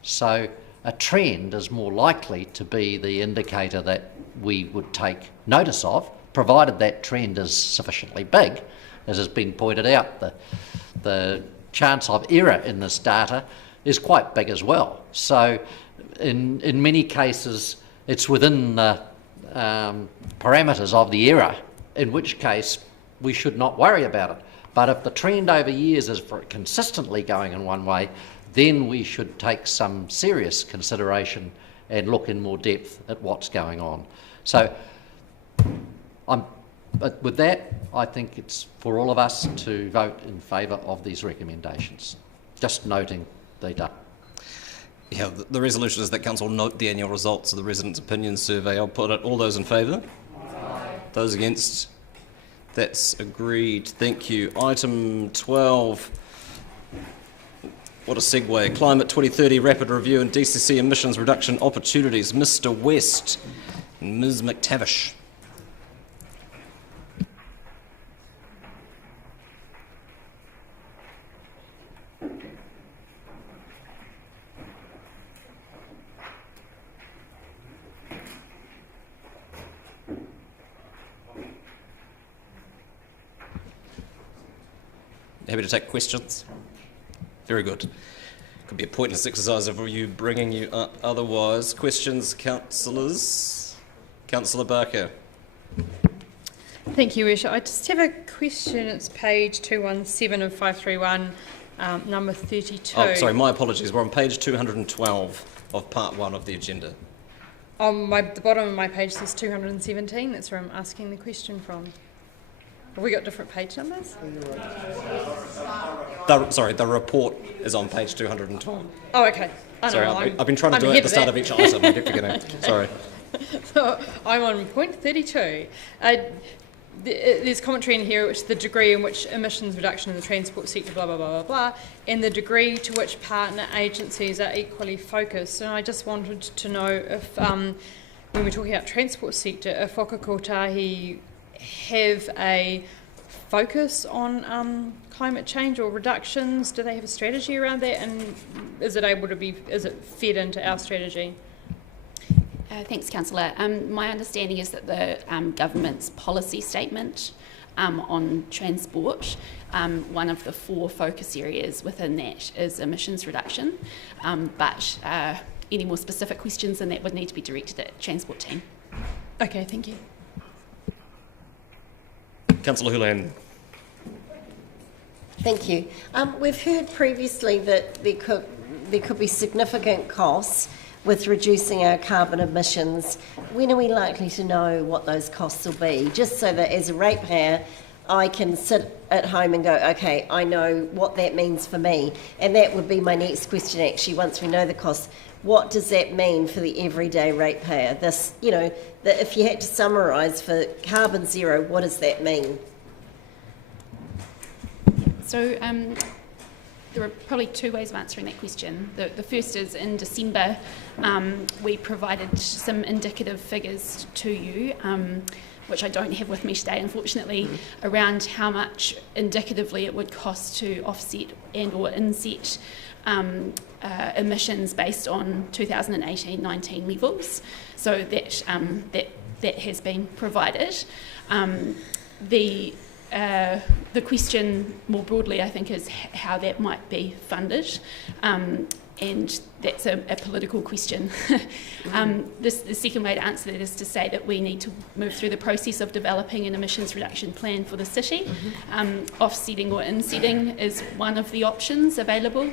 So a trend is more likely to be the indicator that we would take notice of, provided that trend is sufficiently big. As has been pointed out, the chance of error in this data is quite big as well. So in many cases, it's within the parameters of the error, in which case we should not worry about it. But if the trend over years is for consistently going in one way, then we should take some serious consideration and look in more depth at what's going on. So but with that, I think it's for all of us to vote in favour of these recommendations. Just noting the data. Yeah, the resolution is that Council note the annual results of the Residents' Opinion Survey. I'll put it. All those in favour? Aye. Those against? That's agreed. Thank you. Item 12. What a segue. Climate 2030 Rapid Review and DCC Emissions Reduction Opportunities. Mr West and Ms McTavish. Happy to take questions? Very good. Could be a pointless exercise of you bringing you up otherwise. Questions, councillors? Councillor Barker. Thank you, Worship. I just have a question. It's page 217 of 531, number 32. Oh, sorry, my apologies. We're on page 212 of part 1 of the agenda. On the bottom of my page says 217. That's where I'm asking the question from. Have we got different page numbers? The report is on page 212. Oh, okay. Sorry, I've been trying to do it at the start of each item. I keep forgetting. Sorry. So I'm on point 32. There's commentary in here which the degree in which emissions reduction in the transport sector, blah, blah, blah, blah, blah, and the degree to which partner agencies are equally focused. And I just wanted to know if, when we're talking about transport sector, if Whaka Kotahi have a focus on climate change or reductions? Do they have a strategy around that, and is it fed into our strategy? Thanks, Councillor. My understanding is that the government's policy statement on transport, one of the 4 focus areas within that is emissions reduction, but any more specific questions than that would need to be directed at the transport team. Okay, thank you. Councillor Houlihan. Thank you. We've heard previously that there could be significant costs with reducing our carbon emissions. When are we likely to know what those costs will be? Just so that as a ratepayer, I can sit at home and go, okay, I know what that means for me. And that would be my next question, actually, once we know the costs. What does that mean for the everyday ratepayer? This, you know, that if you had to summarise for carbon zero, what does that mean? So there are probably two ways of answering that question. The first is in December, we provided some indicative figures to you, which I don't have with me today, unfortunately, around how much indicatively it would cost to offset and or inset emissions based on 2018-19 levels. So that has been provided. The question more broadly, I think, is how that might be funded, and that's a political question. The second way to answer that is to say that we need to move through the process of developing an emissions reduction plan for the city. Offsetting or insetting is one of the options available.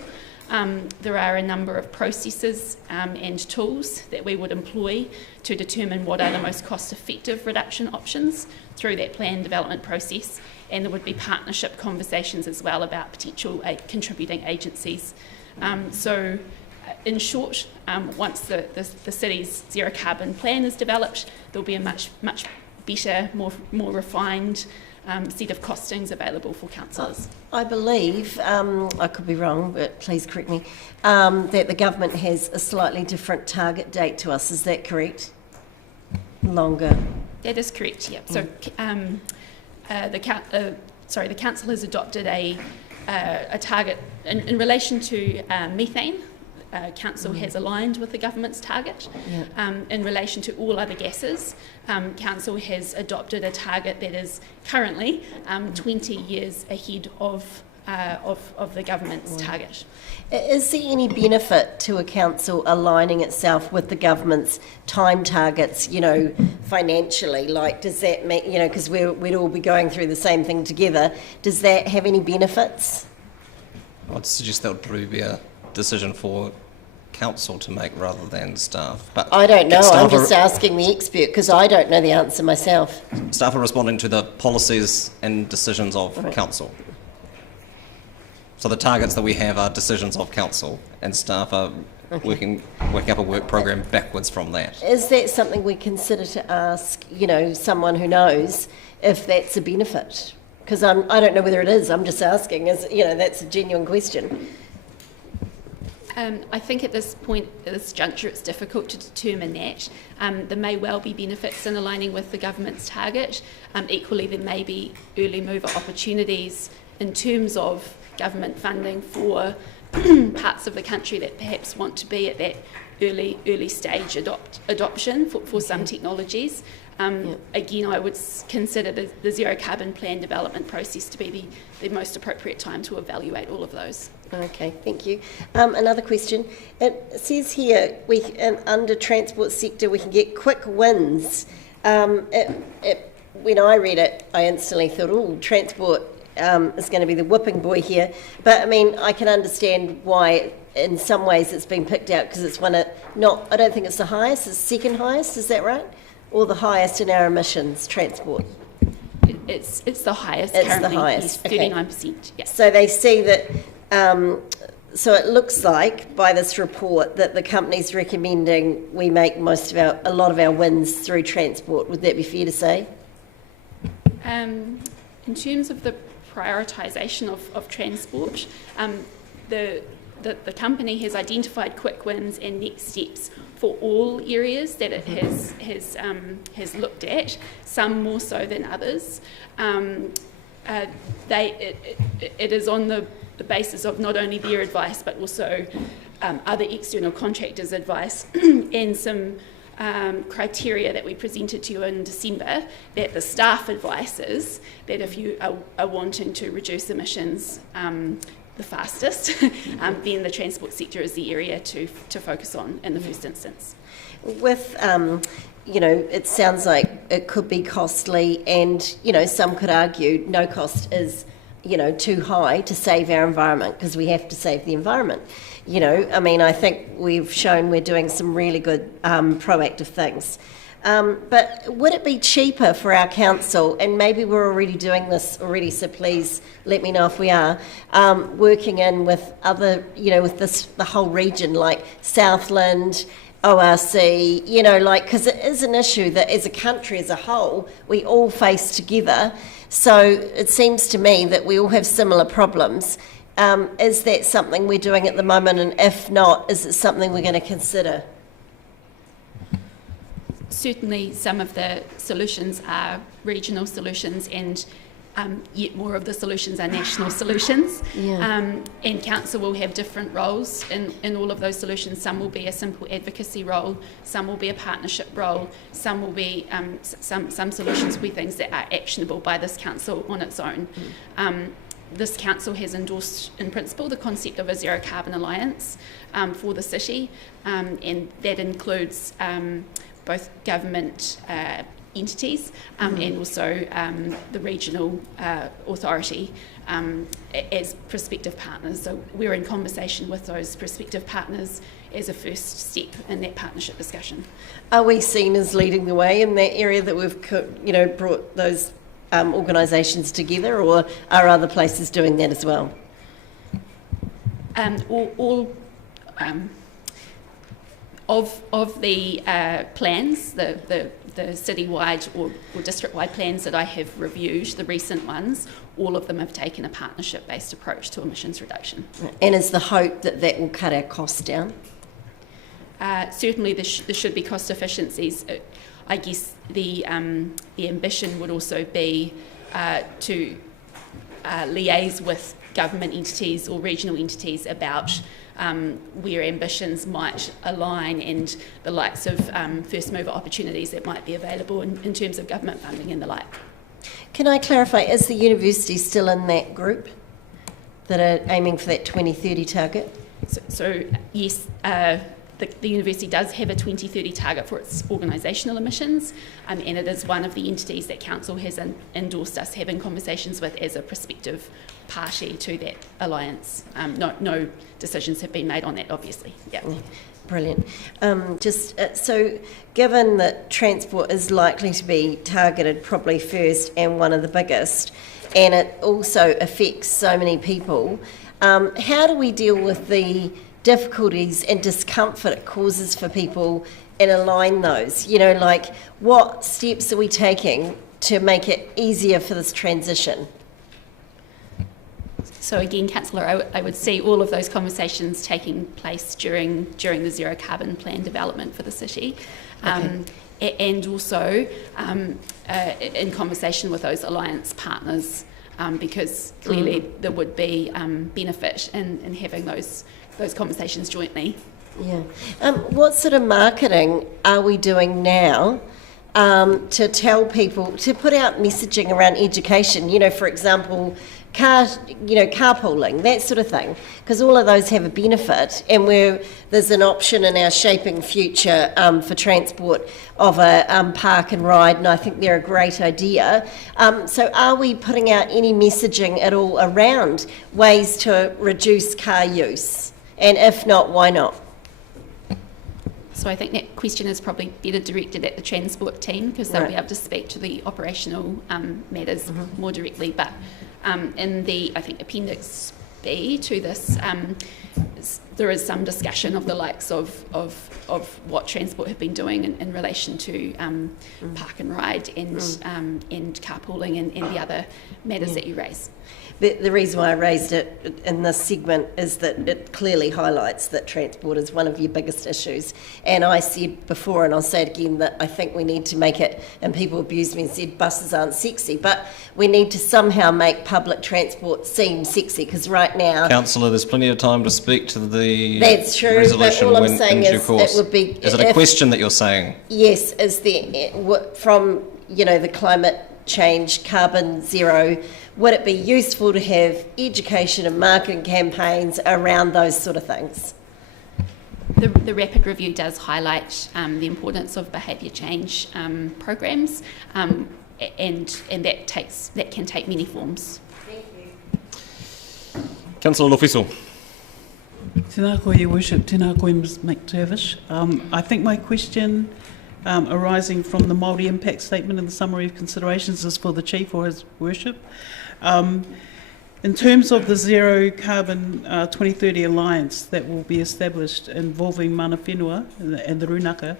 There are a number of processes and tools that we would employ to determine what are the most cost-effective reduction options through that plan development process, and there would be partnership conversations as well about potential contributing agencies. So in short, once the city's zero carbon plan is developed, there'll be a much better, more refined set of costings available for councillors. I believe, I could be wrong, but please correct me, that the government has a slightly different target date to us. Is that correct? Longer. That is correct. Yeah. So the council has adopted a target in relation to methane. Council has aligned with the government's target. In relation to all other gases, Council has adopted a target that is currently 20 years ahead of the government's target. Is there any benefit to a council aligning itself with the government's time targets, you know, financially? Like, does that mean, you know, because we'd all be going through the same thing together, does that have any benefits? I'd suggest that would probably be a decision for council to make rather than staff. But I don't know, I'm just asking the expert because I don't know the answer myself. Staff are responding to the policies and decisions of council. So the targets that we have are decisions of council, and staff are working up a work program backwards from that. Is that something we consider to ask, you know, someone who knows if that's a benefit? Because I don't know whether it is. I'm just asking. You know, that's a genuine question. I think at this point, at this juncture, it's difficult to determine that. There may well be benefits in aligning with the government's target. Equally, there may be early mover opportunities in terms of government funding for parts of the country that perhaps want to be at that early stage adoption for some technologies. Again, I would consider the zero carbon plan development process to be the most appropriate time to evaluate all of those. Okay, thank you. Another question. It says here, under transport sector, we can get quick wins. When I read it, I instantly thought, oh, transport is going to be the whipping boy here. But I mean, I can understand why in some ways it's been picked out because it's I don't think it's the highest, it's second highest, is that right? Or the highest in our emissions, transport? It's the highest it's currently. The highest. Yes, 39%. Yes. So they see that, so it looks like by this report that the company's recommending we make a lot of our wins through transport. Would that be fair to say? In terms of the prioritisation of transport, the company has identified quick wins and next steps for all areas that it has looked at, some more so than others. It is on the basis of not only their advice but also other external contractors' advice and some criteria that we presented to you in December, that the staff advice is that if you are wanting to reduce emissions the fastest, then the transport sector is the area to focus on in the first instance. With, it sounds like it could be costly, and, some could argue no cost is, too high to save our environment, because we have to save the environment. I think we've shown we're doing some really good proactive things. But would it be cheaper for our council, and maybe we're already doing this already, so please let me know if we are, working in with other, with the whole region, like Southland, ORC, because it is an issue that as a country as a whole, we all face together. So it seems to me that we all have similar problems. Is that something we're doing at the moment? And if not, is it something we're going to consider? Certainly some of the solutions are regional solutions, and yet more of the solutions are national solutions. Yeah. And council will have different roles in all of those solutions. Some will be a simple advocacy role, some will be a partnership role, some will be some solutions will be things that are actionable by this council on its own. This council has endorsed in principle the concept of a zero carbon alliance for the city, and that includes both government entities and also the regional authority as prospective partners. So we're in conversation with those prospective partners as a first step in that partnership discussion. Are we seen as leading the way in that area, that we've brought those organisations together, or are other places doing that as well? Of the plans, the citywide or district-wide plans that I have reviewed, the recent ones, all of them have taken a partnership-based approach to emissions reduction. And is the hope that that will cut our costs down? Certainly there should be cost efficiencies. I guess the ambition would also be to liaise with government entities or regional entities about where ambitions might align, and the likes of first mover opportunities that might be available in terms of government funding and the like. Can I clarify, is the university still in that group that are aiming for that 2030 target? So yes, the university does have a 2030 target for its organisational emissions, and it is one of the entities that council has endorsed us having conversations with as a prospective party to that alliance. No decisions have been made on that, obviously. Yeah. Brilliant. So given that transport is likely to be targeted probably first and one of the biggest, and it also affects so many people, how do we deal with the difficulties and discomfort it causes for people and align those? What steps are we taking to make it easier for this transition? So again, Councillor, I would see all of those conversations taking place during the zero carbon plan development for the city, and also in conversation with those alliance partners, because clearly there would be benefit in having those conversations jointly. Yeah. What sort of marketing are we doing now to tell people, to put out messaging around education? For example, carpooling, that sort of thing, because all of those have a benefit, and there's an option in our shaping future for transport of a park and ride, and I think they're a great idea. So are we putting out any messaging at all around ways to reduce car use? And if not, why not? So I think that question is probably better directed at the transport team, because they'll be able to speak to the operational matters more directly. But in the, I think, Appendix B to this, there is some discussion of the likes of what transport have been doing in relation to park and ride and carpooling and the other matters that you raise. The reason why I raised it in this segment is that it clearly highlights that transport is one of your biggest issues. And I said before, and I'll say it again, that I think we need to make it, and people abused me and said buses aren't sexy, but we need to somehow make public transport seem sexy, because right now... Councillor, there's plenty of time to speak to the That's true, resolution but all I'm saying in due is course. it would be... Is it a question that you're saying? Yes, is there, from, the climate change, carbon zero, would it be useful to have education and marketing campaigns around those sort of things? The rapid review does highlight the importance of behaviour change programs, and that can take many forms. Thank you. Councillor Lofiso. Tēnā koe, Your Worship. Tēnā koe, Ms McTavish. I think my question arising from the Māori impact statement and the summary of considerations is for the Chief or His Worship. In terms of the Zero Carbon 2030 Alliance that will be established involving mana whenua and the Runaka,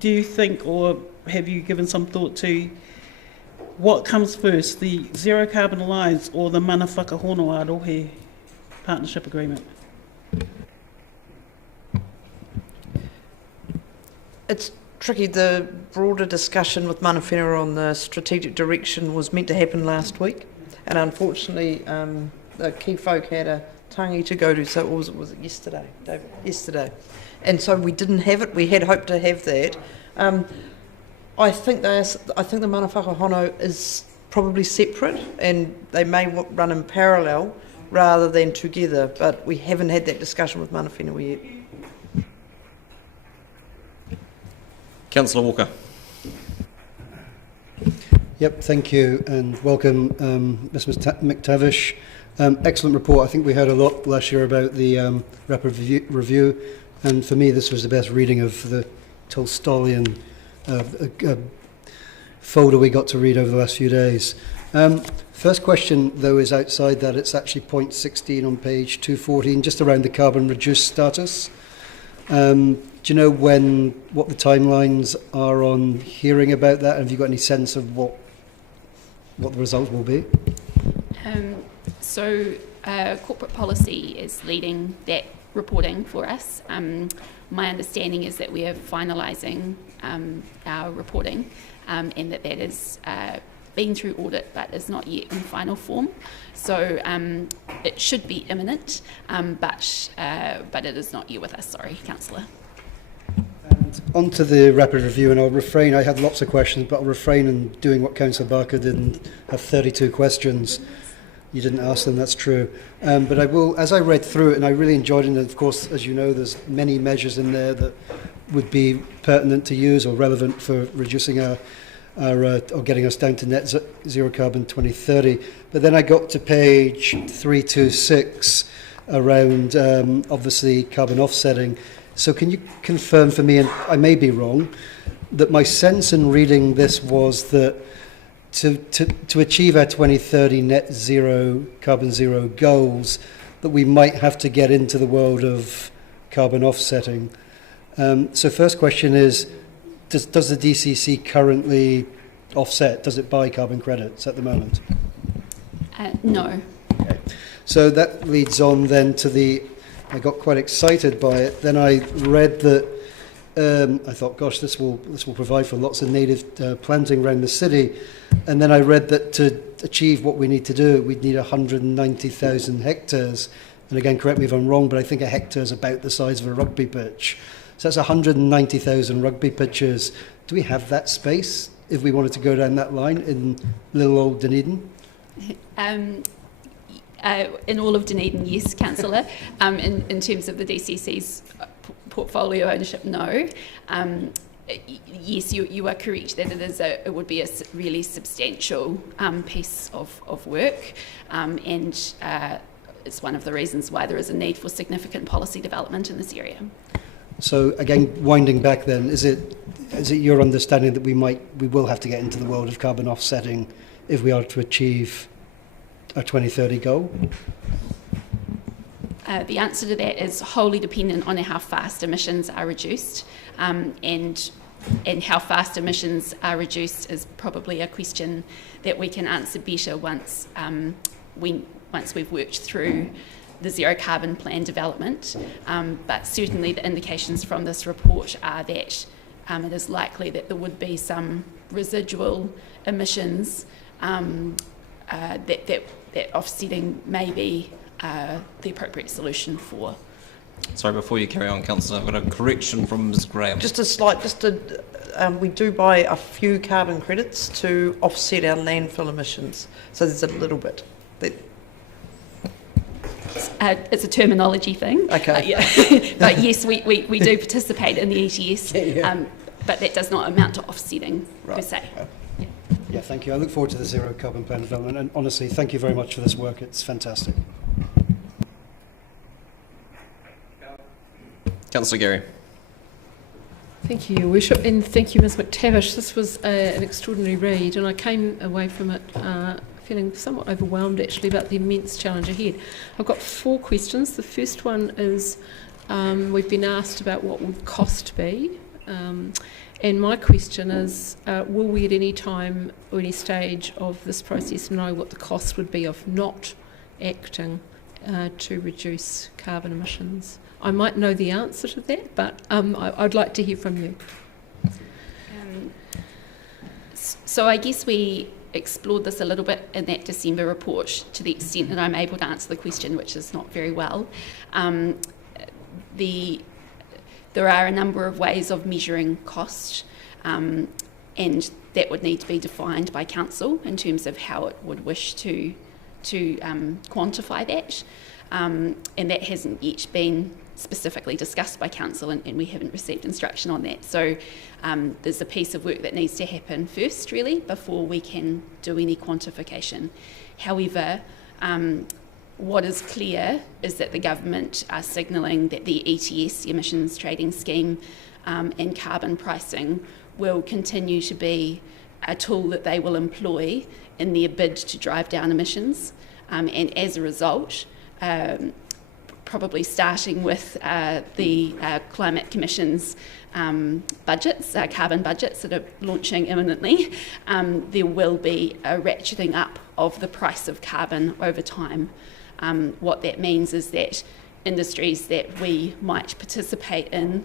do you think, or have you given some thought to what comes first, the Zero Carbon Alliance or the mana whakahono arohe partnership agreement? It's tricky. The broader discussion with mana whenua on the strategic direction was meant to happen last week, and unfortunately the key folk had a tangi to go to, so it was it yesterday, David? Yesterday. And so we didn't have it. We had hoped to have that. I think the mana whakahono is probably separate, and they may run in parallel rather than together, but we haven't had that discussion with mana whenua yet. Councillor Walker. Yep, thank you, and welcome, Ms McTavish. Excellent report. I think we heard a lot last year about the rapid review, and for me this was the best reading of the Tolstoyan folder we got to read over the last few days. First question, though, is outside that. It's actually point 16 on page 214, just around the carbon reduced status. Do you know what the timelines are on hearing about that? Have you got any sense of what the results will be? So corporate policy is leading that reporting for us. My understanding is that we are finalising our reporting, and that is been through audit but is not yet in final form. So it should be imminent, but it is not yet with us. Sorry, Councillor. On to the rapid review, and I'll refrain. I had lots of questions, but I'll refrain in doing what Councillor Barker did and have 32 questions. You didn't ask them, that's true. But I will, as I read through it, and I really enjoyed it, and of course, as you know, there's many measures in there that would be pertinent to use or relevant for reducing our or getting us down to net zero carbon 2030. But then I got to page 326 around, obviously, carbon offsetting. So can you confirm for me, and I may be wrong, that my sense in reading this was that to achieve our 2030 net zero, carbon zero goals, that we might have to get into the world of carbon offsetting. So first question is, does the DCC currently offset? Does it buy carbon credits at the moment? No. Okay. So that leads on then to I got quite excited by it. Then I read that, I thought, gosh, this will provide for lots of native planting around the city. And then I read that to achieve what we need to do, we'd need 190,000 hectares. And again, correct me if I'm wrong, but I think a hectare is about the size of a rugby pitch. So that's 190,000 rugby pitches. Do we have that space if we wanted to go down that line in little old Dunedin? In all of Dunedin, yes, Councillor. In terms of the DCC's portfolio ownership, no. Yes, you are correct that it would be a really substantial piece of work, and it's one of the reasons why there is a need for significant policy development in this area. So again, winding back then, is it your understanding that we will have to get into the world of carbon offsetting if we are to achieve a 2030 goal? The answer to that is wholly dependent on how fast emissions are reduced, and how fast emissions are reduced is probably a question that we can answer better once we've worked through the zero carbon plan development. But certainly the indications from this report are that it is likely that there would be some residual emissions that offsetting may be the appropriate solution for Sorry, before you carry on, Councillor, I've got a correction from Ms Graham. We do buy a few carbon credits to offset our landfill emissions, so there's a little bit. It's a terminology thing. Okay. But yes, we do participate in the ETS, but that does not amount to offsetting per se. Yeah, thank you. I look forward to the zero carbon plan development, and honestly, thank you very much for this work. It's fantastic. Councillor Gary. Thank you, Your Worship, and thank you, Ms McTavish. This was an extraordinary read, and I came away from it feeling somewhat overwhelmed, actually, about the immense challenge ahead. I've got 4 questions. The first one is, we've been asked about what would cost be, and my question is, will we at any time or any stage of this process know what the cost would be of not acting to reduce carbon emissions? I might know the answer to that, but I'd like to hear from you. So I guess we explored this a little bit in that December report, to the extent that I'm able to answer the question, which is not very well. There are a number of ways of measuring cost, and that would need to be defined by Council in terms of how it would wish to quantify that. And that hasn't yet been specifically discussed by Council, and we haven't received instruction on that. So there's a piece of work that needs to happen first, really, before we can do any quantification. However, what is clear is that the government are signalling that the ETS, the Emissions Trading Scheme, and carbon pricing will continue to be a tool that they will employ in their bid to drive down emissions. And as a result, probably starting with the Climate Commission's budgets, carbon budgets that are launching imminently, there will be a ratcheting up of the price of carbon over time. What that means is that industries that we might participate in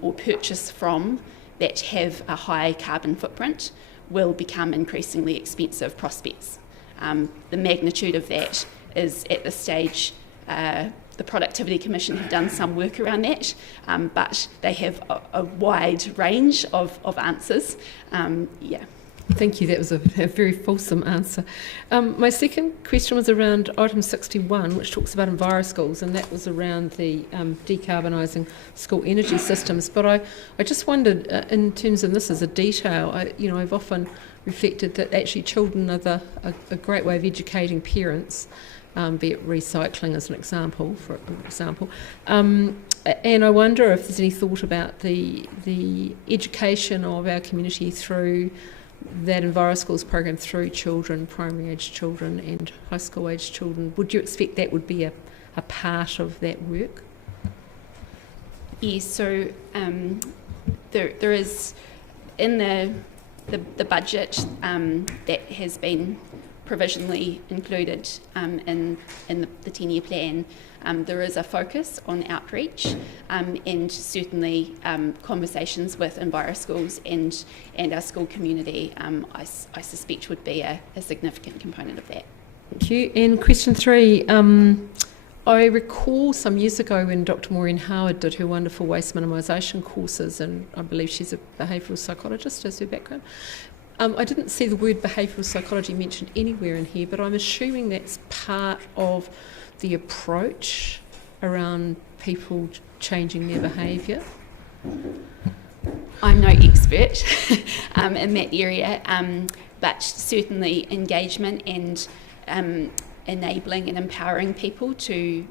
or purchase from that have a high carbon footprint will become increasingly expensive prospects. The magnitude of that is, at this stage, the Productivity Commission have done some work around that, but they have a wide range of answers. Thank you, that was a very fulsome answer. My second question was around item 61, which talks about EnviroSchools, and that was around the decarbonising school energy systems. But I just wondered, in terms of this as a detail, I've often reflected that actually children are a great way of educating parents, be it recycling as an example, and I wonder if there's any thought about the education of our community through that EnviroSchools program through children, primary age children and high school age children. Would you expect that would be a part of that work? Yes, so there is in the budget that has been provisionally included in the 10-year plan, there is a focus on outreach and certainly conversations with EnviroSchools and our school community, I suspect would be a significant component of that. Thank you. And question 3, I recall some years ago when Dr. Maureen Howard did her wonderful waste minimisation courses, and I believe she's a behavioural psychologist as her background. I didn't see the word behavioural psychology mentioned anywhere in here, but I'm assuming that's part of the approach around people changing their behaviour. I'm no expert in that area, but certainly engagement and enabling and empowering people to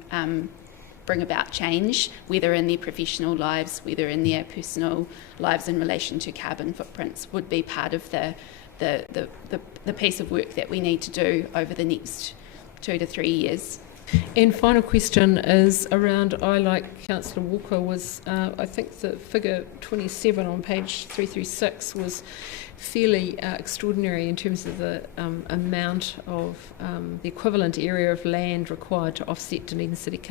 bring about change, whether in their professional lives, whether in their personal lives in relation to carbon footprints, would be part of the piece of work that we need to do over the next 2 to 3 years. And final question is around, I, like Councillor Walker, was I think the figure 27 on page 336 was fairly extraordinary in terms of the amount of the equivalent area of land required to offset Dunedin City's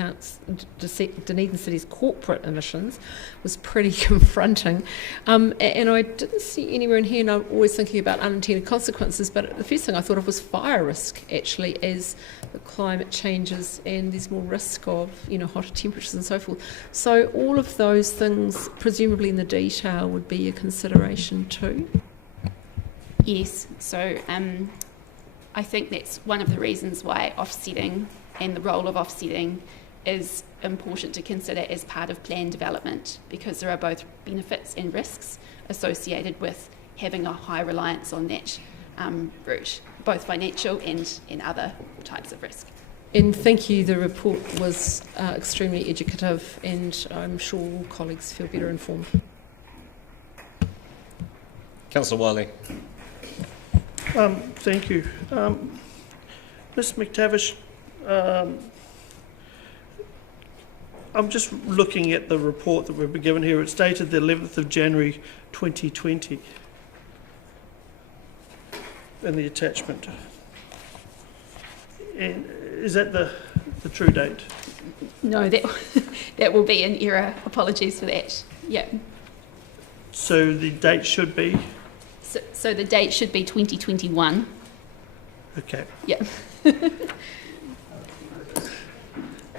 corporate emissions was pretty confronting. And I didn't see anywhere in here, and I'm always thinking about unintended consequences, but the first thing I thought of was fire risk, actually, as the climate changes and there's more risk of, hotter temperatures and so forth. So all of those things, presumably in the detail, would be a consideration too? Yes, so I think that's one of the reasons why offsetting and the role of offsetting is important to consider as part of plan development, because there are both benefits and risks associated with having a high reliance on that route, both financial and other types of risk. And thank you, the report was extremely educative, and I'm sure all colleagues feel better informed. Councillor Wiley. Thank you. Ms McTavish, I'm just looking at the report that we've been given here. It's dated the 11th of January 2020 in the attachment. And is that the true date? No, that will be an error. Apologies for that. Yeah. So the date should be? So the date should be 2021. Okay. Yeah.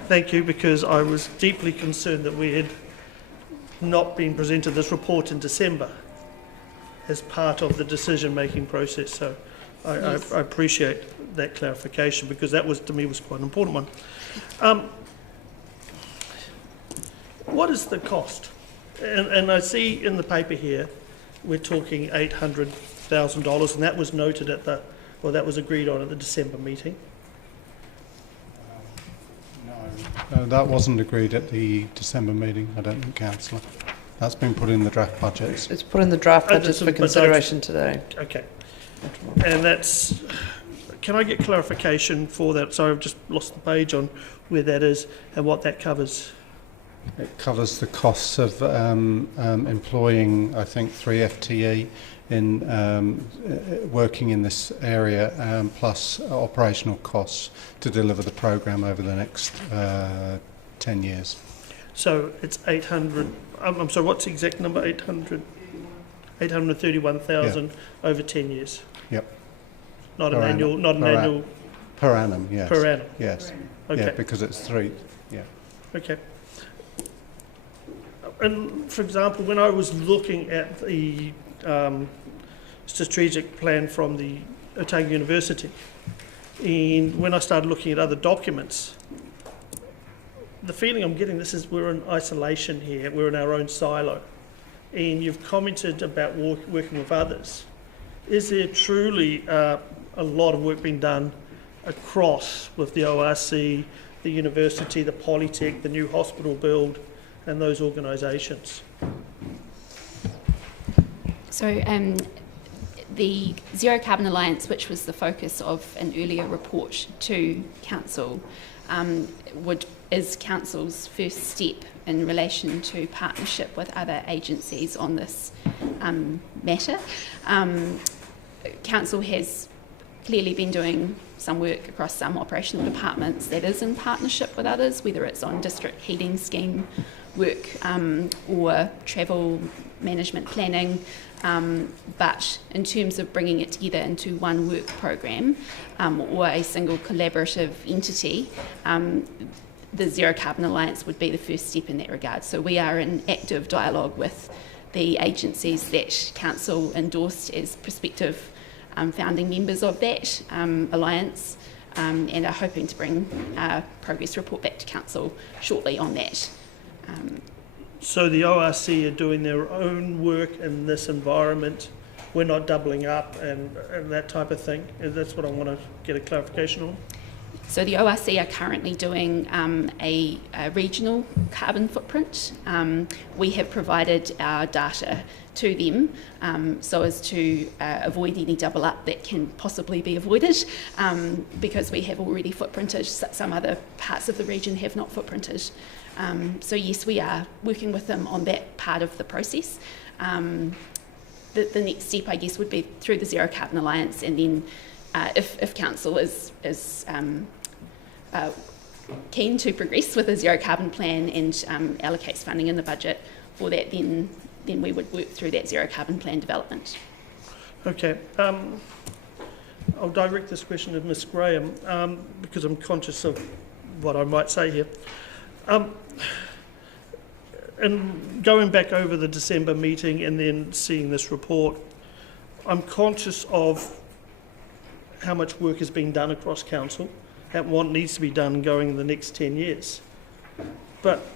Thank you, because I was deeply concerned that we had not been presented this report in December as part of the decision-making process. So I appreciate that clarification, because that was, to me, was quite an important one. What is the cost? And I see in the paper here, we're talking $800,000, and that was noted that was agreed on at the December meeting. No, that wasn't agreed at the December meeting, I don't think, Councillor. That's been put in the draft budgets. It's put in the draft budgets for consideration today. Okay. And that's... Can I get clarification for that? Sorry, I've just lost the page on where that is and what that covers. It covers the costs of employing, I think, 3 FTE in working in this area, plus operational costs to deliver the programme over the next 10 years. So it's 800, I'm sorry, what's the exact number? 831,000 over 10 years? Yep. Not an annual, not an annual... Per annum, yes. Per annum? Yes. Okay. Yeah, because it's 3, yeah. Okay. And for example, when I was looking at the strategic plan from the Otago University, and when I started looking at other documents, the feeling I'm getting is we're in isolation here, we're in our own silo. And you've commented about working with others. Is there truly a lot of work being done across with the ORC, the university, the Polytech, the new hospital build, and those organisations? So the Zero Carbon Alliance, which was the focus of an earlier report to Council, is Council's first step in relation to partnership with other agencies on this matter. Council has clearly been doing some work across some operational departments that is in partnership with others, whether it's on district heating scheme work or travel management planning. But in terms of bringing it together into one work program or a single collaborative entity, the Zero Carbon Alliance would be the first step in that regard. So we are in active dialogue with the agencies that Council endorsed as prospective founding members of that alliance, and are hoping to bring a progress report back to Council shortly on that. So the ORC are doing their own work in this environment. We're not doubling up and that type of thing. That's what I want to get a clarification on. So the ORC are currently doing a regional carbon footprint. We have provided our data to them so as to avoid any double up that can possibly be avoided, because we have already footprinted. Some other parts of the region have not footprinted. So yes, we are working with them on that part of the process. the next step, I guess, would be through the Zero Carbon Alliance, and then if council is keen to progress with a zero carbon plan and allocates funding in the budget for that, then we would work through that zero carbon plan development. Okay. I'll direct this question to Ms Graham because I'm conscious of what I might say here. And going back over the December meeting and then seeing this report, I'm conscious of how much work has been done across council and what needs to be done going in the next 10 years. But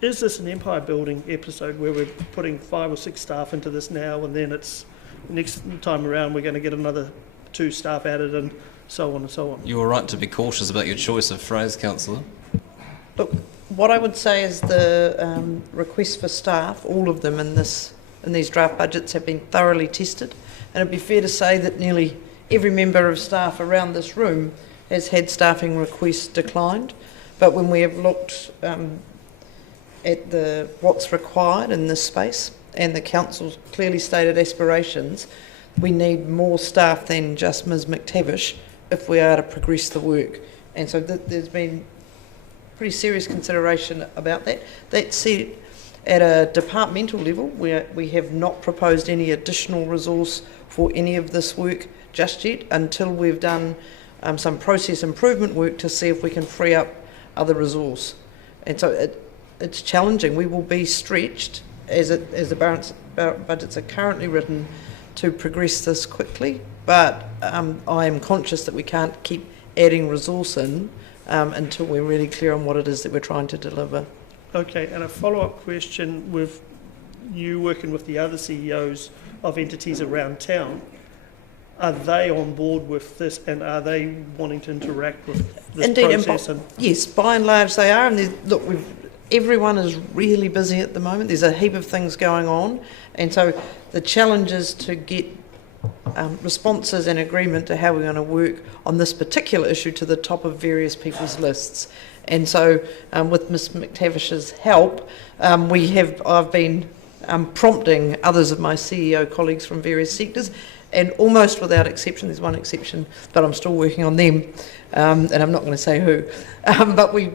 is this an empire building episode where we're putting 5 or 6 staff into this now, and then it's next time around we're going to get another 2 staff added, and so on and so on? You were right to be cautious about your choice of phrase, Councillor. Look, what I would say is the requests for staff, all of them in these draft budgets, have been thoroughly tested, and it'd be fair to say that nearly every member of staff around this room has had staffing requests declined. But when we have looked at what's required in this space and the council's clearly stated aspirations, we need more staff than just Ms McTavish if we are to progress the work. And so there's been pretty serious consideration about that. That said, at a departmental level, we have not proposed any additional resource for any of this work just yet until we've done some process improvement work to see if we can free up other resource. And so it's challenging. We will be stretched as the budgets are currently written to progress this quickly, but I am conscious that we can't keep adding resource in until we're really clear on what it is that we're trying to deliver. Okay, and a follow-up question with you working with the other CEOs of entities around town. Are they on board with this, and are they wanting to interact with this process? Yes, by and large they are. And look, everyone is really busy at the moment. There's a heap of things going on, and so the challenge is to get responses and agreement to how we're going to work on this particular issue to the top of various people's lists. And so, with Ms McTavish's help, I've been prompting others of my CEO colleagues from various sectors. And almost without exception, there's one exception, but I'm still working on them, and I'm not going to say who, but we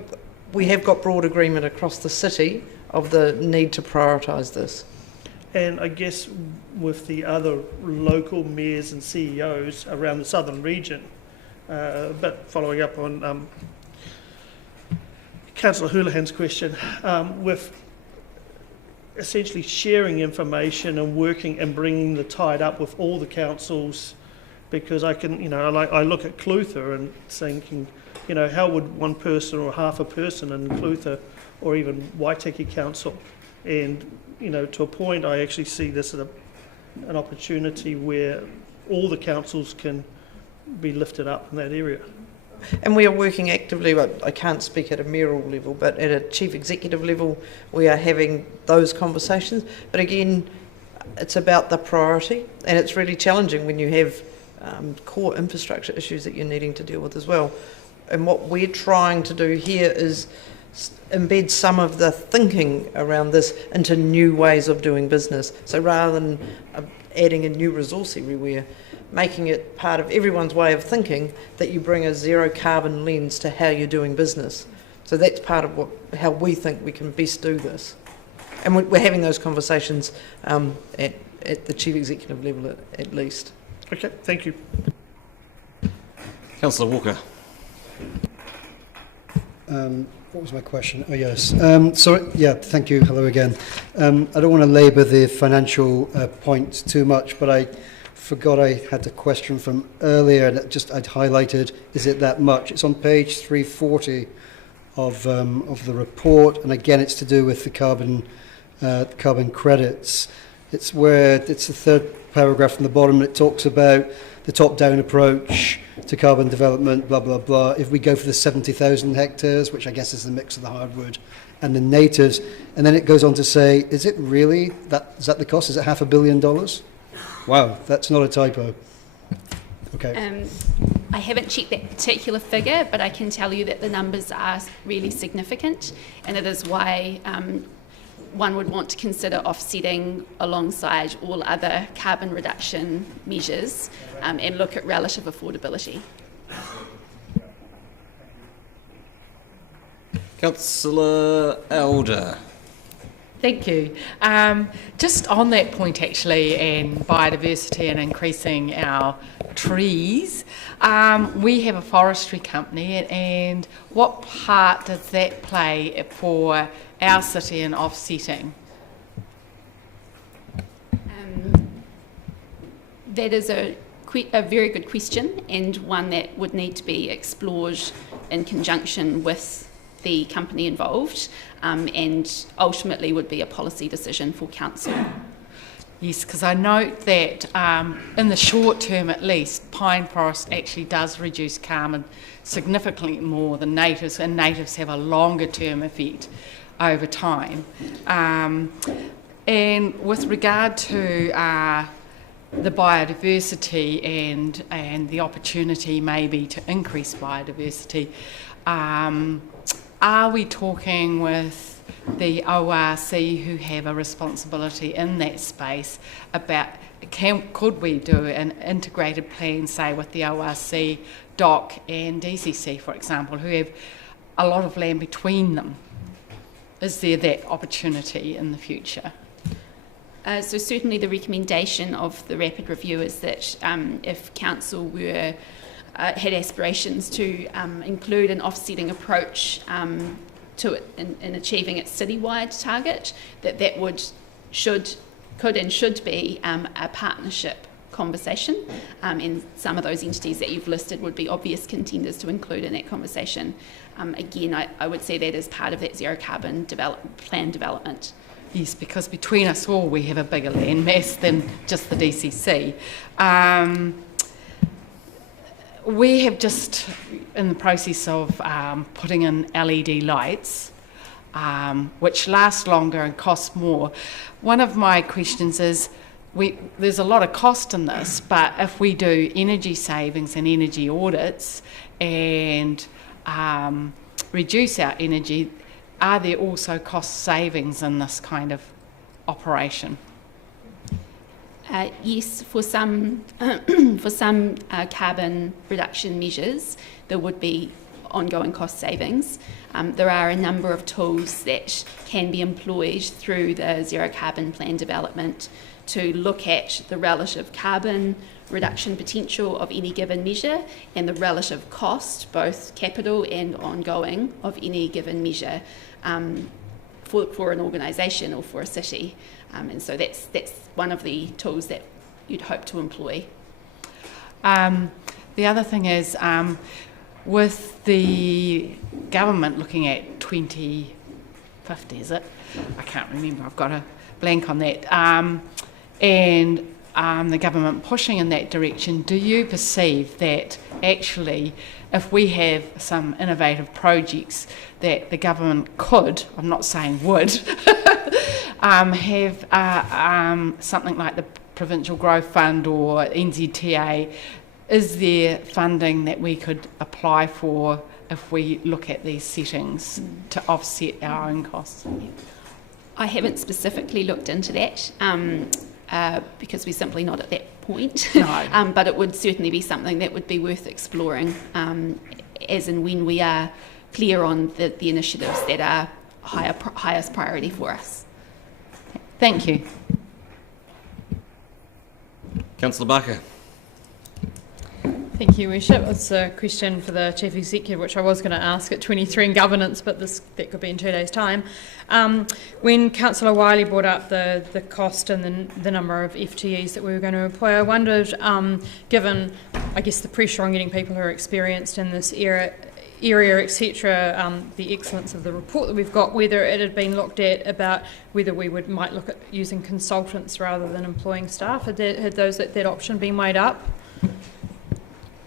have got broad agreement across the city of the need to prioritise this. And I guess with the other local mayors and CEOs around the southern region, but following up on Councillor Houlihan's question, with essentially sharing information and working and bringing the tide up with all the councils, because I can, I look at Clutha and thinking, how would one person or half a person in Clutha or even Waitaki Council, and to a point I actually see this as an opportunity where all the councils can be lifted up in that area. And we are working actively, I can't speak at a mayoral level, but at a chief executive level, we are having those conversations. But again, it's about the priority, and it's really challenging when you have core infrastructure issues that you're needing to deal with as well. And what we're trying to do here is embed some of the thinking around this into new ways of doing business. So rather than adding a new resource everywhere, making it part of everyone's way of thinking that you bring a zero carbon lens to how you're doing business. So that's part of how we think we can best do this. And we're having those conversations at the chief executive level at least. Okay, thank you. Councillor Walker. What was my question? Oh, yes. Thank you. Hello again. I don't want to labour the financial point too much, but I forgot I had a question from earlier that I'd highlighted. Is it that much? It's on page 340 of the report, and again, it's to do with the carbon credits. It's the third paragraph from the bottom, and it talks about the top-down approach to carbon development, blah, blah, blah. If we go for the 70,000 hectares, which I guess is the mix of the hardwood and the natives, and then it goes on to say, is it really, is that the cost? Is it $500 million? Wow, that's not a typo. Okay. I haven't checked that particular figure, but I can tell you that the numbers are really significant, and it is why one would want to consider offsetting alongside all other carbon reduction measures and look at relative affordability. Councillor Elder. Thank you. Just on that point actually, and biodiversity and increasing our trees, we have a forestry company, and what part does that play for our city in offsetting? That is a very good question, and one that would need to be explored in conjunction with the company involved, and ultimately would be a policy decision for council. Yes, because I note that in the short term at least, pine forest actually does reduce carbon significantly more than natives, and natives have a longer term effect over time. And with regard to the biodiversity and the opportunity maybe to increase biodiversity, are we talking with the ORC who have a responsibility in that space about could we do an integrated plan, say with the ORC, DOC and DCC, for example, who have a lot of land between them? Is there that opportunity in the future? So certainly the recommendation of the rapid review is that if council were had aspirations to include an offsetting approach to it in achieving its citywide target, that could and should be a partnership conversation, and some of those entities that you've listed would be obvious contenders to include in that conversation. Again, I would say that as part of that zero carbon plan development. Yes, because between us all we have a bigger land mass than just the DCC. We have just in the process of putting in LED lights, which last longer and cost more. One of my questions is, there's a lot of cost in this, but if we do energy savings and energy audits and reduce our energy, are there also cost savings in this kind of operation? Yes, for some carbon reduction measures, there would be ongoing cost savings. There are a number of tools that can be employed through the zero carbon plan development to look at the relative carbon reduction potential of any given measure and the relative cost, both capital and ongoing, of any given measure for an organisation or for a city. And so that's one of the tools that you'd hope to employ. The other thing is, with the government looking at 2050, is it? I can't remember, I've got a blank on that. And the government pushing in that direction, do you perceive that actually if we have some innovative projects that the government could, I'm not saying would, have something like the Provincial Growth Fund or NZTA, is there funding that we could apply for if we look at these settings to offset our own costs? I haven't specifically looked into that because we're simply not at that point. No. But it would certainly be something that would be worth exploring as and when we are clear on the initiatives that are highest priority for us. Thank you. Councillor Barker. Thank you, Worship. It's a question for the Chief Executive, which I was going to ask at 23 in governance, but that could be in 2 days' time. When Councillor Wiley brought up the cost and the number of FTEs that we were going to employ, I wondered, given, I guess, the pressure on getting people who are experienced in this area, etc., the excellence of the report that we've got, whether it had been looked at about whether we might look at using consultants rather than employing staff. Had that option been weighed up?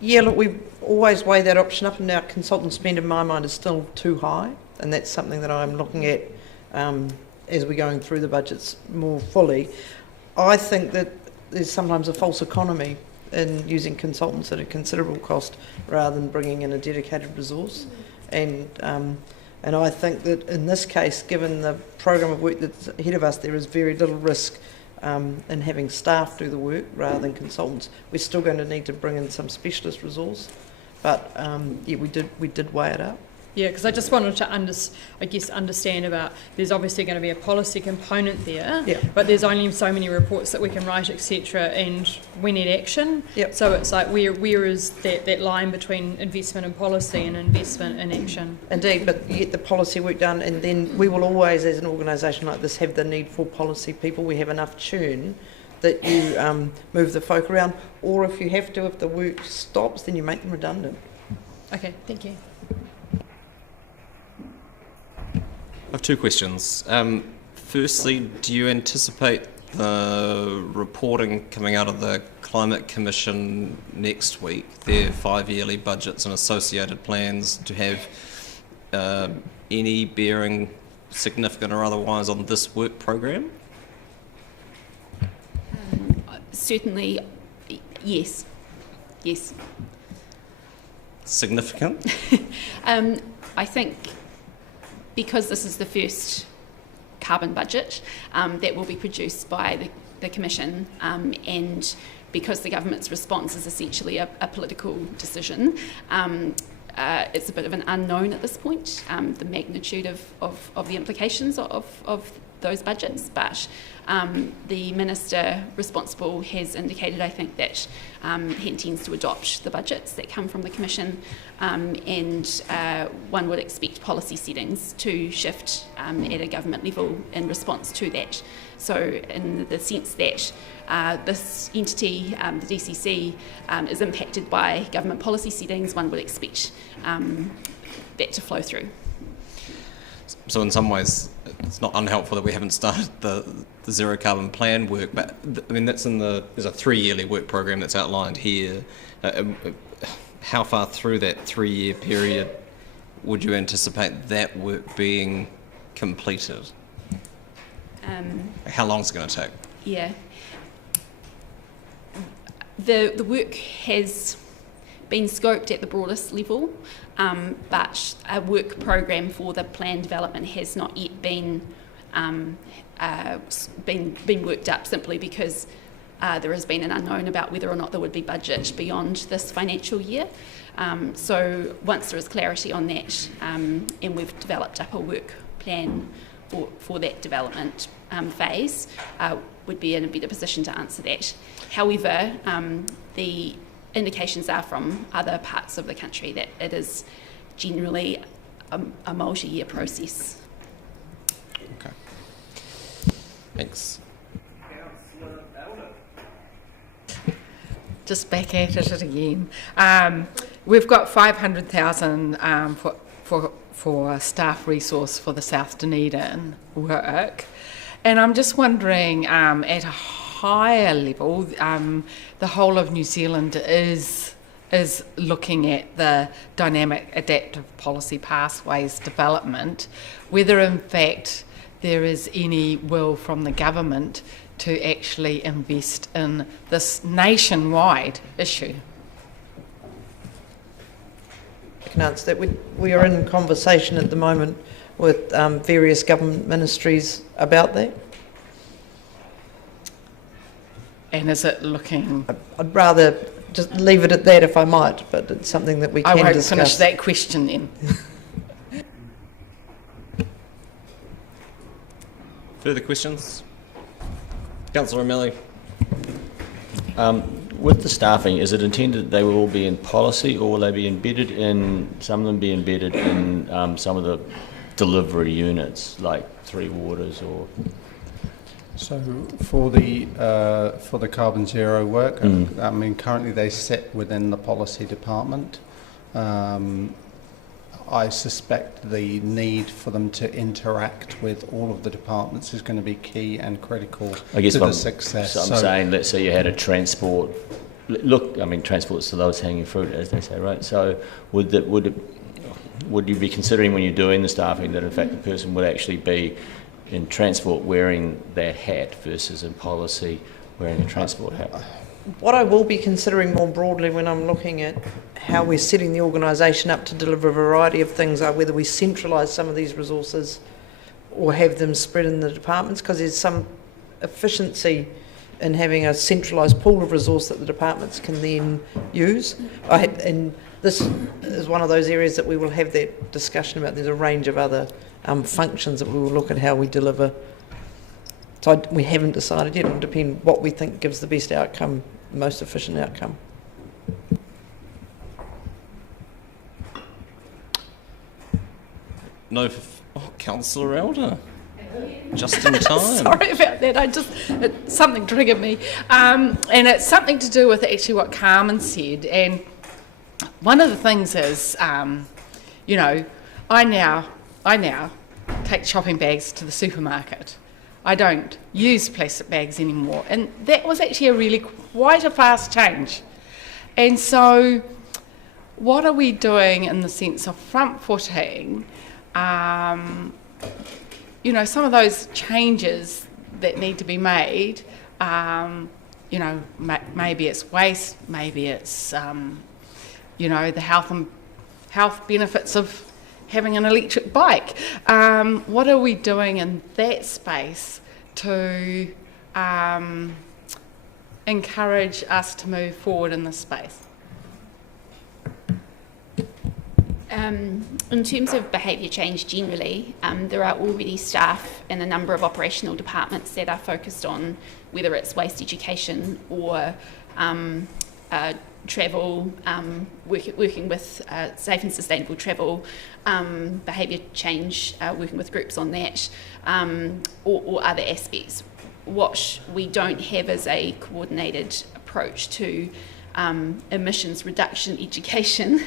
Yeah, look, we've always weighed that option up, and our consultant spend in my mind is still too high, and that's something that I'm looking at as we're going through the budgets more fully. I think that there's sometimes a false economy in using consultants at a considerable cost rather than bringing in a dedicated resource, and And I think that in this case, given the program of work that's ahead of us, there is very little risk in having staff do the work rather than consultants. We're still going to need to bring in some specialist resource, but yeah, we did weigh it up. Yeah, because I just wanted to understand about, there's obviously going to be a policy component there, yeah, but there's only so many reports that we can write, etc., and we need action. Yep. So it's like, where is that line between investment in policy and investment in action? Indeed, but you get the policy work done, and then we will always, as an organisation like this, have the need for policy people. We have enough churn that you move the folk around, or if you have to, if the work stops, then you make them redundant. Okay, thank you. I have two questions. Firstly, do you anticipate the reporting coming out of the Climate Commission next week, their 5-yearly budgets and associated plans, to have any bearing, significant or otherwise, on this work program? Certainly, yes. Yes. Significant? I think because this is the first carbon budget that will be produced by the Commission, and because the government's response is essentially a political decision, it's a bit of an unknown at this point, the magnitude of the implications of those budgets, but the Minister responsible has indicated, I think, that he intends to adopt the budgets that come from the Commission, and one would expect policy settings to shift at a government level in response to that. So in the sense that this entity, the DCC, is impacted by government policy settings, one would expect that to flow through. So in some ways, it's not unhelpful that we haven't started the zero carbon plan work, but I mean, there's a 3-yearly work program that's outlined here. How far through that 3-year period would you anticipate that work being completed? How long is it going to take? Yeah. The work has been scoped at the broadest level, but a work program for the plan development has not yet been worked up, simply because there has been an unknown about whether or not there would be budget beyond this financial year. So once there is clarity on that, and we've developed up a work plan for that development phase, would be in a better position to answer that. However, the indications are from other parts of the country that it is generally a multi-year process. Okay. Thanks. Just back at it again. We've got 500,000 for staff resource for the South Dunedin work, and I'm just wondering, at a higher level, the whole of New Zealand is looking at the dynamic adaptive policy pathways development, whether in fact there is any will from the government to actually invest in this nationwide issue. I can answer that. We are in conversation at the moment with various government ministries about that. And is it looking... I'd rather just leave it at that, if I might, but it's something that we can discuss. I won't finish that question then. Further questions? Councillor O'Malley. With the staffing, is it intended that they will all be in policy, or will they be embedded in, some of them be embedded in some of the delivery units, like Three Waters or... So for the carbon zero work, I mean, currently they sit within the policy department. I suspect the need for them to interact with all of the departments is going to be key and critical to the success. So I'm saying, let's say you had a transport. Look, I mean, transport's the lowest hanging fruit, as they say, right? So would you be considering, when you're doing the staffing, that in fact the person would actually be in transport wearing that hat versus in policy wearing a transport hat? What I will be considering more broadly when I'm looking at how we're setting the organisation up to deliver a variety of things, whether we centralise some of these resources or have them spread in the departments, because there's some efficiency in having a centralised pool of resource that the departments can then use. And this is one of those areas that we will have that discussion about. There's a range of other functions that we will look at how we deliver. So we haven't decided yet. It'll depend what we think gives the best outcome, most efficient outcome. No, Councillor Elder. Just in time. Sorry about that. Something triggered me, and it's something to do with actually what Carmen said. And one of the things is, you know, I now take shopping bags to the supermarket. I don't use plastic bags anymore, and that was actually quite a fast change. And so, what are we doing in the sense of front-footing? You know, some of those changes that need to be made, you know, maybe it's waste, maybe it's, you know, the health benefits of having an electric bike. What are we doing in that space to encourage us to move forward in this space? In terms of behaviour change generally, there are already staff in a number of operational departments that are focused on whether it's waste education or travel, working with safe and sustainable travel, behaviour change, working with groups on that, or other aspects. What we don't have is a coordinated approach to emissions reduction education.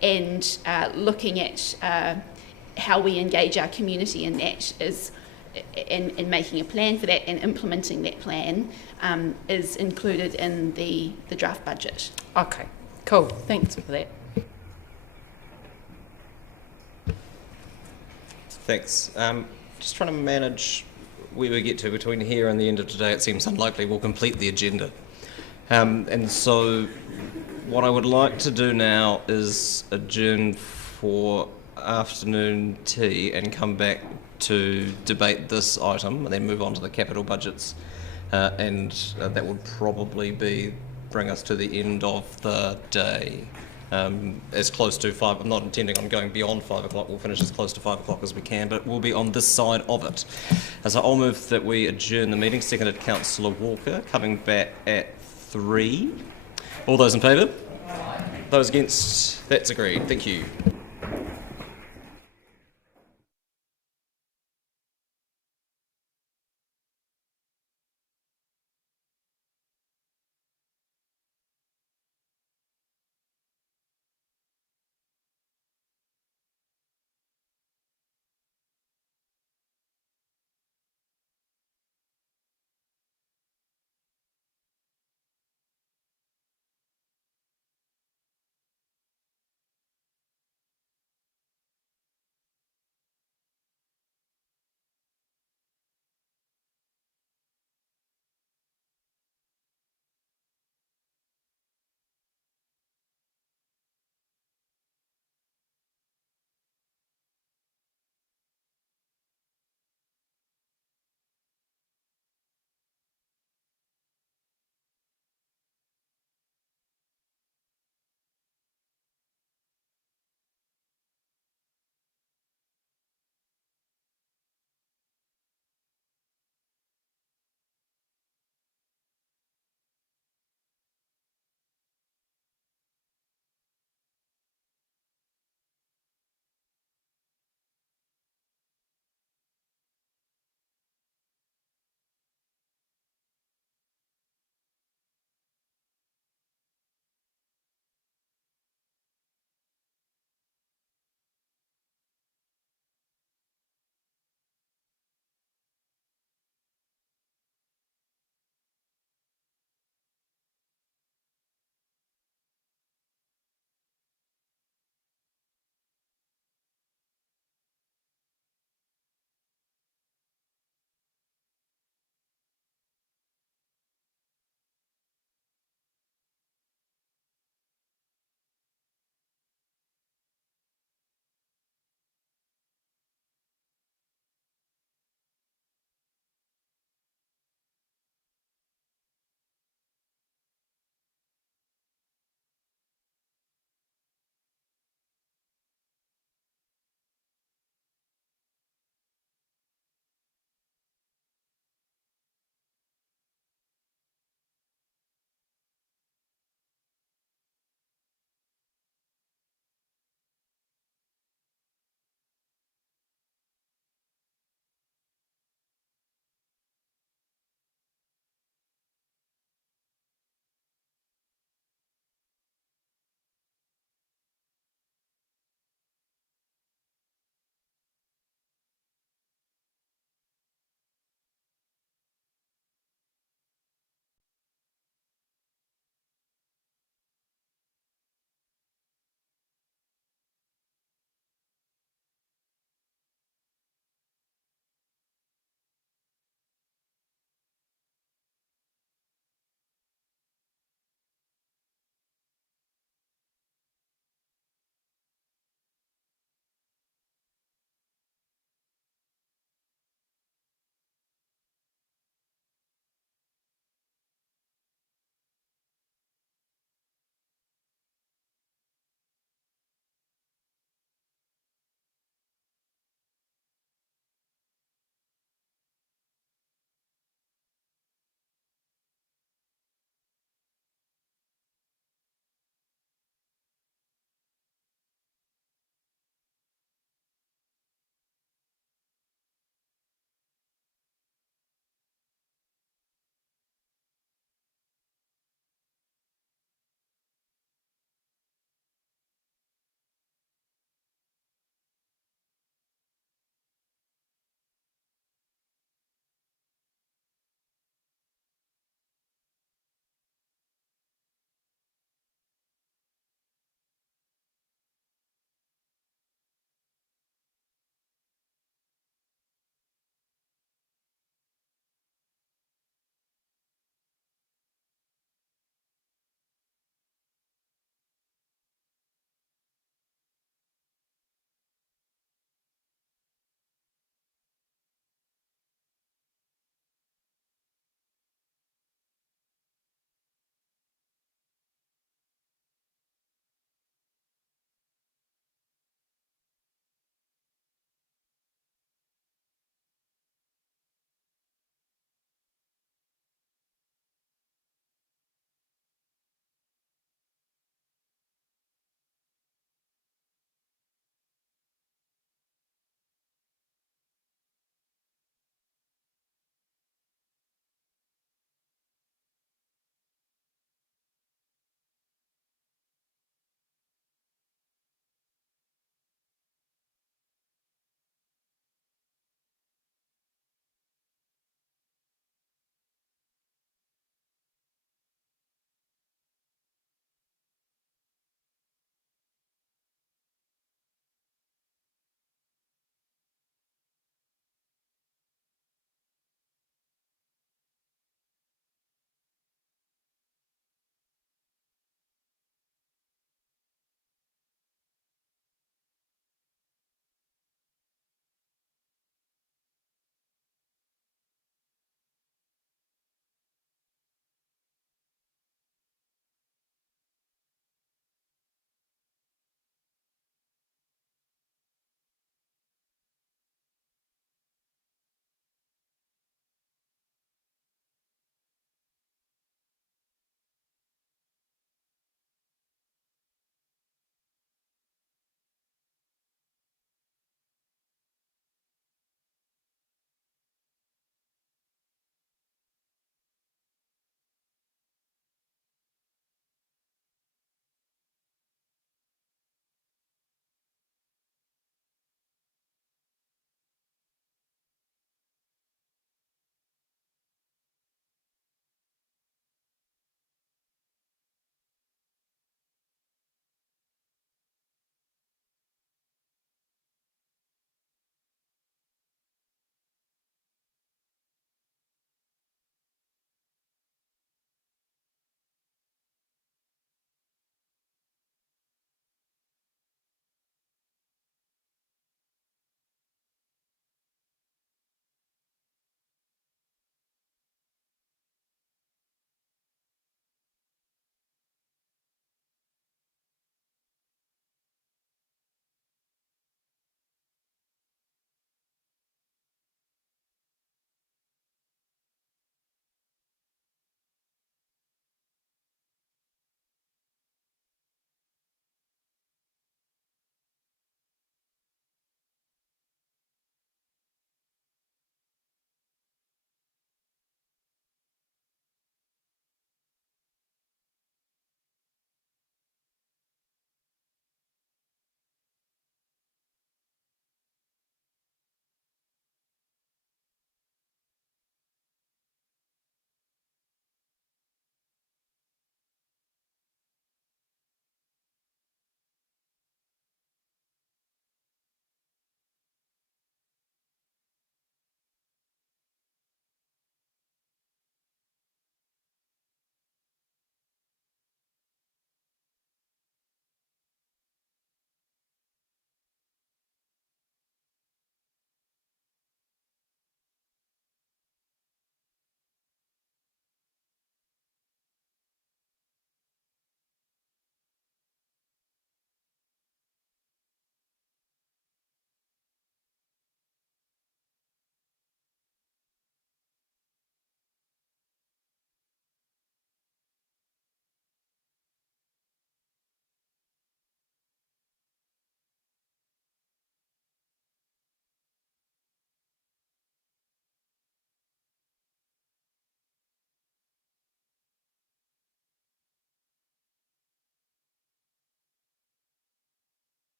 And looking at how we engage our community in that is, and making a plan for that and implementing that plan is included in the draft budget. Okay, cool. Thanks for that. Thanks. Just trying to manage where we get to between here and the end of today. It seems unlikely we'll complete the agenda. And so what I would like to do now is adjourn for afternoon tea and come back to debate this item and then move on to the capital budgets. And that would probably bring us to the end of the day. As close to 5, I'm not intending on going beyond 5 o'clock, we'll finish as close to 5 o'clock as we can, but we'll be on this side of it. So I'll move that we adjourn the meeting, seconded Councillor Walker, coming back at 3. All those in favour? Aye. Those against? That's agreed. Thank you.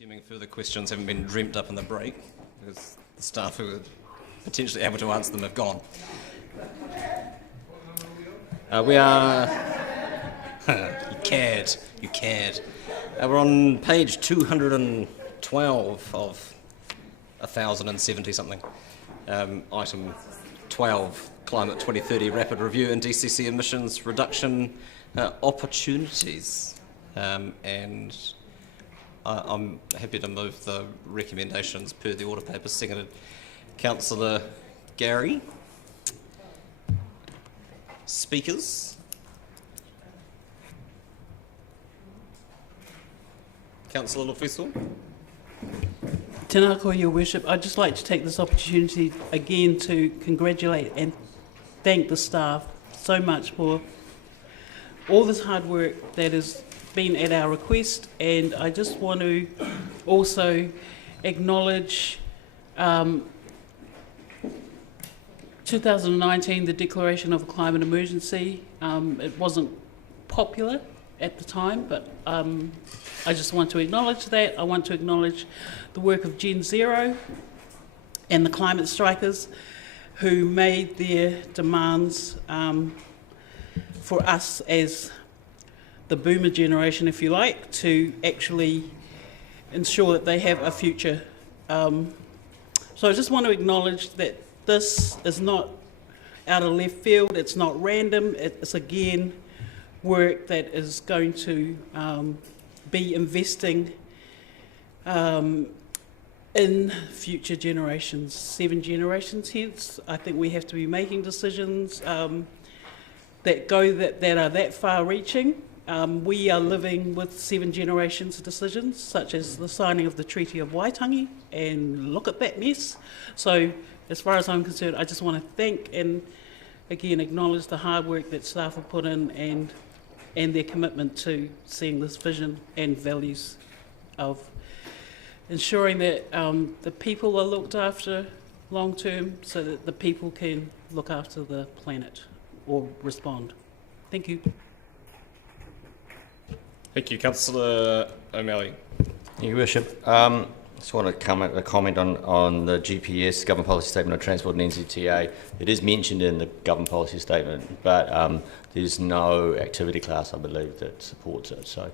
Assuming further questions haven't been dreamt up in the break, because the staff who are potentially able to answer them have gone. We are... You cared. We're on page 212 of 1,070 something. Item 12, Climate 2030 Rapid Review and DCC Emissions Reduction Opportunities. And I'm happy to move the recommendations per the order paper, seconded Councillor Gary. Speakers? Councillor Fiscal. Tēnā koe, Your Worship. I'd just like to take this opportunity again to congratulate and thank the staff so much for all this hard work that has been at our request, and I just want to also acknowledge 2019, the declaration of a climate emergency. It wasn't popular at the time, but I just want to acknowledge that. I want to acknowledge the work of Gen Zero and the climate strikers who made their demands for us as the boomer generation, if you like, to actually ensure that they have a future. So I just want to acknowledge that this is not out of left field, it's not random, it's again work that is going to be investing in future generations, 7 generations hence. I think we have to be making decisions that are that far-reaching. We are living with 7 generations of decisions, such as the signing of the Treaty of Waitangi, and look at that mess. So, as far as I'm concerned, I just want to thank and again acknowledge the hard work that staff have put in and their commitment to seeing this vision and values of ensuring that the people are looked after long term, so that the people can look after the planet or respond. Thank you. Thank you, Councillor O'Malley. Thank you, Worship. I just want to comment on the GPS, Government Policy Statement on Transport and NZTA. It is mentioned in the Government Policy Statement, but there's no activity class, I believe, that supports it. So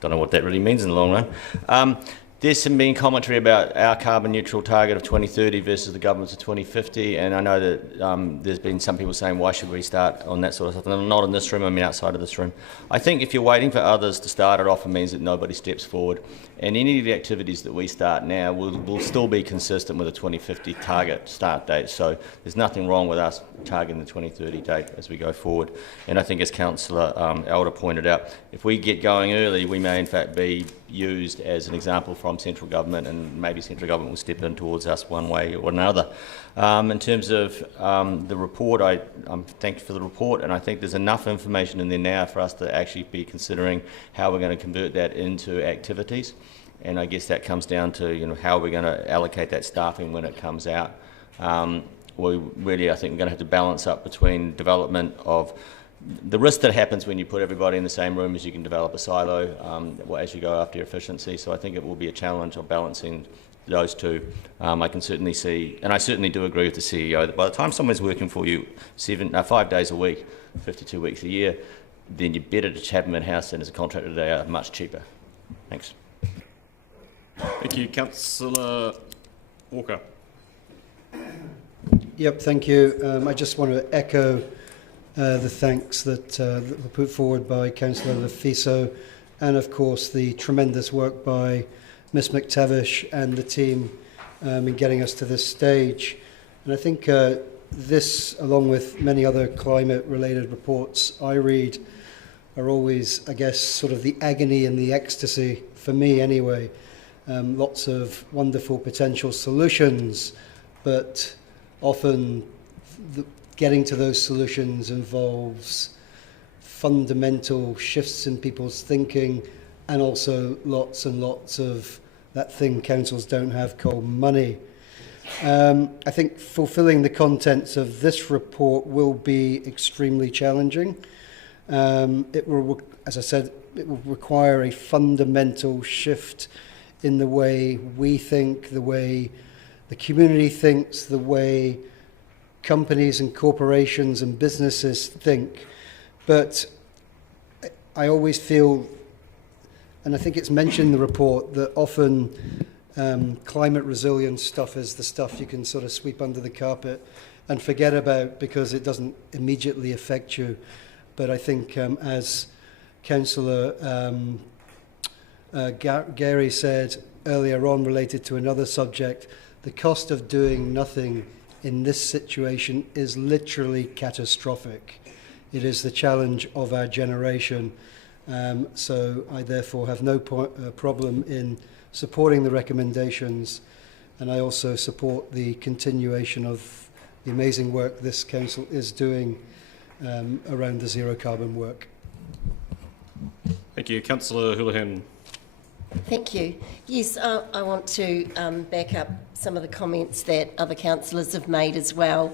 don't know what that really means in the long run. There's some been commentary about our carbon neutral target of 2030 versus the government's of 2050, and I know that there's been some people saying, why should we start on that sort of stuff? And not in this room, I mean outside of this room. I think if you're waiting for others to start, it often means that nobody steps forward. And any of the activities that we start now will still be consistent with a 2050 target start date. So there's nothing wrong with us targeting the 2030 date as we go forward. And I think, as Councillor Elder pointed out, if we get going early, we may in fact be used as an example from central government, and maybe central government will step in towards us one way or another. In terms of the report, I'm thankful for the report, and I think there's enough information in there now for us to actually be considering how we're going to convert that into activities. And I guess that comes down to how we're going to allocate that staffing when it comes out. We really, I think, we're going to have to balance up between development of the risk that happens when you put everybody in the same room is you can develop a silo as you go after your efficiency. So I think it will be a challenge of balancing those two. I can certainly see, and I certainly do agree with the CEO, that by the time someone's working for you 5 days a week, 52 weeks a year, then you're better to have them in-house than as a contractor. They are much cheaper. Thanks. Thank you. Councillor Walker. Yep, thank you. I just want to echo the thanks that were put forward by Councillor Lefiso, and of course the tremendous work by Ms McTavish and the team in getting us to this stage. And I think this, along with many other climate-related reports I read, are always, I guess, sort of the agony and the ecstasy, for me anyway. Lots of wonderful potential solutions, but often getting to those solutions involves fundamental shifts in people's thinking, and also lots and lots of that thing councils don't have called money. I think fulfilling the contents of this report will be extremely challenging. It will, as I said, it will require a fundamental shift in the way we think, the way the community thinks, the way companies and corporations and businesses think. But I always feel, and I think it's mentioned in the report, that often climate resilience stuff is the stuff you can sort of sweep under the carpet and forget about because it doesn't immediately affect you. But I think as Councillor Gary said earlier on, related to another subject, the cost of doing nothing in this situation is literally catastrophic. It is the challenge of our generation. So I therefore have no problem in supporting the recommendations, and I also support the continuation of the amazing work this council is doing around the zero carbon work. Thank you. Councillor Houlihan. Thank you. Yes, I want to back up some of the comments that other councillors have made as well,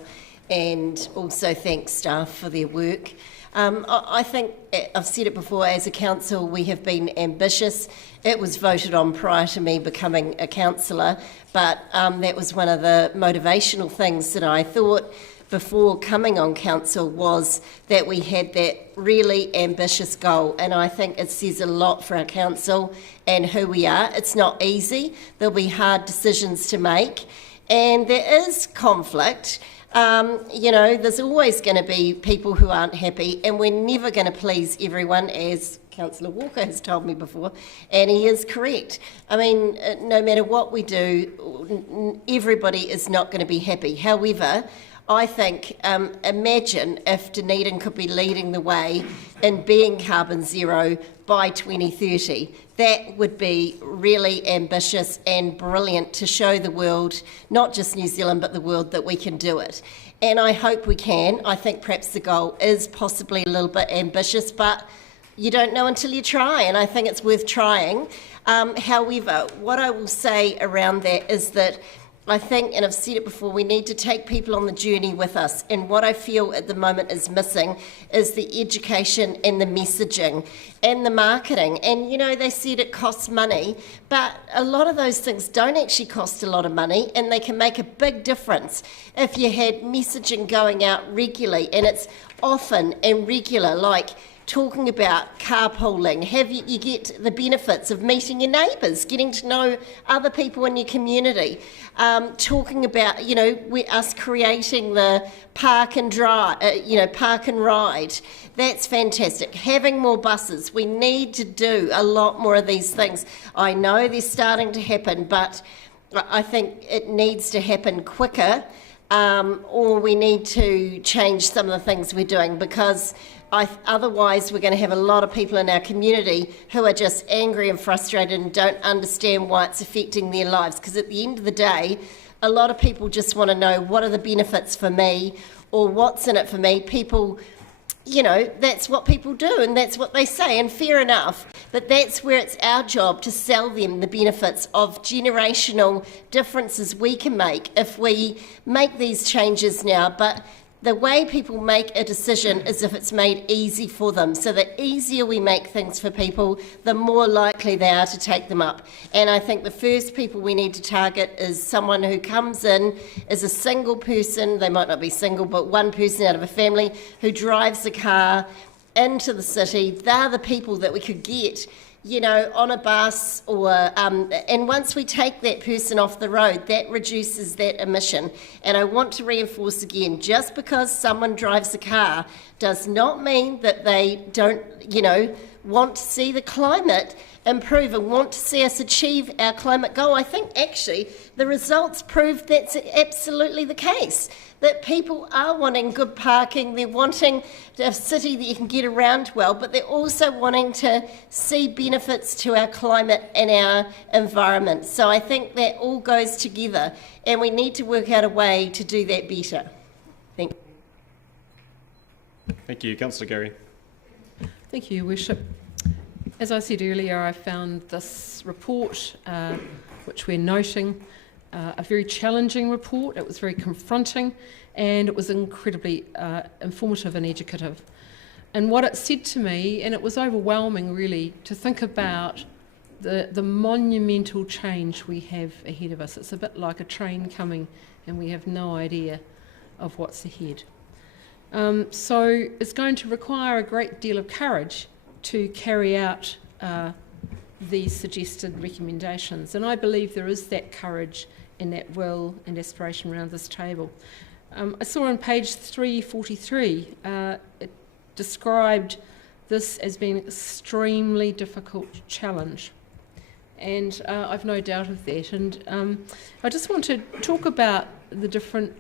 and also thank staff for their work. I think, I've said it before, as a council we have been ambitious. It was voted on prior to me becoming a councillor, but that was one of the motivational things that I thought before coming on council, was that we had that really ambitious goal, and I think it says a lot for our council and who we are. It's not easy. There'll be hard decisions to make, and there is conflict. You know, there's always going to be people who aren't happy, and we're never going to please everyone, as Councillor Walker has told me before, and he is correct. I mean, no matter what we do, everybody is not going to be happy. However, I think, imagine if Dunedin could be leading the way in being carbon zero by 2030. That would be really ambitious and brilliant to show the world, not just New Zealand, but the world, that we can do it. And I hope we can. I think perhaps the goal is possibly a little bit ambitious, but you don't know until you try, and I think it's worth trying. However, what I will say around that is that I think, and I've said it before, we need to take people on the journey with us. And what I feel at the moment is missing is the education and the messaging and the marketing. And, you know, they said it costs money, but a lot of those things don't actually cost a lot of money, and they can make a big difference if you had messaging going out regularly. And it's often and regular, like talking about carpooling, you get the benefits of meeting your neighbours, getting to know other people in your community, talking about, you know, us creating the park and drive, park and ride. That's fantastic. Having more buses. We need to do a lot more of these things. I know they're starting to happen, but I think it needs to happen quicker, or we need to change some of the things we're doing, because otherwise we're going to have a lot of people in our community who are just angry and frustrated and don't understand why it's affecting their lives. Because at the end of the day, a lot of people just want to know, what are the benefits for me, or what's in it for me. People, you know, that's what people do, and that's what they say, and fair enough. But that's where it's our job to sell them the benefits of generational differences we can make if we make these changes now. But the way people make a decision is if it's made easy for them. So the easier we make things for people, the more likely they are to take them up. And I think the first people we need to target is someone who comes in as a single person. They might not be single, but one person out of a family who drives a car into the city. They're the people that we could get, you know, on a bus, or and once we take that person off the road, that reduces that emission. And I want to reinforce again, just because someone drives a car does not mean that they don't, you know, want to see the climate improve and want to see us achieve our climate goal. I think actually the results prove that's absolutely the case, that people are wanting good parking, they're wanting a city that you can get around well, but they're also wanting to see benefits to our climate and our environment. So I think that all goes together, and we need to work out a way to do that better. Thank you. Thank you. Councillor Gary. Thank you, Your Worship. As I said earlier, I found this report, which we're noting, a very challenging report. It was very confronting, and it was incredibly informative and educative. And what it said to me, and it was overwhelming really, to think about the monumental change we have ahead of us. It's a bit like a train coming and we have no idea of what's ahead. So it's going to require a great deal of courage to carry out these suggested recommendations, and I believe there is that courage and that will and aspiration around this table. I saw on page 343 it described this as being an extremely difficult challenge, and I've no doubt of that. And I just want to talk about the different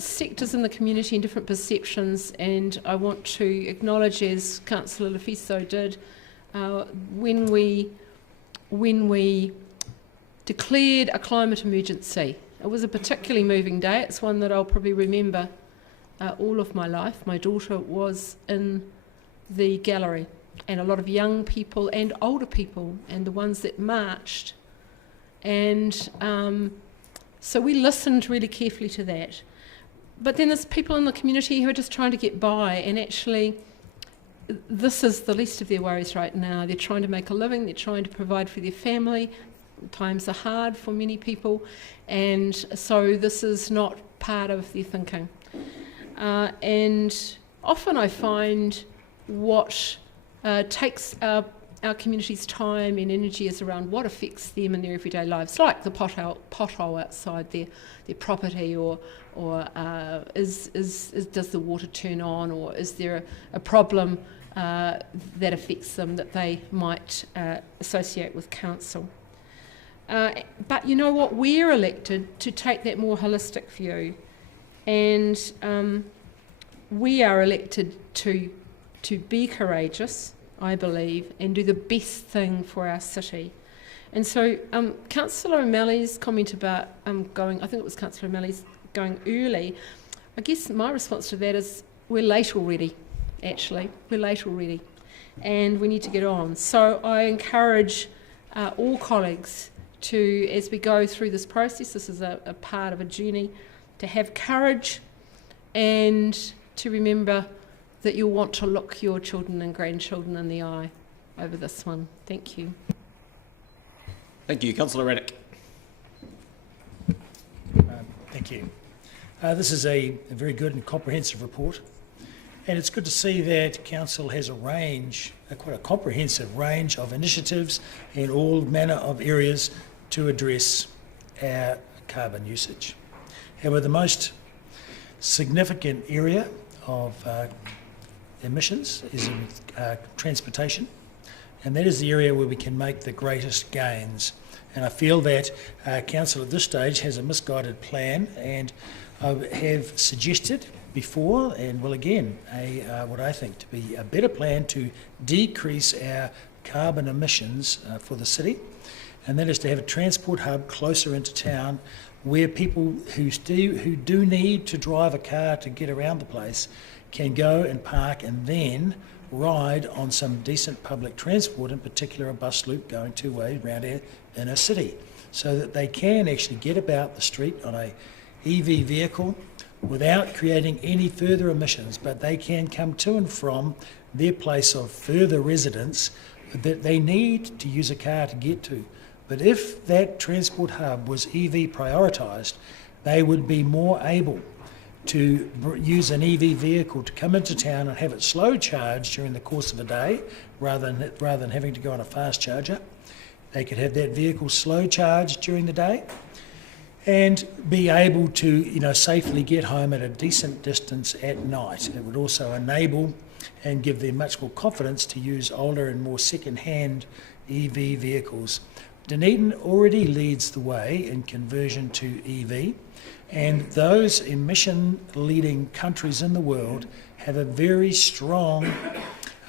sectors in the community and different perceptions, and I want to acknowledge, as Councillor Lefiso did, when we declared a climate emergency. It was a particularly moving day. It's one that I'll probably remember all of my life. My daughter was in the gallery, and a lot of young people and older people, and the ones that marched. And so we listened really carefully to that. But then there's people in the community who are just trying to get by, and actually this is the least of their worries right now. They're trying to make a living, they're trying to provide for their family. Times are hard for many people, and so this is not part of their thinking. And often I find what takes our community's time and energy is around what affects them in their everyday lives, like the pothole outside their property, or does the water turn on, or is there a problem that affects them that they might associate with council. But you know what? We're elected to take that more holistic view, and we are elected to be courageous, I believe, and do the best thing for our city. And so Councillor O'Malley's comment about I think it was Councillor O'Malley's going early, I guess my response to that is we're late already, actually. We're late already, and we need to get on. So I encourage all colleagues to, as we go through this process, this is a part of a journey, to have courage and to remember that you'll want to look your children and grandchildren in the eye over this one. Thank you. Thank you. Councillor Reddick. Thank you. This is a very good and comprehensive report, and it's good to see that Council has a range, quite a comprehensive range of initiatives in all manner of areas to address our carbon usage. However, the most significant area of emissions is in transportation, and that is the area where we can make the greatest gains. And I feel that Council at this stage has a misguided plan, and I have suggested before, and will again, what I think to be a better plan to decrease our carbon emissions for the city, and that is to have a transport hub closer into town where people who do need to drive a car to get around the place can go and park and then ride on some decent public transport, in particular a bus loop going two-way around our inner city, so that they can actually get about the street on a EV vehicle without creating any further emissions, but they can come to and from their place of further residence that they need to use a car to get to. But if that transport hub was EV prioritised, they would be more able to use an EV vehicle to come into town and have it slow charged during the course of a day, rather than having to go on a fast charger. They could have that vehicle slow charged during the day and be able to, safely get home at a decent distance at night. It would also enable and give them much more confidence to use older and more second-hand EV vehicles. Dunedin already leads the way in conversion to EV, and those emission-leading countries in the world have a very strong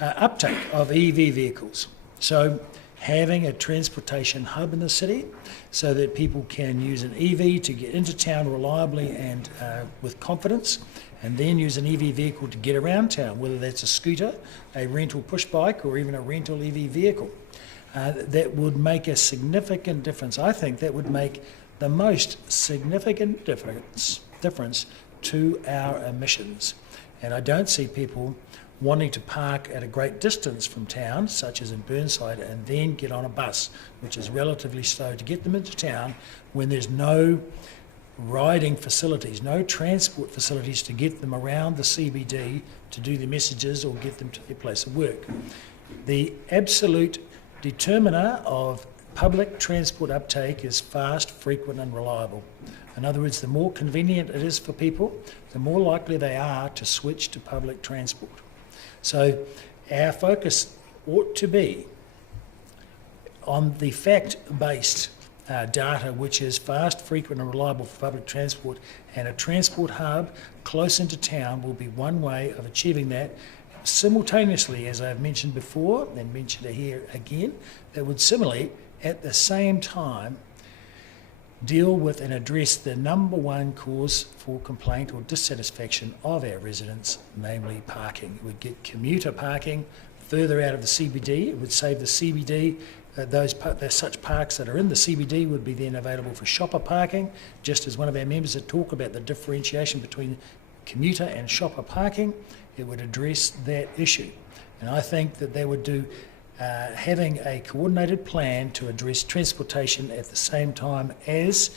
uptake of EV vehicles. So having a transportation hub in the city so that people can use an EV to get into town reliably and with confidence, and then use an EV vehicle to get around town, whether that's a scooter, a rental push bike, or even a rental EV vehicle. That would make a significant difference. I think that would make the most significant difference to our emissions. And I don't see people wanting to park at a great distance from town, such as in Burnside, and then get on a bus, which is relatively slow, to get them into town when there's no riding facilities, no transport facilities to get them around the CBD to do their messages or get them to their place of work. The absolute determiner of public transport uptake is fast, frequent and reliable. In other words, the more convenient it is for people, the more likely they are to switch to public transport. So our focus ought to be on the fact-based data, which is fast, frequent and reliable for public transport, and a transport hub close into town will be one way of achieving that. Simultaneously, as I've mentioned before, and mentioned it here again, that would similarly, at the same time, deal with and address the number one cause for complaint or dissatisfaction of our residents, namely parking. It would get commuter parking further out of the CBD. It would save the CBD. Such parks that are in the CBD would be then available for shopper parking, just as one of our members had talked about the differentiation between commuter and shopper parking. It would address that issue. And I think that they would do having a coordinated plan to address transportation at the same time as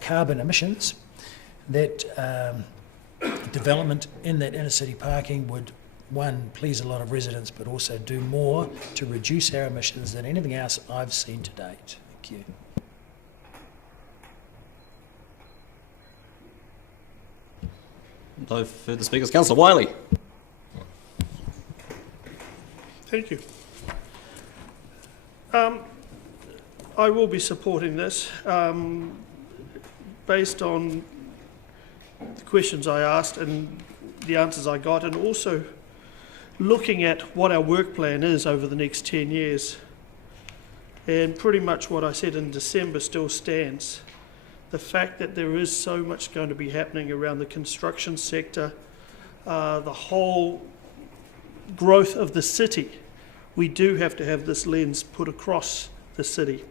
carbon emissions, that development in that inner city parking would, one, please a lot of residents, but also do more to reduce our emissions than anything else I've seen to date. Thank you. No further speakers. Councillor Wiley. Thank you. I will be supporting this based on the questions I asked and the answers I got, and also looking at what our work plan is over the next 10 years. And pretty much what I said in December still stands. The fact that there is so much going to be happening around the construction sector, the whole growth of the city, we do have to have this lens put across the city.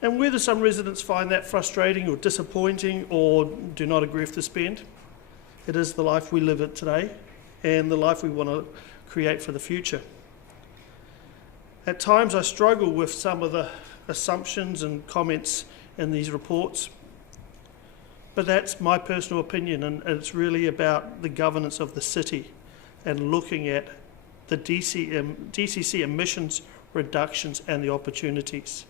And whether some residents find that frustrating or disappointing or do not agree with the spend, it is the life we live at today and the life we want to create for the future. At times I struggle with some of the assumptions and comments in these reports, but that's my personal opinion, and it's really about the governance of the city and looking at the DCC emissions reductions and the opportunities.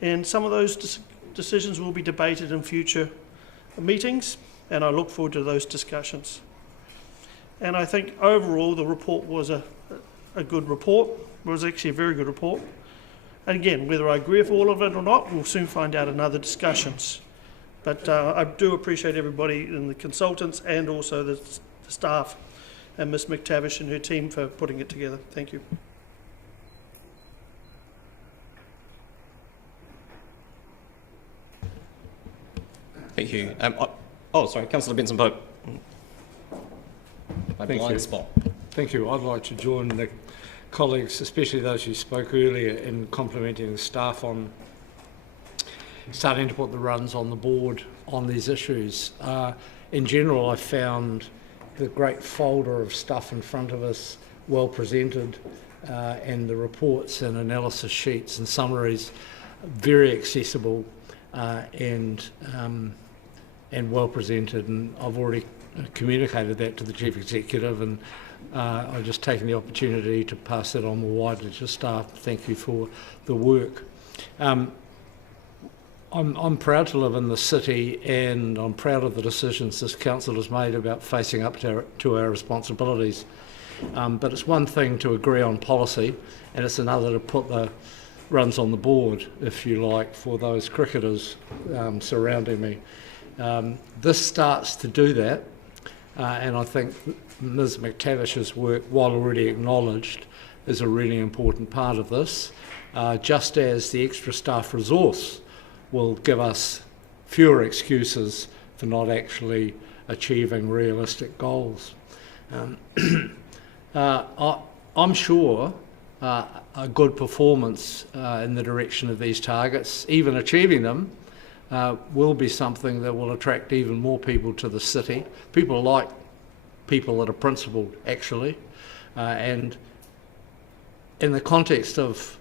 And some of those decisions will be debated in future meetings, and I look forward to those discussions. And I think overall the report was a good report. It was actually a very good report. And again, whether I agree with all of it or not, we'll soon find out in other discussions. But I do appreciate everybody and the consultants and also the staff and Ms McTavish and her team for putting it together. Thank you. Thank you. Sorry, Councillor Benson Pope. My blind spot. Thank you. I'd like to join the colleagues, especially those who spoke earlier, in complimenting the staff on starting to put the runs on the board on these issues. In general, I found the great folder of stuff in front of us well presented, and the reports and analysis sheets and summaries very accessible and well presented. And I've already communicated that to the Chief Executive, and I've just taken the opportunity to pass that on more widely to staff. Thank you for the work. I'm proud to live in the city, and I'm proud of the decisions this council has made about facing up to our responsibilities. But it's one thing to agree on policy, and it's another to put the runs on the board, if you like, for those cricketers surrounding me. This starts to do that, and I think Ms McTavish's work, while already acknowledged, is a really important part of this, just as the extra staff resource will give us fewer excuses for not actually achieving realistic goals. I'm sure a good performance in the direction of these targets, even achieving them, will be something that will attract even more people to the city. People like people that are principled, actually. And in the context of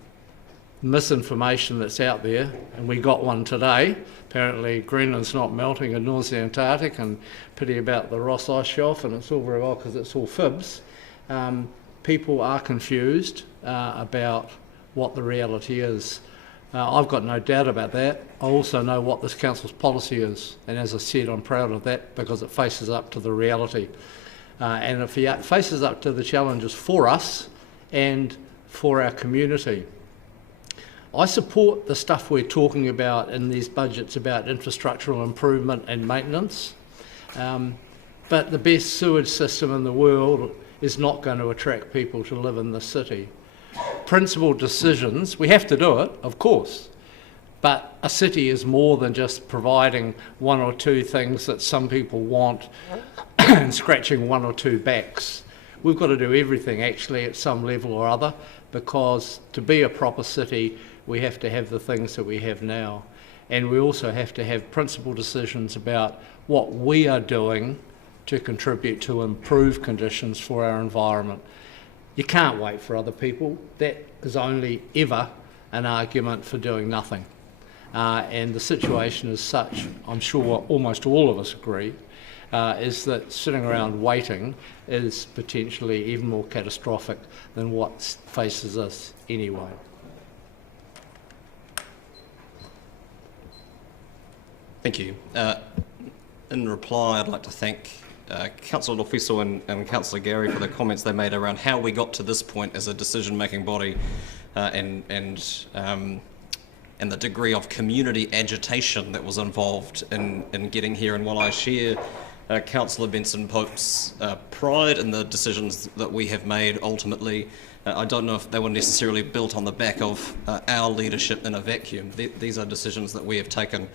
misinformation that's out there, and we got one today, apparently Greenland's not melting and nor's the Antarctic, and pity about the Ross Ice Shelf, and it's all very well because it's all fibs. People are confused about what the reality is. I've got no doubt about that. I also know what this council's policy is, and as I said, I'm proud of that because it faces up to the reality. And it faces up to the challenges for us and for our community. I support the stuff we're talking about in these budgets about infrastructural improvement and maintenance, but the best sewage system in the world is not going to attract people to live in the city. Principled decisions, we have to do it, of course, but a city is more than just providing one or two things that some people want and scratching one or two backs. We've got to do everything actually at some level or other, because to be a proper city we have to have the things that we have now, and we also have to have principled decisions about what we are doing to contribute to improve conditions for our environment. You can't wait for other people. That is only ever an argument for doing nothing. And the situation is such, I'm sure almost all of us agree, is that sitting around waiting is potentially even more catastrophic than what faces us anyway. Thank you. In reply, I'd like to thank Councillor Lofiso and Councillor Gary for the comments they made around how we got to this point as a decision-making body, and the degree of community agitation that was involved in getting here. And while I share Councillor Benson Pope's pride in the decisions that we have made ultimately, I don't know if they were necessarily built on the back of our leadership in a vacuum. These are decisions that we have taken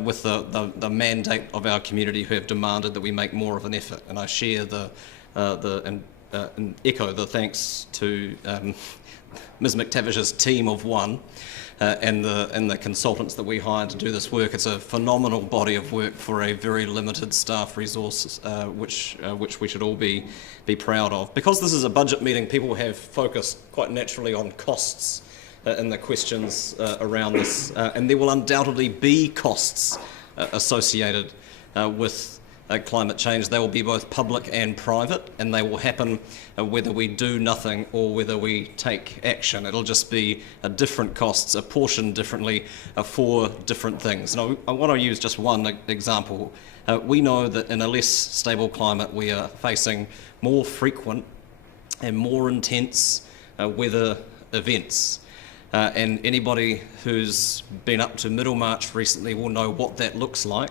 with the mandate of our community, who have demanded that we make more of an effort. And I share and echo the thanks to Ms McTavish's team of one and the consultants that we hired to do this work. It's a phenomenal body of work for a very limited staff resource, which we should all be proud of. Because this is a budget meeting, people have focused quite naturally on costs in the questions around this, and there will undoubtedly be costs associated with climate change. They will be both public and private, and they will happen whether we do nothing or whether we take action. It'll just be different costs, apportioned differently for different things. And I want to use just one example. We know that in a less stable climate we are facing more frequent and more intense weather events. And anybody who's been up to Middlemarch recently will know what that looks like.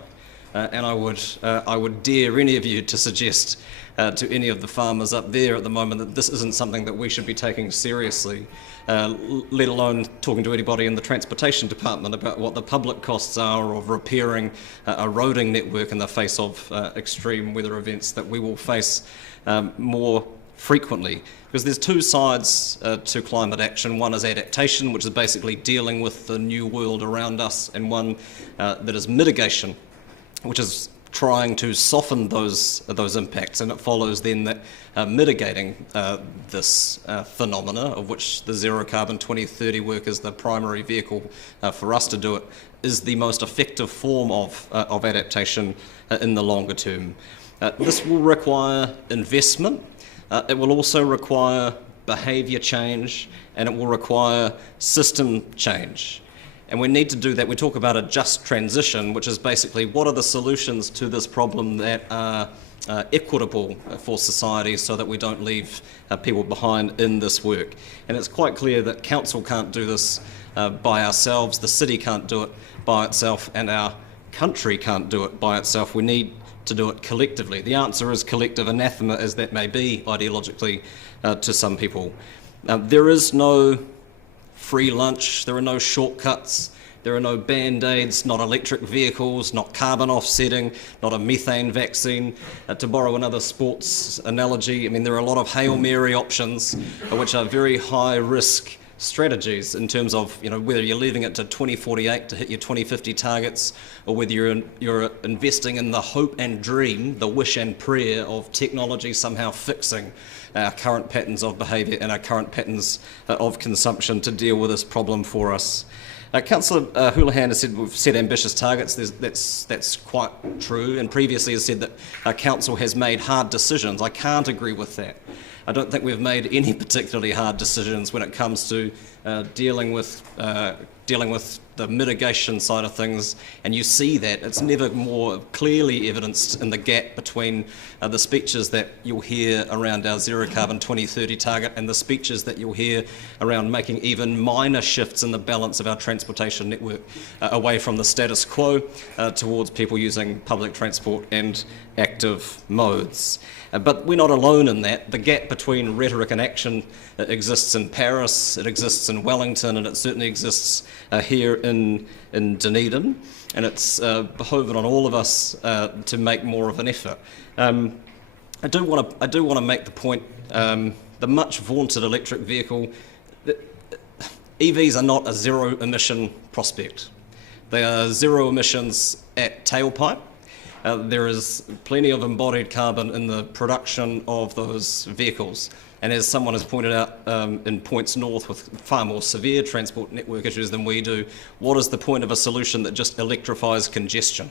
And I would dare any of you to suggest to any of the farmers up there at the moment that this isn't something that we should be taking seriously, let alone talking to anybody in the transportation department about what the public costs are of repairing a roading network in the face of extreme weather events that we will face more frequently. Because there's two sides to climate action. One is adaptation, which is basically dealing with the new world around us, and one that is mitigation, which is trying to soften those impacts. And it follows then that mitigating this phenomena, of which the Zero Carbon 2030 work is the primary vehicle for us to do it, is the most effective form of adaptation in the longer term. This will require investment. It will also require behaviour change, and it will require system change. And we need to do that. We talk about a just transition, which is basically what are the solutions to this problem that are equitable for society so that we don't leave people behind in this work. And it's quite clear that council can't do this by ourselves, the city can't do it by itself, and our country can't do it by itself. We need to do it collectively. The answer is collective, anathema as that may be ideologically to some people. There is no free lunch, there are no shortcuts, there are no band-aids, not electric vehicles, not carbon offsetting, not a methane vaccine. To borrow another sports analogy, I mean, there are a lot of Hail Mary options which are very high risk strategies in terms of whether you're leaving it to 2048 to hit your 2050 targets, or whether you're investing in the hope and dream, the wish and prayer of technology somehow fixing our current patterns of behaviour and our current patterns of consumption to deal with this problem for us. Councillor Houlihan has said we've set ambitious targets. That's quite true, and previously has said that our council has made hard decisions. I can't agree with that. I don't think we've made any particularly hard decisions when it comes to dealing with the mitigation side of things, and you see that it's never more clearly evidenced in the gap between the speeches that you'll hear around our zero carbon 2030 target and the speeches that you'll hear around making even minor shifts in the balance of our transportation network away from the status quo towards people using public transport and active modes. But we're not alone in that. The gap between rhetoric and action exists in Paris, it exists in Wellington, and it certainly exists here in Dunedin, and it's behoving on all of us to make more of an effort. I do want to make the point, the much vaunted electric vehicle, EVs are not a zero emission prospect. They are zero emissions at tailpipe. There is plenty of embodied carbon in the production of those vehicles. And as someone has pointed out in points north with far more severe transport network issues than we do, what is the point of a solution that just electrifies congestion?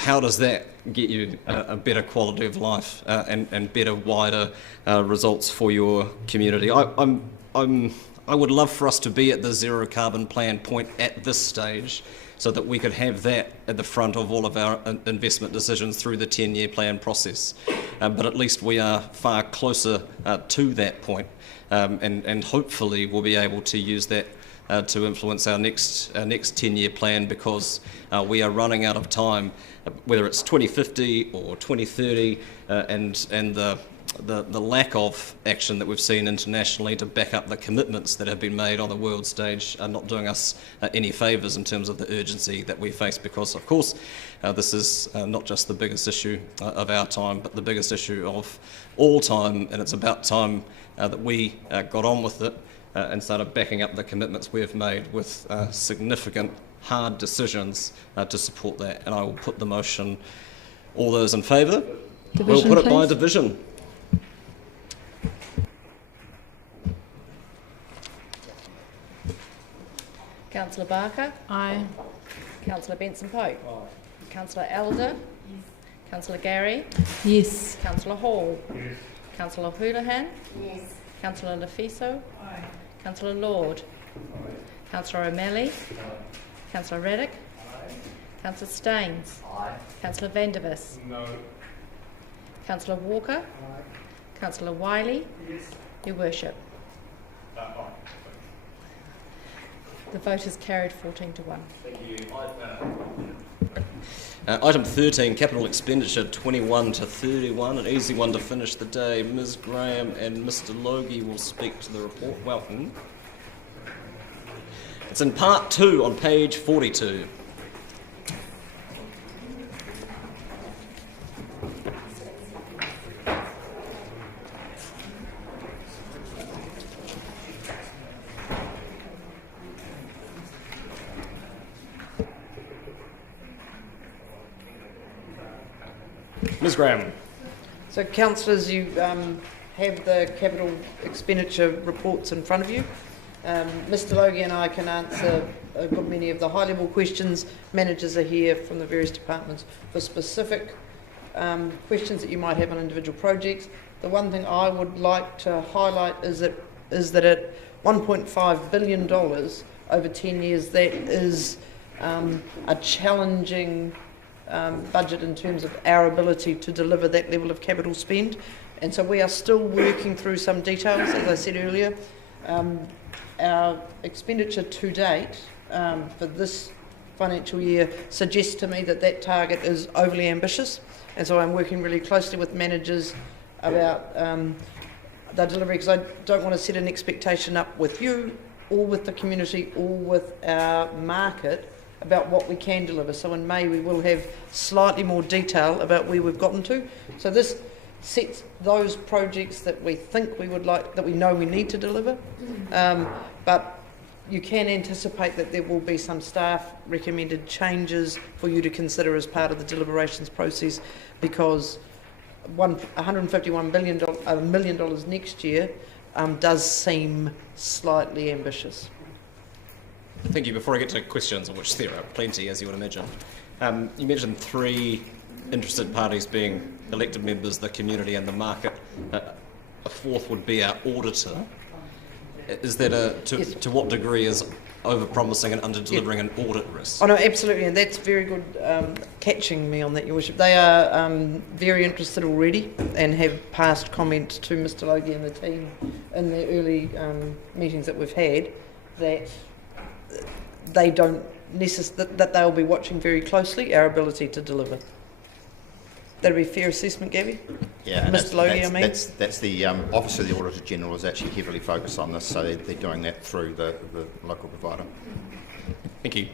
How does that get you a better quality of life and better, wider results for your community? I would love for us to be at the zero carbon plan point at this stage, so that we could have that at the front of all of our investment decisions through the 10-year plan process. But at least we are far closer to that point, and hopefully we'll be able to use that to influence our next 10-year plan, because we are running out of time, whether it's 2050 or 2030, and the lack of action that we've seen internationally to back up the commitments that have been made on the world stage are not doing us any favours in terms of the urgency that we face, because of course this is not just the biggest issue of our time, but the biggest issue of all time, and it's about time that we got on with it and started backing up the commitments we've made with significant hard decisions to support that. And I will put the motion. All those in favour? We'll put it by division. Councillor Barker? Aye. Councillor Benson-Pope? Aye. Councillor Elder? Yes. Councillor Gary? Yes. Councillor Hall? Yes. Councillor Houlihan? Yes. Councillor Lafiso? Aye. Councillor Lord? Aye. Councillor O'Malley? Aye. Councillor Redick? Aye. Councillor Staines? Aye. Councillor Vandervis? No. Councillor Walker? Aye. Councillor Wiley? Yes. Your Worship. Aye. The vote is carried 14 to 1. Thank you. Item 13, capital expenditure 21 to 31, an easy one to finish the day. Ms Graham and Mr Logie will speak to the report. Welcome. It's in part 2 on page 42. Ms Graham. So, councillors, you have the capital expenditure reports in front of you. Mr Logie and I can answer a good many of the high-level questions. Managers are here from the various departments for specific questions that you might have on individual projects. The one thing I would like to highlight is that at $1.5 billion over 10 years, that is a challenging budget in terms of our ability to deliver that level of capital spend, and so we are still working through some details. As I said earlier, our expenditure to date for this financial year suggests to me that that target is overly ambitious, and so I'm working really closely with managers about the delivery, because I don't want to set an expectation up with you or with the community or with our market about what we can deliver. So in May we will have slightly more detail about where we've gotten to. So this sets those projects that we think we would like, that we know we need to deliver, but you can anticipate that there will be some staff recommended changes for you to consider as part of the deliberations process, because $151 million next year does seem slightly ambitious. Thank you. Before I get to questions, of which there are plenty, as you would imagine, you mentioned 3 interested parties being elected members, the community and the market. A 4th would be our auditor. Is that to what degree is over-promising and under-delivering an audit risk? Oh no, absolutely, and that's very good catching me on that, Your Worship. They are very interested already and have passed comment to Mr Logie and the team in the early meetings that we've had, that they don't that they'll be watching very closely our ability to deliver. That'd be a fair assessment, Gabby? Yeah, Mr Logie, I mean? That's the Office of the Auditor General is actually heavily focused on this, so they're doing that through the local provider. Thank you.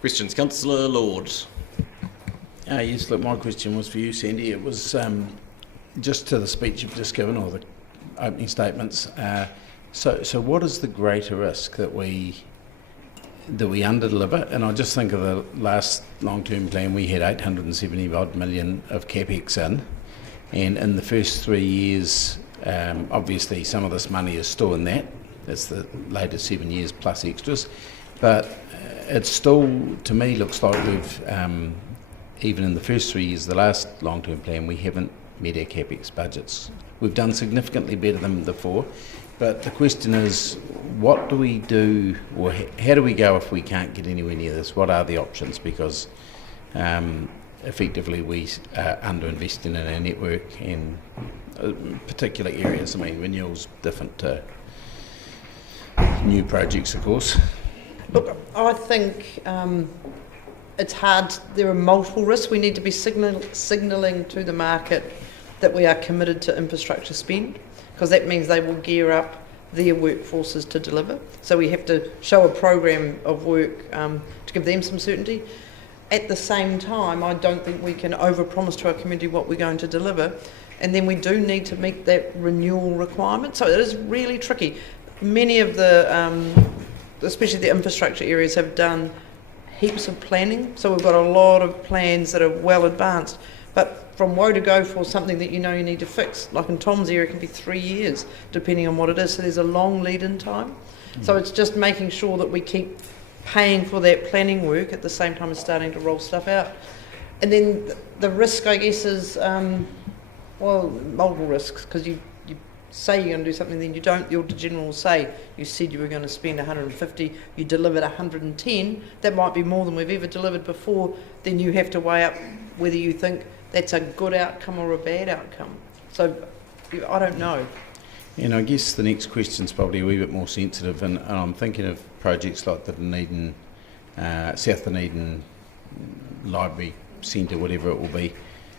Questions? Councillor Lord. Yes, look, my question was for you, Sandy. It was just to the speech you've just given, or the opening statements. So what is the greater risk, that we under-deliver? And I just think of the last long-term plan, we had 870 odd million of capex in, and in the first 3 years, obviously some of this money is still in that. It's the latest 7 years plus extras, but it still, to me, looks like we've, even in the first 3 years, the last long-term plan, we haven't met our capex budgets. We've done significantly better than before. But the question is, what do we do, or how do we go if we can't get anywhere near this? What are the options? Because effectively we are underinvesting in our network in particular areas. I mean, renewal's different to new projects, of course. Look, I think it's hard. There are multiple risks. We need to be signalling to the market that we are committed to infrastructure spend, because that means they will gear up their workforces to deliver. So we have to show a program of work to give them some certainty. At the same time, I don't think we can overpromise to our community what we're going to deliver, and then we do need to meet that renewal requirement. So it is really tricky. Many of the, especially the infrastructure areas, have done heaps of planning, so we've got a lot of plans that are well advanced. But from woe to go for something that you know you need to fix, like in Tom's area, it can be 3 years, depending on what it is. So there's a long lead-in time. So it's just making sure that we keep paying for that planning work at the same time as starting to roll stuff out. And then the risk, I guess, is, well, multiple risks, because you say you're going to do something, then you don't. The Auditor General will say, you said you were going to spend 150, you delivered 110, that might be more than we've ever delivered before. Then you have to weigh up whether you think that's a good outcome or a bad outcome. So I don't know. And I guess the next question's probably a wee bit more sensitive, and I'm thinking of projects like the Dunedin, South Dunedin Library Centre, whatever it will be.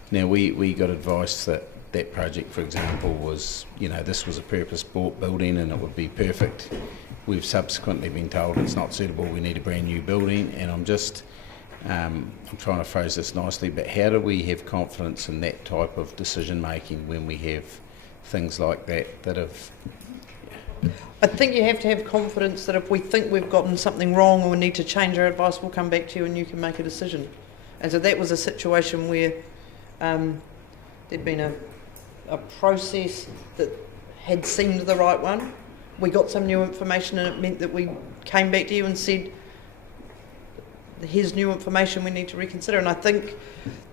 Now we got advice that that project, for example, was, this was a purpose-built building and it would be perfect. We've subsequently been told it's not suitable, we need a brand new building, and I'm trying to phrase this nicely, but how do we have confidence in that type of decision making when we have things like that have... I think you have to have confidence that if we think we've gotten something wrong or we need to change our advice, we'll come back to you and you can make a decision. And so that was a situation where there'd been a process that had seemed the right one. We got some new information and it meant that we came back to you and said, here's new information we need to reconsider. And I think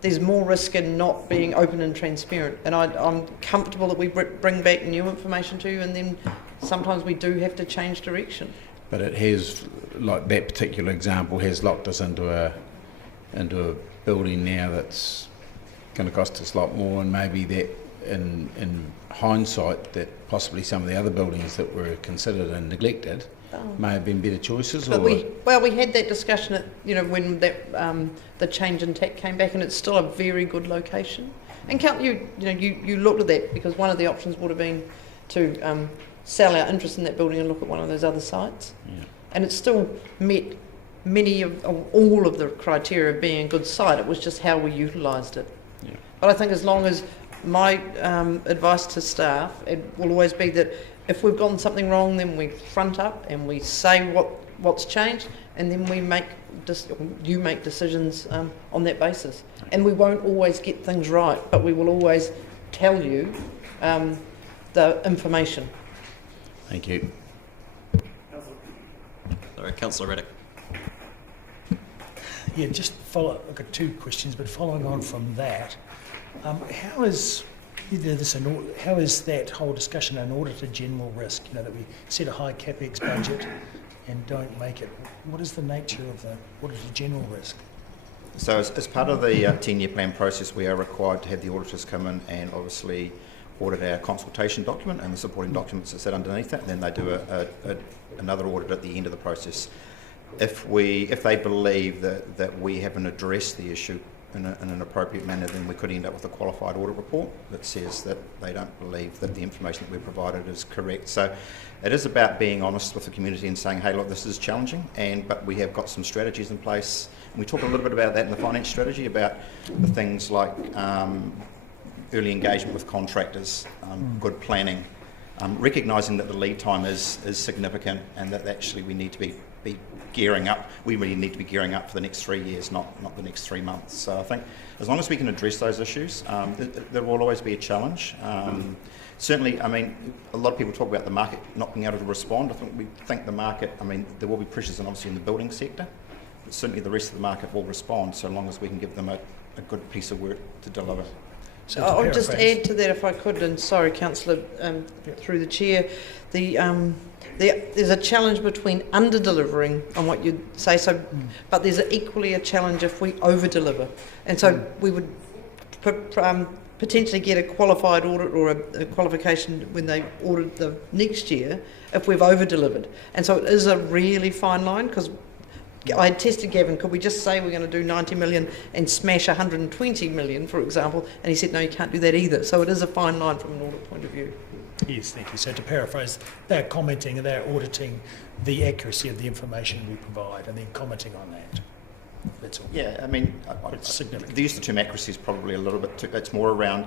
there's more risk in not being open and transparent. And I'm comfortable that we bring back new information to you, and then sometimes we do have to change direction. But it has, like that particular example, has locked us into a building now that's going to cost us a lot more, and maybe that in hindsight that possibly some of the other buildings that were considered and neglected may have been better choices. But we had that discussion at, when that the change in TAC came back, and it's still a very good location. And you looked at that, because one of the options would have been to sell our interest in that building and look at one of those other sites. Yeah. And it still met many of all of the criteria of being a good site. It was just how we utilised it. Yeah. But I think as long as my advice to staff, it will always be that if we've gotten something wrong, then we front up and we say what's changed, and then we you make decisions on that basis. And we won't always get things right, but we will always tell you the information. Thank you. Sorry, Councillor Reddick. Yeah, just follow. I've got two questions, but following on from that, how is that whole discussion an Auditor General risk? You know, that we set a high capex budget and don't make it. What is the nature of the Auditor General risk? So as part of the 10-year plan process, we are required to have the auditors come in and obviously audit our consultation document and the supporting documents that sit underneath that, and then they do another audit at the end of the process. If they believe that we haven't addressed the issue in an appropriate manner, then we could end up with a qualified audit report that says that they don't believe that the information that we've provided is correct. So it is about being honest with the community and saying, hey, look, this is challenging, but we have got some strategies in place. And we talk a little bit about that in the finance strategy, about the things like early engagement with contractors, good planning, recognising that the lead time is significant, and that actually we need to be gearing up. We really need to be gearing up for the next 3 years, not the next 3 months. So I think as long as we can address those issues, there will always be a challenge. Certainly, I mean, a lot of people talk about the market not being able to respond. We think the market, I mean, there will be pressures obviously in the building sector, but certainly the rest of the market will respond so long as we can give them a good piece of work to deliver. So I'll just add to that if I could, and sorry, Councillor, through the chair, there's a challenge between under-delivering on what you say, but there's equally a challenge if we over-deliver. And so we would potentially get a qualified audit or a qualification when they audit the next year if we've over-delivered. And so it is a really fine line, because I had tested Gavin, could we just say we're going to do 90 million and smash 120 million, for example? And he said, no, you can't do that either. So it is a fine line from an audit point of view. Yes, thank you. So to paraphrase, they're commenting and they're auditing the accuracy of the information we provide and then commenting on that. That's all. Yeah, I mean, it's significant. The use of the term accuracy is probably a little bit it's more around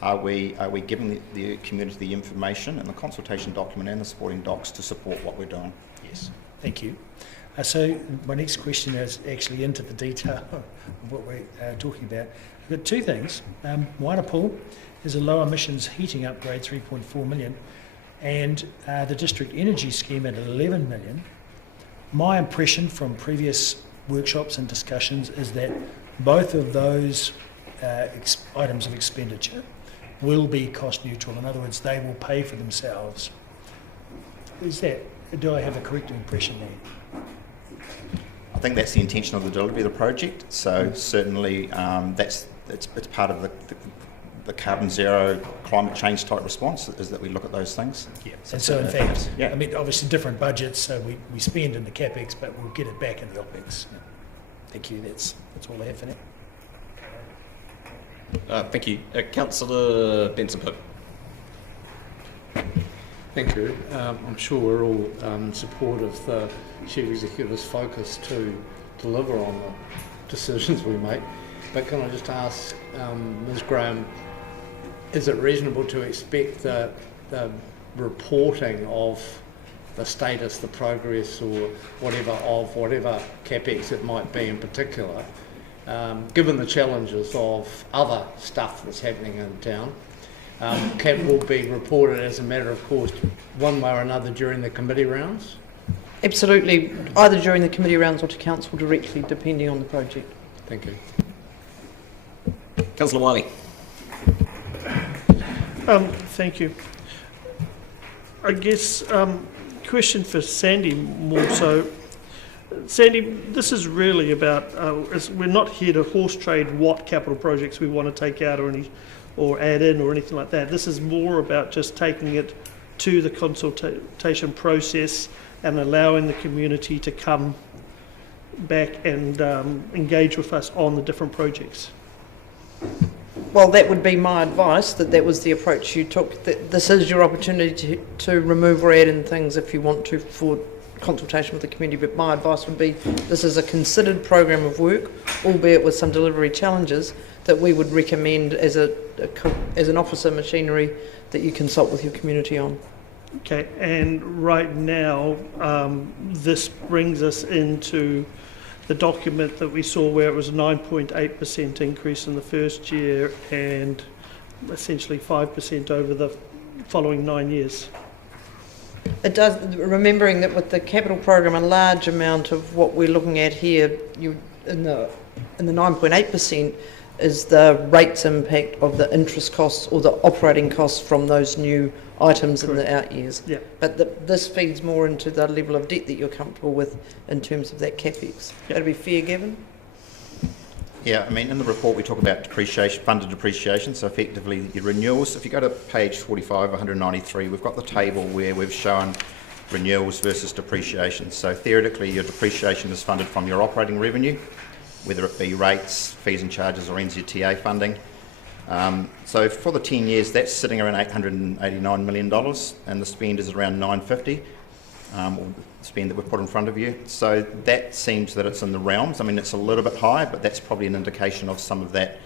are we giving the community the information and the consultation document and the supporting docs to support what we're doing? Yes, thank you. So my next question is actually into the detail of what we're talking about. We've got two things. Wainapool is a low emissions heating upgrade, 3.4 million, and the district energy scheme at 11 million. My impression from previous workshops and discussions is that both of those items of expenditure will be cost neutral. In other words, they will pay for themselves. Do I have a correct impression there? I think that's the intention of the delivery of the project. So certainly it's part of the carbon zero climate change type response is that we look at those things. Yeah. And so in fact, I mean, obviously different budgets, so we spend in the capex, but we'll get it back in the opex. Thank you. That's all I have for now. Thank you. Councillor Benson-Pope. Thank you. I'm sure we're all in support of the Chief Executive's focus to deliver on the decisions we make. But can I just ask Ms Graham, is it reasonable to expect the reporting of the status, the progress or whatever of whatever capex it might be in particular, given the challenges of other stuff that's happening in town, will be reported as a matter of course one way or another during the committee rounds? Absolutely, either during the committee rounds or to council directly, depending on the project. Thank you. Councillor Wiley. Thank you. I guess question for Sandy more so. Sandy, this is really about, we're not here to horse trade what capital projects we want to take out or add in or anything like that. This is more about just taking it to the consultation process and allowing the community to come back and engage with us on the different projects. Well, that would be my advice, that was the approach you took. That this is your opportunity to remove or add in things if you want to for consultation with the community, but my advice would be this is a considered program of work, albeit with some delivery challenges, that we would recommend as an officer machinery that you consult with your community on. Okay, and right now, this brings us into the document that we saw where it was a 9.8% increase in the first year and essentially 5% over the following 9 years. It does, remembering that with the capital program, a large amount of what we're looking at here, in the 9.8% is the rates impact of the interest costs or the operating costs from those new items in the out years. Yeah. But this feeds more into the level of debt that you're comfortable with in terms of that capex. That'd be fair, Gavin? Yeah, I mean, in the report we talk about depreciation, funded depreciation, so effectively your renewals. If you go to page 45, 193, we've got the table where we've shown renewals versus depreciation. So theoretically, your depreciation is funded from your operating revenue, whether it be rates, fees and charges or NZTA funding. So for the 10 years, that's sitting around $889 million, and the spend is around $950, or the spend that we've put in front of you. So that seems that it's in the realms. I mean, it's a little bit high, but that's probably an indication of some of that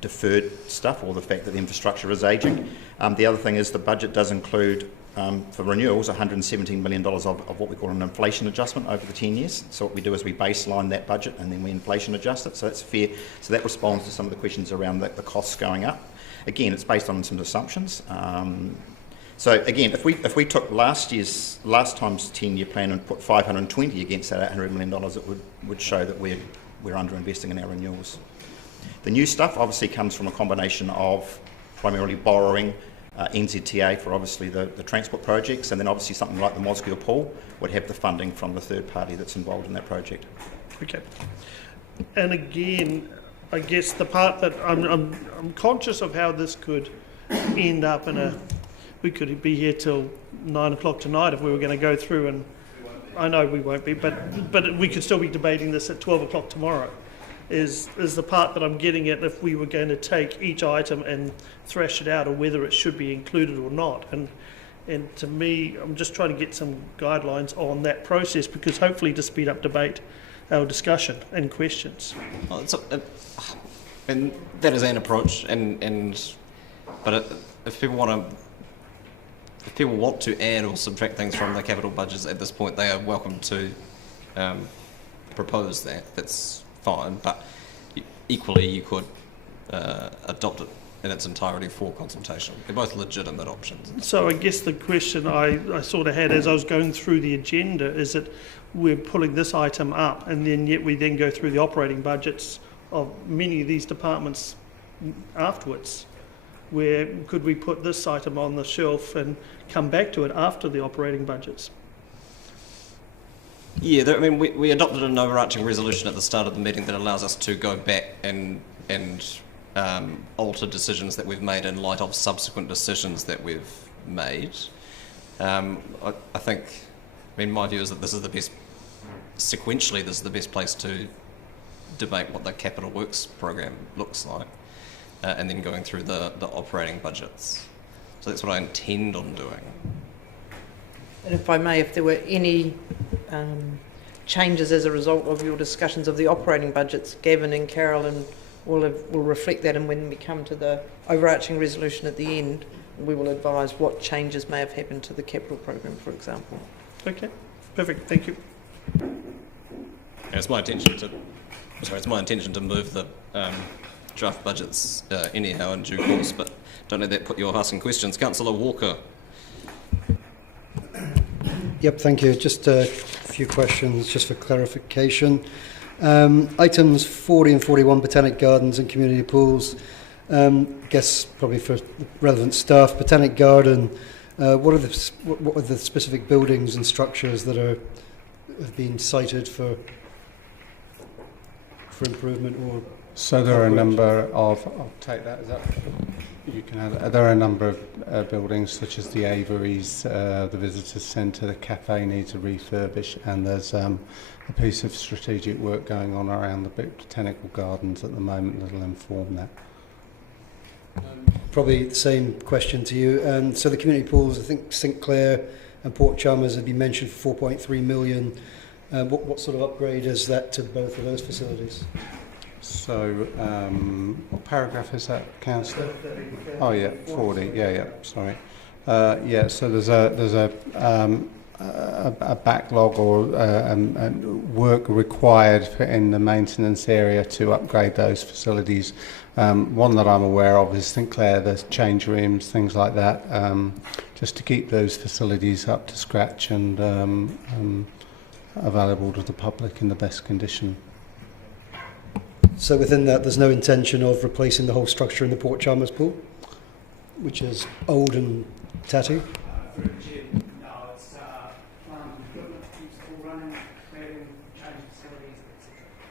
deferred stuff, or the fact that the infrastructure is ageing. The other thing is the budget does include, for renewals, $117 million of what we call an inflation adjustment over the 10 years. So what we do is we baseline that budget and then we inflation adjust it. So that's fair. So that responds to some of the questions around the costs going up. Again, it's based on some assumptions. So again, if we took last time's 10-year plan and put 520 against that $800 million, it would show that we're underinvesting in our renewals. The new stuff obviously comes from a combination of primarily borrowing, NZTA for obviously the transport projects, and then obviously something like the Mosgiel Pool would have the funding from the third party that's involved in that project. Okay. And again, I guess the part that I'm conscious of how this could end up in we could be here till 9 o'clock tonight if we were going to go through, and I know we won't be, but we could still be debating this at 12 o'clock tomorrow. Is the part that I'm getting at, if we were going to take each item and thrash it out, or whether it should be included or not. And to me, I'm just trying to get some guidelines on that process, because hopefully to speed up debate, our discussion and questions. Well, and that is an approach, but if people want to add or subtract things from the capital budgets at this point, they are welcome to propose that. That's fine, but equally you could adopt it in its entirety for consultation. They're both legitimate options. So I guess the question I sort of had as I was going through the agenda is that we're pulling this item up, and then yet we then go through the operating budgets of many of these departments afterwards. Where could we put this item on the shelf and come back to it after the operating budgets? Yeah, I mean, we adopted an overarching resolution at the start of the meeting that allows us to go back and alter decisions that we've made in light of subsequent decisions that we've made. I think, my view is that this is the best, sequentially, this is the best place to debate what the capital works program looks like, and then going through the operating budgets. So that's what I intend on doing. And if I may, if there were any changes as a result of your discussions of the operating budgets, Gavin and Carolyn will reflect that, and when we come to the overarching resolution at the end, we will advise what changes may have happened to the capital program, for example. Okay, perfect, thank you. It's my intention to move the draft budgets anyhow in due course, but don't let that put you off asking questions. Councillor Walker. Yep, thank you. Just a few questions just for clarification. Items 40 and 41, Botanic Gardens and Community Pools. Guess probably for relevant staff. Botanic Garden, what are the specific buildings and structures that have been cited for improvement or? So there are a number of, I'll take that, is that, you can add, there are a number of buildings such as the aviaries, the visitors centre, the cafe needs a refurbish, and there's a piece of strategic work going on around the botanical gardens at the moment that will inform that. Probably the same question to you. So the community pools, I think St Clair and Port Chalmers had been mentioned for 4.3 million. What sort of upgrade is that to both of those facilities? So, what paragraph is that, Councillor? Oh yeah, 40. Yeah. Sorry. Yeah. So there's a backlog or work required in the maintenance area to upgrade those facilities. One that I'm aware of is St Clair, there's change rooms, things like that, just to keep those facilities up to scratch and available to the public in the best condition. So within that, there's no intention of replacing the whole structure in the Port Chalmers pool, which is old and tatty?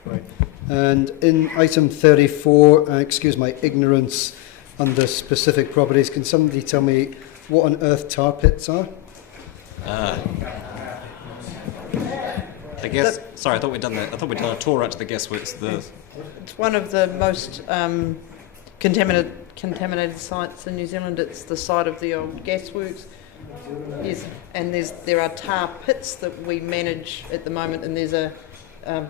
Right. And in item 34, excuse my ignorance, under specific properties, can somebody tell me what on earth tar pits are? The gas. Sorry, I thought we'd done that. I thought we'd done a tour out to the gasworks. It's one of the most contaminated sites in New Zealand. It's the site of the old gasworks. Yes, and there are tar pits that we manage at the moment, and there's a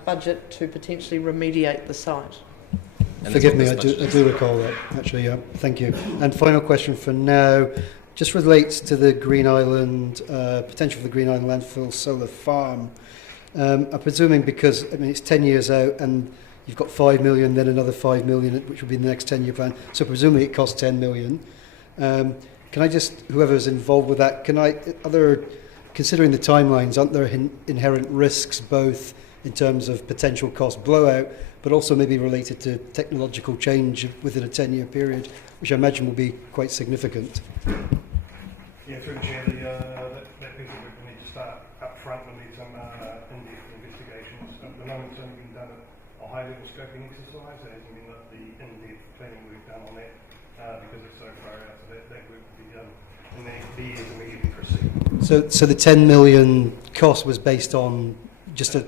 budget to potentially remediate the site. And forgive me, I do recall that, actually, yeah, thank you. And final question for now, just relates to the Green Island, potential for the Green Island landfill solar farm. I'm presuming because, I mean, it's 10 years out and you've got 5 million, then another 5 million, which will be the next 10-year plan. So presumably it costs 10 million. Can I just, whoever's involved with that, considering the timelines, aren't there inherent risks both in terms of potential cost blowout, but also maybe related to technological change within a 10-year period, which I imagine will be quite significant? Yeah, through the chair, that piece of work we need to start up front. We need some in-depth investigations. At the moment, it's only been done at a high-level scoping exercise. There hasn't been the in-depth planning work done on that because it's so far out. So that work will be done in the next years immediately preceding. So the 10 million cost was based on just a...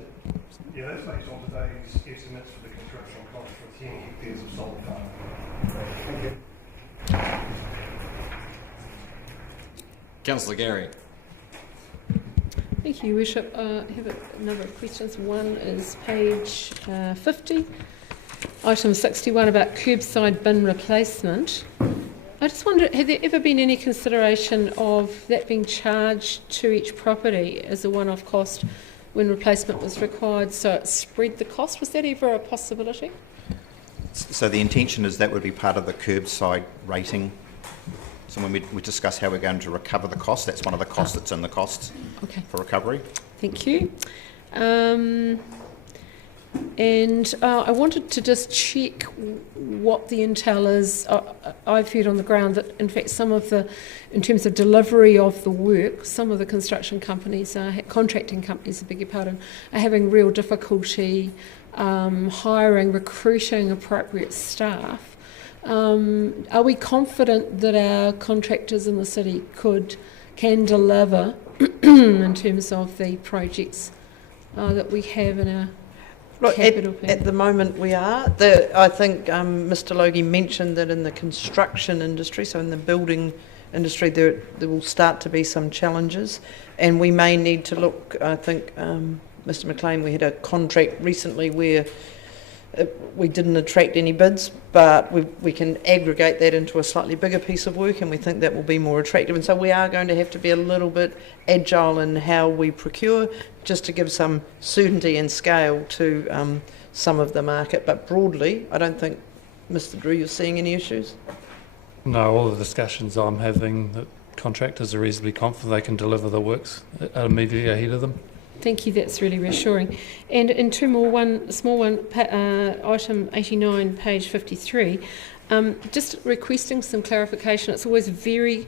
Yeah, that's based on today's estimates for the construction cost for 10 hectares of solar farm. Thank you. Councillor Gary. Thank you, Your Worship. I have a number of questions. One is page 50, item 61 about curbside bin replacement. I just wonder, have there ever been any consideration of that being charged to each property as a one-off cost when replacement was required, so it spread the cost? Was that ever a possibility? So the intention is that would be part of the curbside rating. So when we discuss how we're going to recover the cost, that's one of the costs that's in the costs for recovery. Thank you. And I wanted to just check what the intel is. I've heard on the ground that, in fact, in terms of delivery of the work, some of the construction companies, contracting companies, I beg your pardon, are having real difficulty recruiting appropriate staff. Are we confident that our contractors in the city can deliver in terms of the projects that we have in our capital plan? At the moment we are. I think Mr Logie mentioned that in the construction industry, so in the building industry, there will start to be some challenges, and we may need to look, I think, Mr McLean, we had a contract recently where we didn't attract any bids, but we can aggregate that into a slightly bigger piece of work, and we think that will be more attractive. And so we are going to have to be a little bit agile in how we procure, just to give some certainty and scale to some of the market. But broadly, I don't think, Mr Drew, you're seeing any issues? No, all the discussions I'm having, that contractors are reasonably confident they can deliver the works immediately ahead of them. Thank you, that's really reassuring. And in two more, one small one, item 89, page 53, just requesting some clarification. It's always very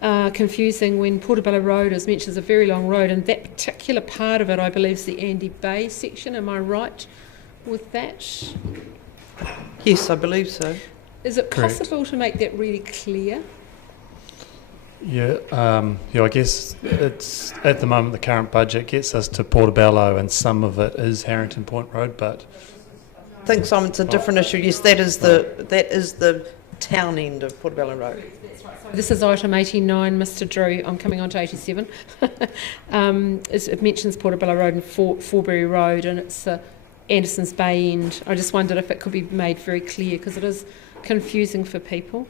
confusing when Portobello Road is mentioned as a very long road, and that particular part of it, I believe, is the Andy Bay section. Am I right with that? Yes, I believe so. Is it possible to make that really clear? Yeah, I guess it's at the moment the current budget gets us to Portobello, and some of it is Harrington Point Road, but I think, Simon, it's a different issue. Yes, that is the town end of Portobello Road. This is item 89, Mr Drew. I'm coming on to 87. It mentions Portobello Road and Forbury Road, and it's Anderson's Bay End. I just wondered if it could be made very clear, because it is confusing for people.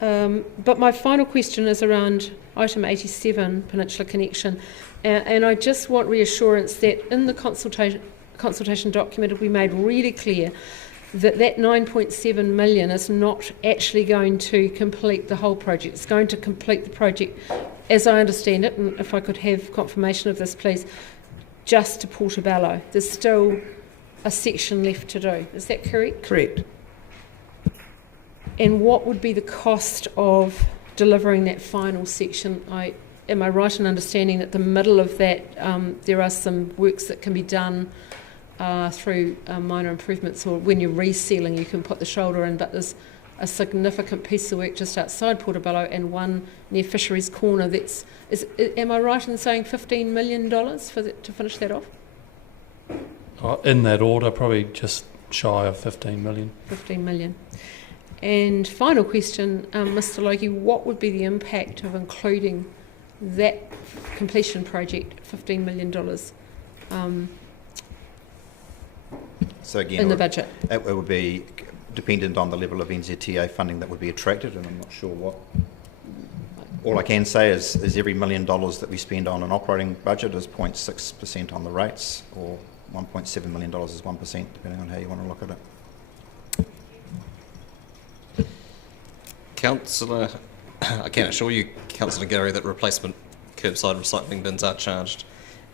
But my final question is around item 87, Peninsula Connection, and I just want reassurance that in the consultation document it will be made really clear that 9.7 million is not actually going to complete the whole project. It's going to complete the project, as I understand it, and if I could have confirmation of this, please, just to Portobello. There's still a section left to do. Is that correct? Correct. And what would be the cost of delivering that final section? Am I right in understanding that the middle of that there are some works that can be done through minor improvements, or when you're resealing you can put the shoulder in, but there's a significant piece of work just outside Portobello and one near Fisheries Corner am I right in saying $15 million to finish that off? In that order, probably just shy of 15 million. 15 million. And final question, Mr Logie, what would be the impact of including that completion project, $15 million, so again, in the budget? It would be dependent on the level of NZTA funding that would be attracted, and I'm not sure what. All I can say is every $1 million that we spend on an operating budget is 0.6% on the rates, or $1.7 million is 1%, depending on how you want to look at it. Councillor, I can assure you, Councillor Gary, that replacement curbside recycling bins are charged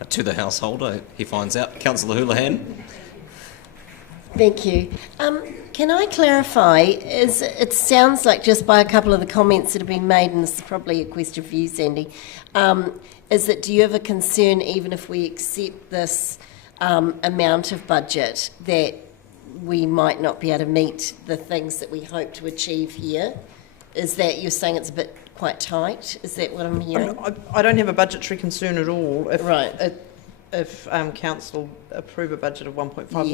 to the householder. He finds out. Councillor Houlihan. Thank you. Can I clarify, it sounds like just by a couple of the comments that have been made, and this is probably a question for you, Sandy, is that do you have a concern, even if we accept this amount of budget, that we might not be able to meet the things that we hope to achieve here? Is that you're saying it's a bit quite tight? Is that what I'm hearing? I don't have a budgetary concern at all. Right. If council approve a budget of 1.5,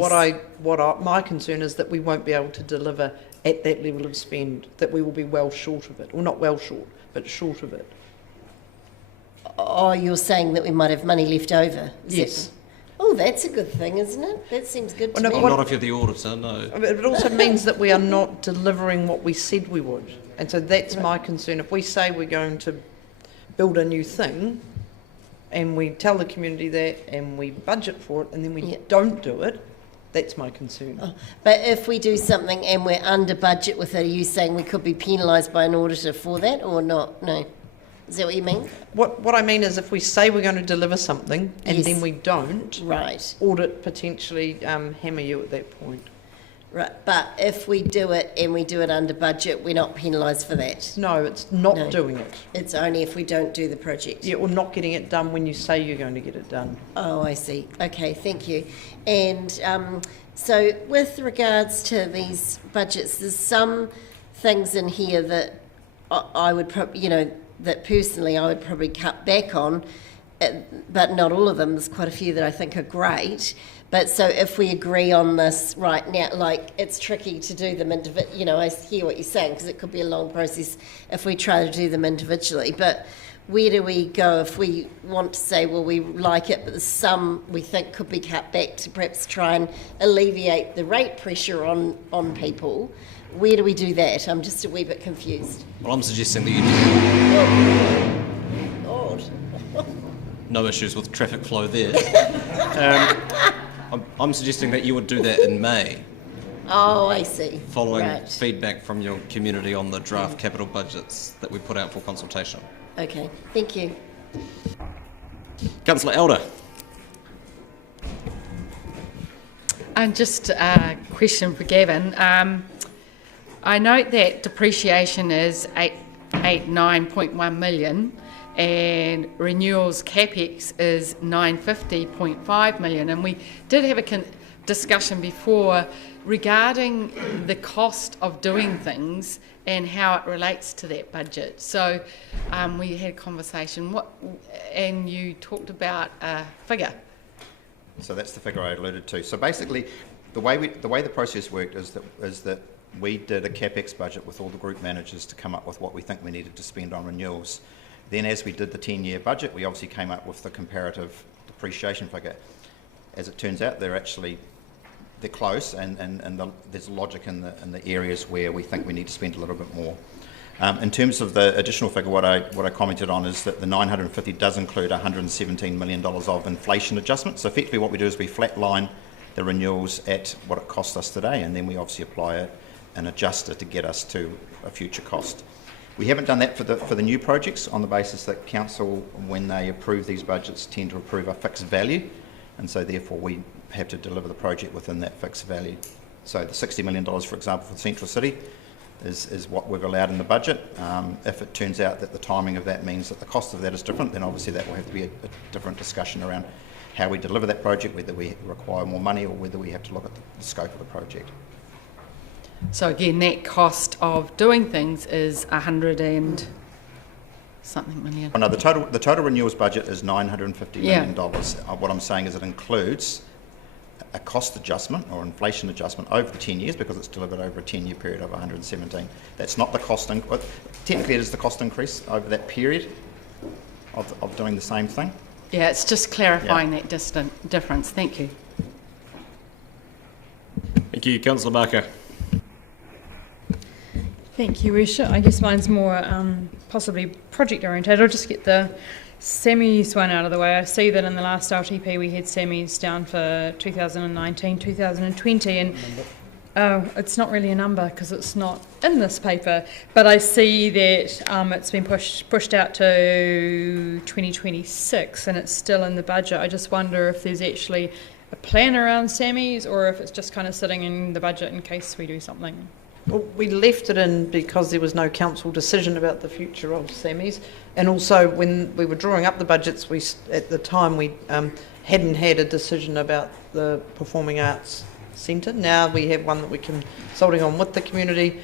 Yes. my concern is that we won't be able to deliver at that level of spend. That we will be well short of it, or not well short, but short of it. Oh, you're saying that we might have money left over? Yes. Oh, that's a good thing, isn't it? That seems good to me. Not if you're the auditor, no. It also means that we are not delivering what we said we would, and so that's my concern. If we say we're going to build a new thing, and we tell the community that, and we budget for it, and then we don't do it, that's my concern. Oh, but if we do something and we're under budget with it, are you saying we could be penalised by an auditor for that, or not? No. Is that what you mean? What I mean is, if we say we're going to deliver something and then we don't, right, audit potentially hammer you at that point. Right, but if we do it and we do it under budget, we're not penalised for that? No, it's not doing it. It's only if we don't do the project? Yeah, or not getting it done when you say you're going to get it done. Oh, I see. Okay, thank you. And so with regards to these budgets, there's some things in here that I would probably, that personally I would probably cut back on, but not all of them. There's quite a few that I think are great. But so if we agree on this right now, like, it's tricky to do them individually, I hear what you're saying, because it could be a long process if we try to do them individually. But where do we go if we want to say, well, we like it, but there's some we think could be cut back to perhaps try and alleviate the rate pressure on people? Where do we do that? I'm just a wee bit confused. Well, I'm suggesting that you do. Oh, God. No issues with traffic flow there. I'm suggesting that you would do that in May. Oh, I see. Following feedback from your community on the draft capital budgets that we put out for consultation. Okay, thank you. Councillor Elder. Just a question for Gavin. I note that depreciation is 9.1 million and renewals capex is 950.5 million, and we did have a discussion before regarding the cost of doing things and how it relates to that budget. So we had a conversation, and you talked about a figure. So that's the figure I alluded to. So basically, the way the process worked is that we did a CapEx budget with all the group managers to come up with what we think we needed to spend on renewals. Then as we did the 10-year budget, we obviously came up with the comparative depreciation figure. As it turns out, they're close, and there's logic in the areas where we think we need to spend a little bit more. In terms of the additional figure, what I commented on is that the 950 does include $117 million of inflation adjustment. So effectively what we do is we flatline the renewals at what it costs us today, and then we obviously apply an adjuster to get us to a future cost. We haven't done that for the new projects on the basis that council, when they approve these budgets, tend to approve a fixed value, and so therefore we have to deliver the project within that fixed value. So the $60 million, for example, for Central City is what we've allowed in the budget. If it turns out that the timing of that means that the cost of that is different, then obviously that will have to be a different discussion around how we deliver that project, whether we require more money or whether we have to look at the scope of the project. So again, that cost of doing things is 100 and something million. Oh, no, the total renewals budget is $950 million. What I'm saying is it includes a cost adjustment or inflation adjustment over the 10 years because it's delivered over a 10-year period of 117. That's not the cost. Technically, it is the cost increase over that period of doing the same thing. Yeah, it's just clarifying that difference. Thank you. Thank you, Councillor Barker. Thank you, Worship. I guess mine's more possibly project oriented. I'll just get the semis one out of the way. I see that in the last RTP we had semis down for 2019, 2020, and it's not really a number because it's not in this paper, but I see that it's been pushed out to 2026 and it's still in the budget. I just wonder if there's actually a plan around semis or if it's just kind of sitting in the budget in case we do something. Well, we left it in because there was no council decision about the future of semis, and also when we were drawing up the budgets, at the time we hadn't had a decision about the Performing Arts Centre. Now we have one that we're consulting on with the community.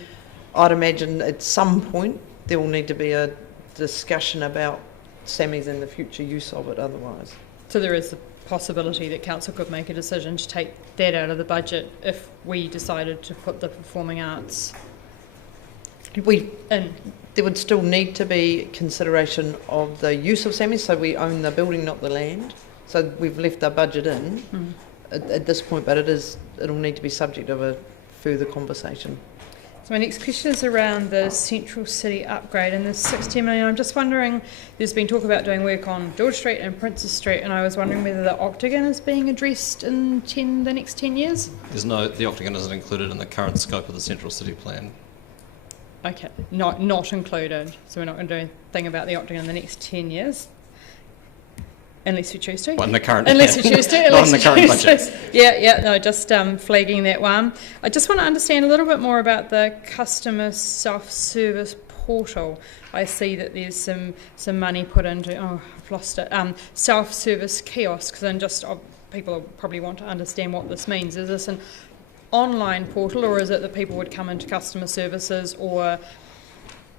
I'd imagine at some point there will need to be a discussion about semis and the future use of it otherwise. So there is the possibility that council could make a decision to take that out of the budget if we decided to put the performing arts in. There would still need to be consideration of the use of semis, so we own the building, not the land. So we've left our budget in at this point, but it'll need to be subject of a further conversation. So my next question is around the Central City upgrade and the 60 million. I'm just wondering, there's been talk about doing work on George Street and Princess Street, and I was wondering whether the Octagon is being addressed in the next 10 years? The Octagon isn't included in the current scope of the Central City plan. Okay, not included. So we're not going to do anything about the Octagon in the next 10 years? Unless we choose to. Well, in the current Unless we choose to. Not in the current budget. No, just flagging that one. I just want to understand a little bit more about the customer self-service portal. I see that there's some money put into, I've lost it, self-service kiosks, and people probably want to understand what this means. Is this an online portal, or is it that people would come into customer services or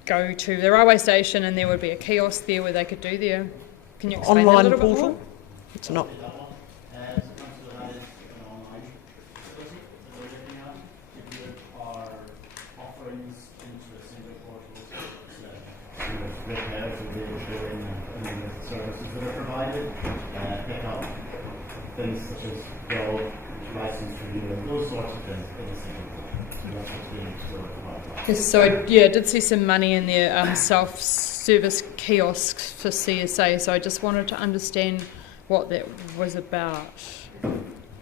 go to the railway station and there would be a kiosk there where they could do their... Can you explain online that a little portal? bit more? It's not. Services that are provided, pick up things such as bill, license renewal, those sorts of things in a single portal. So that's what's being explored. Yes, so I did see some money in there, self-service kiosks for CSA, so I just wanted to understand what that was about.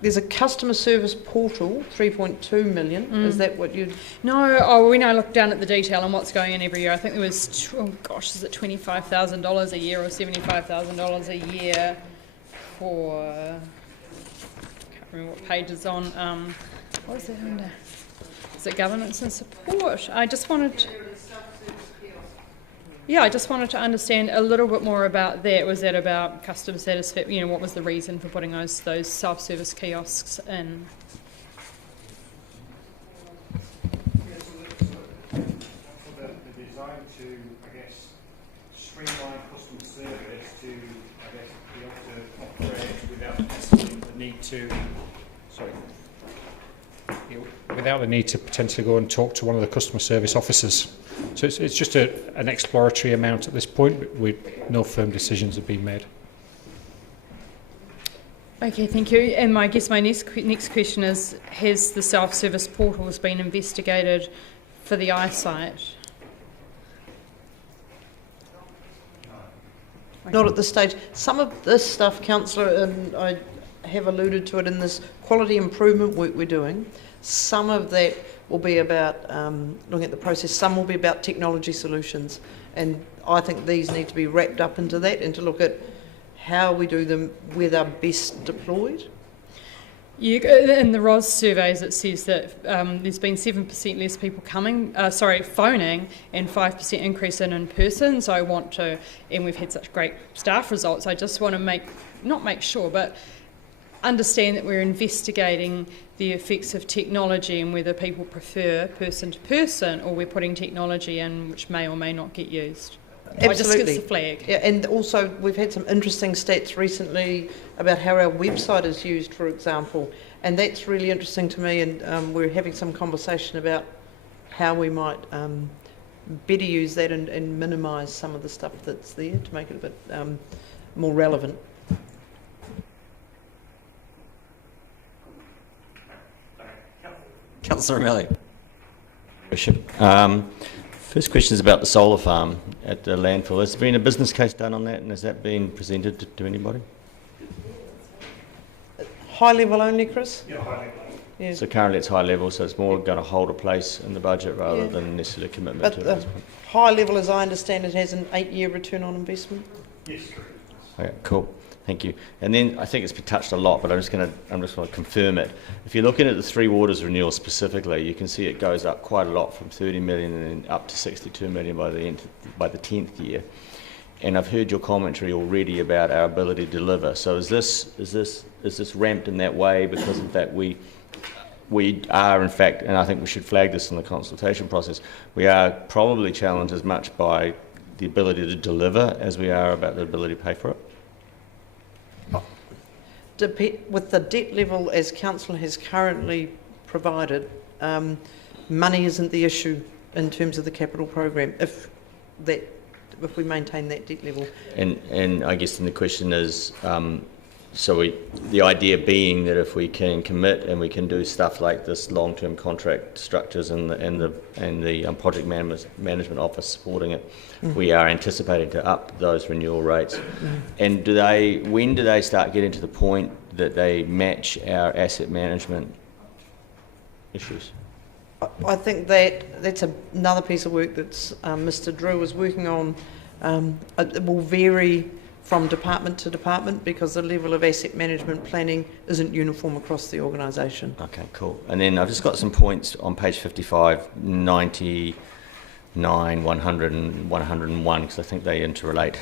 There's a customer service portal, 3.2 million. Is that what you... No, when I look down at the detail and what's going in every year, I think there was, is it $25,000 a year or $75,000 a year for... I can't remember what page it's on. What is that under? Is it governance and support? I just wanted to understand a little bit more about that. Was that about customer satisfaction? What was the reason for putting those self-service kiosks in? The design to, streamline customer service to, be able to operate without necessarily the need to, without the need to potentially go and talk to one of the customer service officers. So it's just an exploratory amount at this point, but no firm decisions have been made. Okay, thank you. And I guess my next question is, has the self-service portals been investigated for the eyesight? Not at this stage. Some of this stuff, Councillor, and I have alluded to it in this quality improvement work we're doing, some of that will be about looking at the process, some will be about technology solutions, and I think these need to be wrapped up into that and to look at how we do them, where they're best deployed. In the ROS surveys, it says that there's been 7% less people phoning, and 5% increase in person. So I want to, and we've had such great staff results. I just want to not make sure, but understand that we're investigating the effects of technology and whether people prefer person to person, or we're putting technology in which may or may not get used. Absolutely. Just a flag. Yeah, and also we've had some interesting stats recently about how our website is used, for example, and that's really interesting to me, and we're having some conversation about how we might better use that and minimise some of the stuff that's there to make it a bit more relevant. Councillor O'Malley. First question is about the solar farm at the landfill. Has there been a business case done on that, and has that been presented to anybody? High level only, Chris? Yeah, high level. Yeah. So currently it's high level, so it's more going to hold a place in the budget rather than necessarily a commitment to it. High level, as I understand it, has an 8-year return on investment. Yes, correct. Okay, cool. Thank you. And then I think it's been touched a lot, but I'm just going to confirm it. If you're looking at the Three Waters renewal specifically, you can see it goes up quite a lot, from 30 million and up to 62 million by the 10th year. And I've heard your commentary already about our ability to deliver. So is this ramped in that way because of that we are in fact, and I think we should flag this in the consultation process, we are probably challenged as much by the ability to deliver as we are about the ability to pay for it? With the debt level as Council has currently provided, money isn't the issue in terms of the capital program if we maintain that debt level. And I guess then the question is, the idea being that if we can commit and we can do stuff like this long-term contract structures and the project management office supporting it, we are anticipating to up those renewal rates. And when do they start getting to the point that they match our asset management issues? I think that's another piece of work that Mr. Drew is working on. It will vary from department to department because the level of asset management planning isn't uniform across the organisation. Okay, cool. And then I've just got some points on page 55, 99, 100 and 101, because I think they interrelate.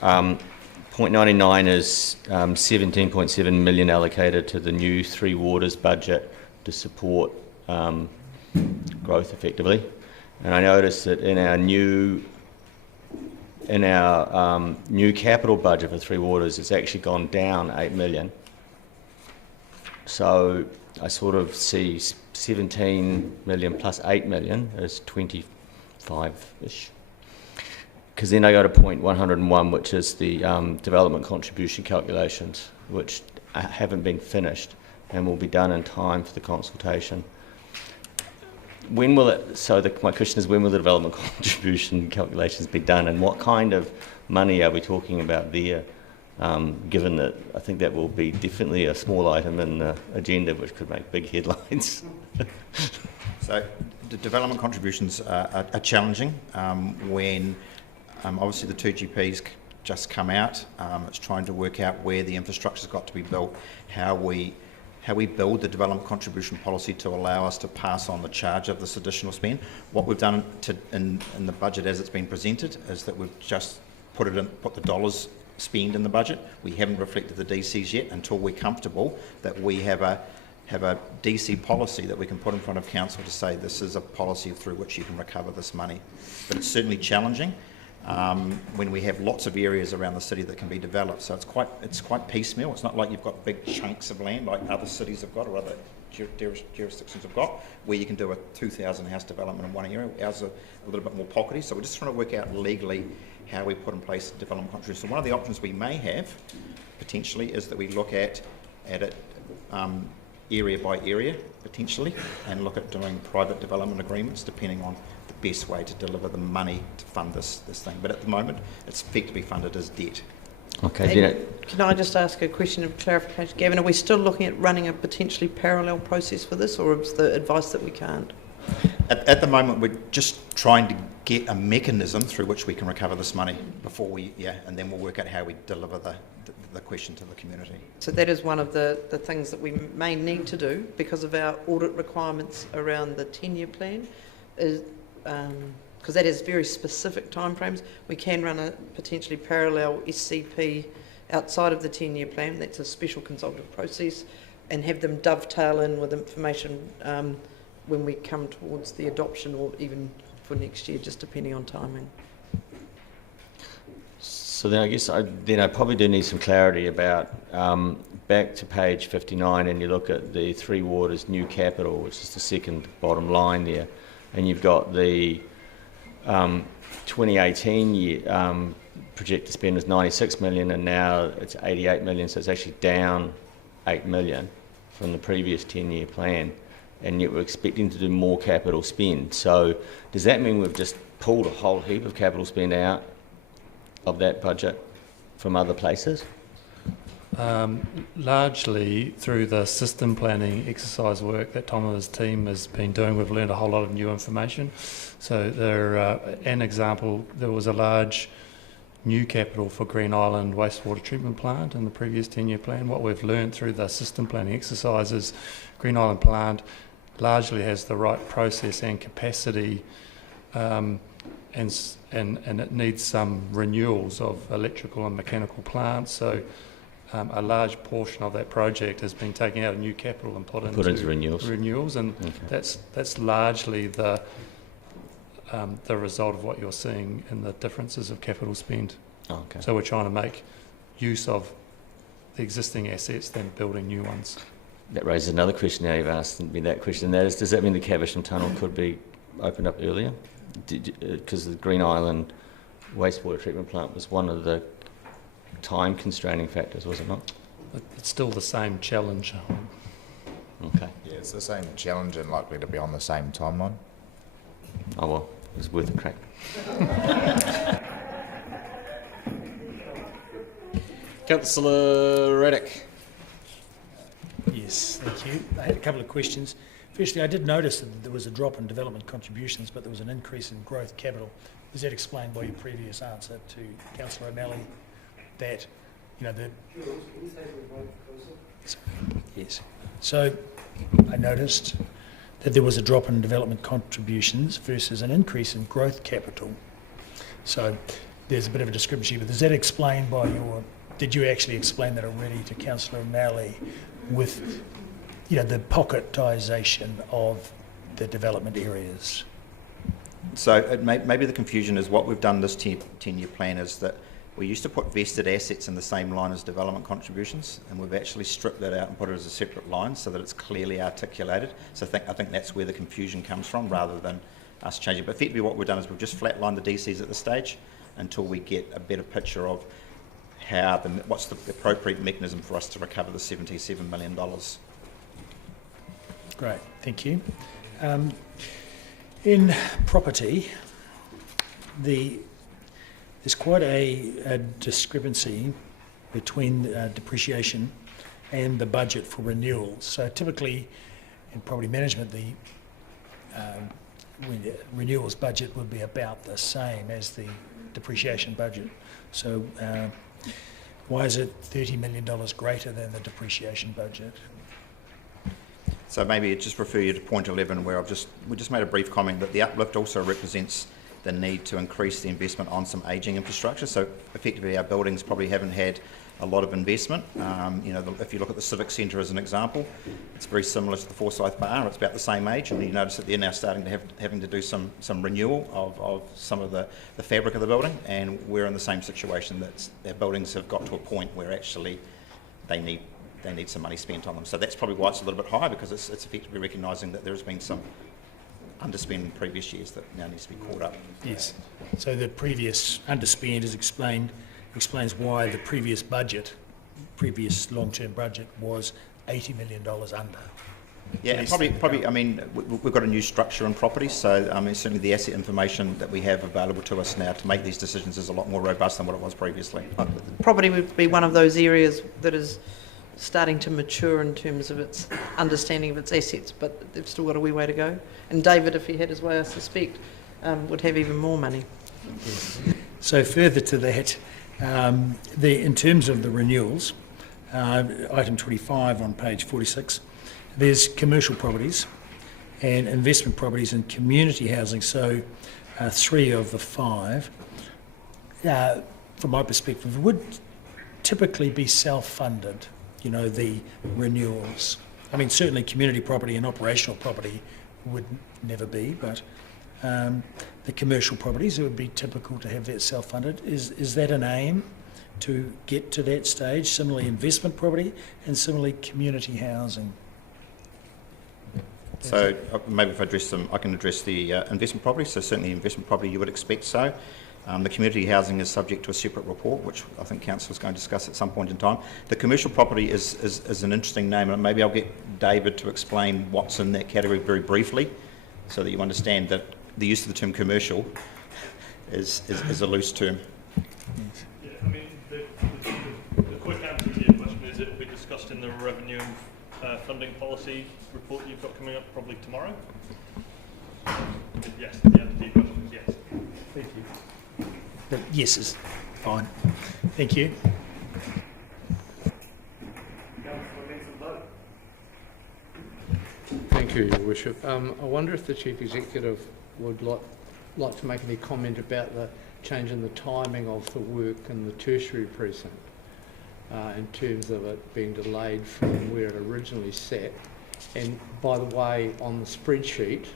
Point 99 is 17.7 million allocated to the new Three Waters budget to support growth effectively. And I noticed that in our new capital budget for Three Waters, it's actually gone down 8 million. So I sort of see 17 million plus 8 million as 25-ish. Because then I go to point 101, which is the development contribution calculations, which haven't been finished and will be done in time for the consultation. When will it? So my question is, when will the development contribution calculations be done, and what kind of money are we talking about there? Given that I think that will be definitely a small item in the agenda, which could make big headlines. So the development contributions are challenging when obviously the 2GP's just come out. It's trying to work out where the infrastructure's got to be built, how we build the development contribution policy to allow us to pass on the charge of this additional spend. What we've done in the budget as it's been presented is that we've just put the dollars spend in the budget. We haven't reflected the DCs yet until we're comfortable that we have a DC policy that we can put in front of council to say this is a policy through which you can recover this money. But it's certainly challenging. when we have lots of areas around the city that can be developed. So it's quite piecemeal. It's not like you've got big chunks of land like other cities have got or other jurisdictions have got, where you can do a 2,000 house development in one area. Ours are a little bit more pockety, so we're just trying to work out legally how we put in place development contributions. So one of the options we may have, potentially, is that we look at it area by area, potentially, and look at doing private development agreements depending on the best way to deliver the money to fund this thing. But at the moment, it's effectively funded as debt. Okay. Can I just ask a question of clarification? Gavin, are we still looking at running a potentially parallel process for this, or is the advice that we can't? At the moment, we're just trying to get a mechanism through which we can recover this money before and then we'll work out how we deliver the question to the community. So that is one of the things that we may need to do because of our audit requirements around the 10-year plan, is because that has very specific timeframes. We can run a potentially parallel SCP outside of the 10-year plan. That's a special consultative process, and have them dovetail in with information when we come towards the adoption, or even for next year, just depending on timing. So then I guess I probably do need some clarity about back to page 59, and you look at the Three Waters new capital, which is the second bottom line there, and you've got the 2018 year projected spend was 96 million, and now it's 88 million, so it's actually down 8 million from the previous 10-year plan, and yet we're expecting to do more capital spend. So does that mean we've just pulled a whole heap of capital spend out of that budget from other places? Largely through the system planning exercise work that Tom and his team has been doing, we've learned a whole lot of new information. So an example, there was a large new capital for Green Island wastewater treatment plant in the previous 10-year plan. What we've learned through the system planning exercises, Green Island plant largely has the right process and capacity, and it needs some renewals of electrical and mechanical plants. So a large portion of that project has been taken out of new capital and put into renewals, and that's largely the result of what you're seeing in the differences of capital spend. Okay. So we're trying to make use of the existing assets than building new ones. That raises another question. Now you've asked me that question, and that is, does that mean the Caversham Tunnel could be opened up earlier? Because the Green Island wastewater treatment plant was one of the time constraining factors, was it not? It's still the same challenge. Okay. Yeah, it's the same challenge and likely to be on the same timeline. Oh well, it was worth a crack. Councillor Redick. Yes, thank you. I had a couple of questions. Firstly, I did notice that there was a drop in development contributions, but there was an increase in growth capital. Is that explained by your previous answer to Councillor O'Malley that, Yes. So I noticed that there was a drop in development contributions versus an increase in growth capital. So there's a bit of a discrepancy, but is that explained by did you actually explain that already to Councillor O'Malley with, the pocketisation of the development areas? So maybe the confusion is what we've done this 10-year plan is that we used to put vested assets in the same line as development contributions, and we've actually stripped that out and put it as a separate line so that it's clearly articulated. So I think that's where the confusion comes from, rather than us changing. But effectively what we've done is we've just flatlined the DCs at this stage until we get a better picture of what's the appropriate mechanism for us to recover the $77 million. Great, thank you. In property, there's quite a discrepancy between depreciation and the budget for renewals. So typically, in property management, the renewals budget would be about the same as the depreciation budget. So why is it $30 million greater than the depreciation budget? So maybe just refer you to point 11, where we just made a brief comment that the uplift also represents the need to increase the investment on some ageing infrastructure. So effectively our buildings probably haven't had a lot of investment. If you look at the Civic Centre as an example, it's very similar to the Forsyth Bar. It's about the same age, and you notice that they're now starting to having to do some renewal of some of the fabric of the building, and we're in the same situation that our buildings have got to a point where actually they need some money spent on them. So that's probably why it's a little bit higher, because it's effectively recognising that there's been some underspend in previous years that now needs to be caught up. Yes. So the previous underspend explains why the previous long-term budget was $80 million under. Yeah, and probably. I mean, we've got a new structure in property, so certainly the asset information that we have available to us now to make these decisions is a lot more robust than what it was previously. Property would be one of those areas that is starting to mature in terms of its understanding of its assets, but they've still got a wee way to go. And David, if he had his way, I suspect, would have even more money. Yes. So further to that, in terms of the renewals, item 25 on page 46, there's commercial properties and investment properties and community housing. So 3 of the 5, from my perspective, would typically be self-funded, the renewals. I mean, certainly community property and operational property would never be, but the commercial properties, it would be typical to have that self-funded. Is that an aim to get to that stage? Similarly, investment property and similarly community housing. So maybe if I address them, I can address the investment property. So certainly investment property you would expect so. The community housing is subject to a separate report, which I think Council is going to discuss at some point in time. The commercial property is an interesting name, and maybe I'll get David to explain what's in that category very briefly, so that you understand that the use of the term commercial is a loose term. Yeah, I mean, the quick answer to your question is it will be discussed in the revenue and funding policy report you've got coming up probably tomorrow. Yes, the answer to your question is yes. Thank you. But yes is fine. Thank you. Thank you, Your Worship. I wonder if the Chief Executive would like to make any comment about the change in the timing of the work in the tertiary precinct in terms of it being delayed from where it originally sat. And by the way, on the spreadsheet,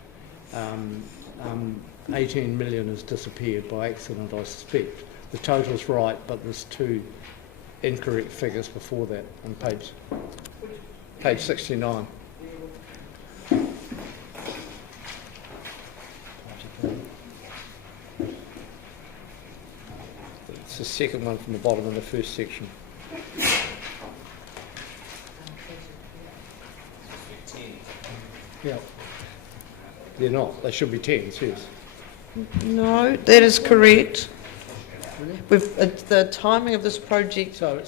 18 million has disappeared by accident, I suspect. The total's right, but there's 2 incorrect figures before that on page 69. It's the second one from the bottom in the first section. Yeah. They're not. They should be 10s, yes. No, that is correct. The timing of this project... So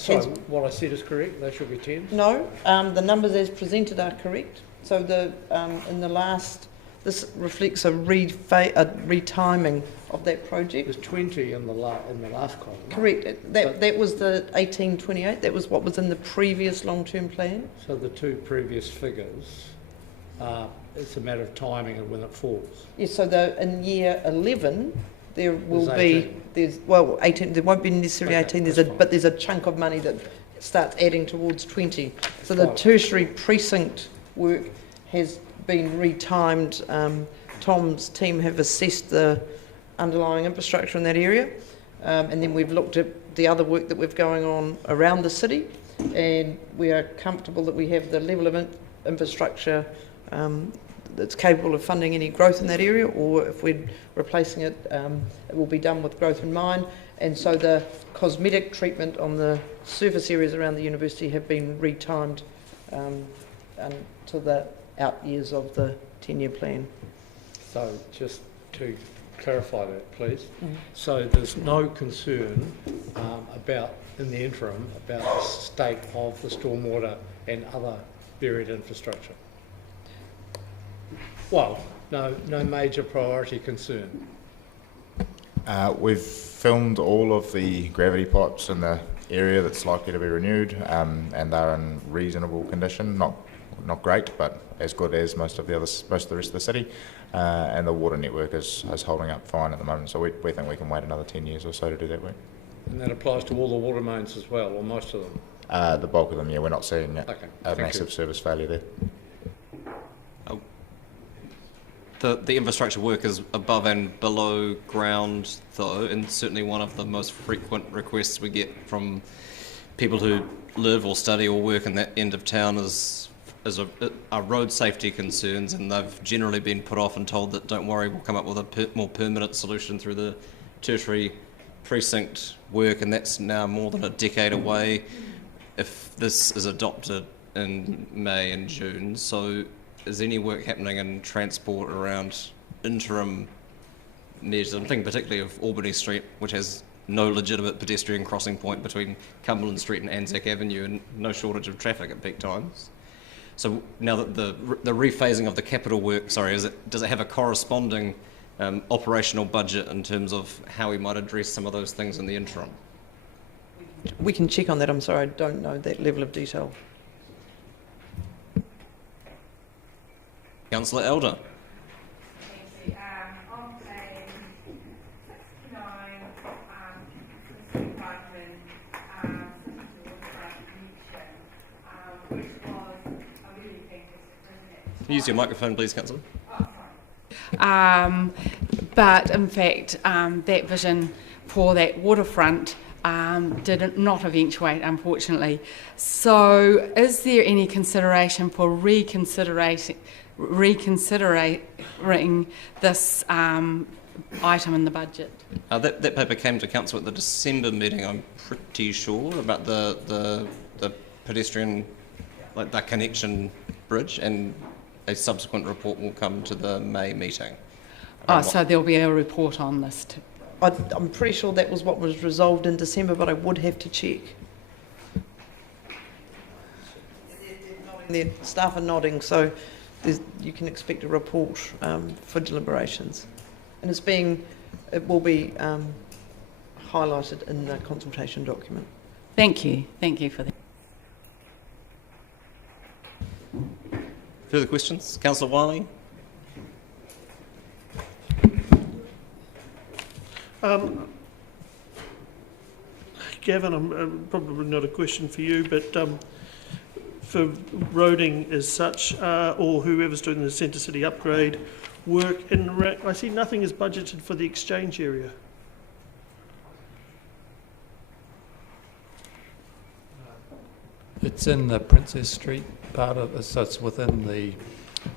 what I said is correct? They should be 10s? No, the numbers as presented are correct. So in the last... This reflects a retiming of that project. There's 20 in the last column. Correct. That was the 1828. That was what was in the previous long-term plan. So the 2 previous figures, it's a matter of timing and when it falls. Yes. So in year 11, there will be 18. Well, 18. There won't be necessarily 18. But there's a chunk of money that starts adding towards 20. So the tertiary precinct work has been retimed. Tom's team have assessed the underlying infrastructure in that area, and then we've looked at the other work that we've going on around the city, and we are comfortable that we have the level of infrastructure that's capable of funding any growth in that area, or if we're replacing it, it will be done with growth in mind. And so the cosmetic treatment on the surface areas around the university have been retimed until the out years of the 10-year plan. So just to clarify that, please. So there's no concern about, in the interim, about the state of the stormwater and other buried infrastructure? Well, no major priority concern. We've filmed all of the gravity pipes in the area that's likely to be renewed, and they're in reasonable condition. Not great, but as good as most of the rest of the city. And the water network is holding up fine at the moment. So we think we can wait another 10 years or so to do that work. And that applies to all the water mains as well, or most of them? The bulk of them, yeah, we're not seeing a Thank massive you. service failure there. The infrastructure work is above and below ground, though, and certainly one of the most frequent requests we get from people who live or study or work in that end of town are road safety concerns, and they've generally been put off and told that don't worry, we'll come up with a more permanent solution through the tertiary precinct work, and that's now more than a decade away if this is adopted in May and June. So is any work happening in transport around interim measures? I'm thinking particularly of Albany Street, which has no legitimate pedestrian crossing point between Cumberland Street and Anzac Avenue, and no shortage of traffic at peak times. So now that the rephasing of the capital work, does it have a corresponding operational budget in terms of how we might address some of those things in the interim? We can check on that. I'm sorry, I don't know that level of detail. Councillor Elder. Thank you. On page 69, City which was a really fantastic. Use your microphone, please, Councillor. But in fact, that vision for that waterfront did not eventuate, unfortunately. So is there any consideration for reconsidering this item in the budget? That paper came to Council at the December meeting, I'm pretty sure, about the pedestrian, like the connection bridge, and a subsequent report will come to the May meeting. So there'll be a report on this too. I'm pretty sure that was what was resolved in December, but I would have to check. The staff are nodding, so you can expect a report for deliberations, and it will be highlighted in the consultation document. Thank you for that. Further questions? Councillor Wiley? Gavin, probably not a question for you, but for roading as such, or whoever's doing the Centre City upgrade work, I see nothing is budgeted for the exchange area. It's in the Princess Street part of it, so it's within the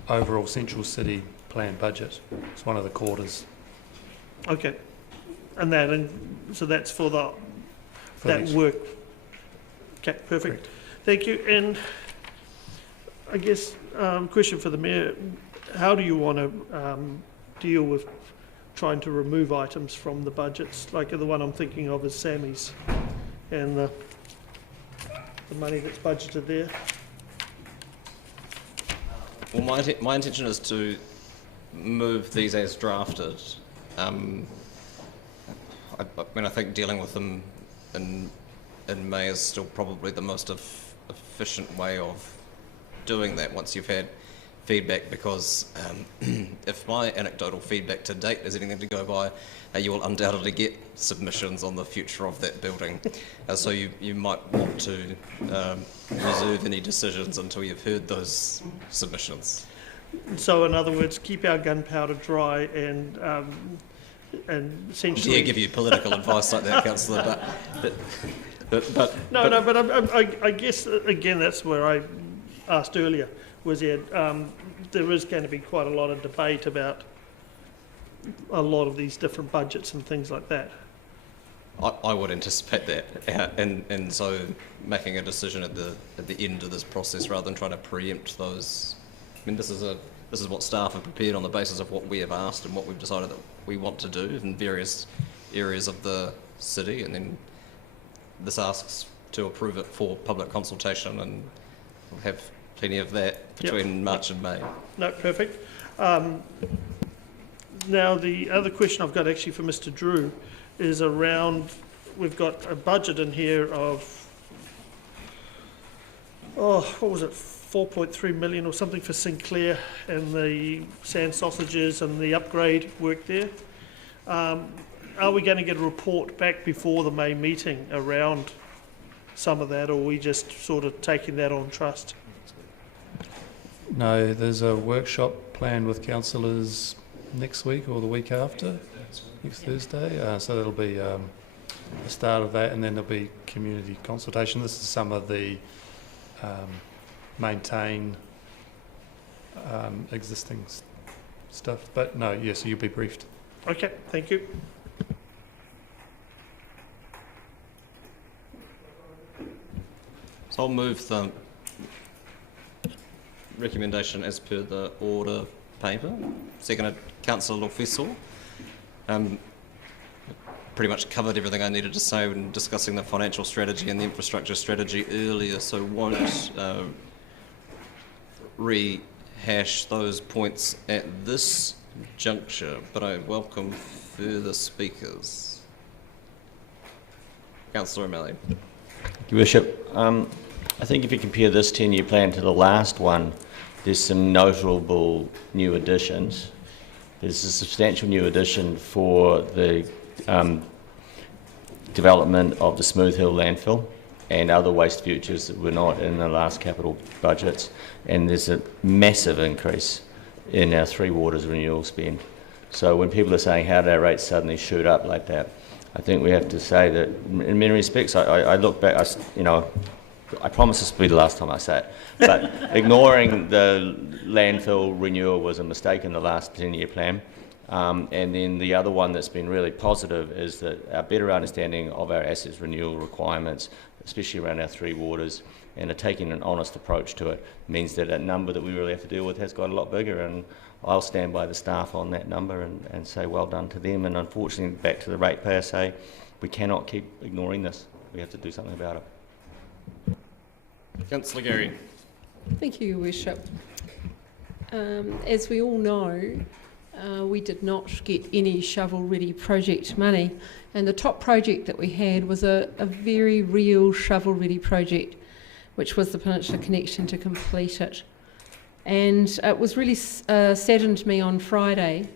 overall Central City plan budget. It's one of the quarters. Okay, so that's for that work. Okay, perfect. Correct. Thank you. And I guess question for the Mayor: how do you want to deal with trying to remove items from the budgets? Like the one I'm thinking of is Sammy's, and the money that's budgeted there. Well, my intention is to move these as drafted. I think dealing with them in May is still probably the most efficient way of doing that once you've had feedback, because if my anecdotal feedback to date is anything to go by, you will undoubtedly get submissions on the future of that building. So you might want to reserve any decisions until you've heard those submissions. So in other words, keep our gunpowder dry and essentially... I dare give you political advice like that, Councillor, but I guess, again, that's where I asked earlier, was there is going to be quite a lot of debate about a lot of these different budgets and things like that. I would anticipate that, and so making a decision at the end of this process rather than trying to preempt those. I mean, this is what staff have prepared on the basis of what we have asked and what we've decided that we want to do in various areas of the city, and then this asks to approve it for public consultation, and we'll have plenty of that between March and May. No, perfect. Now, the other question I've got actually for Mr. Drew is around, we've got a budget in here of, what was it, 4.3 million or something for Sinclair and the sand sausages and the upgrade work there. are we going to get a report back before the May meeting around some of that, or are we just sort of taking that on trust? No, there's a workshop planned with councillors next week or the week after, next Thursday. So that'll be the start of that, and then there'll be community consultation. This is some of the maintain existing stuff. But no, yes, you'll be briefed. Okay, thank you. So I'll move the recommendation as per the order paper. Seconded, Councillor Fiscal. Pretty much covered everything I needed to say when discussing the financial strategy and the infrastructure strategy earlier, so won't rehash those points at this juncture, but I welcome further speakers. Councillor O'Malley. Thank you, Bishop. I think if you compare this 10-year plan to the last one, there's some notable new additions. There's a substantial new addition for the development of the Smooth Hill landfill and other waste futures that were not in the last capital budgets. And there's a massive increase in our Three Waters renewal spend. So when people are saying, how did our rates suddenly shoot up like that? I think we have to say that in many respects, I look back, I promise this will be the last time I say it, but ignoring the landfill renewal was a mistake in the last 10-year plan. And then the other one that's been really positive is that our better understanding of our assets renewal requirements, especially around our Three Waters, and taking an honest approach to it means that that number that we really have to deal with has got a lot bigger, and I'll stand by the staff on that number and say well done to them. And unfortunately, back to the ratepayer, say we cannot keep ignoring this. We have to do something about it. Councillor Gary. Thank you, Your Worship. As we all know, we did not get any shovel-ready project money, and the top project that we had was a very real shovel-ready project, which was the Peninsula Connection, to complete it. And it was really saddened me on Friday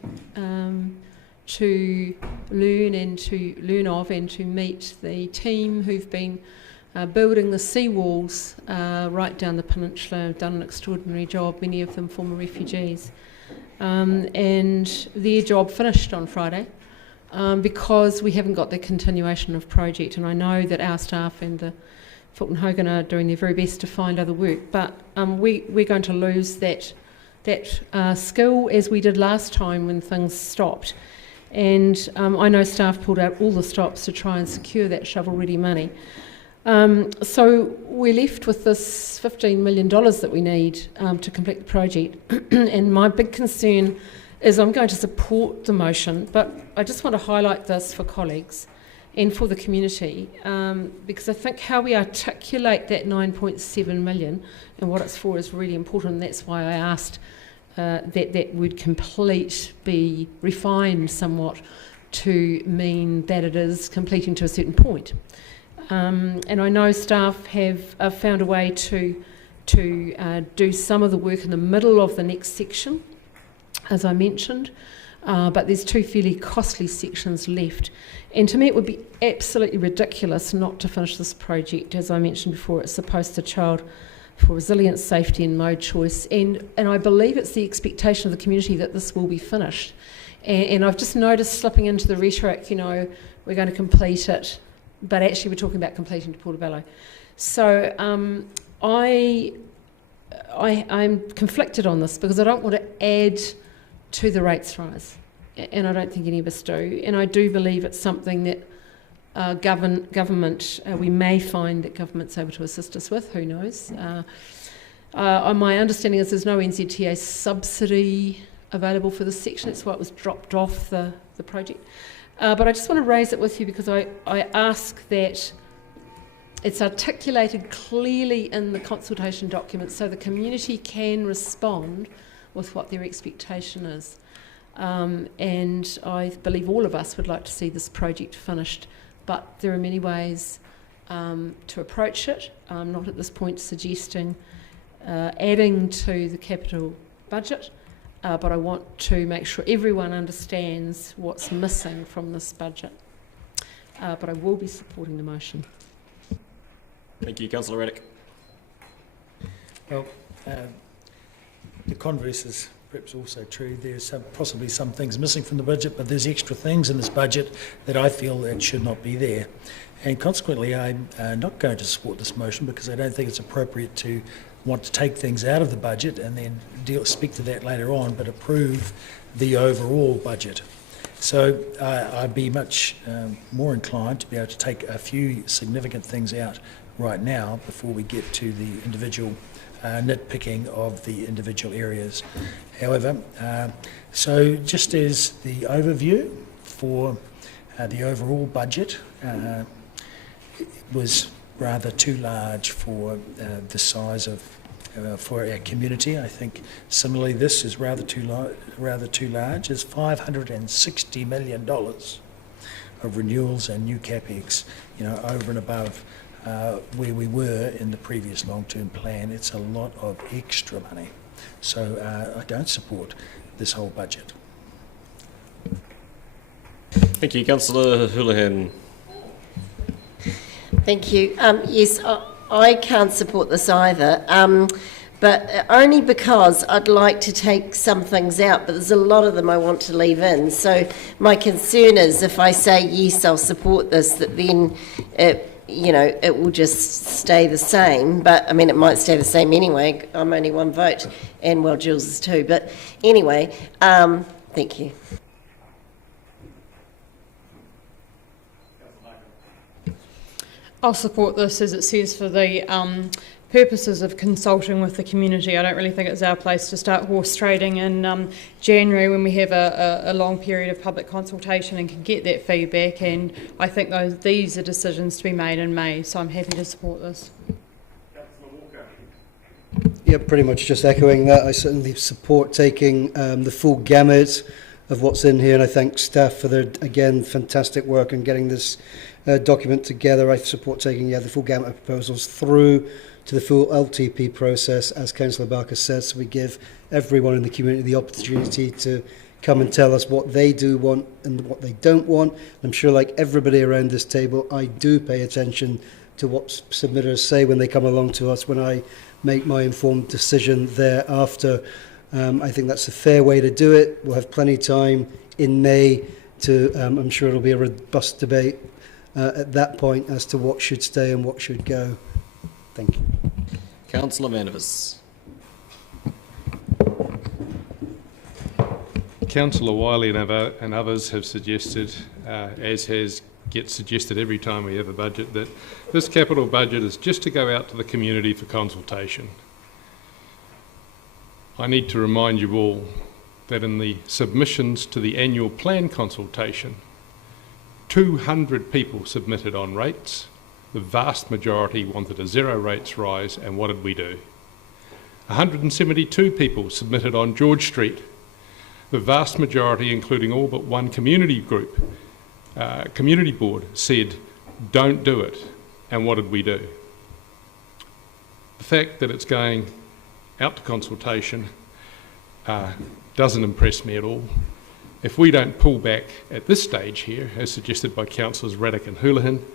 to learn of and to meet the team who've been building the seawalls right down the peninsula, have done an extraordinary job, many of them former refugees. And their job finished on Friday because we haven't got the continuation of project. And I know that our staff and the Fulton Hogan are doing their very best to find other work, but we're going to lose that skill as we did last time when things stopped. And I know staff pulled out all the stops to try and secure that shovel-ready money. So we're left with this $15 million that we need to complete the project. And my big concern is I'm going to support the motion, but I just want to highlight this for colleagues and for the community, because I think how we articulate that 9.7 million and what it's for is really important. That's why I asked that word complete be refined somewhat to mean that it is completing to a certain point. And I know staff have found a way to do some of the work in the middle of the next section, as I mentioned, but there's two fairly costly sections left. And to me it would be absolutely ridiculous not to finish this project. As I mentioned before, it's the poster child for resilience, safety and mode choice, and I believe it's the expectation of the community that this will be finished. And I've just noticed slipping into the rhetoric, we're going to complete it, but actually we're talking about completing to Portobello. So I'm conflicted on this because I don't want to add to the rates rise, and I don't think any of us do. And I do believe it's something that government, we may find that government's able to assist us with, who knows. My understanding is there's no NZTA subsidy available for this section. That's why it was dropped off the project. But I just want to raise it with you because I ask that it's articulated clearly in the consultation document so the community can respond with what their expectation is. And I believe all of us would like to see this project finished, but there are many ways to approach it. I'm not at this point suggesting adding to the capital budget, but I want to make sure everyone understands what's missing from this budget. But I will be supporting the motion. Thank you, Councillor Raddick. Well, the converse is perhaps also true. There's possibly some things missing from the budget, but there's extra things in this budget that I feel that should not be there. And consequently, I'm not going to support this motion because I don't think it's appropriate to want to take things out of the budget and then speak to that later on, but approve the overall budget. So I'd be much more inclined to be able to take a few significant things out right now before we get to the individual nitpicking of the individual areas. However, so just as the overview for the overall budget, it was rather too large for the size of for our community. I think similarly this is rather too large. It's $560 million of renewals and new capex, over and above where we were in the previous long-term plan. It's a lot of extra money. So I don't support this whole budget. Thank you, Councillor Houlihan. Thank you. Yes, I can't support this either, but only because I'd like to take some things out, but there's a lot of them I want to leave in. So my concern is if I say yes, I'll support this, that then it will just stay the same. But I mean, it might stay the same anyway. I'm only one vote, and well, Jules is too. But anyway, thank you. I'll support this as it says for the purposes of consulting with the community. I don't really think it's our place to start horse trading in January when we have a long period of public consultation and can get that feedback, and I think these are decisions to be made in May, so I'm happy to support this. Yeah, pretty much just echoing that. I certainly support taking the full gamut of what's in here, and I thank staff for their, again, fantastic work in getting this document together. I support taking the full gamut of proposals through to the full LTP process, as Councillor Barker says, so we give everyone in the community the opportunity to come and tell us what they do want and what they don't want. I'm sure, like everybody around this table, I do pay attention to what submitters say when they come along to us, when I make my informed decision thereafter. I think that's a fair way to do it. We'll have plenty of time in May to, I'm sure it'll be a robust debate at that point as to what should stay and what should go. Thank you. Councillor Manivas. Councillor Wiley and others have suggested, gets suggested every time we have a budget, that this capital budget is just to go out to the community for consultation. I need to remind you all that in the submissions to the annual plan consultation, 200 people submitted on rates. The vast majority wanted a zero rates rise, and what did we do? 172 people submitted on George Street. The vast majority, including all but one community group, community board, said, don't do it, and what did we do? The fact that it's going out to consultation doesn't impress me at all. If we don't pull back at this stage here, as suggested by Councillors Raddick and Houlihan,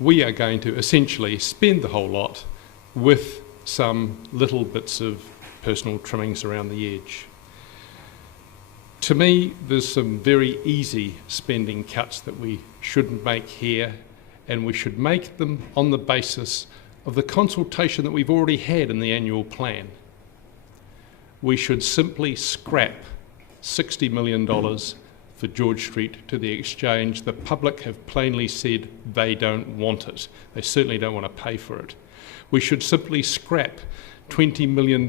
we are going to essentially spend the whole lot with some little bits of personal trimmings around the edge. To me, there's some very easy spending cuts that we shouldn't make here, and we should make them on the basis of the consultation that we've already had in the annual plan. We should simply scrap $60 million for George Street to the Exchange. The public have plainly said they don't want it. They certainly don't want to pay for it. We should simply scrap $20 million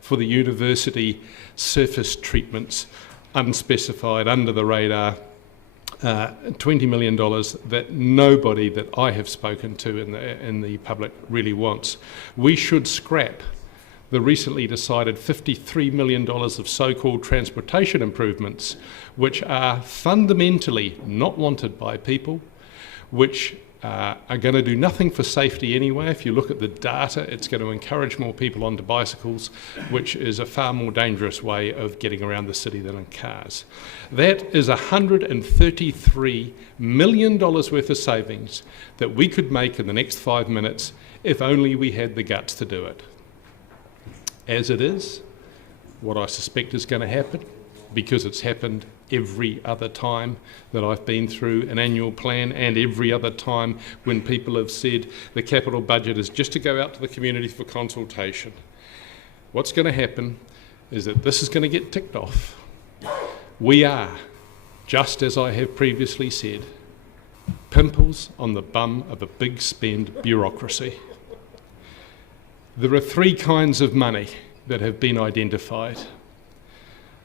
for the university surface treatments, unspecified, under the radar, $20 million that nobody that I have spoken to in the public really wants. We should scrap the recently decided $53 million of so-called transportation improvements, which are fundamentally not wanted by people, which are going to do nothing for safety anyway. If you look at the data, it's going to encourage more people onto bicycles, which is a far more dangerous way of getting around the city than in cars. That is $133 million worth of savings that we could make in the next 5 minutes if only we had the guts to do it. As it is, what I suspect is going to happen, because it's happened every other time that I've been through an annual plan and every other time when people have said the capital budget is just to go out to the community for consultation. What's going to happen is that this is going to get ticked off. We are, just as I have previously said, pimples on the bum of a big spend bureaucracy. There are 3 kinds of money that have been identified.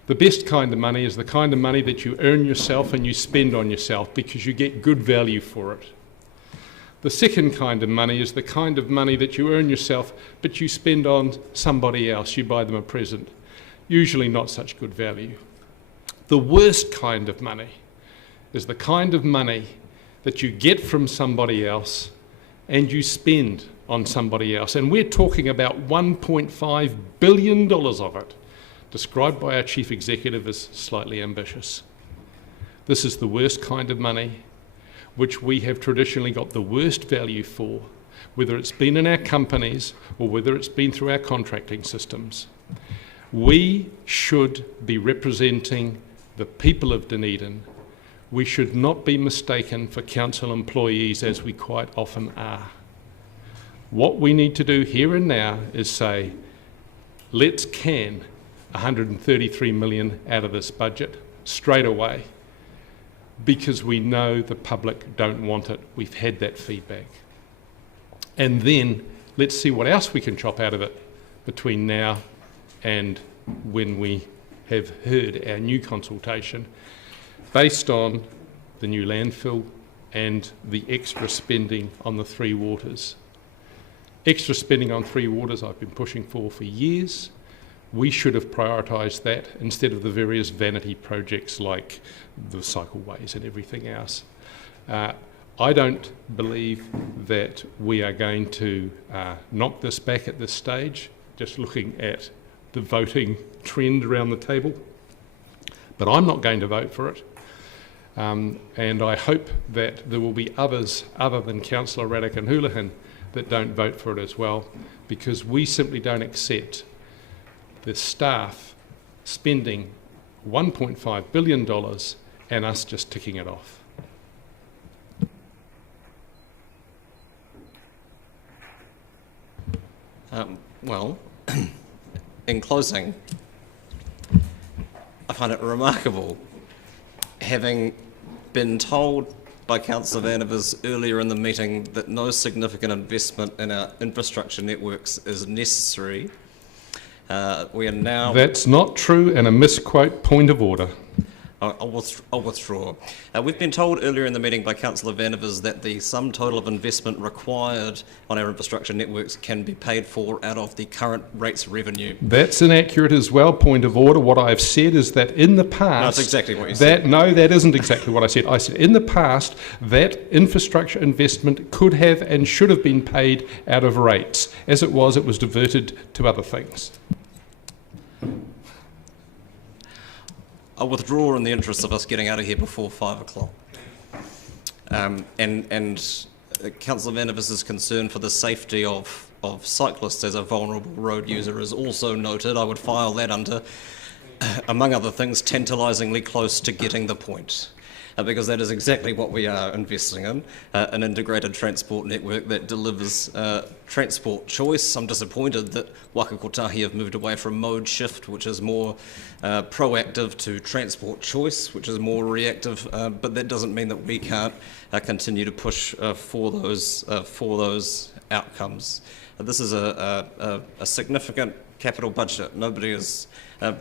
The best kind of money is the kind of money that you earn yourself and you spend on yourself because you get good value for it. The second kind of money is the kind of money that you earn yourself but you spend on somebody else. You buy them a present, usually not such good value. The worst kind of money is the kind of money that you get from somebody else and you spend on somebody else. And we're talking about $1.5 billion of it, described by our chief executive as slightly ambitious. This is the worst kind of money, which we have traditionally got the worst value for, whether it's been in our companies or whether it's been through our contracting systems. We should be representing the people of Dunedin. We should not be mistaken for council employees, as we quite often are. What we need to do here and now is say, let's can 133 million out of this budget straight away, because we know the public don't want it. We've had that feedback. And then let's see what else we can chop out of it between now and when we have heard our new consultation based on the new landfill and the extra spending on the 3 waters. Extra spending on 3 waters I've been pushing for years. We should have prioritised that instead of the various vanity projects like the cycleways and everything else. I don't believe that we are going to knock this back at this stage, just looking at the voting trend around the table. But I'm not going to vote for it. And I hope that there will be others other than Councillor Raddick and Houlihan that don't vote for it as well, because we simply don't accept the staff spending $1.5 billion and us just ticking it off. Well, in closing, I find it remarkable, having been told by Councillor Vanivers earlier in the meeting that no significant investment in our infrastructure networks is necessary. We are now... That's not true, and a misquote. Point of order. I'll withdraw. We've been told earlier in the meeting by Councillor Vanivers that the sum total of investment required on our infrastructure networks can be paid for out of the current rates revenue. That's inaccurate as well. Point of order. What I've said is that in the past... No, that's exactly what you said. No, that isn't exactly what I said. I said in the past that infrastructure investment could have and should have been paid out of rates. As it was diverted to other things. I'll withdraw in the interest of us getting out of here before 5 o'clock. Councillor Vanivers' concern for the safety of cyclists as a vulnerable road user is also noted. I would file that under, among other things, tantalisingly close to getting the point. Because that is exactly what we are investing in, an integrated transport network that delivers transport choice. I'm disappointed that Waka Kotahi have moved away from mode shift, which is more proactive, to transport choice, which is more reactive, but that doesn't mean that we can't continue to push for those outcomes. This is a significant capital budget. Nobody is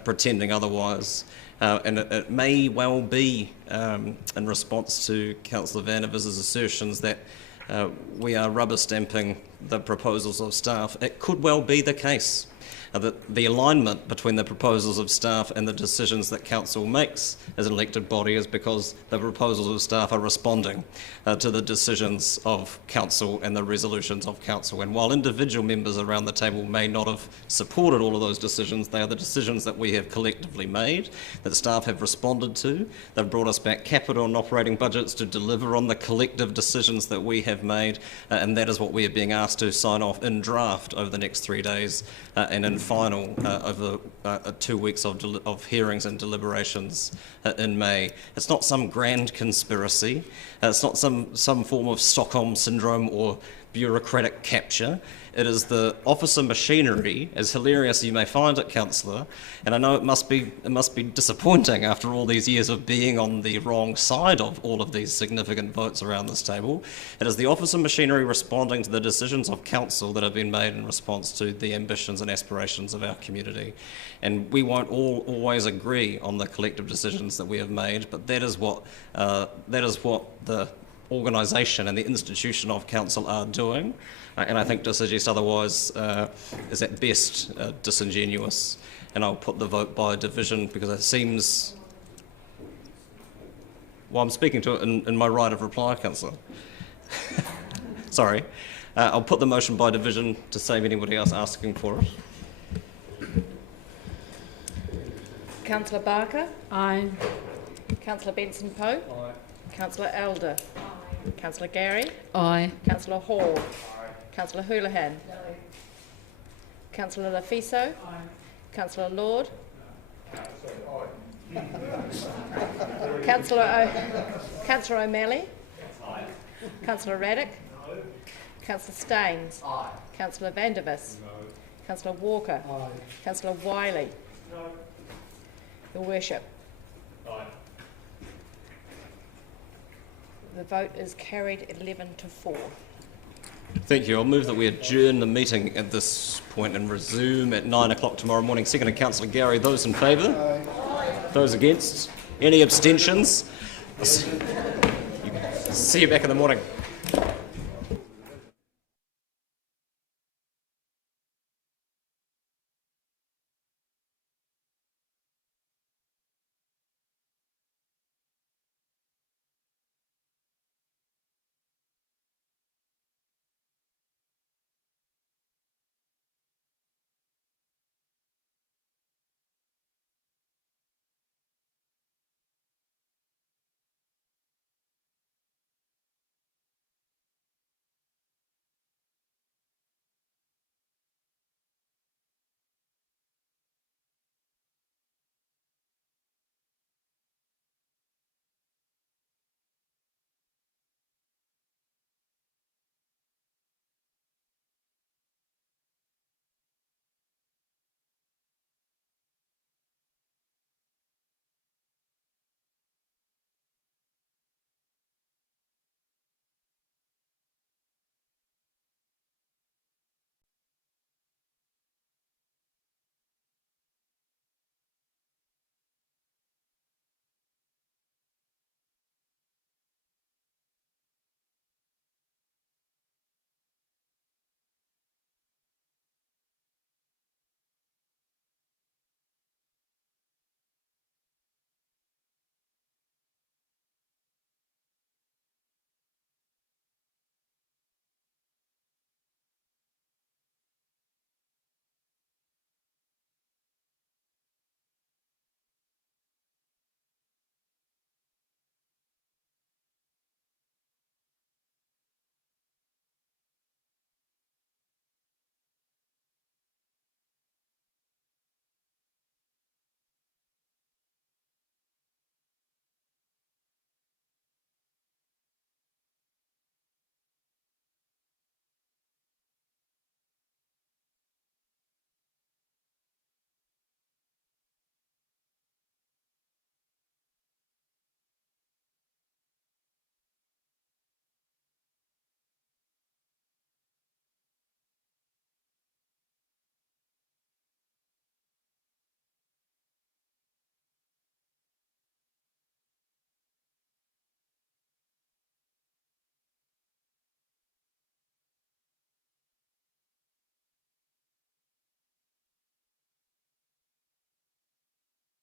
pretending otherwise. And it may well be, in response to Councillor Vanivers' assertions that we are rubber stamping the proposals of staff. It could well be the case. that the alignment between the proposals of staff and the decisions that council makes as an elected body is because the proposals of staff are responding to the decisions of council and the resolutions of council. And while individual members around the table may not have supported all of those decisions, they are the decisions that we have collectively made, that staff have responded to. They've brought us back capital and operating budgets to deliver on the collective decisions that we have made, and that is what we are being asked to sign off in draft over the next 3 days and in final over 2 weeks of hearings and deliberations in May. It's not some grand conspiracy. It's not some form of Stockholm syndrome or bureaucratic capture. It is the officer machinery, as hilarious as you may find it, Councillor, and I know it must be disappointing after all these years of being on the wrong side of all of these significant votes around this table. It is the officer machinery responding to the decisions of council that have been made in response to the ambitions and aspirations of our community. And we won't all always agree on the collective decisions that we have made, but that is what the organisation and the institution of council are doing, and I think to suggest otherwise is at best disingenuous. And I'll put the vote by division because it seems, well, I'm speaking to it in my right of reply, Councillor. Sorry. I'll put the motion by division to save anybody else asking for it. Councillor Barker? Aye. Councillor Benson-Pope? Aye. Councillor Elder? Councillor Gary? Aye. Councillor Hall? Councillor Houlihan? Councillor Lafiso? Councillor Lord? Councillor O'Malley? Councillor Raddick? Councillor Staines? Councillor Vandervis? Councillor Walker? Councillor Wiley? Your Worship. The vote is carried 11-4. Thank you. I'll move that we adjourn the meeting at this point and resume at 9 o'clock tomorrow morning. Seconded Councillor Gary. Those in favour? Those against? Any abstentions? See you back in the morning.